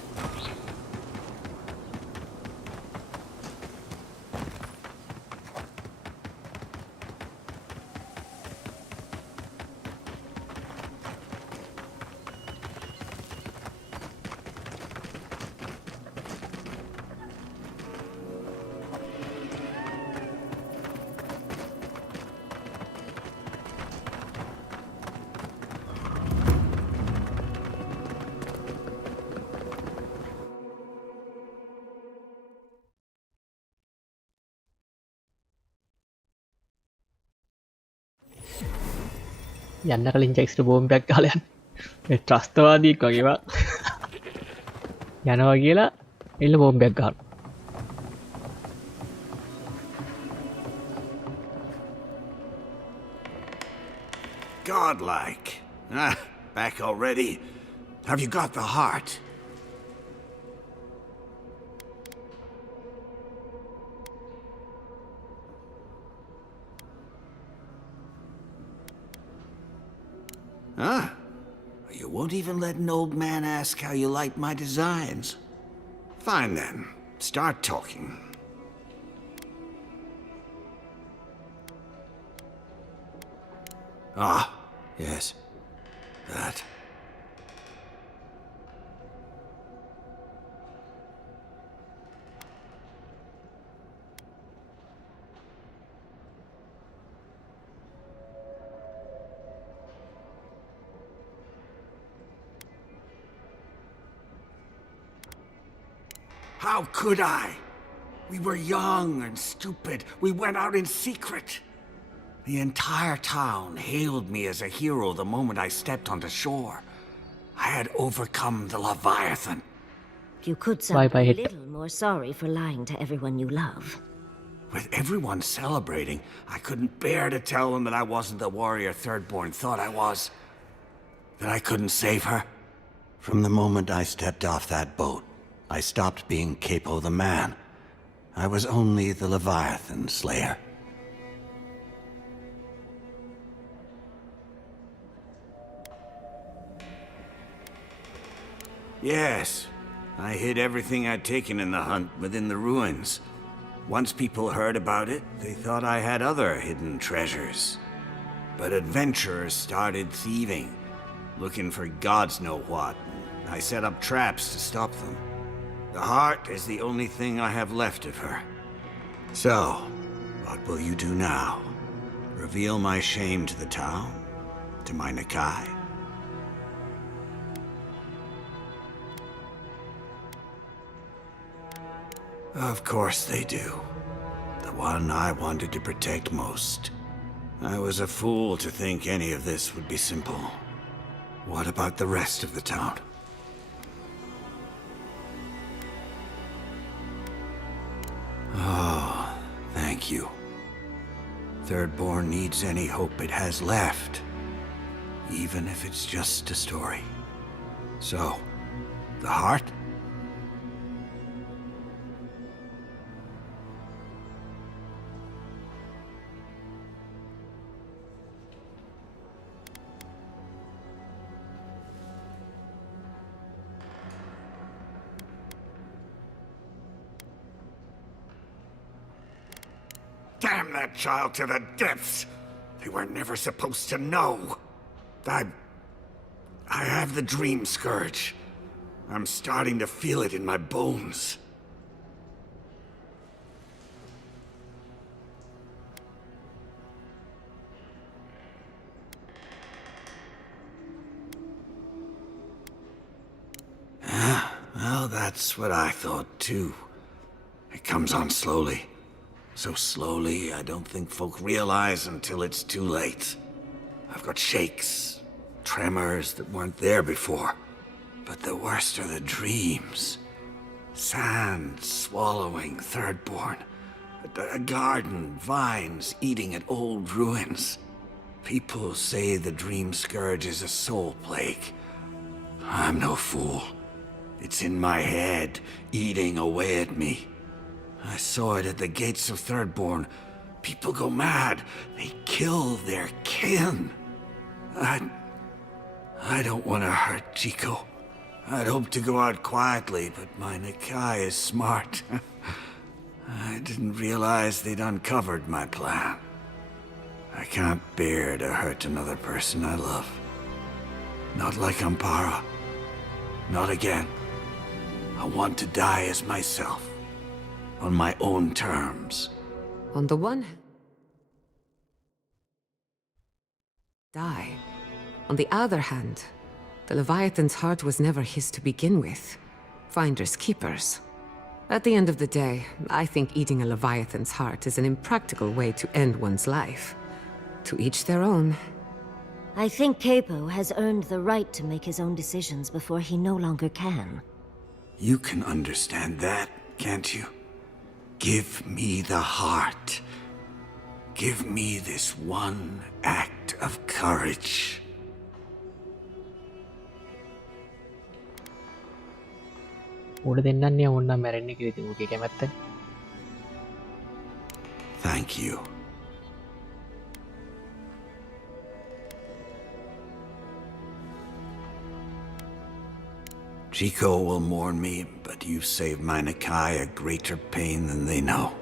යන්න කලින් ජෙක්ස්ට බෝම්බයක් ගහලා යන්න. මේ ත්‍රස්තවාදීෙක් වගේවා. යනවා කියලා එල්ල බෝම්බයක් ගහනවා. Godlike. Ah, back already. Have you got the heart? Huh? You won't even let an old man ask how you like my designs. Fine then. Start talking. Ah, yes. That. How could I? We were young and stupid. We went out in secret. The entire town hailed me as a hero the moment I stepped onto shore. I had overcome the Leviathan. You could sound a little more sorry for lying to everyone you love. With everyone celebrating, I couldn't bear to tell them that I wasn't the warrior Thirdborn thought I was. That I couldn't save her. From the moment I stepped off that boat, I stopped being Capo the man. I was only the Leviathan Slayer. Yes, I hid everything I'd taken in the hunt within the ruins. Once people heard about it, they thought I had other hidden treasures. But adventurers started thieving, looking for gods know what. I set up traps to stop them. The heart is the only thing I have left of her. So, what will you do now? Reveal my shame to the town? To my Nakai? Of course they do. The one I wanted to protect most. I was a fool to think any of this would be simple. What about the rest of the town? Oh, thank you. Thirdborn needs any hope it has left, even if it's just a story. So, the heart? Damn that child to the depths! They were never supposed to know. I have the dream scourge. I'm starting to feel it in my bones. Well, that's what I thought too. It comes on slowly. So slowly, I don't think folk realize until it's too late. I've got shakes, tremors that weren't there before. But the worst are the dreams. Sand swallowing Thirdborn. A garden, vines eating at old ruins. People say the dream scourge is a soul plague. I'm no fool. It's in my head, eating away at me. I saw it at the gates of Thirdborn. People go mad. They kill their kin. I don't want to hurt Chico. I'd hoped to go out quietly, but my Nikai is smart. I didn't realize they'd uncovered my plan. I can't bear to hurt another person I love. Not like Ampara. Not again. I want to die as myself. On my own terms. On the one hand, die. On the other hand, the Leviathan's heart was never his to begin with. Finders keepers. At the end of the day, I think eating a Leviathan's heart is an impractical way to end one's life. To each their own. I think Capo has earned the right to make his own decisions before he no longer can. You can understand that, can't you? Give me the heart. Give me this one act of courage. Thank you. Chico will mourn me, but you've saved my Nikai a greater pain than they know.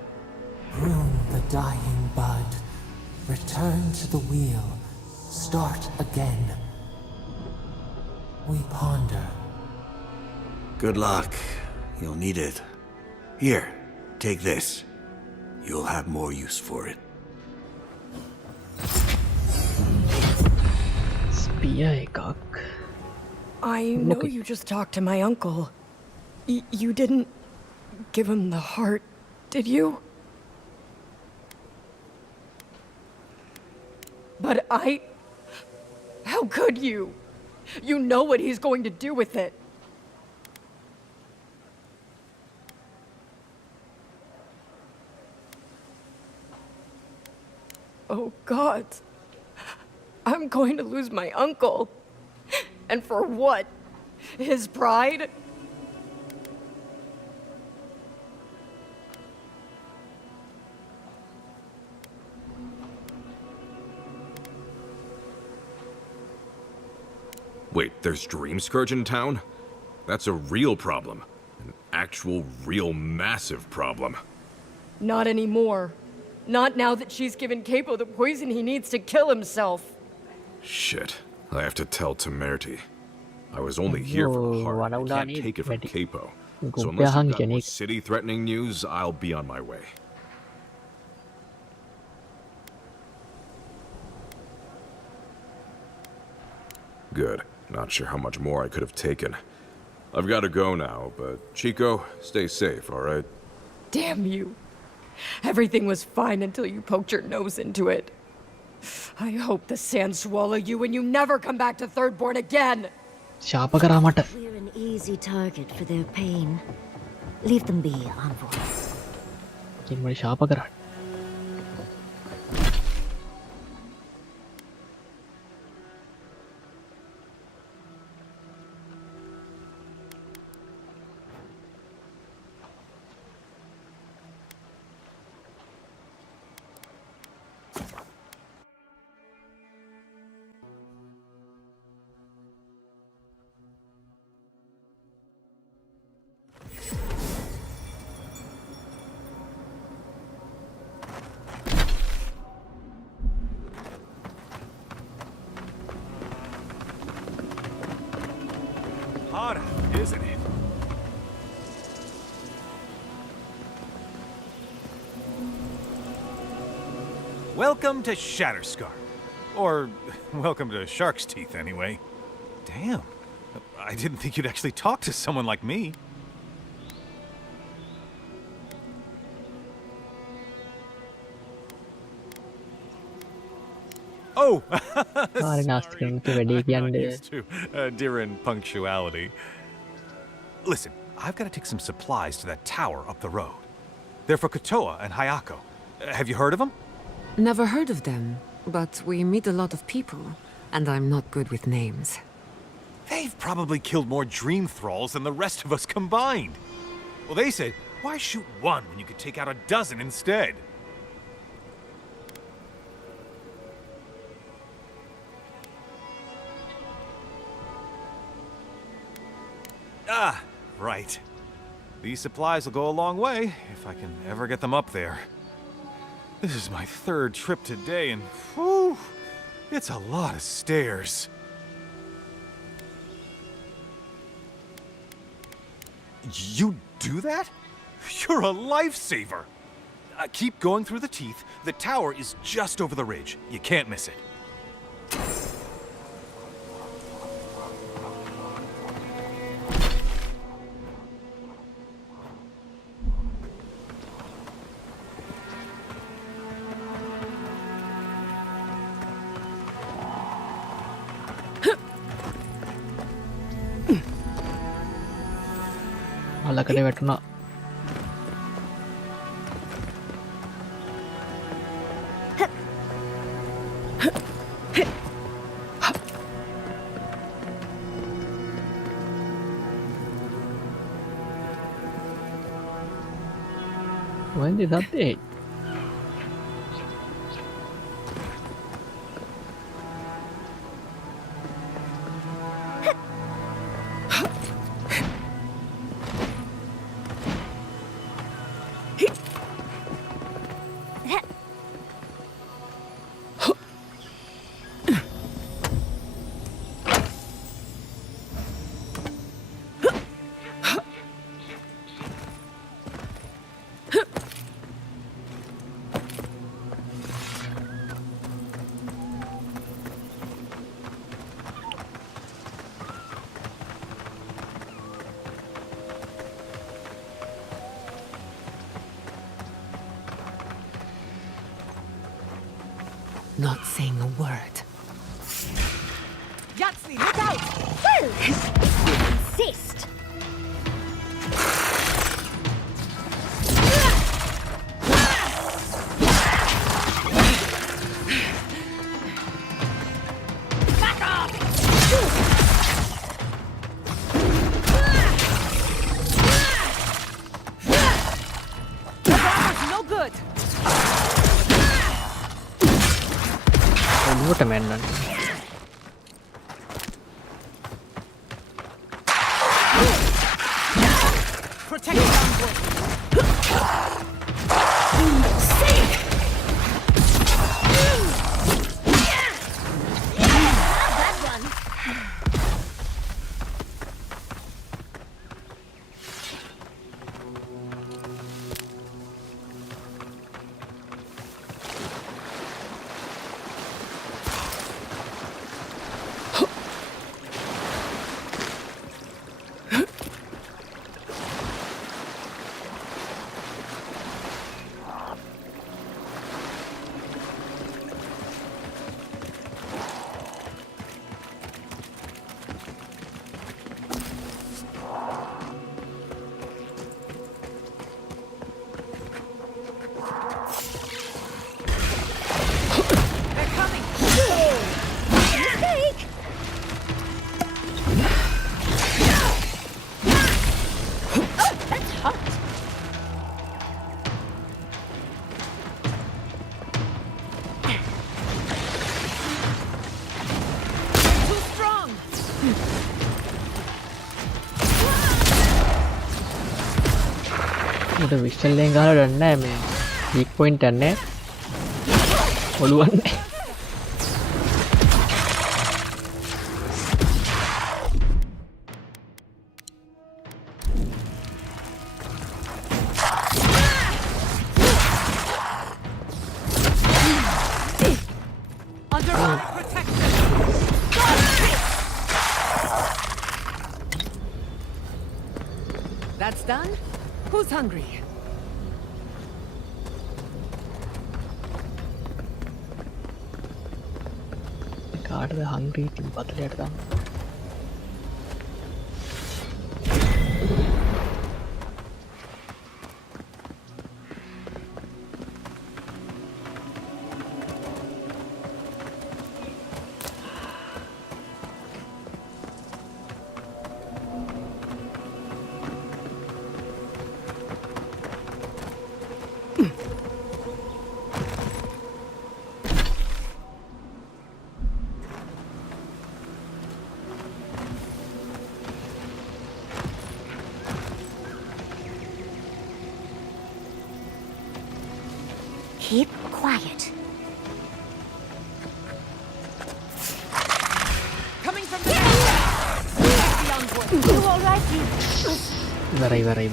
Prune the dying bud. Return to the wheel. Start again. We ponder. Good luck. You'll need it. Here, take this. You'll have more use for it. Spear cock. I know you just talked to my uncle. You didn't give him the heart, did you? But how could you? You know what he's going to do with it. Oh, God. I'm going to lose my uncle. And for what? His pride? Wait, there's Dream Scourge in town? That's a real problem. An actual, real, massive problem. Not anymore. Not now that she's given Capo the poison he needs to kill himself. Shit. I have to tell Temerty. I was only here for the heart. I can't take it from Capo. So unless you've got more city-threatening news, I'll be on my way. Good. Not sure how much more I could have taken. I've got to go now, but Chico, stay safe, all right? Damn you. Everything was fine until you poked your nose into it. I hope the sand swallow you and you never come back to Thirdborn again. We're an easy target for their pain. Leave them be, Envoy. odd, isn't it? Welcome to Shatterscar. Or, welcome to Shark's Teeth, anyway. Damn. I didn't think you'd actually talk to someone like me. Oh! Dear punctuality. Listen, I've got to take some supplies to that tower up the road. They're for Kotoa and Hayako. Have you heard of them? Never heard of them, but we meet a lot of people, and I'm not good with names. They've probably killed more dream thralls than the rest of us combined. Well, they said, why shoot one when you could take out a dozen instead? Ah, right. These supplies will go a long way, if I can ever get them up there. This is my third trip today, and whew, it's a lot of stairs. You do that? You're a lifesaver! Keep going through the teeth. The tower is just over the ridge. You can't miss it. අලකට වැටුණා. When did that update? Not saying a word. Yahtzee, look out! Well, you insist. Back off! No good. What a man. Protect the envoy. That one. මට විශ්වලෙන් ගහලා දන්නේ නැහැ මේ week point එකක් නැහැ ඔළුවන්නේ Almost done? Who's hungry? කාටද හංග්‍රී ඉතින් පතලයට දාන්න. Keep quiet. Coming from the You all right, you? ඉවරයි.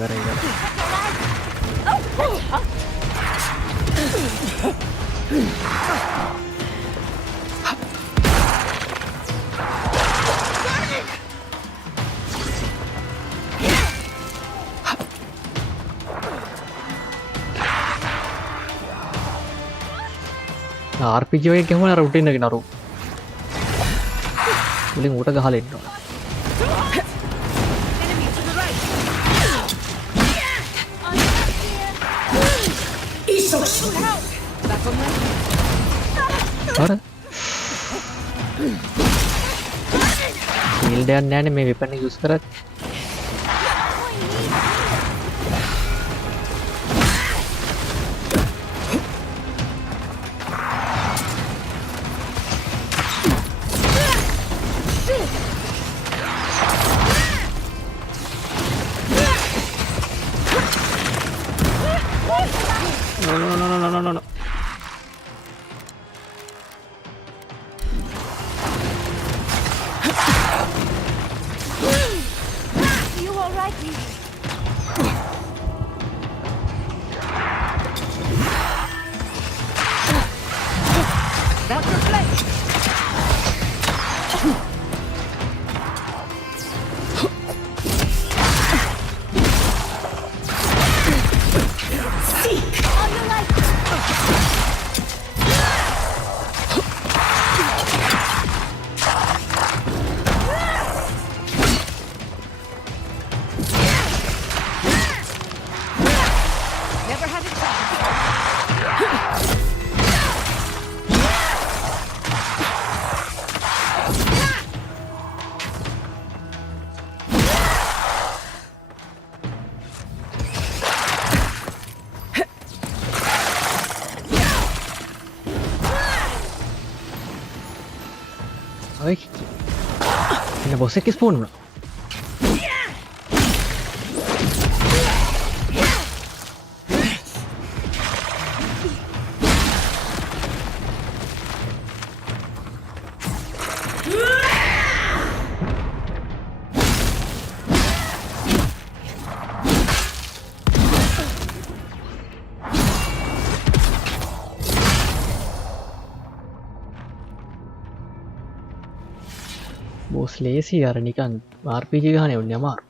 RPG වගේ ගැහුවන අර උටින් නැගින අර මුලින් ඌට ගහලා ඉන්නවා. අර ෂීල්ඩ් එකක් නැහැනේ මේ වෙපන් එක යූස් කරත්. No. You all right, you? That's your place. Never had a chance. Ay. Ini boss එක ස්පෝන් වුණා. බෝස් ලේසි අර නිකන් RPG ගහන්නේ උන්නේ අමාරු.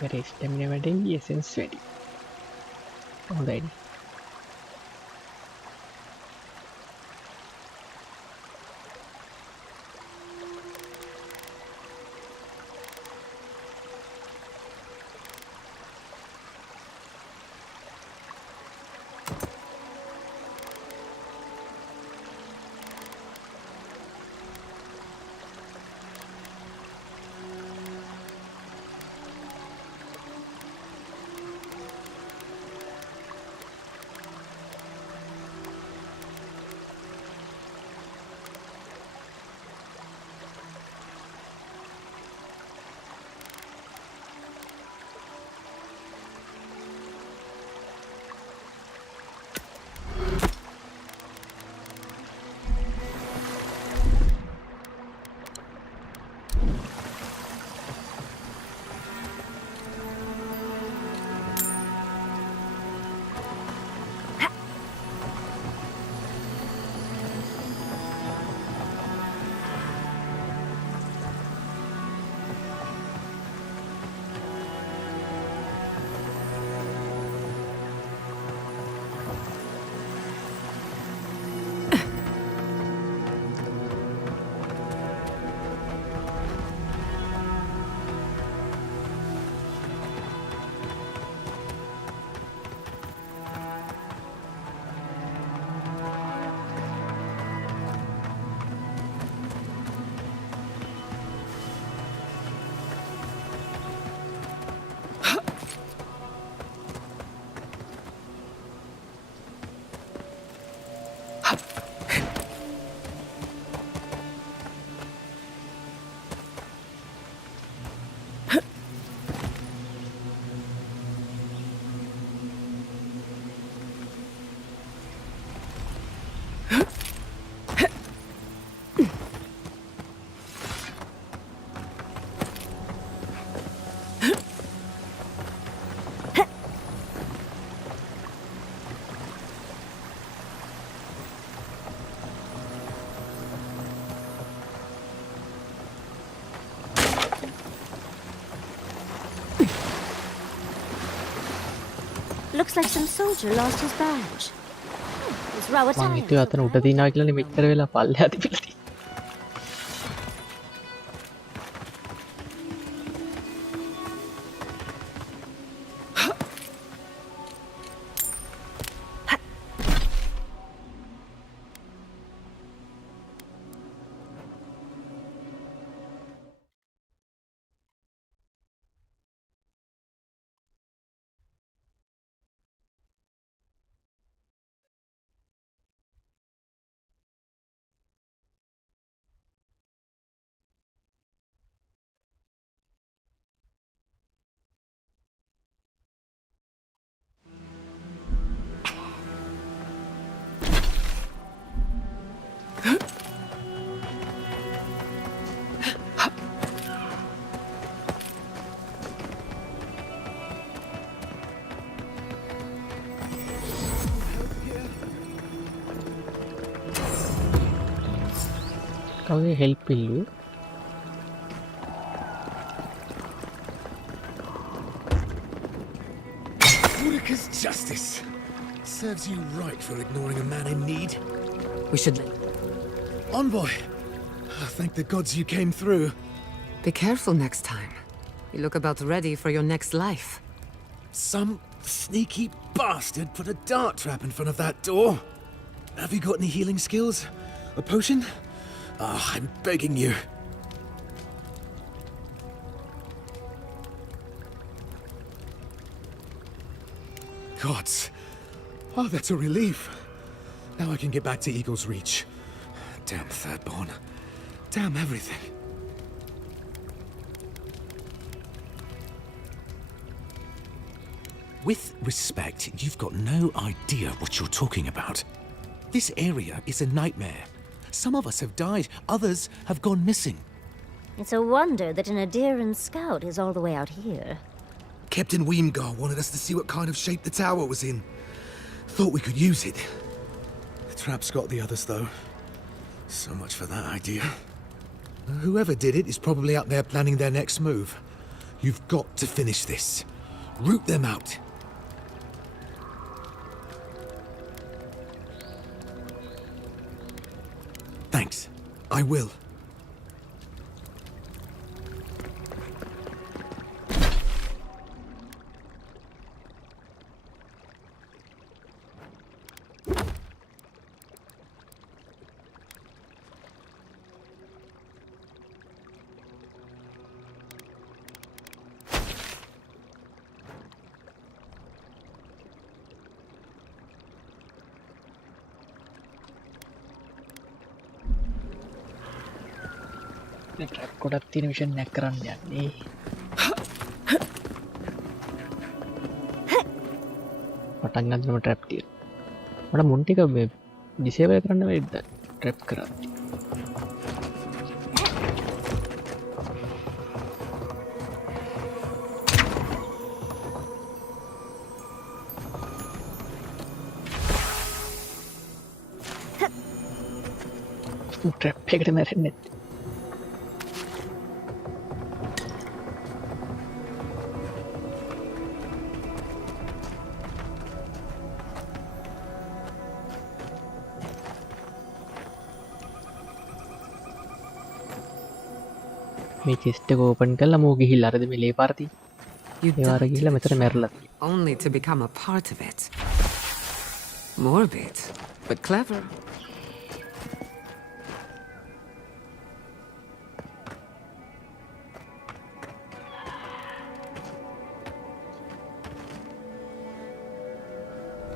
Very stamina වැඩි essence වැඩි. හොඳයි. Looks like some soldier lost his badge. It's raw මං හිතුවේ අතන උඩ තියනවා කියලානේ මෙච්චර වෙලා පල්ලෙහා තිබිලා තියෙන්නේ. කවුද help ඉල්ලුවේ? Mordecai's justice. Serves you right for ignoring a man in need. We should... Envoy! Thank the gods you came through. Be careful next time. You look about ready for your next life. Some sneaky bastard put a dart trap in front of that door. Have you got any healing skills? A potion? Oh, I'm begging you. Gods. Oh, that's a relief. Now I can get back to Eagle's Reach. Damn Thirdborn. Damn everything. With respect, you've got no idea what you're talking about. This area is a nightmare. Some of us have died, others have gone missing. It's a wonder that an Adiran scout is all the way out here. Captain Weemgar wanted us to see what kind of shape the tower was in. Thought we could use it. The trap's got the others, though. So much for that idea. Whoever did it is probably out there planning their next move. You've got to finish this. Root them out. Thanks. I will. Trap ගොඩක් තියෙන mission නැක් කරන්න යන්නේ. පටන් ගන්නම trap තියෙන. මට මුන් ටික මේ ඩිසේබල් කරන්න වෙයිද ට්‍රැප් කරද්දි. ට්‍රැප් එකට මැරෙන්නේ නැති. මේ චෙස්ට් එක ඕපන් කරලා මෝ ගිහිල්ලා අරද මේ ලේ පාරති ඒ වාර ගිහිල්ලා මෙතන මැරලා only to become a part of it. Morbid, but clever.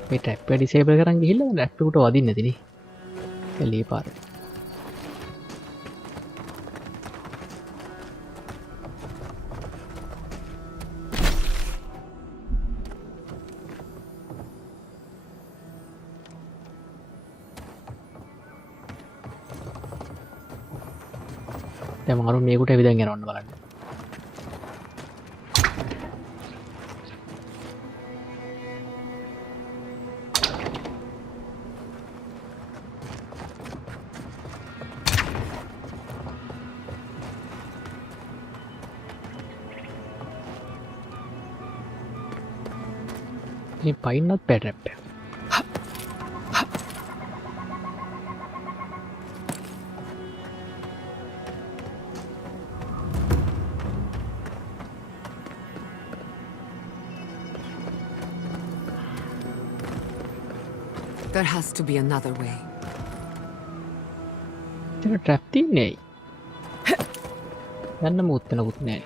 මේ ට්‍රැප් එක ඩිසේබල් කරන් ගිහිල්ලා ට්‍රැප් එකට වදින්න නැතිනේ ඒ ලේ පාරේ දැන් මම අර මේකට ඇවිදන් යනවන්න බලන්න මේ පයින්නත් පැටරැප්ප There has to be another way. Trap තියන්නේ යන්න මුත්තනකුත් නෑ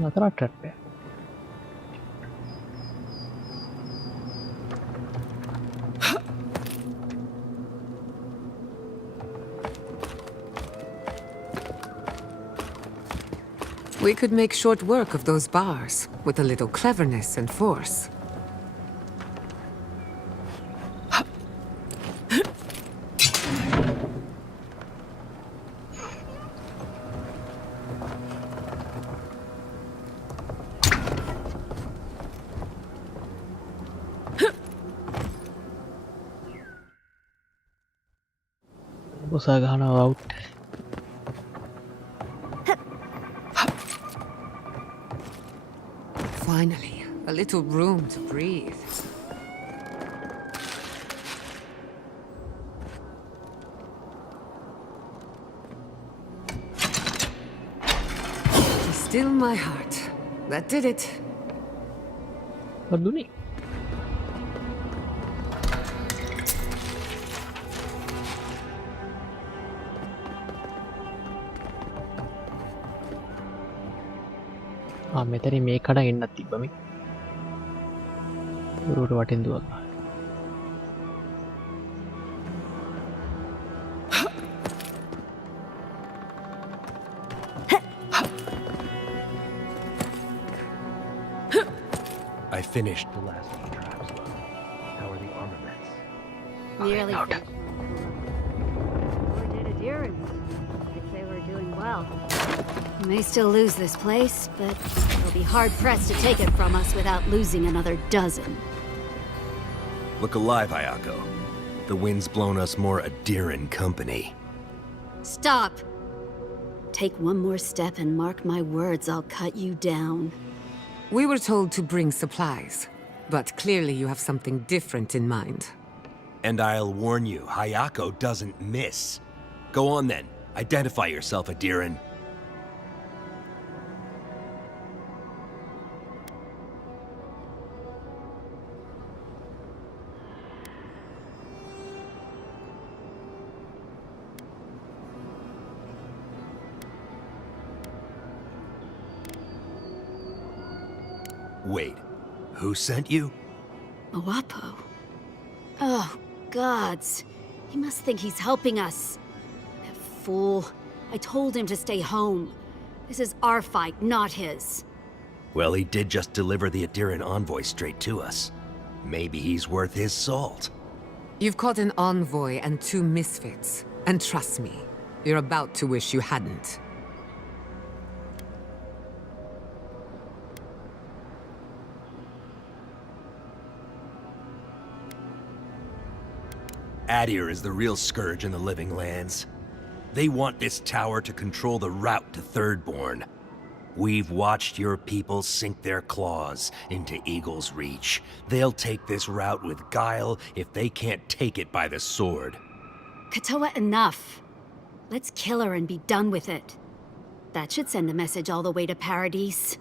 නතර ට්‍රැප් එක We could make short work of those bars with a little cleverness and force. බොසා ගහනවා out Finally, a little room to breathe. Still my heart. That did it. වදුනේ මෙතන මේ කඩ එන්නත් තිබ්බම උරුවට වටින් දුවගා I finished the last few traps. How are the armaments? Nearly finished. Or did a deer and I'd say we're doing well. We may still lose this place, but it'll be hard-pressed to take it from us without losing another dozen. Look alive, Hayako. The wind's blown us more Adiran company. Stop! Take one more step and mark my words, I'll cut you down. We were told to bring supplies, but clearly you have something different in mind. And I'll warn you, Hayako doesn't miss. Go on then. Identify yourself, Adiran. Wait, who sent you? Mawapo? Oh, gods. He must think he's helping us. That fool. I told him to stay home. This is our fight, not his. Well, he did just deliver the Adiran envoy straight to us. Maybe he's worth his salt. You've caught an envoy and 2 misfits. And trust me, you're about to wish you hadn't. Adir is the real scourge in the living lands. They want this tower to control the route to Thirdborn. We've watched your people sink their claws into Eagle's Reach. They'll take this route with guile if they can't take it by the sword. Katoa, enough. Let's kill her and be done with it. That should send a message all the way to Paradise.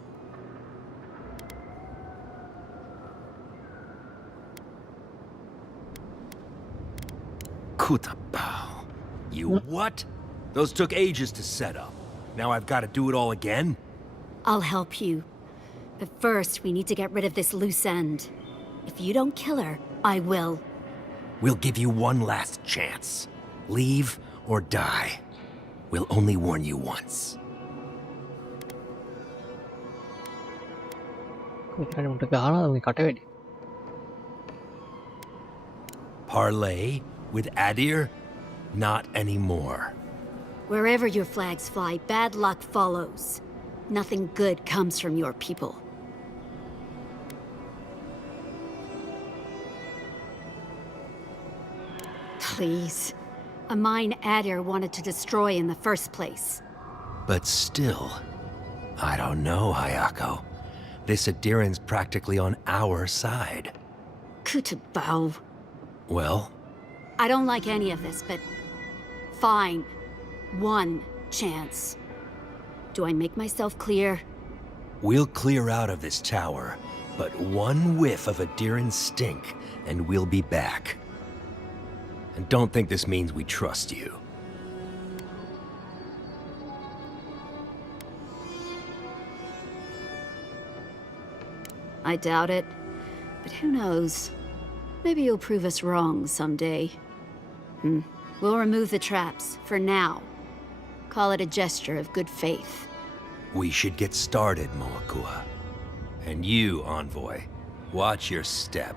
Kutabao. You what? Those took ages to set up. Now I've got to do it all again? I'll help you. But first, we need to get rid of this loose end. If you don't kill her, I will. We'll give you one last chance. Leave or die. We'll only warn you once. Parley with Adir? Not anymore. Wherever your flags fly, bad luck follows. Nothing good comes from your people. Please. A mine Adair wanted to destroy in the first place. But still, I don't know, Hayako. This Adiran's practically on our side. Kutabao. Well? I don't like any of this, but... fine. One chance. Do I make myself clear? We'll clear out of this tower, but one whiff of Adiran's stink, and we'll be back. And don't think this means we trust you. I doubt it. But who knows? Maybe you'll prove us wrong someday. We'll remove the traps, for now. Call it a gesture of good faith. We should get started, Moakua. And you, Envoy, watch your step.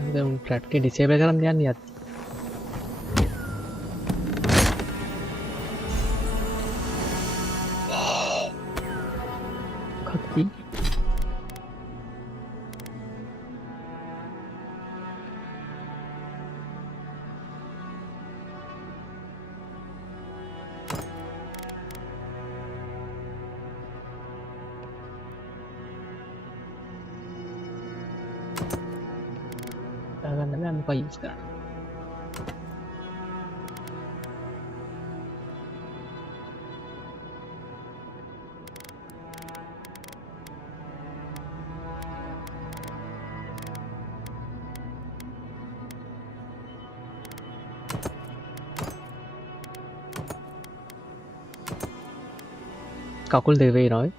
දැන් trap එක disable කරන්න යන්නේ යත්. කක්කි දාගන්න බෑ මොකක් use කරන්න. කකුල් දෙක වෙයි නෝයි.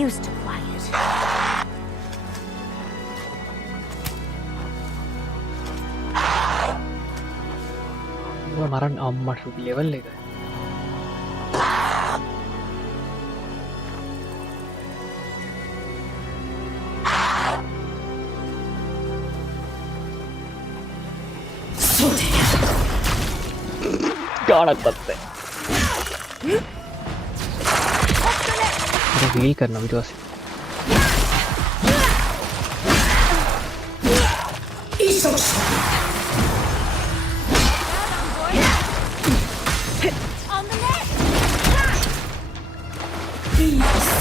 used to quiet. Gua maran amat level එක. ගානක් පස්සේ. අර හීල් කරනවා ඊට පස්සේ. E06. On the left. E06.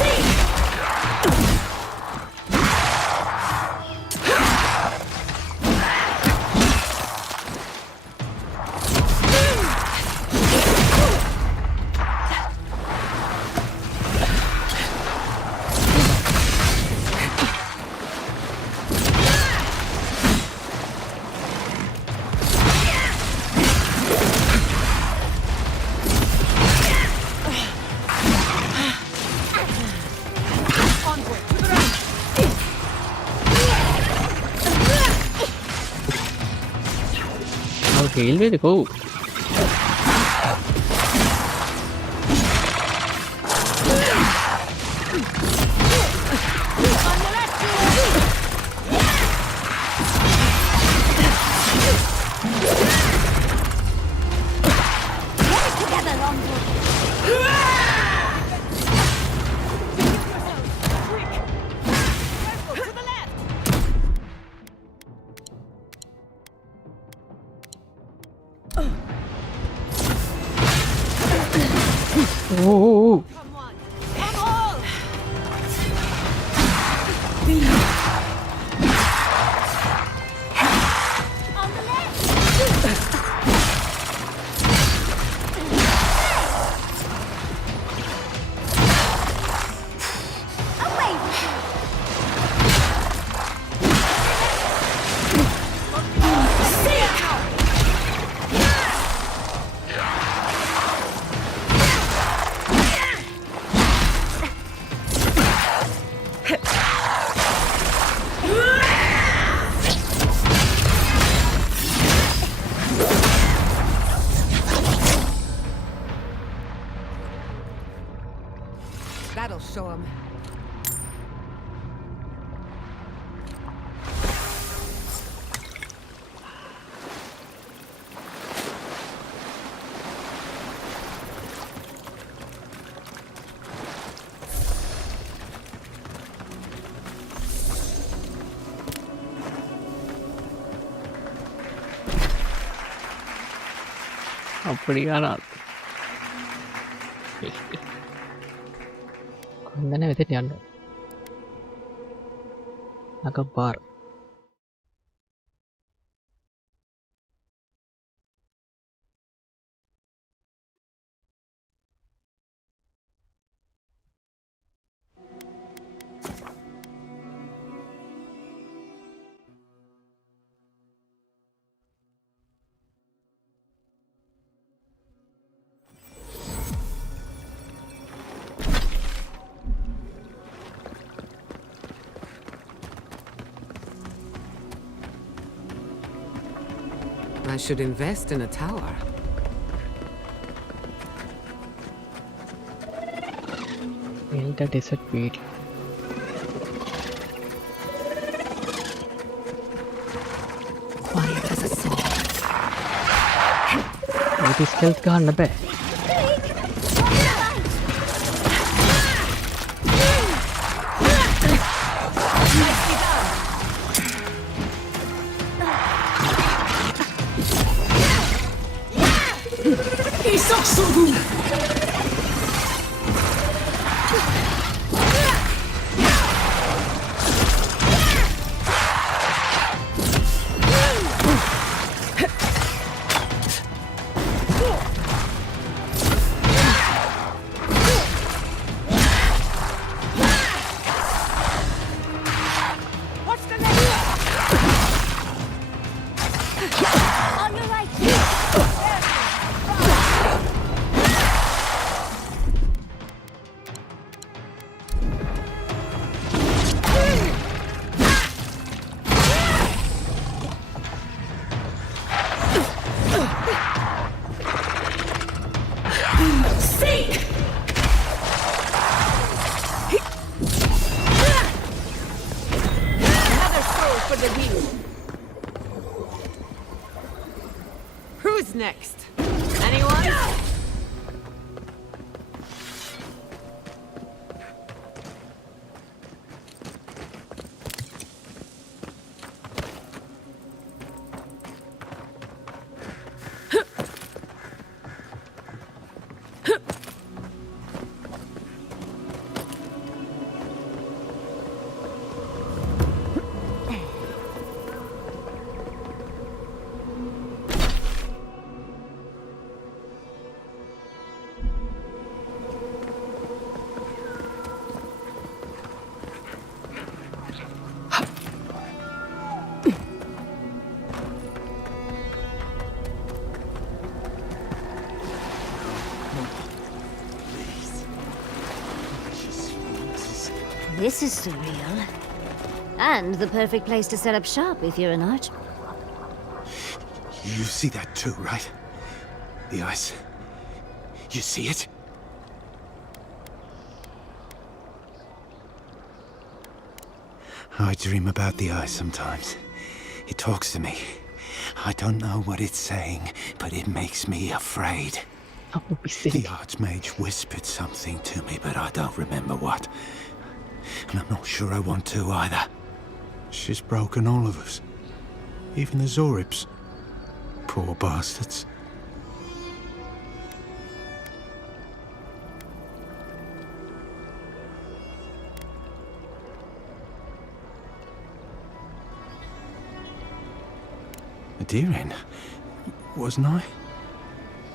Heal with the go. Oh. That'll show him. அப்படியானா කොන්දන වෙතට යන්න නක පාර I should invest in a tower. Delta Desert Beat. Quiet as a soul. It is stealth ගහන්න බෑ. Who's next? Anyone? This is surreal. And the perfect place to set up shop if you're an archer. You see that too, right? The ice. You see it? I dream about the ice sometimes. It talks to me. I don't know what it's saying, but it makes me afraid. The Archmage whispered something to me, but I don't remember what. And I'm not sure I want to either. She's broken all of us. Even the Zoribs. Poor bastards. A Deering, wasn't I?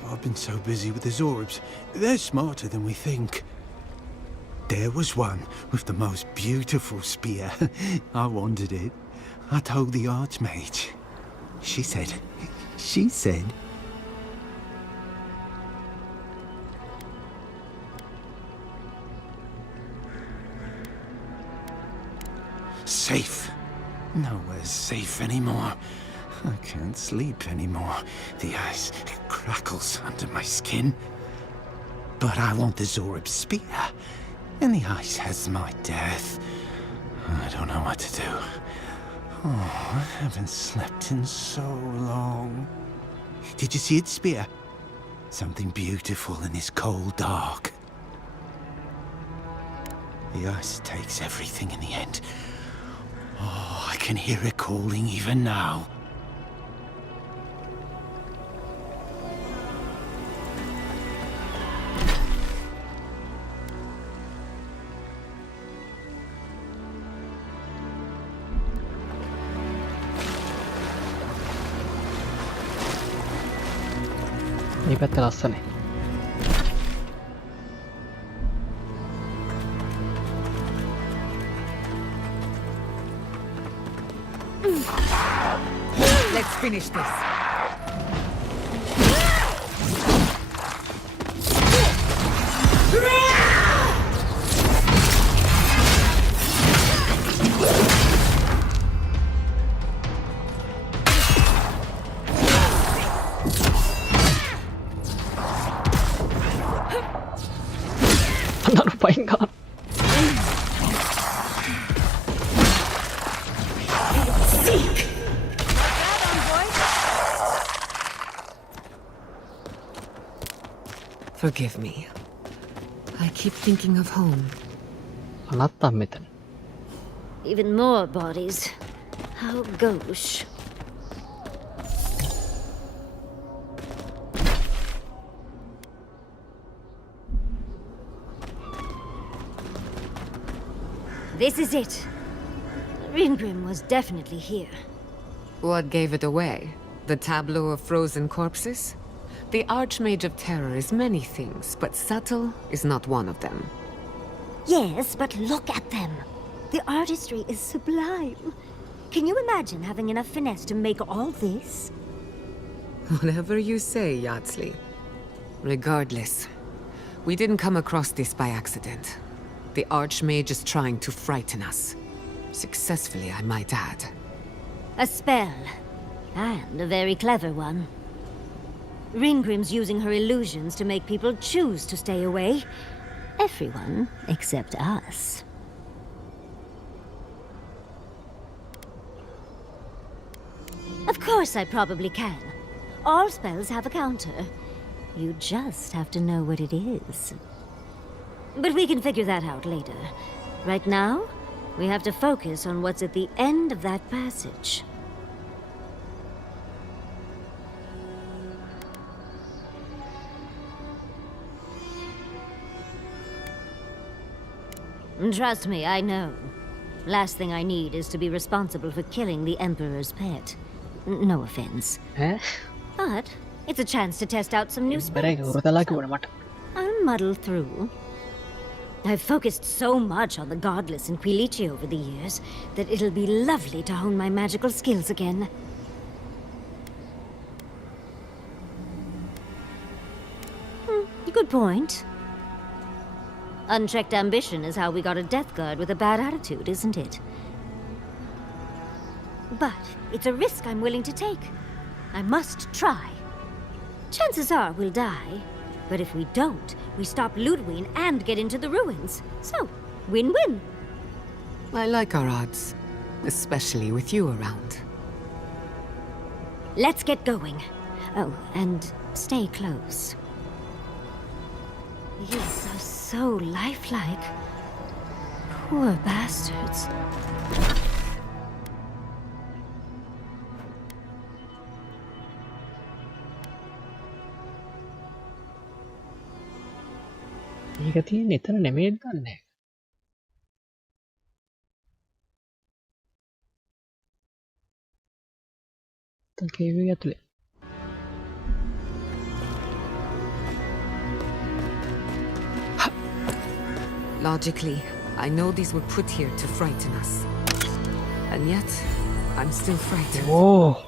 I've been so busy with the Zoribs. They're smarter than we think. There was one with the most beautiful spear. I wanted it. I told the Archmage. She said... Safe. Nowhere's safe anymore. I can't sleep anymore. The ice crackles under my skin. But I want the Zorib spear. And the ice has my death. I don't know what to do. Oh, I haven't slept in so long. Did you see its spear? Something beautiful in this cold dark. The ice takes everything in the end. Oh, I can hear it calling even now. මේ පැත්ත ලස්සනයි. Let's finish this. Another fine gun. Forgive me. I keep thinking of home. අනත්තා මෙතන. Even more bodies. How gauche. This is it. Ringrim was definitely here. What gave it away? The tableau of frozen corpses? The Archmage of Terror is many things, but subtle is not one of them. Yes, but look at them. The artistry is sublime. Can you imagine having enough finesse to make all this? Whatever you say, Yardsley. Regardless, we didn't come across this by accident. The Archmage is trying to frighten us. Successfully, I might add. A spell. And a very clever one. Ringrim's using her illusions to make people choose to stay away. Everyone except us. Of course I probably can. All spells have a counter. You just have to know what it is. But we can figure that out later. Right now, we have to focus on what's at the end of that passage. Trust me, I know. Last thing I need is to be responsible for killing the Emperor's pet. No offense. But it's a chance to test out some new spells. So I'll muddle through. I've focused so much on the Godless and Quilici over the years that it'll be lovely to hone my magical skills again. Good point. Unchecked ambition is how we got a death guard with a bad attitude, isn't it? But it's a risk I'm willing to take. I must try. Chances are we'll die. But if we don't, we stop Ludwig and get into the ruins. So, win-win. I like our odds. Especially with you around. Let's get going. Oh, and stay close. These are so lifelike. Poor bastards. මේක තියෙන්නේ එතන නෙමෙයිද දන්නේ. තන් cave එක ඇතුලේ. Logically, I know these were put here to frighten us. And yet, I'm still frightened. Oh!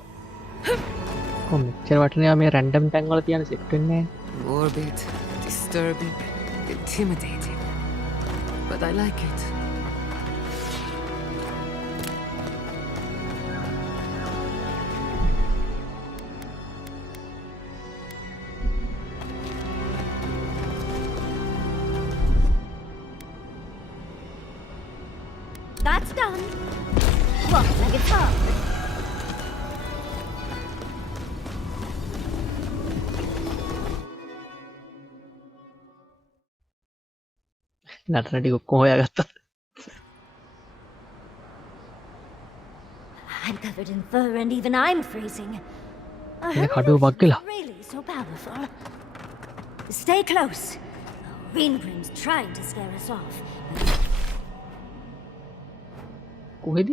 මෙච්චර වටිනවා මේ රැන්ඩම් තැන් වල තියන සෙට් වෙන්නේ. Morbid, disturbing, intimidating. But I like it. That's done. Walk like it's hard. නටන ටික ඔක්කොම හොයාගත්තා. I'm covered in fur and even I'm freezing. මේ කඩුව බග්ගලා. Really so powerful. Stay close. Greenbrim's trying to scare us off. කොහෙද?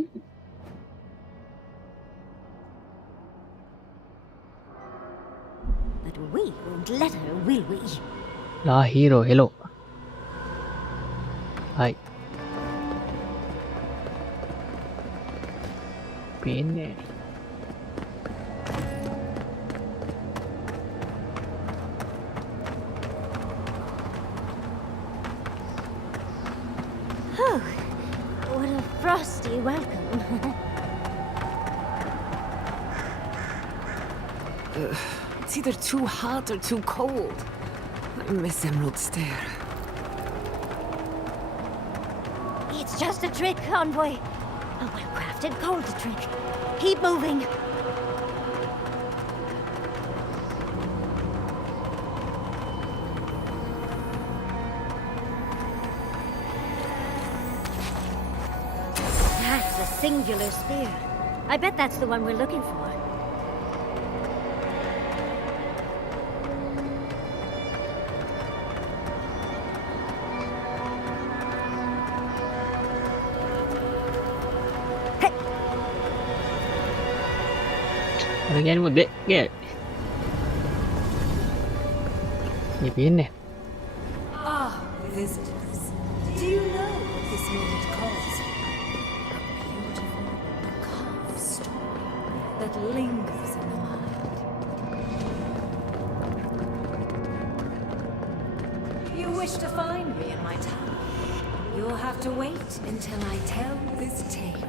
But we won't let her, will we? La hero, hello. Hi. Penne. Oh, what a frosty welcome. It's either too hot or too cold. I miss Emerald Stair. It's just a trick, Envoy. A well-crafted cold trick. Keep moving. That's a singular spear. I bet that's the one we're looking for. Again with it, yeah. You been there? Ah, visitors. Do you know what this moment calls for? A beautiful, macabre story that lingers in the mind. You wish to find me in my tower? You'll have to wait until I tell this tale.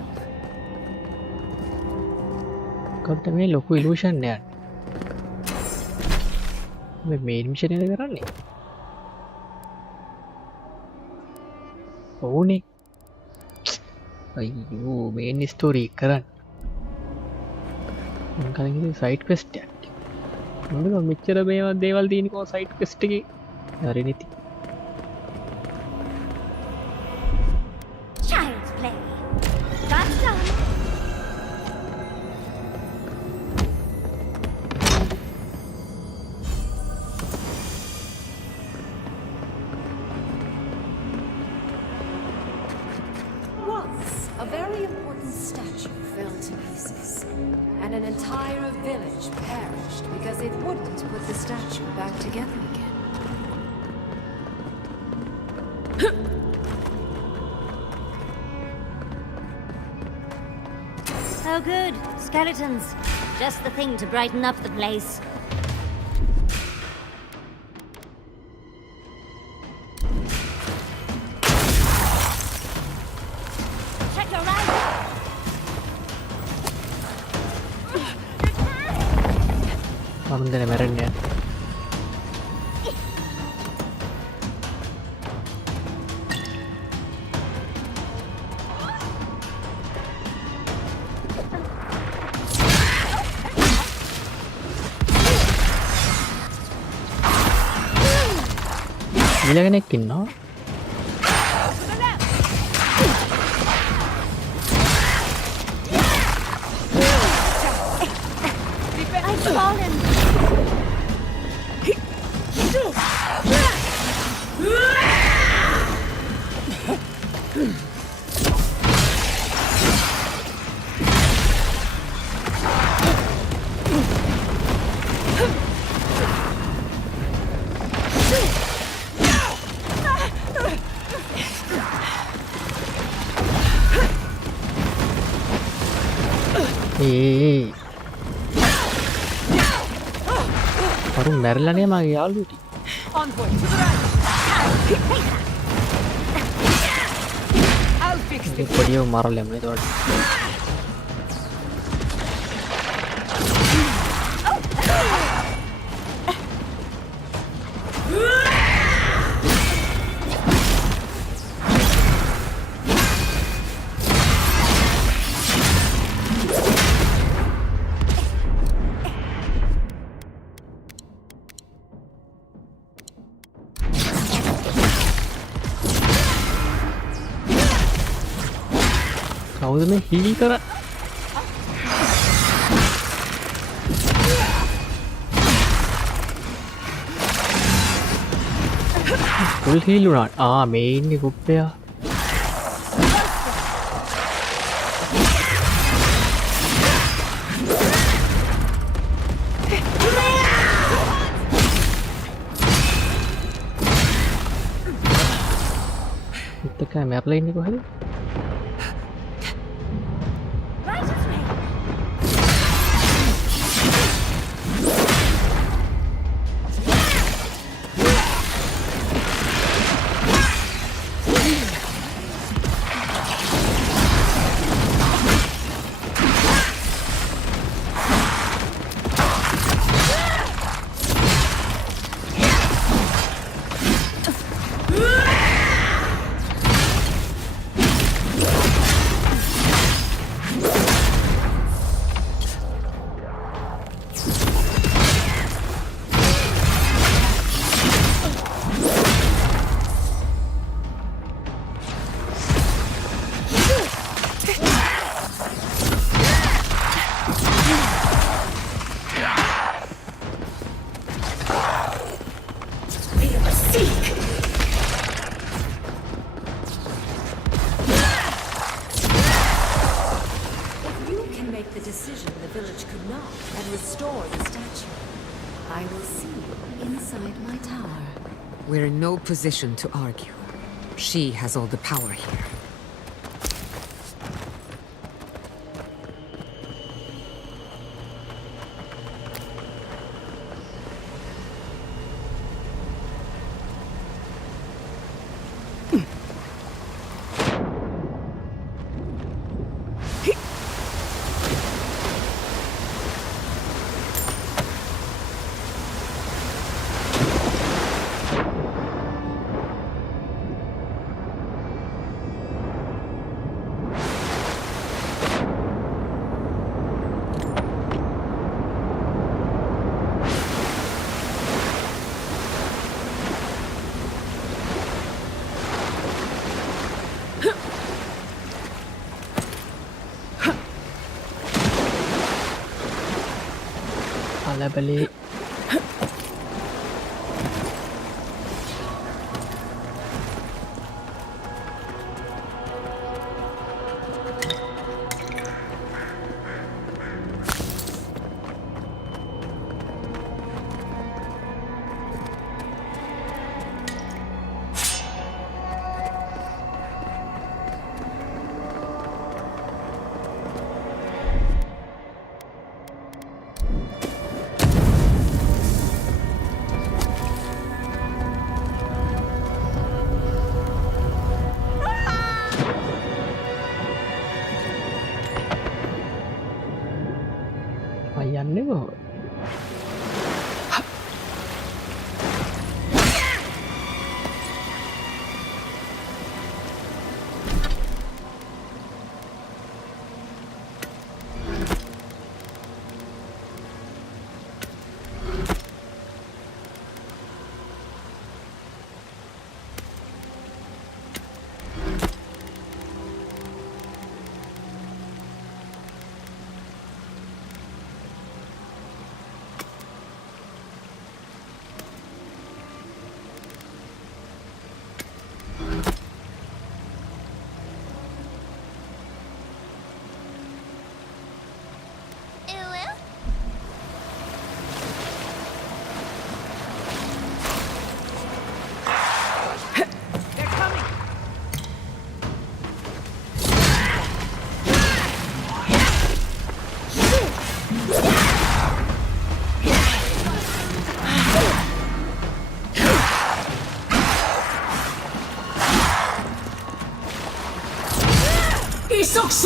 Got මේ ලොකු illusion එකක්. මේ මේන් mission එක කරන්නේ. ඕනේ. අයියෝ මේන් story කරන්න. මම කලින් ඉතින් සයිඩ් ක්වෙස්ට් එකක්. මොකද මෙච්චර මේවා දේවල් තියෙනකෝ සයිට් ක්වෙස්ට් එකේ. හරි නෙති. Child's play. That's done. Once, a very important statue fell to pieces, and an entire village perished because it wouldn't put the statue back together again. Oh good, skeletons. Just the thing to brighten up the place. Check your right. මම මැරෙන්නේ. ඊළඟෙනෙක් ඉන්නවා. I've fallen. ඒ වරුන් මැරෙලානේ මගේ යාළුවෝ ටික. Envoy to the right. I'll fix this. පොඩිව මරලා යමු ඒතකොට. කවුද මේ හීල් කර ෆුල් හීල් වුණා. මේ ඉන්නේ කුප්පයා. ඉතකා මැරලා ඉන්නේ කොහෙද? We're in no position to argue. She has all the power here. කලබලේ යන්නේ කොහොමද? E06!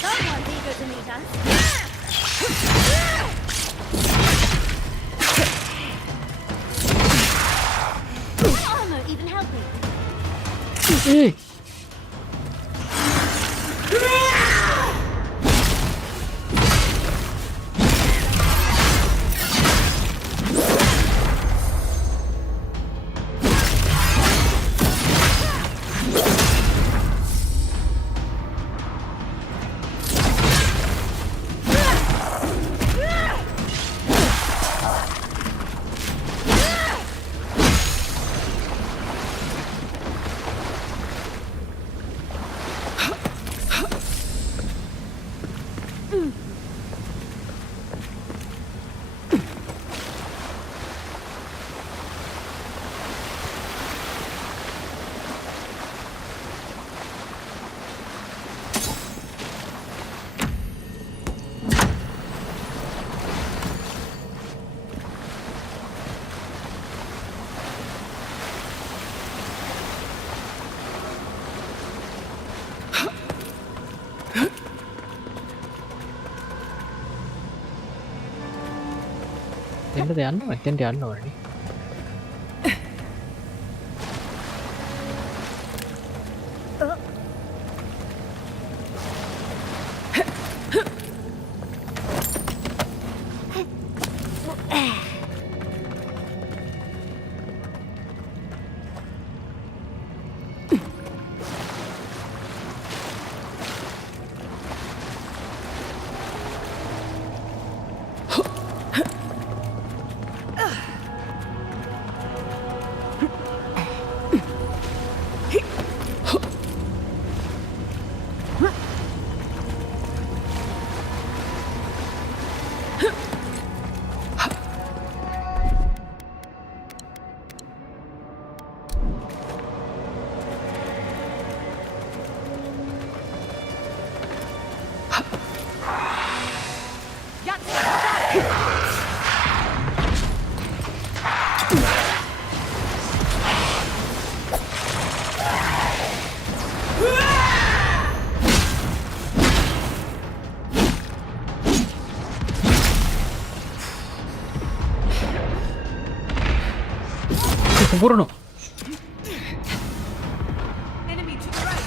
Someone's eager to meet us. Armor even helping. එන්නද යන්න එතෙන්ට යන්න ඕනේ. Kukurono. Enemy to the right.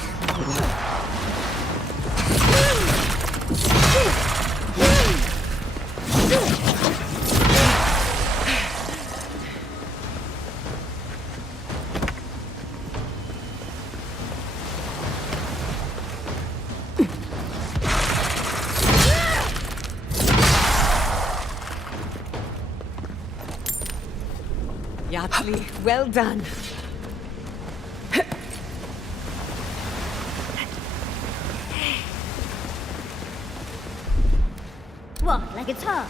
Yachtly, well done. What, like it's hard?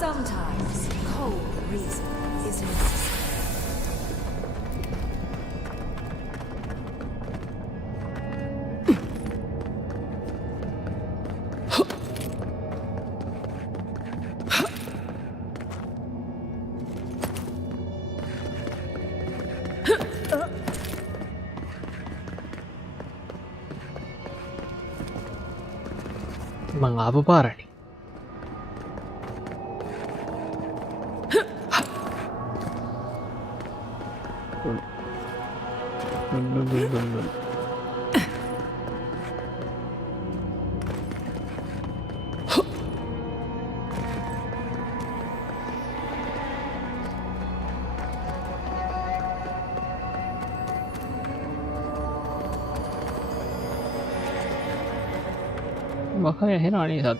Sometimes cold reason is necessary. Mga apa parah nih? Makanya heran nih saat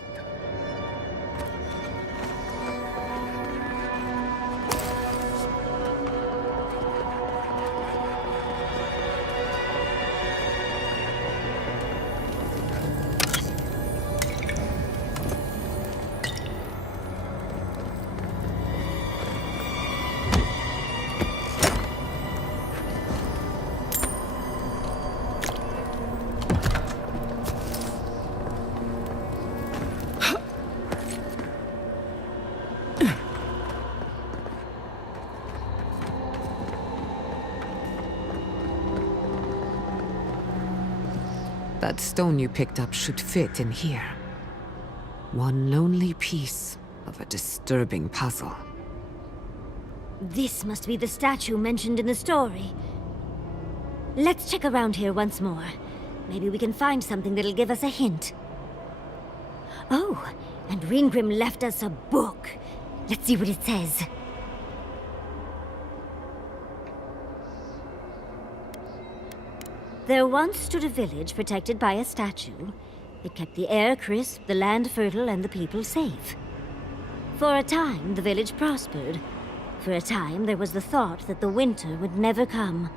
That stone you picked up should fit in here. One lonely piece of a disturbing puzzle. This must be the statue mentioned in the story. Let's check around here once more. Maybe we can find something that'll give us a hint. Oh, and Ringrim left us a book. Let's see what it says. There once stood a village protected by a statue. It kept the air crisp, the land fertile, and the people safe. For a time, the village prospered. For a time, there was the thought that the winter would never come.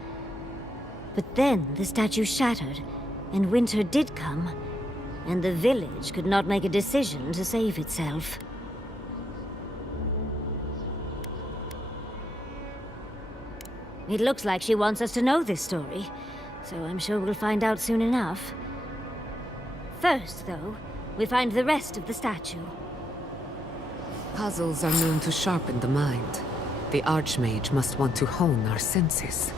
But then the statue shattered, and winter did come, and the village could not make a decision to save itself. It looks like she wants us to know this story, so I'm sure we'll find out soon enough. First, though, we find the rest of the statue. Puzzles are known to sharpen the mind. The Archmage must want to hone our senses.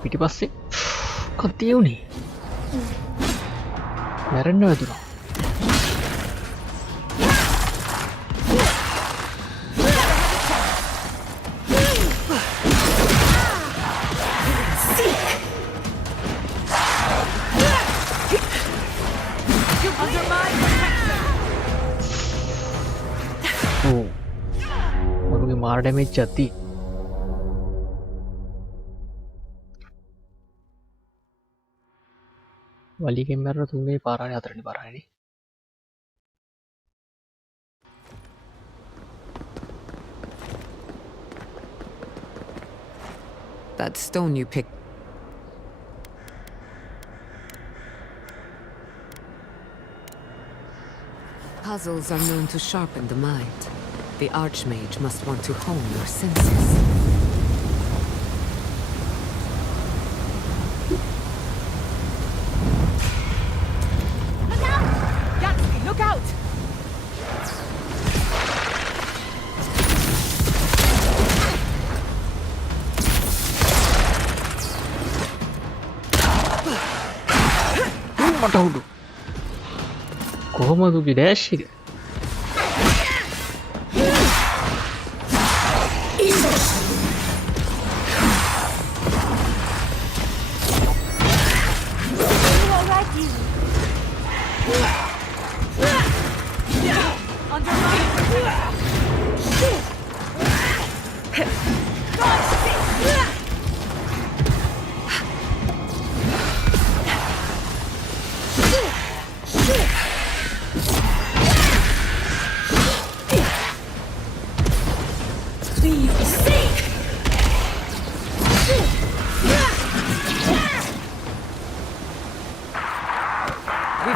පිටිපස්සේ කොත්තිය උනේ මැරෙන්න වැදුනා ඕ මරුගේ මාර damage ඇති වලිගෙන් මැරලා තුන්වෙනි පාරානේ හතරවෙනි පාරානේ That stone you picked. Puzzles are known to sharpen the mind. The Archmage must want to hone your senses. Yatsky, look out! මට උඩු කොහොමද උගේ ඩෑෂ් එක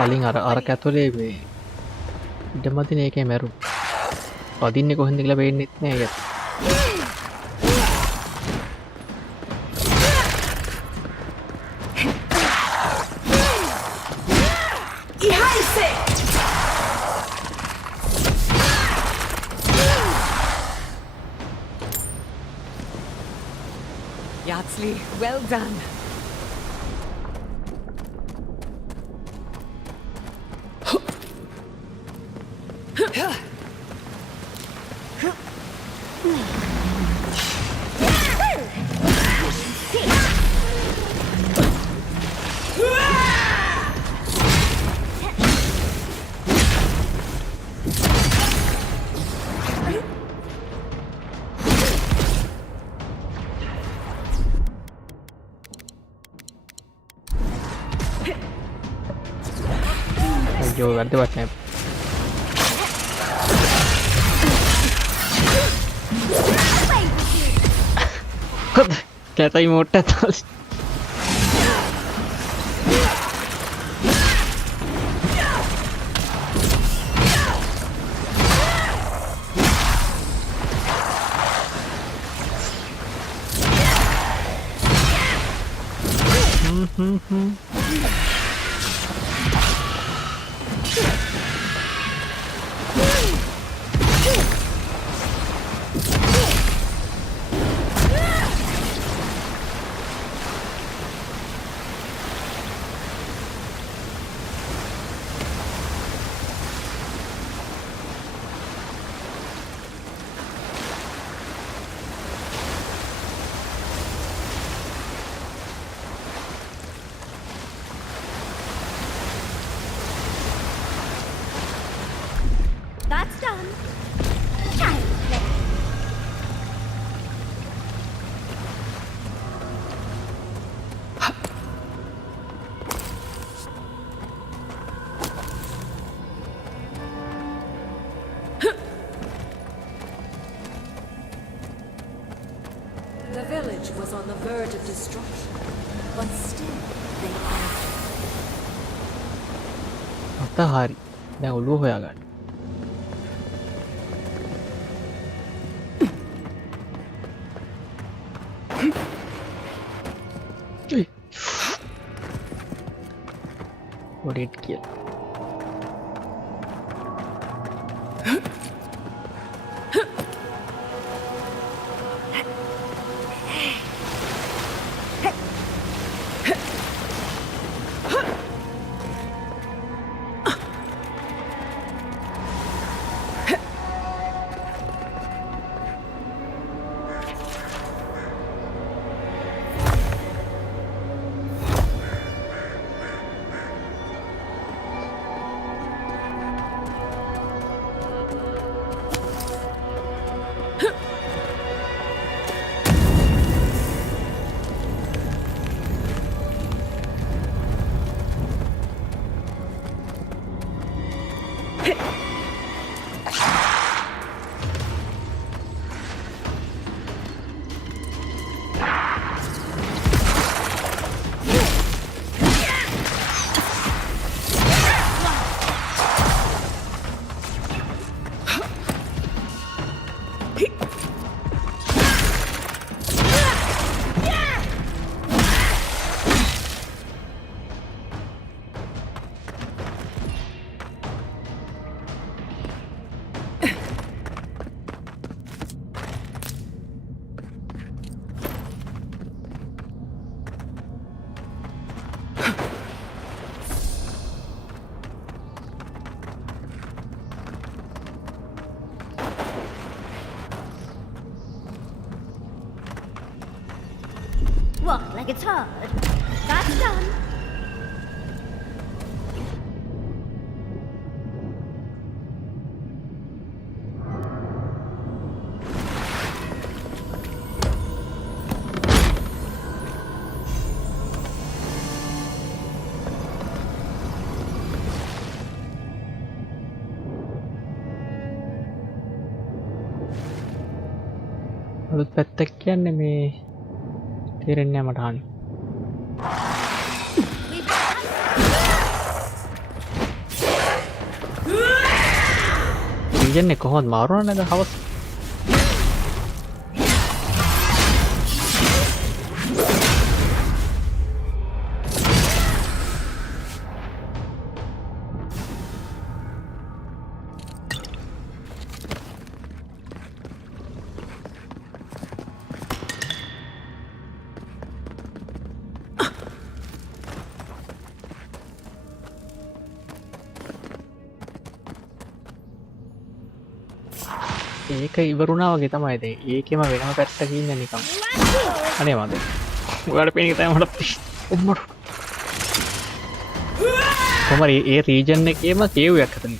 කලින් අර ඇතුලේ මේ ඉඩමදින එකේ මැරු පදින්නේ කොහෙන්ද කියලා පේන්නෙත් නෑ ඒක Yatsli, well done. අයියෝ වැරදිවත් නෑ කැතයි මෝට්ට ඇතල් That's done. Child's play. The village was on the verge of destruction, but still they fought. අත හරි දැන් ඔළුව හොයාගන්න What kill? like it's hard. That's done. අලුත් පැත්තක් කියන්නේ මේ තේරෙන්නේ නැහැ මට අහන්න. රීජන් එක කොහොමද මාරු වුණාද හවස්? ඒක ඉවරුණා වගේ තමයි දැන් ඒකෙම වෙනම පැත්තක ඉන්න නිකන් අනේ මන්ද ඔයාලට පේන එක තමයි මට ඔම්මර කොහමරි ඒ රීජන් එකේම කේව් එකක් හතන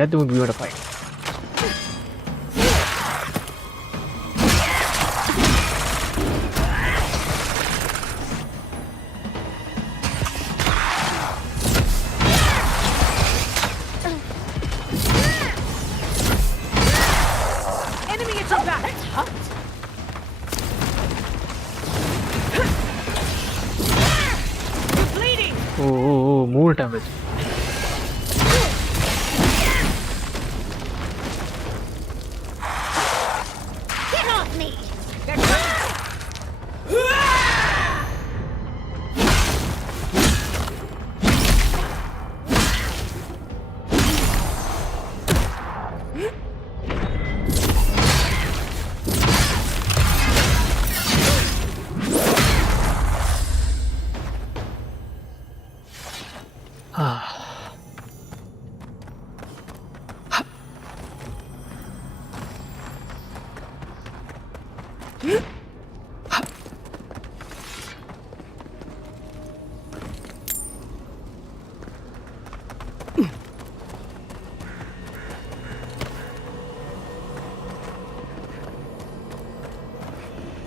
Ready to be fight. Enemy at your back. That's hot. You're bleeding. Oh, more damage.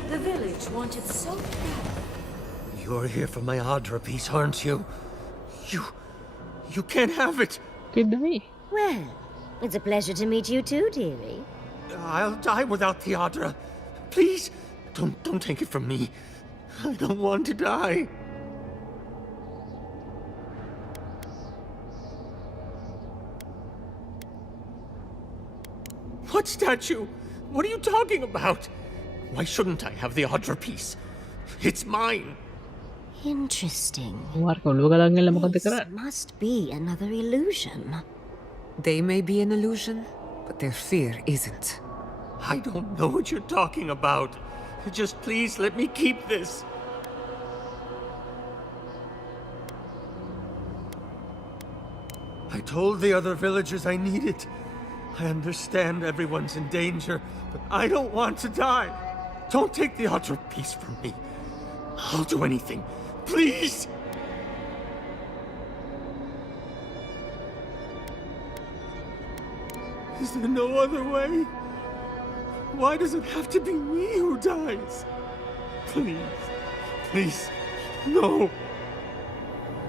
The village wanted so bad. You're here for my Adra piece, aren't you? You can't have it. Kidding me? Well, it's a pleasure to meet you too, dearie. I'll die without the Adra. Please, don't take it from me. I don't want to die. What statue? What are you talking about? Why shouldn't I have the Adra piece? It's mine. Interesting. This must be another illusion. They may be an illusion, but their fear isn't. I don't know what you're talking about. Just please let me keep this. I told the other villagers I need it. I understand everyone's in danger, but I don't want to die. Don't take the Adra piece from me. I'll do anything. Please! Is there no other way? Why does it have to be me who dies? Please, no.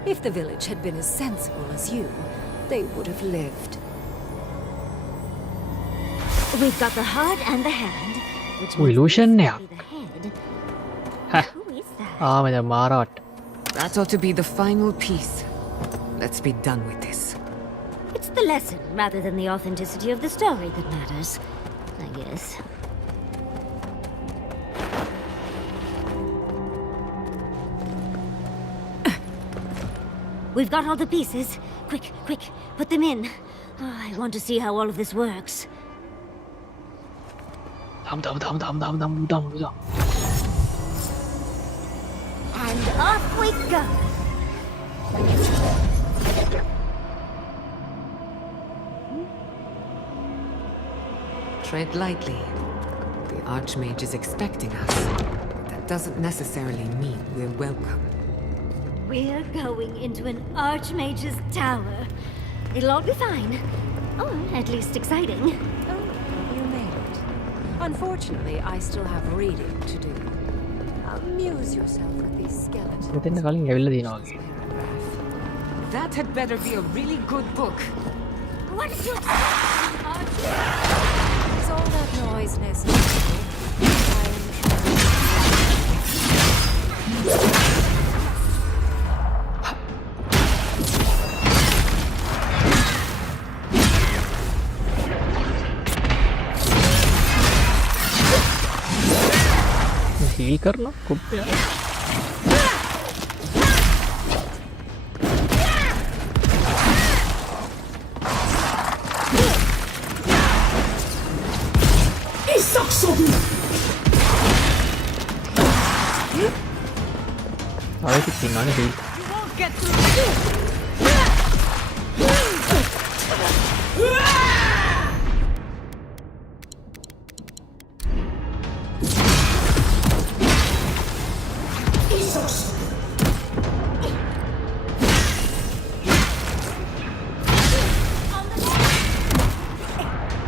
If the village had been as sensible as you, they would have lived. We've got the heart and the hand, which illusion now. the head. Who is that? Marat. That ought to be the final piece. Let's be done with this. It's the lesson rather than the authenticity of the story that matters, I guess. We've got all the pieces. Quick, quick, put them in. I want to see how all of this works. And off we go. Tread lightly. The Archmage is expecting us. That doesn't necessarily mean we're welcome. We're going into an Archmage's tower. It'll all be fine. Or at least exciting. Oh, you made it. Unfortunately, I still have reading to do. Amuse yourself with these skeletons. That had better be a really good book. What is your... Is all that noise necessary? Heal करना खूब यार अरे कितनी माने heal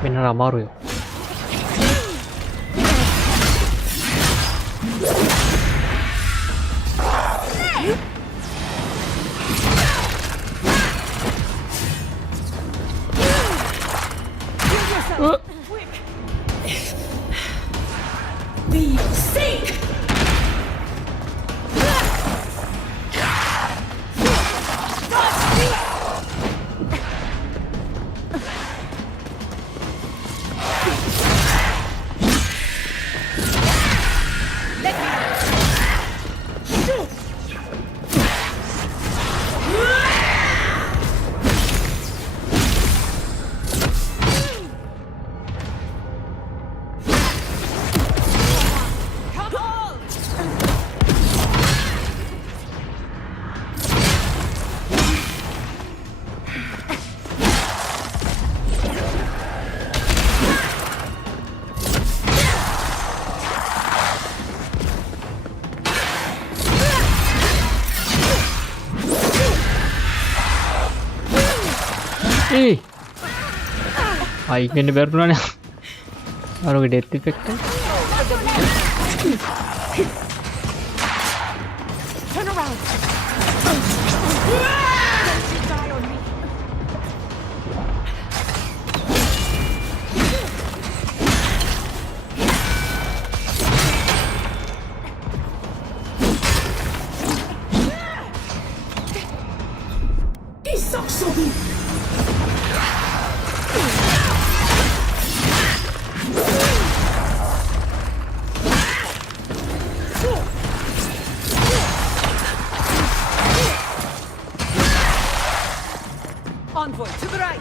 MrMRVLS. Ini baru tuh nih, baru gede effect kan? Turn around. Envoy, to the right!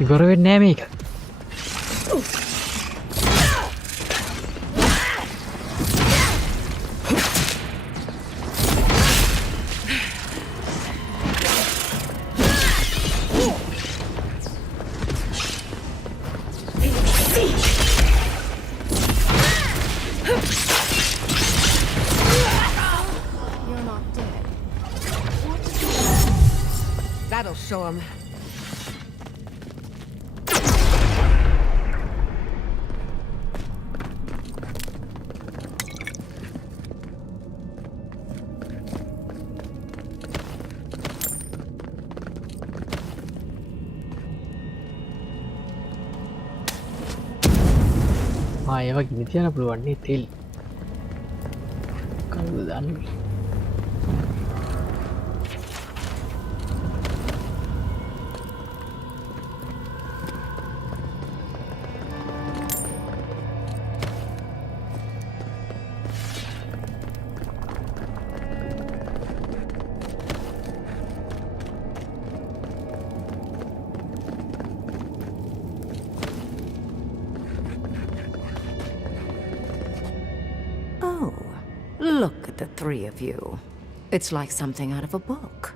이거를 왜 내미가? That'll show him. ඒවා ගිනි තියන්න පුළුවන් නේ තෙල්. කවුද දන්නේ? Look at the three of you. It's like something out of a book.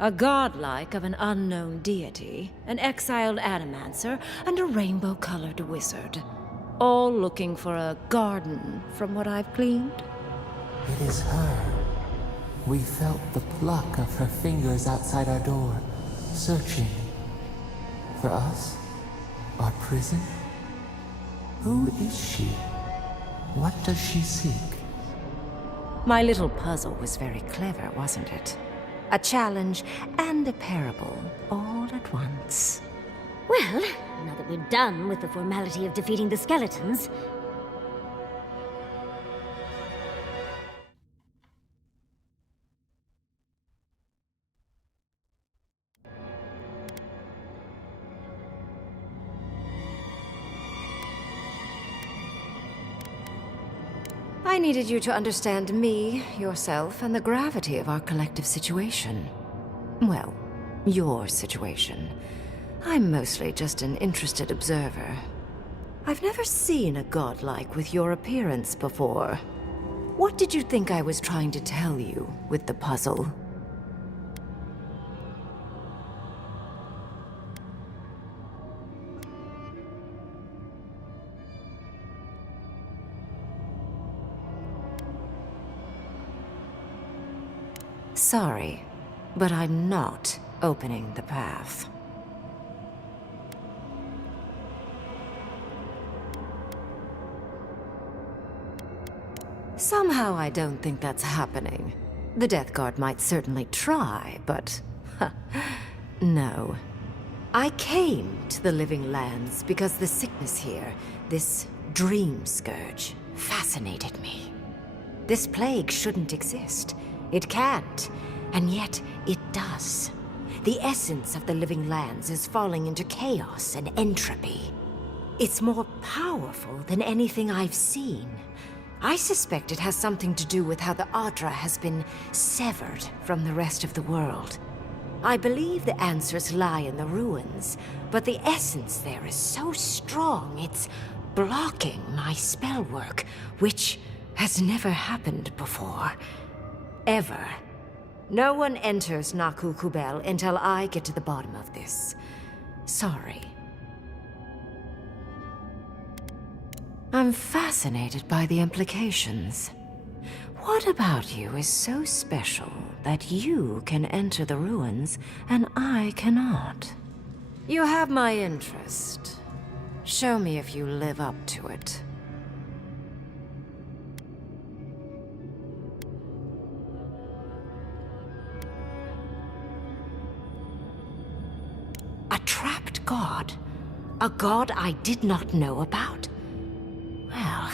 A godlike of an unknown deity, an exiled animancer, and a rainbow-colored wizard. All looking for a garden, from what I've gleaned. It is her. We felt the pluck of her fingers outside our door, searching. For us? Our prison? Who is she? What does she seek? My little puzzle was very clever, wasn't it? A challenge and a parable, all at once. Well, now that we're done with the formality of defeating the skeletons... I needed you to understand me, yourself, and the gravity of our collective situation. Well, your situation. I'm mostly just an interested observer. I've never seen a godlike with your appearance before. What did you think I was trying to tell you with the puzzle? Sorry, but I'm not opening the path. Somehow I don't think that's happening. The Death Guard might certainly try, but... no. I came to the Living Lands because the sickness here, this dream scourge, fascinated me. This plague shouldn't exist. It can't, and yet it does. The essence of the Living Lands is falling into chaos and entropy. It's more powerful than anything I've seen. I suspect it has something to do with how the Adra has been severed from the rest of the world. I believe the answers lie in the ruins, but the essence there is so strong it's blocking my spell work, which has never happened before. Ever. No one enters Naku Kubel until I get to the bottom of this. Sorry. I'm fascinated by the implications. What about you is so special that you can enter the ruins and I cannot? You have my interest. Show me if you live up to it. A trapped god? A god I did not know about? Well,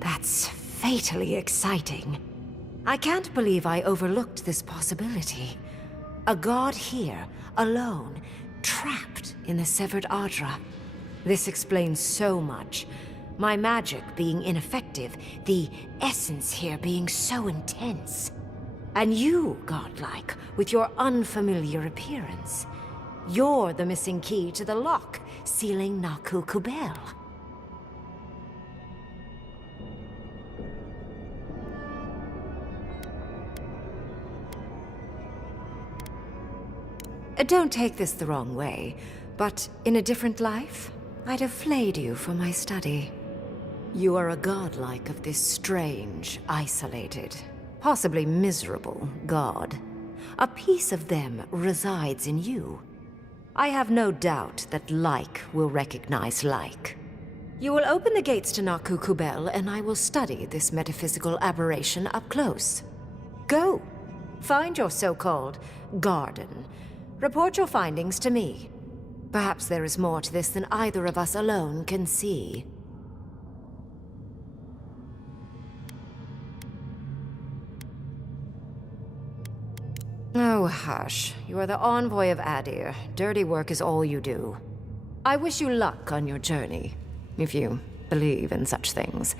that's fatally exciting. I can't believe I overlooked this possibility. A god here, alone, trapped in the severed Adra. This explains so much. My magic being ineffective, the essence here being so intense. And you, godlike, with your unfamiliar appearance. You're the missing key to the lock, sealing Naku Kubel. Don't take this the wrong way, but in a different life, I'd have flayed you for my study. You are a godlike of this strange, isolated, possibly miserable god. A piece of them resides in you. I have no doubt that like will recognize like. You will open the gates to Naku Kubel, and I will study this metaphysical aberration up close. Go. Find your so-called garden. Report your findings to me. Perhaps there is more to this than either of us alone can see. Oh, hush. You are the envoy of Adir. Dirty work is all you do. I wish you luck on your journey, if you believe in such things.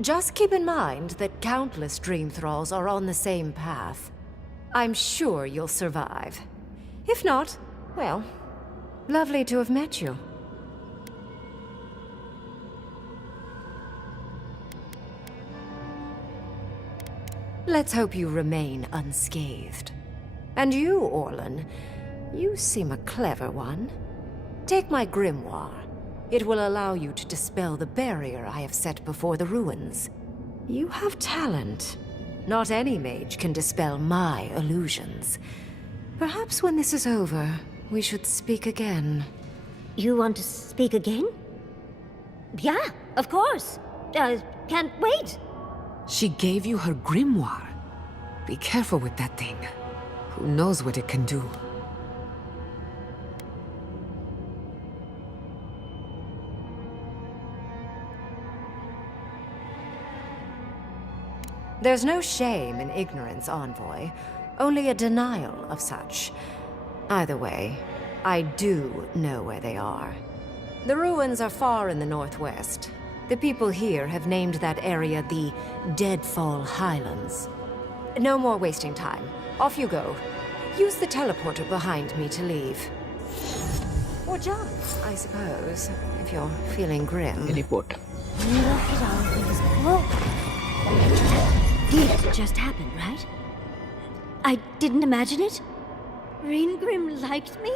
Just keep in mind that countless dream thralls are on the same path. I'm sure you'll survive. If not, well, lovely to have met you. Let's hope you remain unscathed. And you, Orlan, you seem a clever one. Take my grimoire. It will allow you to dispel the barrier I have set before the ruins. You have talent. Not any mage can dispel my illusions. Perhaps when this is over, we should speak again. You want to speak again? Yeah, of course. Can't wait. She gave you her grimoire. Be careful with that thing. Who knows what it can do? There's no shame in ignorance, Envoy. Only a denial of such. Either way, I do know where they are. The ruins are far in the northwest. The people here have named that area the Deadfall Highlands. No more wasting time. Off you go. Use the teleporter behind me to leave. Or jump, I suppose, if you're feeling grim. Teleport. Look at all these books. Did just happen, right? I didn't imagine it. Ringrim liked me?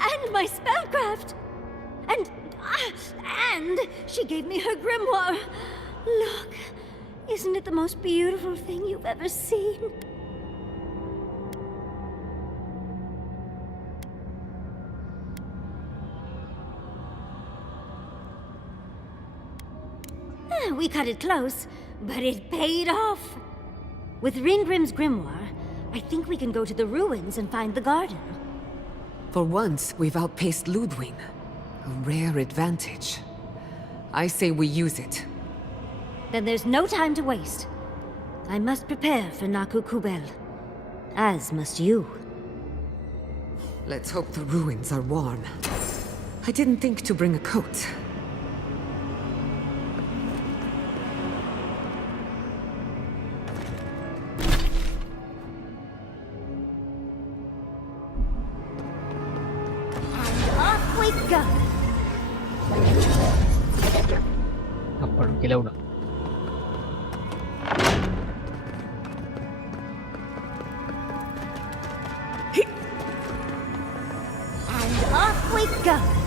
And my spellcraft! And she gave me her grimoire. Look, isn't it the most beautiful thing you've ever seen? We cut it close, but it paid off. With Ringrim's grimoire, I think we can go to the ruins and find the garden. For once, we've outpaced Ludwig. A rare advantage. I say we use it. Then there's no time to waste. I must prepare for Naku Kubel. As must you. Let's hope the ruins are warm. I didn't think to bring a coat. Kelowna. And off we go.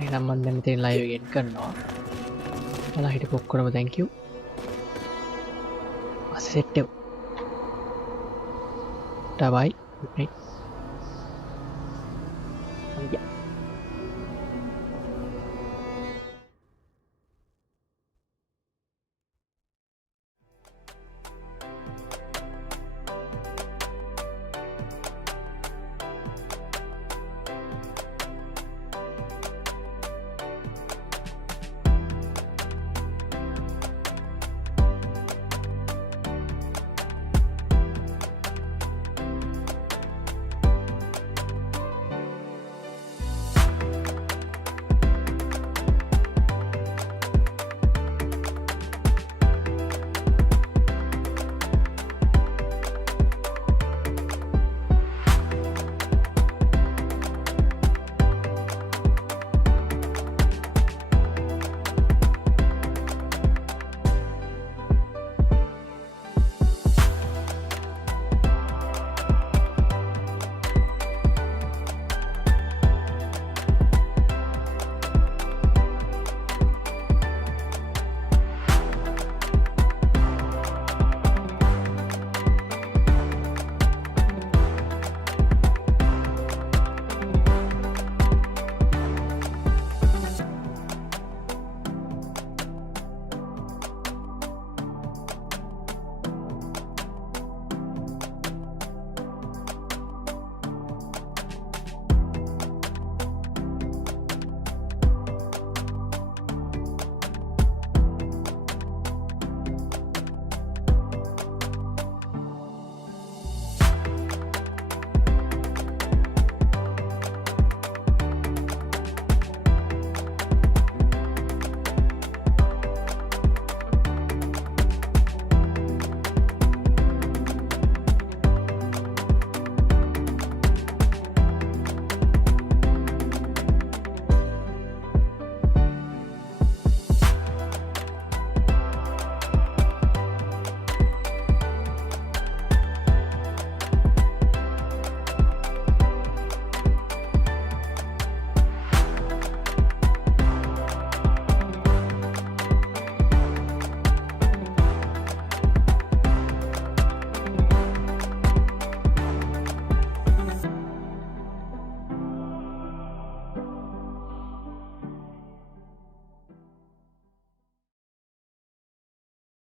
එහෙනම් මම දැන් මෙතන live එක end කරනවා. ඔයාලා හිටපු ඔක්කොම thank you. අසෙට් එක. bye. Good night.